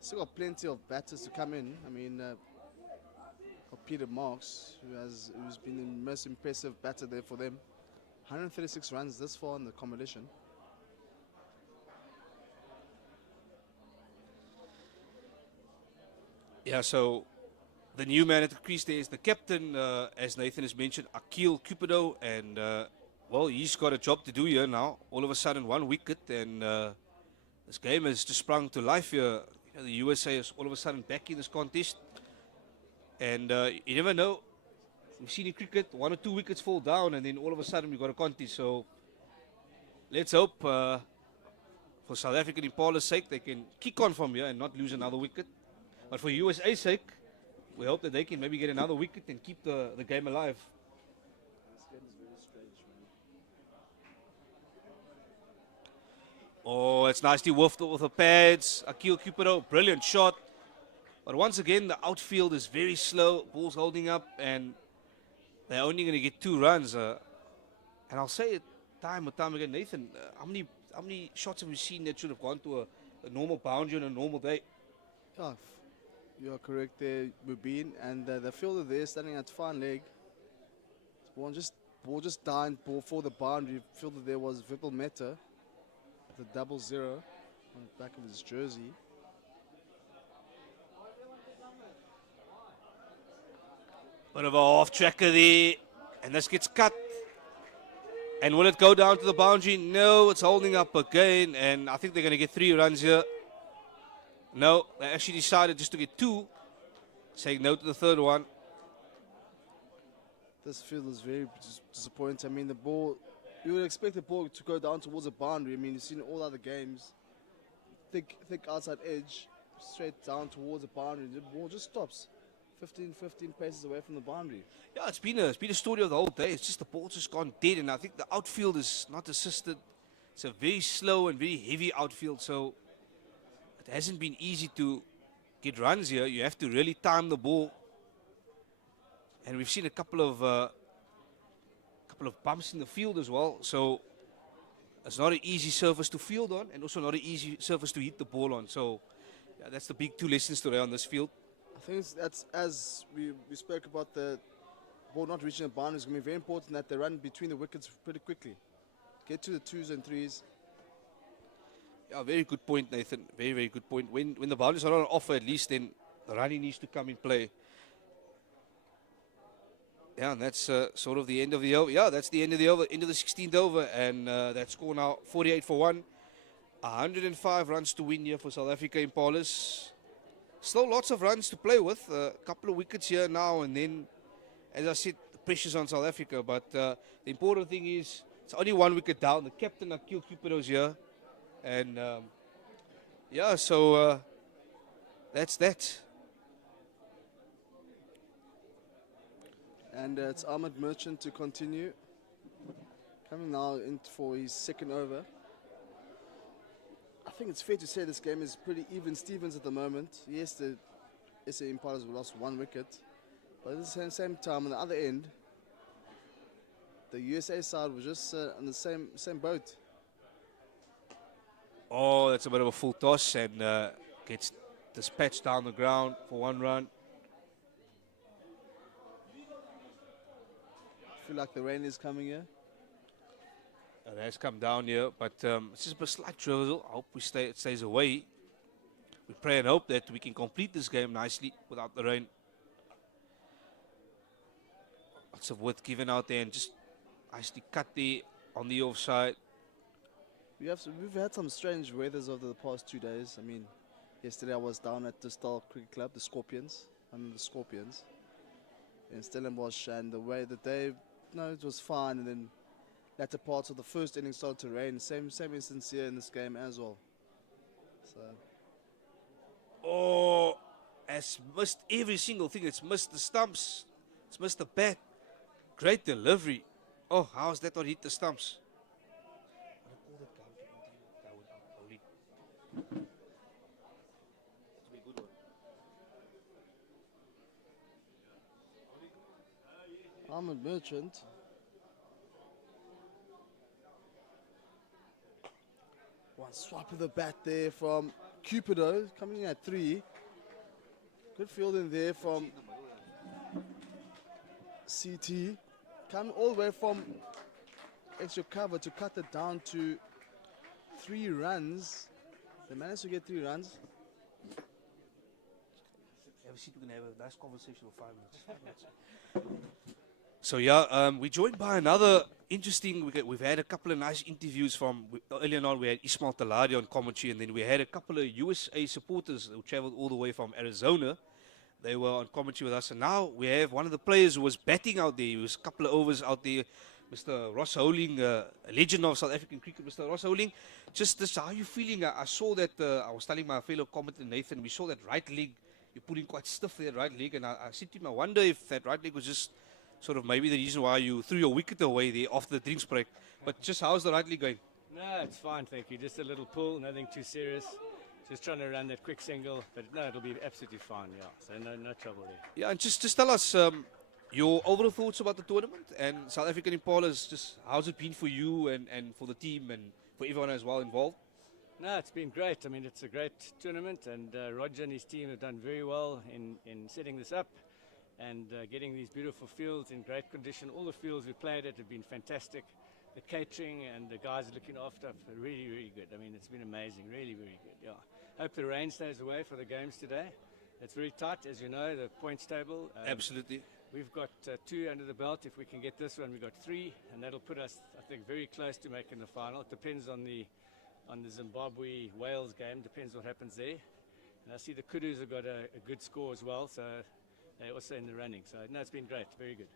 Still got plenty of batters to come in. I mean, Peter Marks, who's been the most impressive batter there for them. 136 runs this far in the competition. Yeah, so the new man at the crease there is the captain, as Nathan has mentioned, Akil Cupido, and well, he's got a job to do here now. All of a sudden, 1 wicket, and this game has just sprung to life here. You know, the USA is all of a sudden back in this contest, and you never know. We've seen in cricket 1 or 2 wickets fall down, and then all of a sudden we've got a contest. So let's hope for South African Impala's sake they can kick on from here and not lose another wicket. But for USA's sake, we hope that they can maybe get another wicket and keep the game alive. This game is very strange, man. Oh, it's nicely woofed with the pads. Akil Cupido, brilliant shot. But once again, the outfield is very slow. Ball's holding up, and they're only going to get 2 runs. And I'll say it time and time again, Nathan, how many shots have we seen that should have gone to a normal boundary on a normal day? Yeah, you're correct there, Mubin. And the fielder there standing at fine leg. Ball just died for the boundary. Fielder there was Vipul Mehta, the 00 on the back of his jersey. Bit of a off-tracker there, and this gets cut. And will it go down to the boundary? No, it's holding up again, and I think they're going to get 3 runs here. No, they actually decided just to get 2, saying no to the 3rd one. This field is very disappointing. I mean, the ball, you would expect the ball to go down towards the boundary. I mean, you've seen all other games, thick outside edge, straight down towards the boundary. The ball just stops 15 paces away from the boundary. Yeah, it's been a story of the whole day. It's just the ball's just gone dead, and I think the outfield is not assisted. It's a very slow and very heavy outfield, so it hasn't been easy to get runs here. You have to really time the ball, and we've seen a couple of bumps in the field as well. So it's not an easy surface to field on, and also not an easy surface to hit the ball on. So yeah, that's the big 2 lessons today on this field. I think that's, as we spoke about, the ball not reaching the boundary. It's going to be very important that they run between the wickets pretty quickly. Get to the 2s and 3s. Yeah, very good point, Nathan. Very, very good point. When the boundaries are on offer, at least then the running needs to come in play. Yeah, and that's sort of the end of the over. Yeah, that's the end of the over, end of the 16th over, and that score now 48 for 1. 105 runs to win here for South Africa Impalas. still lots of runs to play with. A couple of wickets here now and then. As I said, the pressure's on South Africa. But the important thing is it's only 1 wicket down. The captain, Akil Cupido's here. And yeah, so that's that. And it's Ahmed Merchant to continue. Coming now in for his second over. I think it's fair to say this game is pretty even Stevens at the moment. Yes, the SA Impalas lost 1 wicket. But at the same time, on the other end, the USA side was just on the same boat. Oh, that's a bit of a full toss and gets dispatched down the ground for 1 run. I feel like the rain is coming here. It has come down here, but it's just a slight drizzle. I hope it stays away. We pray and hope that we can complete this game nicely without the rain. Lots of width given out there and just nicely cut there on the offside. We've had some strange weathers over the past 2 days. I mean, yesterday I was down at the Star Cricket Club, the Scorpions, under the Scorpions in Stellenbosch, and the way that it was fine, and then latter parts of the first inning started to rain. Same instance here in this game as well. So. Oh, it's missed every single thing. It's missed the stumps. It's missed the bat. Great delivery. Oh, how has that not hit the stumps? Ahmed Merchant. One swipe of the bat there from Cupido, coming in at 3. Good fielding there from CT. Coming all the way from extra cover to cut it down to 3 runs. They managed to get 3 runs. Have a seat, we're going to have a nice conversation for 5 minutes. So yeah, we're joined by another interesting. We've had a couple of nice interviews from earlier on. We had Ismail Taladi on commentary, and then we had a couple of USA supporters who travelled all the way from Arizona. They were on commentary with us, and now we have one of the players who was batting out there. He was a couple of overs out there, Mr. Ross Houling, a legend of South African cricket. Mr. Ross Houling, just this, how are you feeling? I saw that. I was telling my fellow commentator Nathan, we saw that right leg. You're pulling quite stiff there, right leg, and I said to him, I wonder if that right leg was just sort of maybe the reason why you threw your wicket away there after the drinks break. But just how's the right leg going? No, it's fine, thank you. Just a little pull, nothing too serious. Just trying to run that quick single, but no, it'll be absolutely fine, yeah. So no trouble there. Yeah, and just tell us your overall thoughts about the tournament and South African Impalas. Just how's it been for you and for the team and for everyone as well involved? No, it's been great. I mean, it's a great tournament, and Roger and his team have done very well in setting this up and getting these beautiful fields in great condition. All the fields we played at have been fantastic. The catering and the guys looking after are really, really good. I mean, it's been amazing, really, really good, yeah. Hope the rain stays away for the games today. It's very tight, as you know, the points table. Absolutely. We've got 2 under the belt. If we can get this one, we've got 3, and that'll put us, I think, very close to making the final. It depends on the Zimbabwe-Wales game, depends what happens there. And I see the Kudus have got a good score as well, so they're also in the running. So, no, it's been great, very good.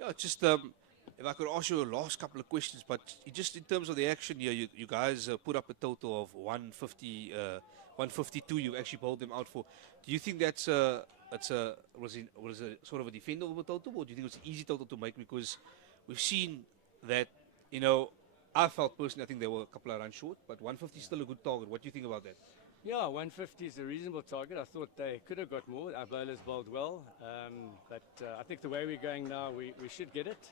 Yeah, just if I could ask you a last couple of questions, but just in terms of the action here, you guys put up a total of 152 you've actually bowled them out for. Do you think was it sort of a defendable total, or do you think it was an easy total to make? Because we've seen that, I felt personally, I think they were a couple of runs short, but 150 is still a good target. What do you think about that? Yeah, 150 is a reasonable target. I thought they could have got more. Our bowlers bowled well, but I think the way we're going now, we should get it.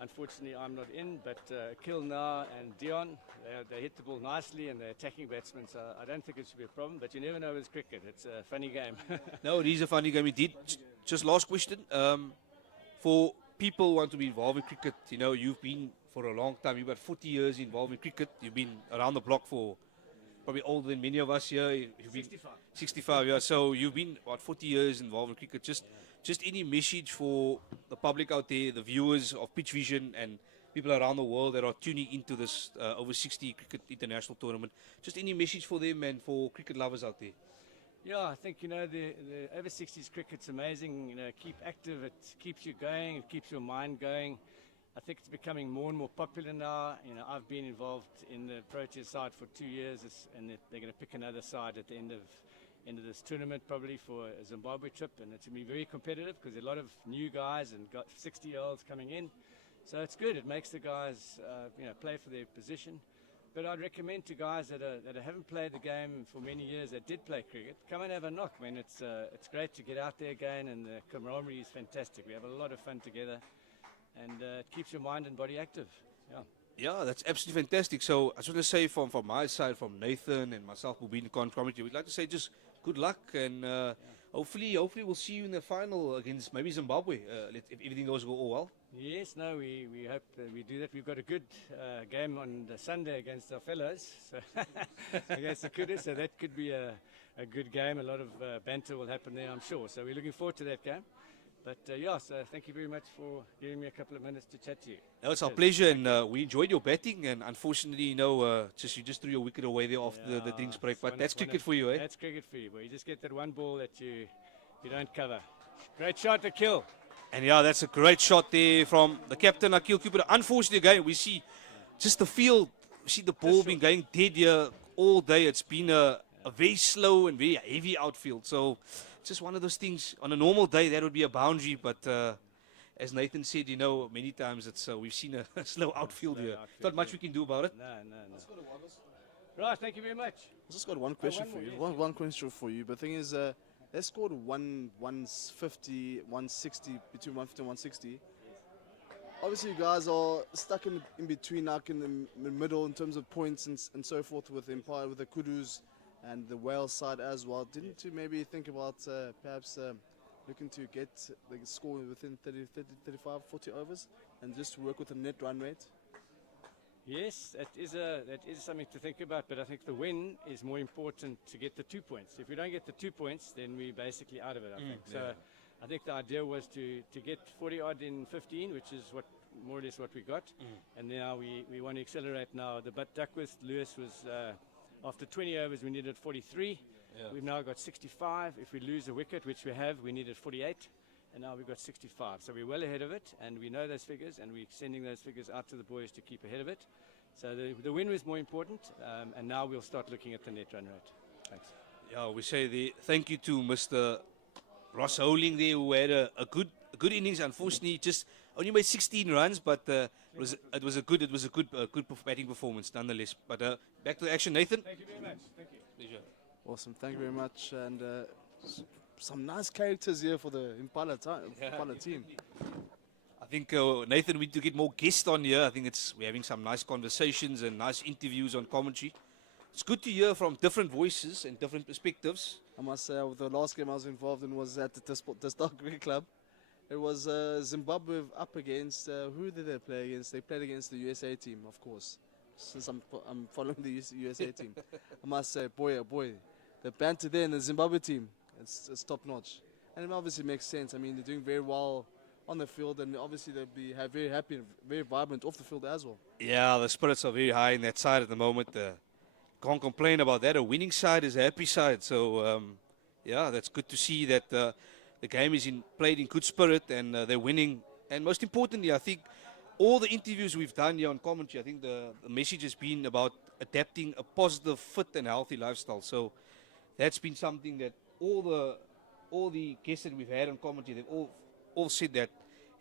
Unfortunately, I'm not in, but Kilnar and Dion, they hit the ball nicely and they're attacking batsmen, so I don't think it should be a problem, but you never know with cricket. It's a funny game. No, it is a funny game indeed. Just last question. For people who want to be involved in cricket, you've been for a long time. You've got 40 years involved in cricket. You've been around the block for probably older than many of us here. You've been 65, yeah. So you've been about 40 years involved in cricket. Just any message for the public out there, the viewers of Pitch Vision and people around the world that are tuning into this Over-60 Cricket International Tournament. Just any message for them and for cricket lovers out there? Yeah, I think, the over-60s cricket's amazing. Keep active, it keeps you going, it keeps your mind going. I think it's becoming more and more popular now. I've been involved in the Proteas side for 2 years, and they're going to pick another side at the end of this tournament, probably for a Zimbabwe trip, and it's going to be very competitive because there are a lot of new guys and got 60-year-olds coming in. So it's good. It makes the guys, play for their position. But I'd recommend to guys that haven't played the game for many years, that did play cricket, come and have a knock. I mean, it's great to get out there again, and the camaraderie is fantastic. We have a lot of fun together, and it keeps your mind and body active. Yeah. Yeah, that's absolutely fantastic. So I just want to say from my side, from Nathan and myself, who've been in commentary, we'd like to say just good luck, and hopefully we'll see you in the final against maybe Zimbabwe, if everything goes all well. Yes, no, we hope that we do that. We've got a good game on the Sunday against our fellows, so against the Kudu, so that could be a good game. A lot of banter will happen there, I'm sure. So we're looking forward to that game. But so thank you very much for giving me a couple of minutes to chat to you. No, it's our pleasure, and we enjoyed your batting, and unfortunately, you just threw your wicket away there after the drinks break. But that's cricket for you, eh? That's cricket for you, boy. You just get that one ball that you don't cover. Great shot to kill. And yeah, that's a great shot there from the captain, Akil Cooper. Unfortunately, again, we see just the field, we see the ball been going dead here all day. It's been a very slow and very heavy outfield. So it's just one of those things. On a normal day, that would be a boundary. But as Nathan said, many times it's we've seen a slow outfield here. Not much we can do about it. No. Right, thank you very much. I just got one question for you. One question for you. But the thing is, they scored 150, 160, between 150 and 160. Obviously, you guys are stuck in between, like in the middle in terms of points and so forth with Empire, with the Kudus and the Wales side as well. Didn't you maybe think about perhaps looking to get the score within 30, 35, 40 overs and just work with a net run rate? Yes, that is something to think about, but I think the win is more important to get the 2 points. If we don't get the 2 points, then we're basically out of it, I think. So I think the idea was to get 40 odd in 15, which is more or less what we got. And now we want to accelerate now. The Duckworth Lewis was, after 20 overs, we needed 43. Yeah. We've now got 65. If we lose a wicket, which we have, we needed 48. And now we've got 65. So we're well ahead of it, and we know those figures, and we're sending those figures out to the boys to keep ahead of it. So the win was more important, and now we'll start looking at the net run rate. Thanks. Yeah, we say thank you to Mr. Ross Holing there, who had a good innings. Unfortunately, just only made 16 runs, but it was a good batting performance nonetheless. But back to the action, Nathan. Thank you very much. Thank you. Pleasure. Awesome, thank you very much, and some nice characters here for the Impala team. I think Nathan, we need to get more guests on here. I think we're having some nice conversations and nice interviews on commentary. It's good to hear from different voices and different perspectives. I must say, the last game I was involved in was at the Star Cricket Club. It was Zimbabwe up against, who did they play against? They played against the USA team, of course, since I'm following the USA team. I must say, boy, the banter there in the Zimbabwe team, it's top notch. And it obviously makes sense. I mean, they're doing very well on the field, and obviously they'll be very happy and very vibrant off the field as well. Yeah, the spirits are very high in that side at the moment. Can't complain about that. A winning side is a happy side. So, that's good to see that the game is played in good spirit, and they're winning. And most importantly, I think all the interviews we've done here on commentary, I think the message has been about adapting a positive, fit and healthy lifestyle. So that's been something that all the guests that we've had on commentary, they've all said that,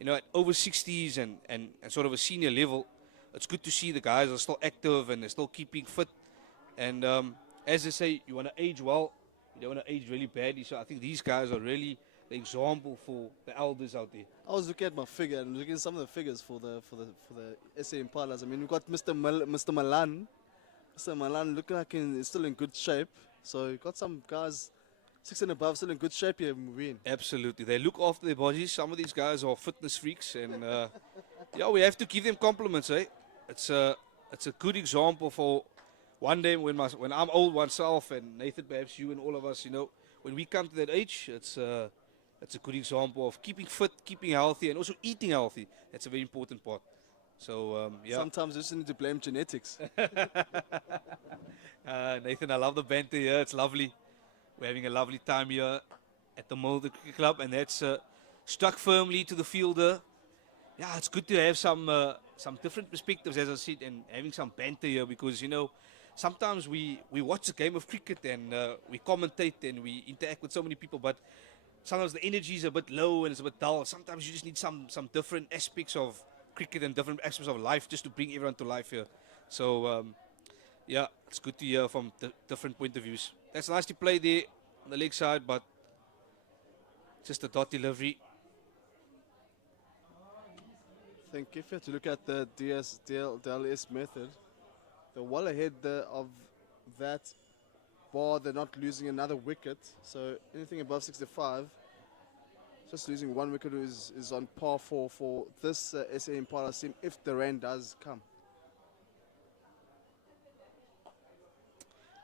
at over 60s and sort of a senior level, it's good to see the guys are still active and they're still keeping fit. And as they say, you want to age well, you don't want to age really badly. So I think these guys are really the example for the elders out there. I was looking at my figure and looking at some of the figures for the SA Impalas. I mean, we've got Mr. Milan. Mr. Milan looking like he's still in good shape. So you've got some guys 6 and above still in good shape here, Mubin. Absolutely. They look after their bodies. Some of these guys are fitness freaks. And we have to give them compliments, eh? It's a good example for one day when I'm old myself, and Nathan, perhaps you and all of us, when we come to that age, it's a good example of keeping fit, keeping healthy, and also eating healthy. That's a very important part. So, Sometimes you just need to blame genetics. Nathan, I love the banter here. It's lovely. We're having a lovely time here at the Milnerton Cricket Club, and that's struck firmly to the fielder. Yeah, it's good to have some different perspectives, as I said, and having some banter here because, you know, sometimes we watch a game of cricket and we commentate and we interact with so many people, but sometimes the energy is a bit low and it's a bit dull. Sometimes you just need some different aspects of cricket and different aspects of life just to bring everyone to life here. So, yeah, it's good to hear from different point of views. That's nicely played there on the leg side, but just a dot delivery. I think if you have to look at the DLS method, they're well ahead of that bar. They're not losing another wicket. So anything above 65, just losing one wicket is on par for this SA Impalas team if the rain does come.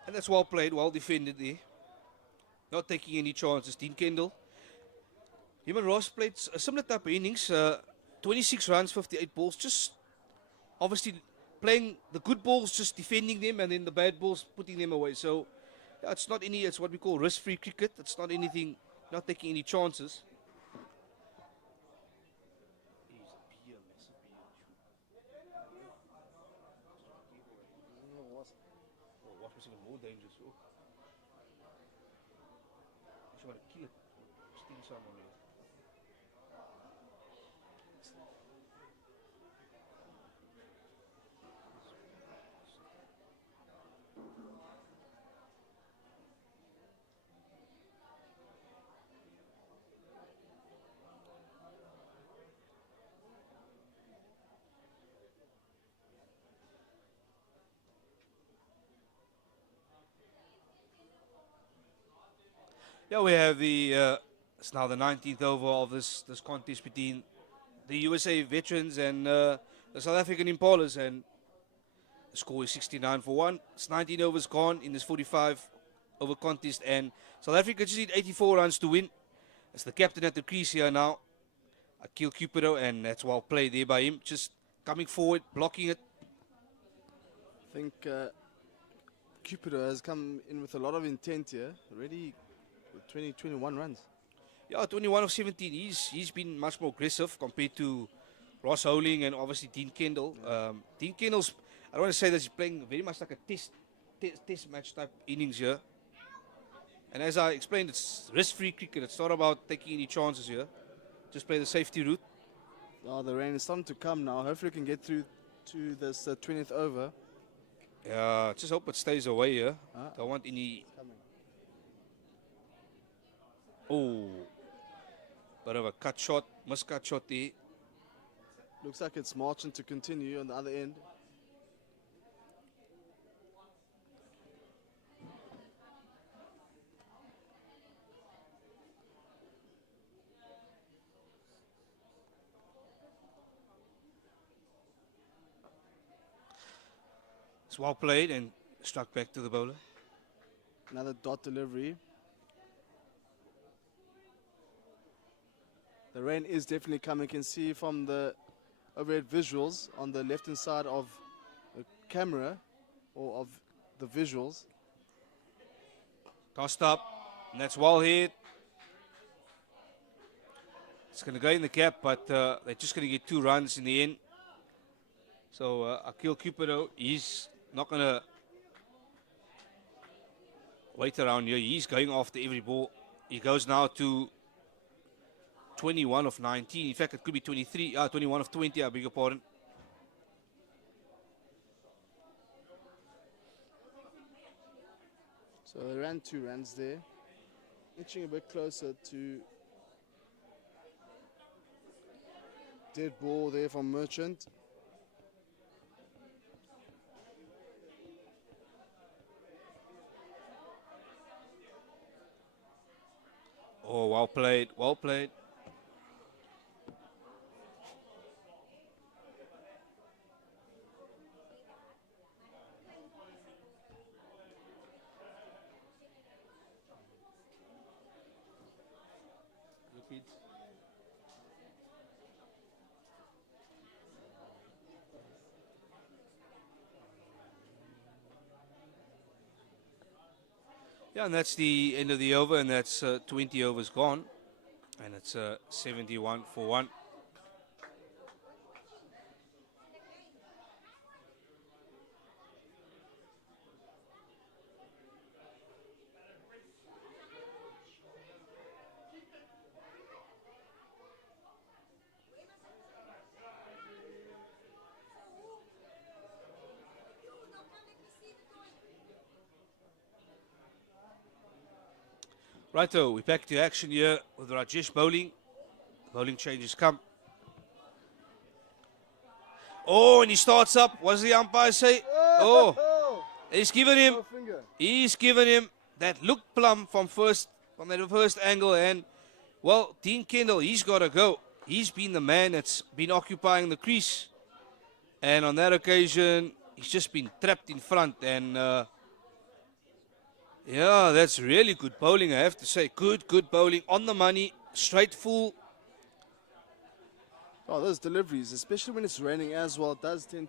And that's well played, well defended there. Not taking any chances. Dean Kendall. Him and Ross played a similar type of innings. 26 runs, 58 balls. Just obviously playing the good balls, just defending them, and then the bad balls, putting them away. So yeah, it's what we call risk-free cricket. It's not anything, not taking any chances. What was even more dangerous? I want to kill it. Steal someone here. Yeah, we have it's now the 19th over of this contest between the USA veterans and the South African Impalas, and the score is 69 for 1. It's 19 overs gone in this 45 over contest, and South Africa just need 84 runs to win. It's the captain at the crease here now, Akil Cupido, and that's well played there by him, just coming forward, blocking it. I think Cupido has come in with a lot of intent here, already 21 runs. Yeah, 21 of 17. He's been much more aggressive compared to Ross Howling and obviously Dean Kendall. Dean Kendall's, I don't want to say that he's playing very much like a test match type innings here. And as I explained, it's risk-free cricket. It's not about taking any chances here. Just play the safety route. Oh, the rain is starting to come now. Hopefully we can get through to this 20th over. Yeah, just hope it stays away here. Don't want any... Oh, bit of a cut shot, miscut shot there. Looks like it's marching to continue on the other end. It's well played and struck back to the bowler. Another dot delivery. The rain is definitely coming. You can see from the overhead visuals on the left-hand side of the camera, or of the visuals. Tossed up, and that's well hit. It's going to go in the gap, but they're just going to get 2 runs in the end. So Akil Cupido, he's not going to wait around here. He's going after every ball. He goes now to 21 of 19. In fact, it could be 21 of 20, I beg your pardon. So they ran 2 runs there. Inching a bit closer to dead ball there from Merchant. Oh, well played, well played. Yeah, and that's the end of the over, and that's 20 overs gone. And it's 71 for 1. Righto, we're back to action here with Rajesh bowling. Bowling changes come. Oh, and he starts up. What does the umpire say? Oh, he's given him that look plumb from that first angle. And, well, Dean Kendall, he's got to go. He's been the man that's been occupying the crease. And on that occasion, he's just been trapped in front. And, yeah, that's really good bowling, I have to say. Good bowling. On the money, straight full. Oh, those deliveries, especially when it's raining as well, does tend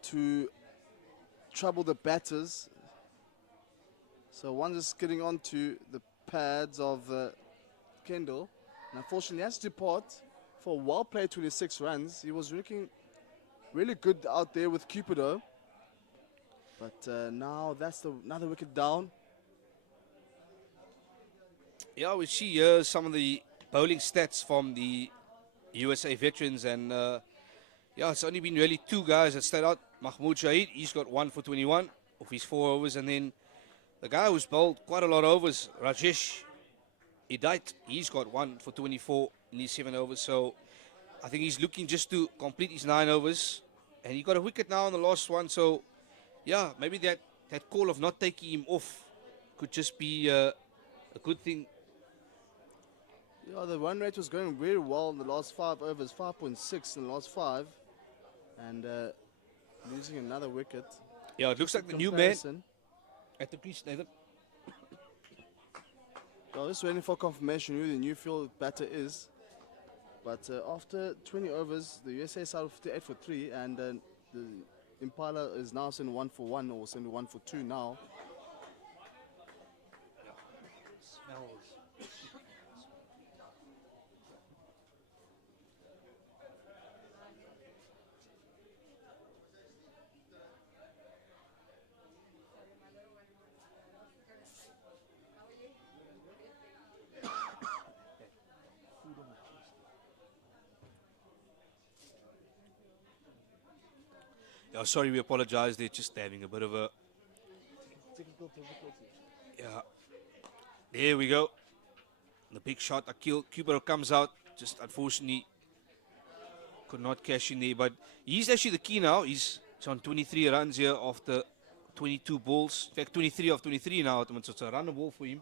to trouble the batters. So one just getting onto the pads of Kendall. And unfortunately, he has to depart for a well-played 26 runs. He was looking really good out there with Cupido. But now that's another wicket down. Yeah, we see here some of the bowling stats from the USA veterans, and yeah, it's only been really 2 guys that stayed out. Mahmoud Shahid, he's got 1 for 21 of his 4 overs, and then the guy who's bowled quite a lot of overs, Rajesh Idait, he's got 1 for 24 in his 7 overs. So I think he's looking just to complete his 9 overs, and he got a wicket now on the last one. So yeah, maybe that call of not taking him off could just be a good thing. Yeah, the run rate was going very well in the last 5 overs, 5.6 in the last 5. And losing another wicket. Yeah, it looks like the new man at the crease, Nathan. Well, just waiting for confirmation who the new field batter is. But after 20 overs, the USA side of 58 for 3, and the Impala is now sending 1 for 1 or sending 1 for 2 now. Yeah, sorry, we apologize. They're just having a bit of a... Yeah. There we go. The big shot, Akil Cupido comes out. Just unfortunately could not cash in there. But he's actually the key now. He's on 23 runs here after 22 balls. In fact, 23 of 23 now. So it's a run ball for him.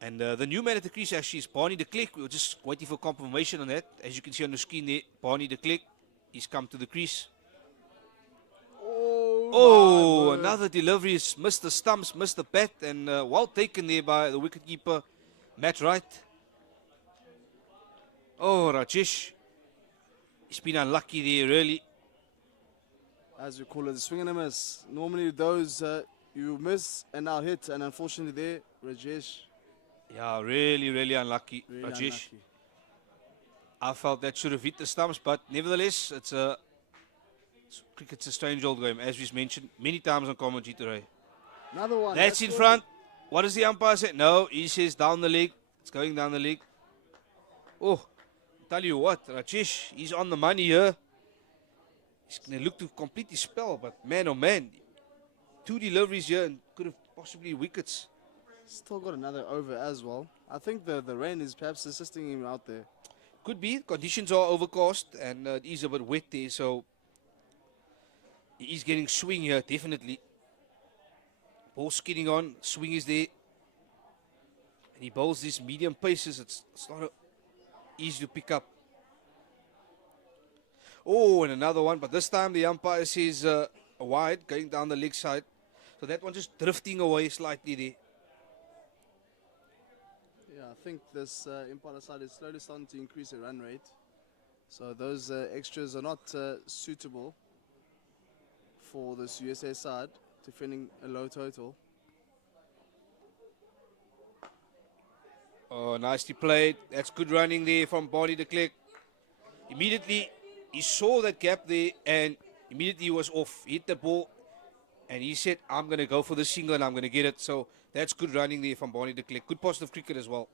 And the new man at the crease actually is Barney de Klerk. We were just waiting for confirmation on that. As you can see on the screen there, Barney de Klerk. He's come to the crease. Oh, another delivery. He's missed the stumps, missed the bat, and well taken there by the wicketkeeper, Matt Wright. Oh, Rajesh. He's been unlucky there, really. As we call it, the swing and a miss. Normally those you miss and now hit, and unfortunately there, Rajesh. Yeah, really unlucky, Really Rajesh. unlucky. I felt that should have hit the stumps, but nevertheless, cricket's a strange old game, as we've mentioned many times on commentary today. Another one. That's in front. What does the umpire say? No, he says down the leg. It's going down the leg. Oh, tell you what, Rajesh, he's on the money here. He's going to look to complete his spell, but man, oh man, 2 deliveries here and could have possibly wickets. Still got another over as well. I think the rain is perhaps assisting him out there. Could be. Conditions are overcast and it is a bit wet there, so he's getting swing here, definitely. Ball skidding on, swing is there. And he bowls these medium paces. It's not easy to pick up. Oh, and another one, but this time the umpire says a wide, going down the leg side. So that one just drifting away slightly there. Yeah, I think this Impala side is slowly starting to increase the run rate. So those extras are not suitable for this USA side. defending a low total. Oh, nicely played. That's good running there from Bonnie de Klerk. Immediately, he saw that gap there and immediately he was off. He hit the ball and he said, I'm going to go for the single and I'm going to get it. So that's good running there from Bonnie de Klerk. Good positive cricket as well.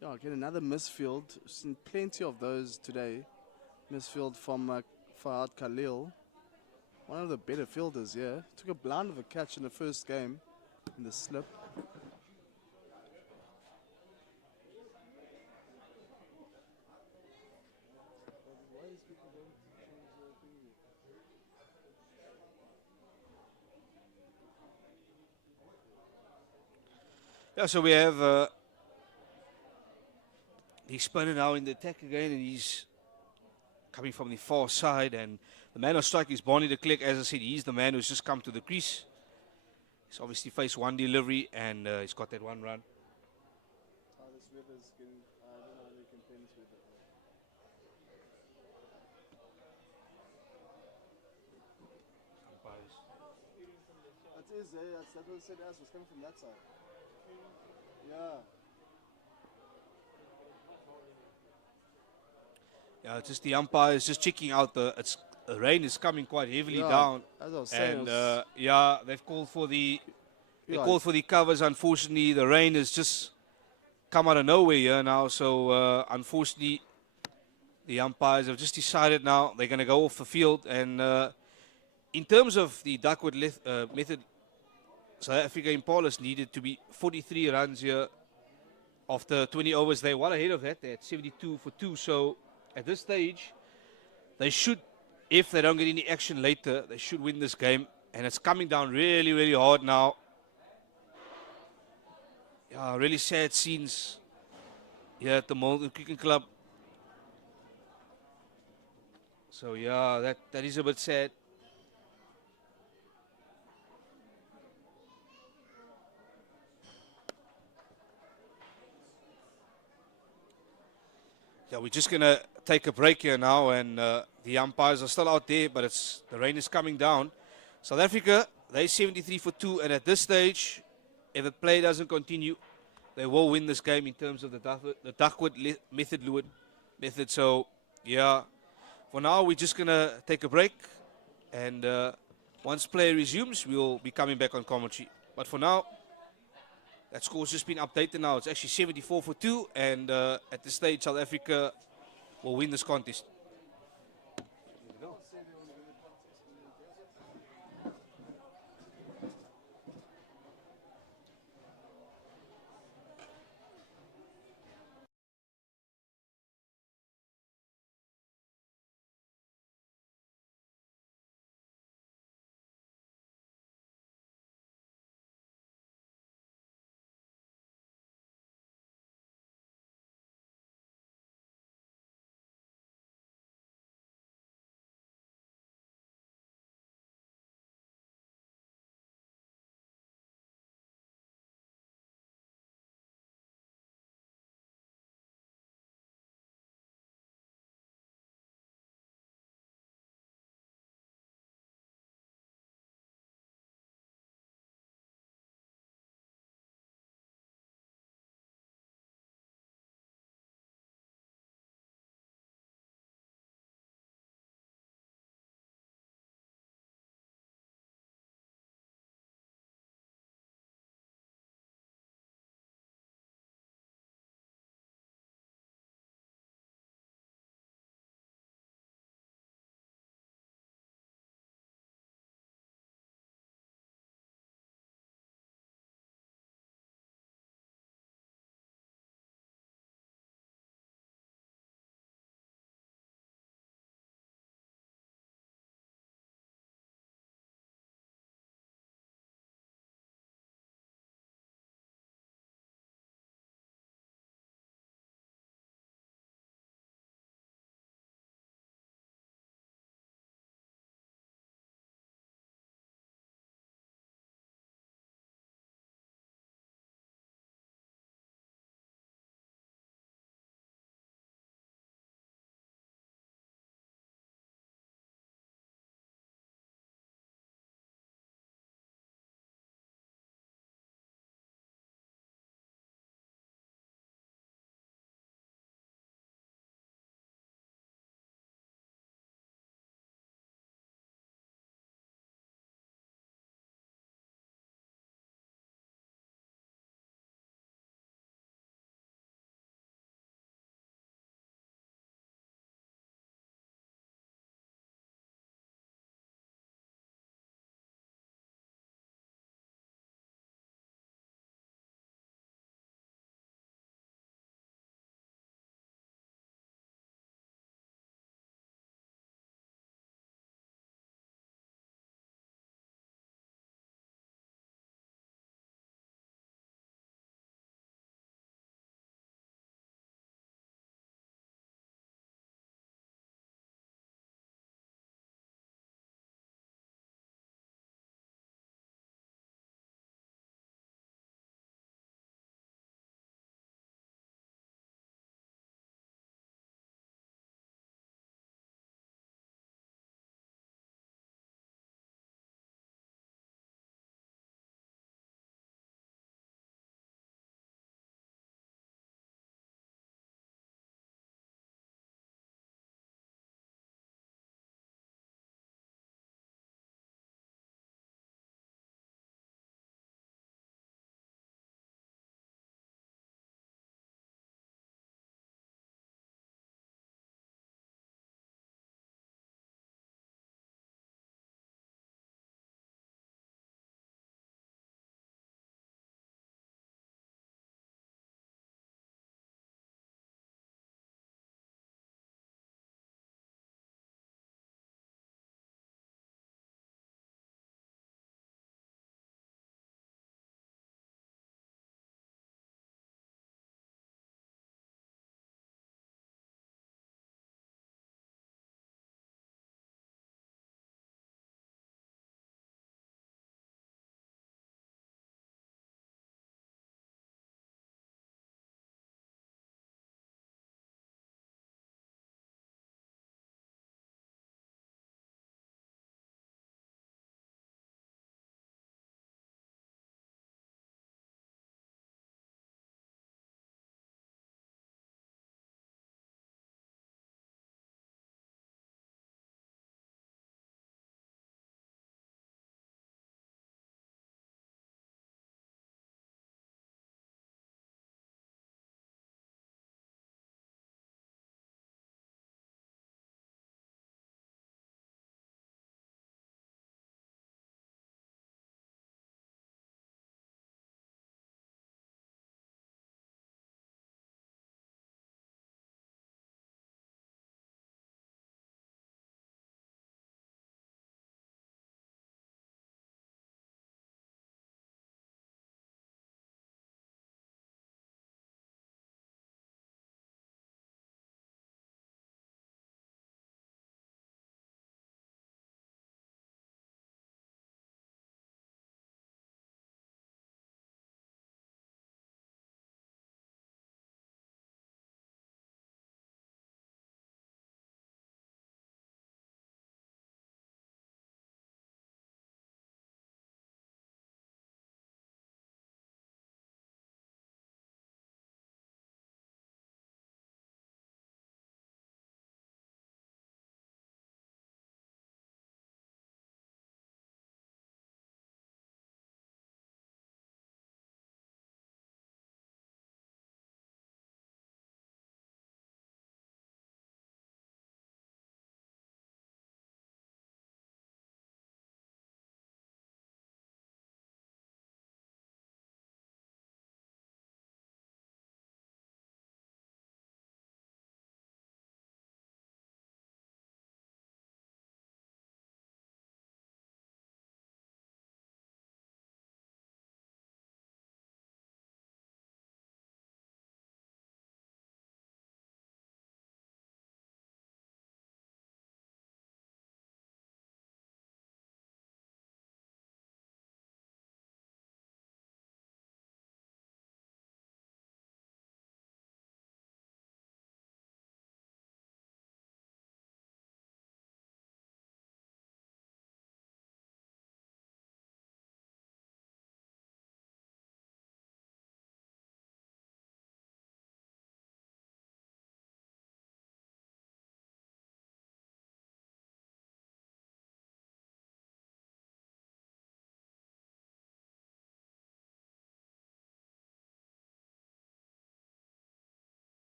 Yeah, again, another misfield. Seen plenty of those today. Misfield from Fahad Khalil. One of the better fielders, yeah. Took a blind of a catch in the first game in the slip. Yeah, so we have the spinner now in the attack again, and he's coming from the far side. And the man on strike is Bonnie de Klerk. As I said, he's the man who's just come to the crease. He's obviously faced one delivery, and he's got that one run. That was said as was coming from that side. Yeah. Yeah, just the umpire is just checking out the rain is coming quite heavily Yeah, down, as I was saying, and it was- yeah, they've called for the Yeah. called for the covers. Unfortunately, the rain has just come out of nowhere here now. So unfortunately, the umpires have just decided now they're going to go off the field. And in terms of the Duckwood method, South Africa Impalas needed to be 43 runs here after 20 overs. They're well ahead of that. They're at 72 for 2. So at this stage, they should, if they don't get any action later, they should win this game. And it's coming down really, really hard now. Yeah, really sad scenes here at the Milnerton Cricket Club. So yeah, that is a bit sad. Yeah, we're just going to take a break here now, and the umpires are still out there, but the rain is coming down. South Africa, they're 73 for 2, and at this stage, if the play doesn't continue, they will win this game in terms of the Duckwood method. So, yeah, for now, we're just going to take a break, and once play resumes, we'll be coming back on commentary. But for now, that score's just been updated now. It's actually 74 for 2, and at this stage, South Africa will win this contest.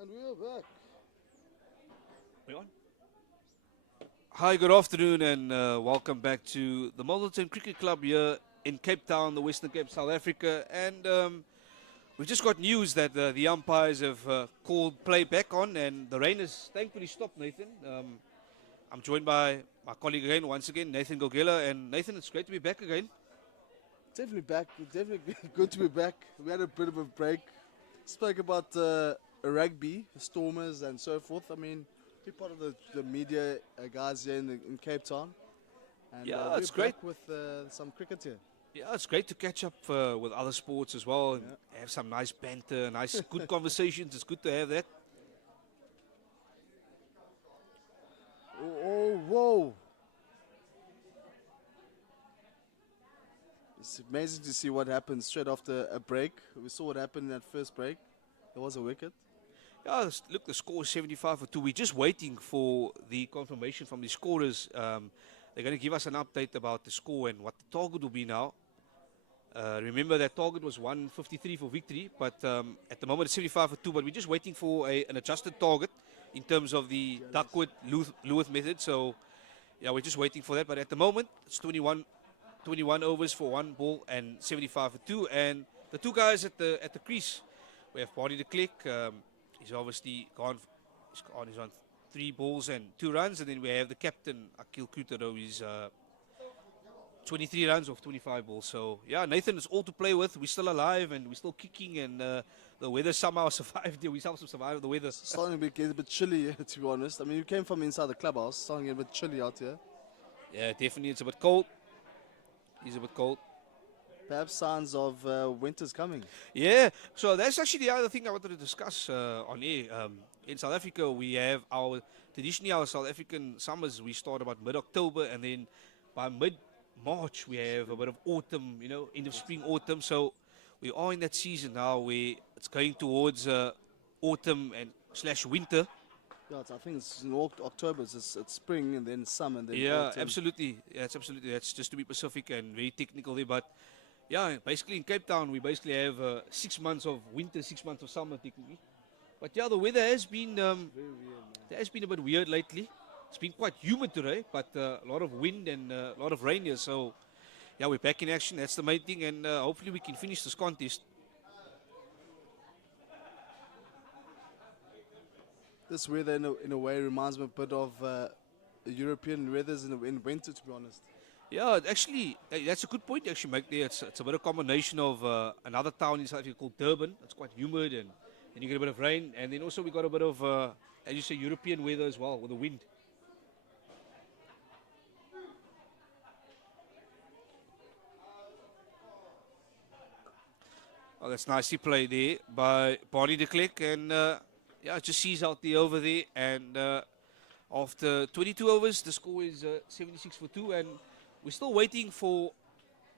And we are back. We on? Hi, good afternoon, and welcome back to the Milnerton Cricket Club here in Cape Town, the Western Cape, South Africa. And we've just got news that the umpires have called play back on, and the rain has thankfully stopped, Nathan. I'm joined by my colleague again, once again, Nathan Gogela. And Nathan, it's great to be back again. Definitely back. Definitely good to be back. We had a bit of a break. Spoke about rugby, Stormers, and so forth. I mean, be part of the media guys here in Cape Town. And Yeah, we're it's great. back with some cricket here. Yeah, it's great to catch up with other sports as well and have some nice banter, nice good conversations. It's good to have that. Oh, whoa. It's amazing to see what happened straight after a break. We saw what happened in that first break. There was a wicket. Yeah, look, the score is 75-2. We're just waiting for the confirmation from the scorers. They're going to give us an update about the score and what the target will be now. Remember that target was 153 for victory, but at the moment it's 75-2. But we're just waiting for an adjusted target in terms of the Duckworth-Lewis method. So, yeah, we're just waiting for that. But at the moment, it's 21 overs for 1 ball and 75-2. And the two guys at the crease, we have Barney de Klerk. He's obviously gone. He's on 3 balls and 2 runs. And then we have the captain, Akil Kutero. He's 23 runs off 25 balls. So, yeah, Nathan, it's all to play with. We're still alive and we're still kicking. And the weather somehow survived. We somehow survived the weather. Starting to get a bit chilly, to be honest. I mean, you came from inside the clubhouse. Starting to get a bit chilly out here. Yeah, definitely. It's a bit cold. He's a bit cold. Perhaps signs of winter's coming. Yeah, so that's actually the other thing I wanted to discuss on air. In South Africa, we have traditionally our South African summers, we start about mid-October, and then by mid-March, we have a bit of autumn, end of spring, autumn. So we are in that season now where it's going towards autumn and / winter. Yeah, I think it's in October. It's spring and then summer and then autumn. Absolutely. Yeah, it's absolutely. That's just to be specific and very technical there. But yeah, basically in Cape Town, we basically have 6 months of winter, 6 months of summer technically. But yeah, the weather has been very weird, has been a bit weird lately. It's been quite humid today, but a lot of wind and a lot of rain here. So yeah, we're back in action. That's the main thing, and hopefully we can finish this contest. This weather, in a way, reminds me a bit of European weathers in winter, to be honest. Yeah, actually, that's a good point you actually make there. It's a bit of a combination of another town in South Africa called Durban. It's quite humid, and then you get a bit of rain. And then also we got a bit of, as you say, European weather as well, with the wind. Oh, that's nicely played there by Barney de Klerk. And yeah, it just sees out there over there. And after 22 overs, the score is 76-2. And we're still waiting for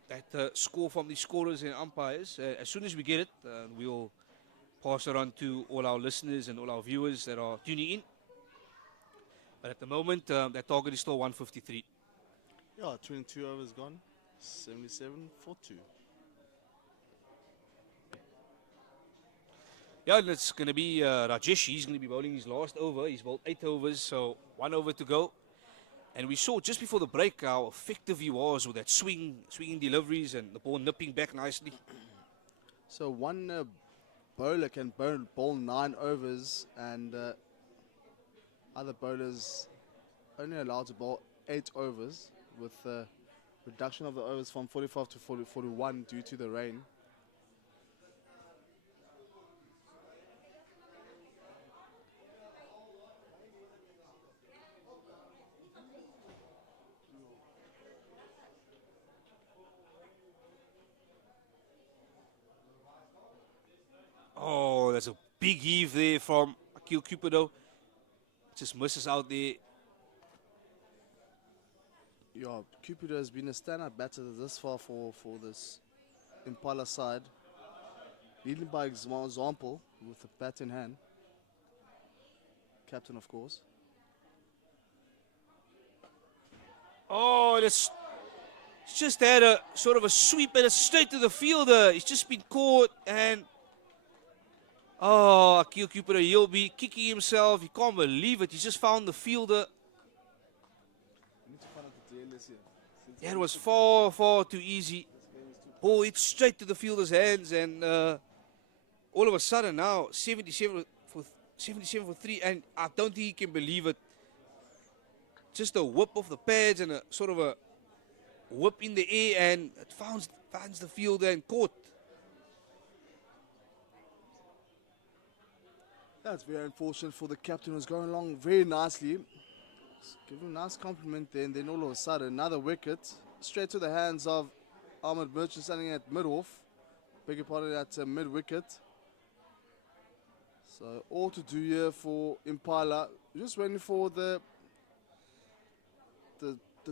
that score from the scorers and umpires. As soon as we get it, we'll pass it on to all our listeners and all our viewers that are tuning in. But at the moment, that target is still 153. Yeah, 22 overs gone, 77-2. Yeah, and it's going to be Rajesh. He's going to be bowling his last over. He's bowled 8 overs, so 1 over to go. And we saw just before the break how effective he was with that swinging deliveries and the ball nipping back nicely. So one bowler can bowl 9 overs, and other bowlers only allowed to bowl 8 overs, with reduction of the overs from 45 to 41 due to the rain. Oh, there's a big heave there from Akil Kutero. Just misses out there. Yeah, Kutero has been a standout batter this far for this Impala side. Leading by example with the bat in hand. Captain, of course. Oh, it's just had a sort of a sweep and a straight to the fielder. He's just been caught, and Oh, Akil Cooper, he'll be kicking himself. He can't believe it. He just found the fielder. Yeah, it was far, far too easy. Ball hit straight to the fielder's hands, and all of a sudden now 77 for 3, and I don't think he can believe it. Just a whip off the pads and a sort of a whip in the air, and it finds the fielder and caught. That's very unfortunate for the captain, who's going along very nicely. Just give him a nice compliment there, and then all of a sudden another wicket straight to the hands of Ahmed Merchant, standing at mid-off. Beg your pardon, at mid-wicket. So all to do here for Impala. We're just waiting for the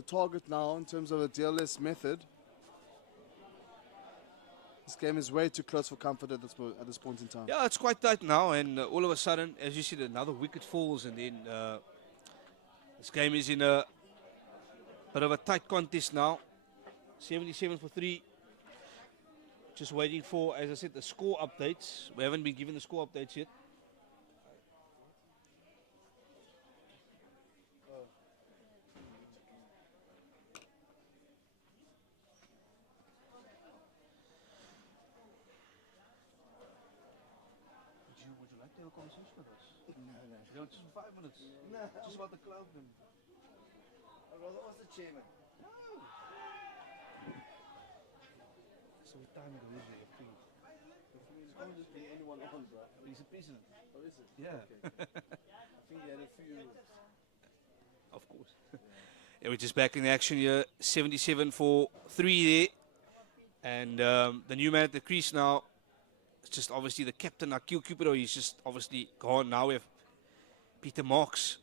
target now in terms of a DLS method. This game is way too close for comfort at this point in time. Yeah, it's quite tight now, and all of a sudden, as you said, another wicket falls, and then this game is in a bit of a tight contest now. 77 for 3. Just waiting for, as I said, the score updates. We haven't been given the score updates yet. Would you like to have a conversation with us? No. Just for 5 minutes. No. Just about the club. I'd rather ask the chairman. No. So what time it is there, please? It can't just be anyone on, bro. He's the president. Oh, is it? Yeah. Okay. I think he had a few. Of course. Yeah, we're just back in action here. 77 for 3 there. And the new man at the crease now, it's just obviously the captain, Akil Cooper. He's just obviously gone. Now we have Peter Marks.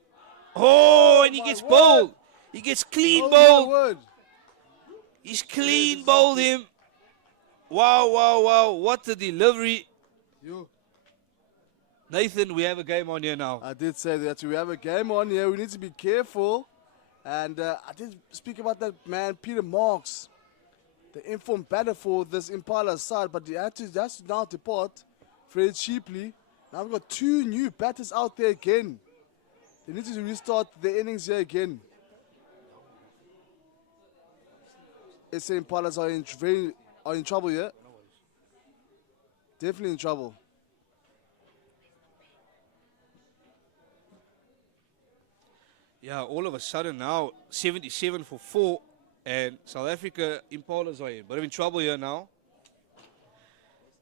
Oh, and he gets bowled. He gets clean bowled. He's clean bowled him. Wow, wow, wow. What a delivery. Nathan, we have a game on here now. I did say that we have a game on here. We need to be careful. And I did speak about that man, Peter Marks, the informed batter for this Impala side, but he has to now depart very cheaply. Now we've got 2 new batters out there again. They need to restart the innings here again. SA Impalas are in trouble here. Definitely in trouble. Yeah, all of a sudden now, 77 for 4, and South Africa Impalas are in. But in trouble here now.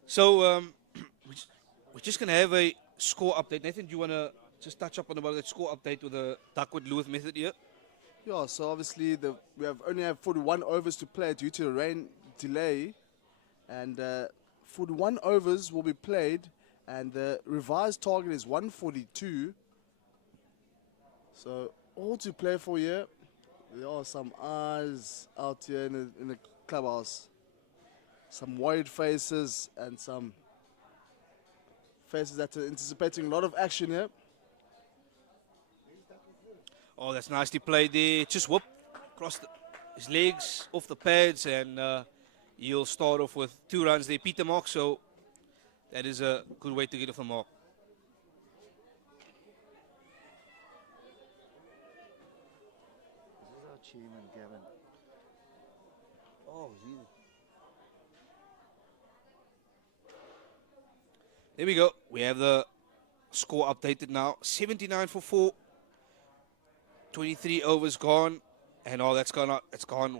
So we're just going to have a score update. Nathan, do you want to just touch up on about that score update with the Duckwood-Lewis method here? Yeah, so obviously we only have 41 overs to play due to the rain delay. And 41 overs will be played, and the revised target is 142. So all to play for here. There are some eyes out here in the clubhouse. Some worried faces and some faces that are anticipating a lot of action here. Oh, that's nicely played there. Just whoop across his legs, off the pads, and he'll start off with 2 runs there. Peter Mark, so that is a good way to get off the mark. This is our chairman, Gavin. Oh, Jesus. There we go. We have the score updated now. 79 for 4. 23 overs gone. And oh, it's gone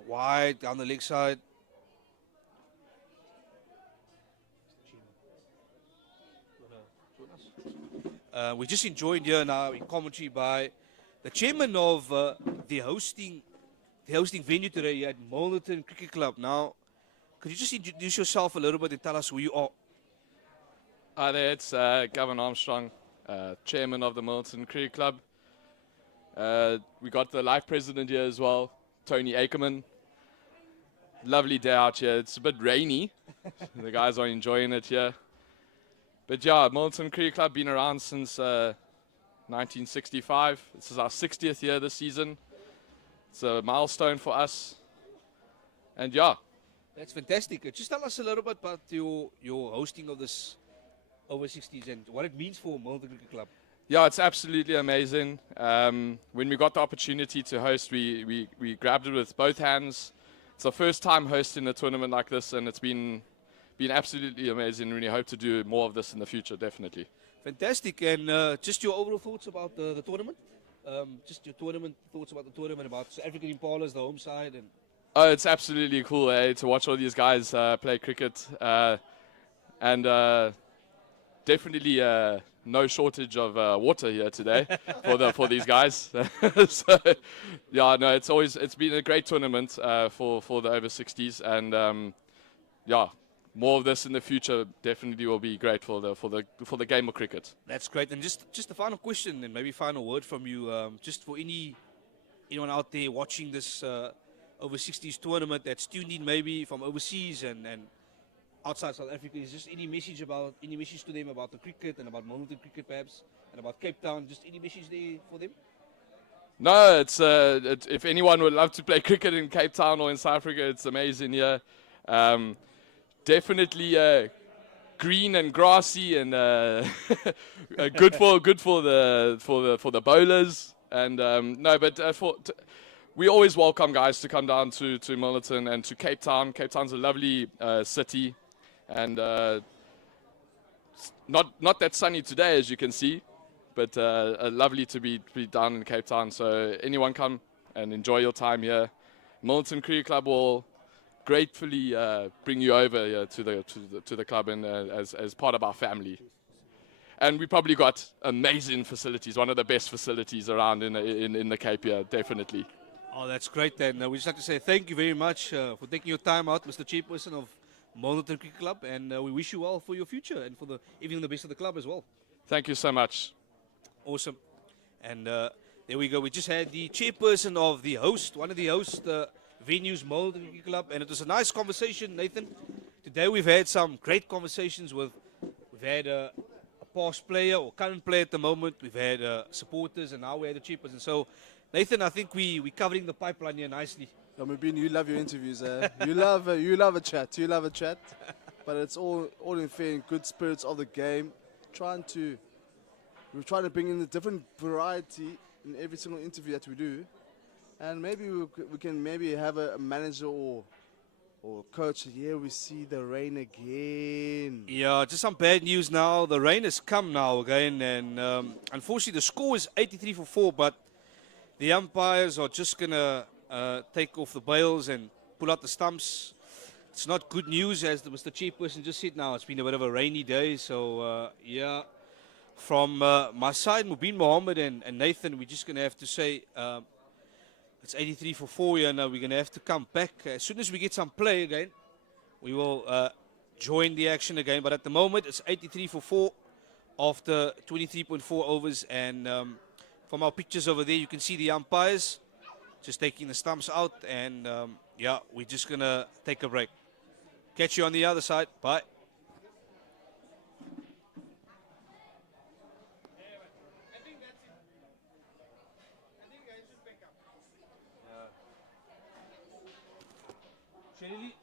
wide down the leg side. We're just enjoying here now in commentary by the chairman of the hosting venue today at Milnerton Cricket Club. Now, could you just introduce yourself a little bit and tell us who you are? Hi there, it's Gavin Armstrong, chairman of the Milnerton Cricket Club. We got the life president here as well, Tony Ackerman. Lovely day out here. It's a bit rainy. The guys are enjoying it here. But yeah, Milnerton Cricket Club been around since 1965. This is our 60th year this season. It's a milestone for us. And yeah. That's fantastic. Just tell us a little bit about your hosting of this Over-60s and what it means for Milnerton Cricket Club. Yeah, it's absolutely amazing. When we got the opportunity to host, we grabbed it with both hands. It's our first time hosting a tournament like this, and it's been absolutely amazing. Really hope to do more of this in the future, definitely. Fantastic. And just your overall thoughts about the tournament? Just your thoughts about the tournament, about South African Impalas, the home side. And Oh, it's absolutely cool to watch all these guys play cricket. And definitely no shortage of water here today for these guys. So, yeah, no, it's been a great tournament for the over-60s, and yeah, more of this in the future definitely will be great for the game of cricket. that's great. And just the final question and maybe final word from you, just for anyone out there watching this over-60s tournament that's tuned in maybe from overseas and outside South Africa, is just any message to them about the cricket and about Milnerton cricket perhaps, and about Cape Town, just any message there for them? No, if anyone would love to play cricket in Cape Town or in South Africa, it's amazing here. Definitely green and grassy and good for the bowlers. And no, but we always welcome guys to come down to Milnerton and to Cape Town. Cape Town's a lovely city, and not that sunny today, as you can see, but lovely to be down in Cape Town. So anyone come and enjoy your time here. Milnerton Cricket Club will gratefully bring you over to the club and as part of our family. And we probably got amazing facilities, one of the best facilities around in the Cape here, definitely. Oh, that's great. And we just like to say thank you very much for taking your time out, Mr. Chairperson of Milnerton Cricket Club, and we wish you well for your future and for even the best of the club as well. Thank you so much. Awesome. And there we go. We just had the chairperson of the host, one of the host venues, Milnerton Cricket Club, and it was a nice conversation, Nathan. Today we've had some great conversations we've had a past player or current player at the moment. We've had supporters, and now we had the chairperson. So, Nathan, I think we're covering the pipeline here nicely. Mubin, you love your interviews. You love a chat. You love a chat. But it's all in fair and good spirits of the game. We're trying to bring in a different variety in every single interview that we do. And maybe we can maybe have a manager or coach. Here we see the rain again. Yeah, just some bad news now. The rain has come now again, and unfortunately the score is 83 for 4, but the umpires are just going to take off the bails and pull out the stumps. It's not good news, as Mr. Chairperson just said now. It's been a bit of a rainy day, so yeah. From my side, Mubin Mohammed and Nathan, we're just going to have to say it's 83 for 4 here now. We're going to have to come back. As soon as we get some play again, we will join the action again. But at the moment, it's 83 for 4 after 23.4 overs. And from our pictures over there, you can see the umpires just taking the stumps out. And yeah, we're just going to take a break. Catch you on the other side. Bye. Shirley?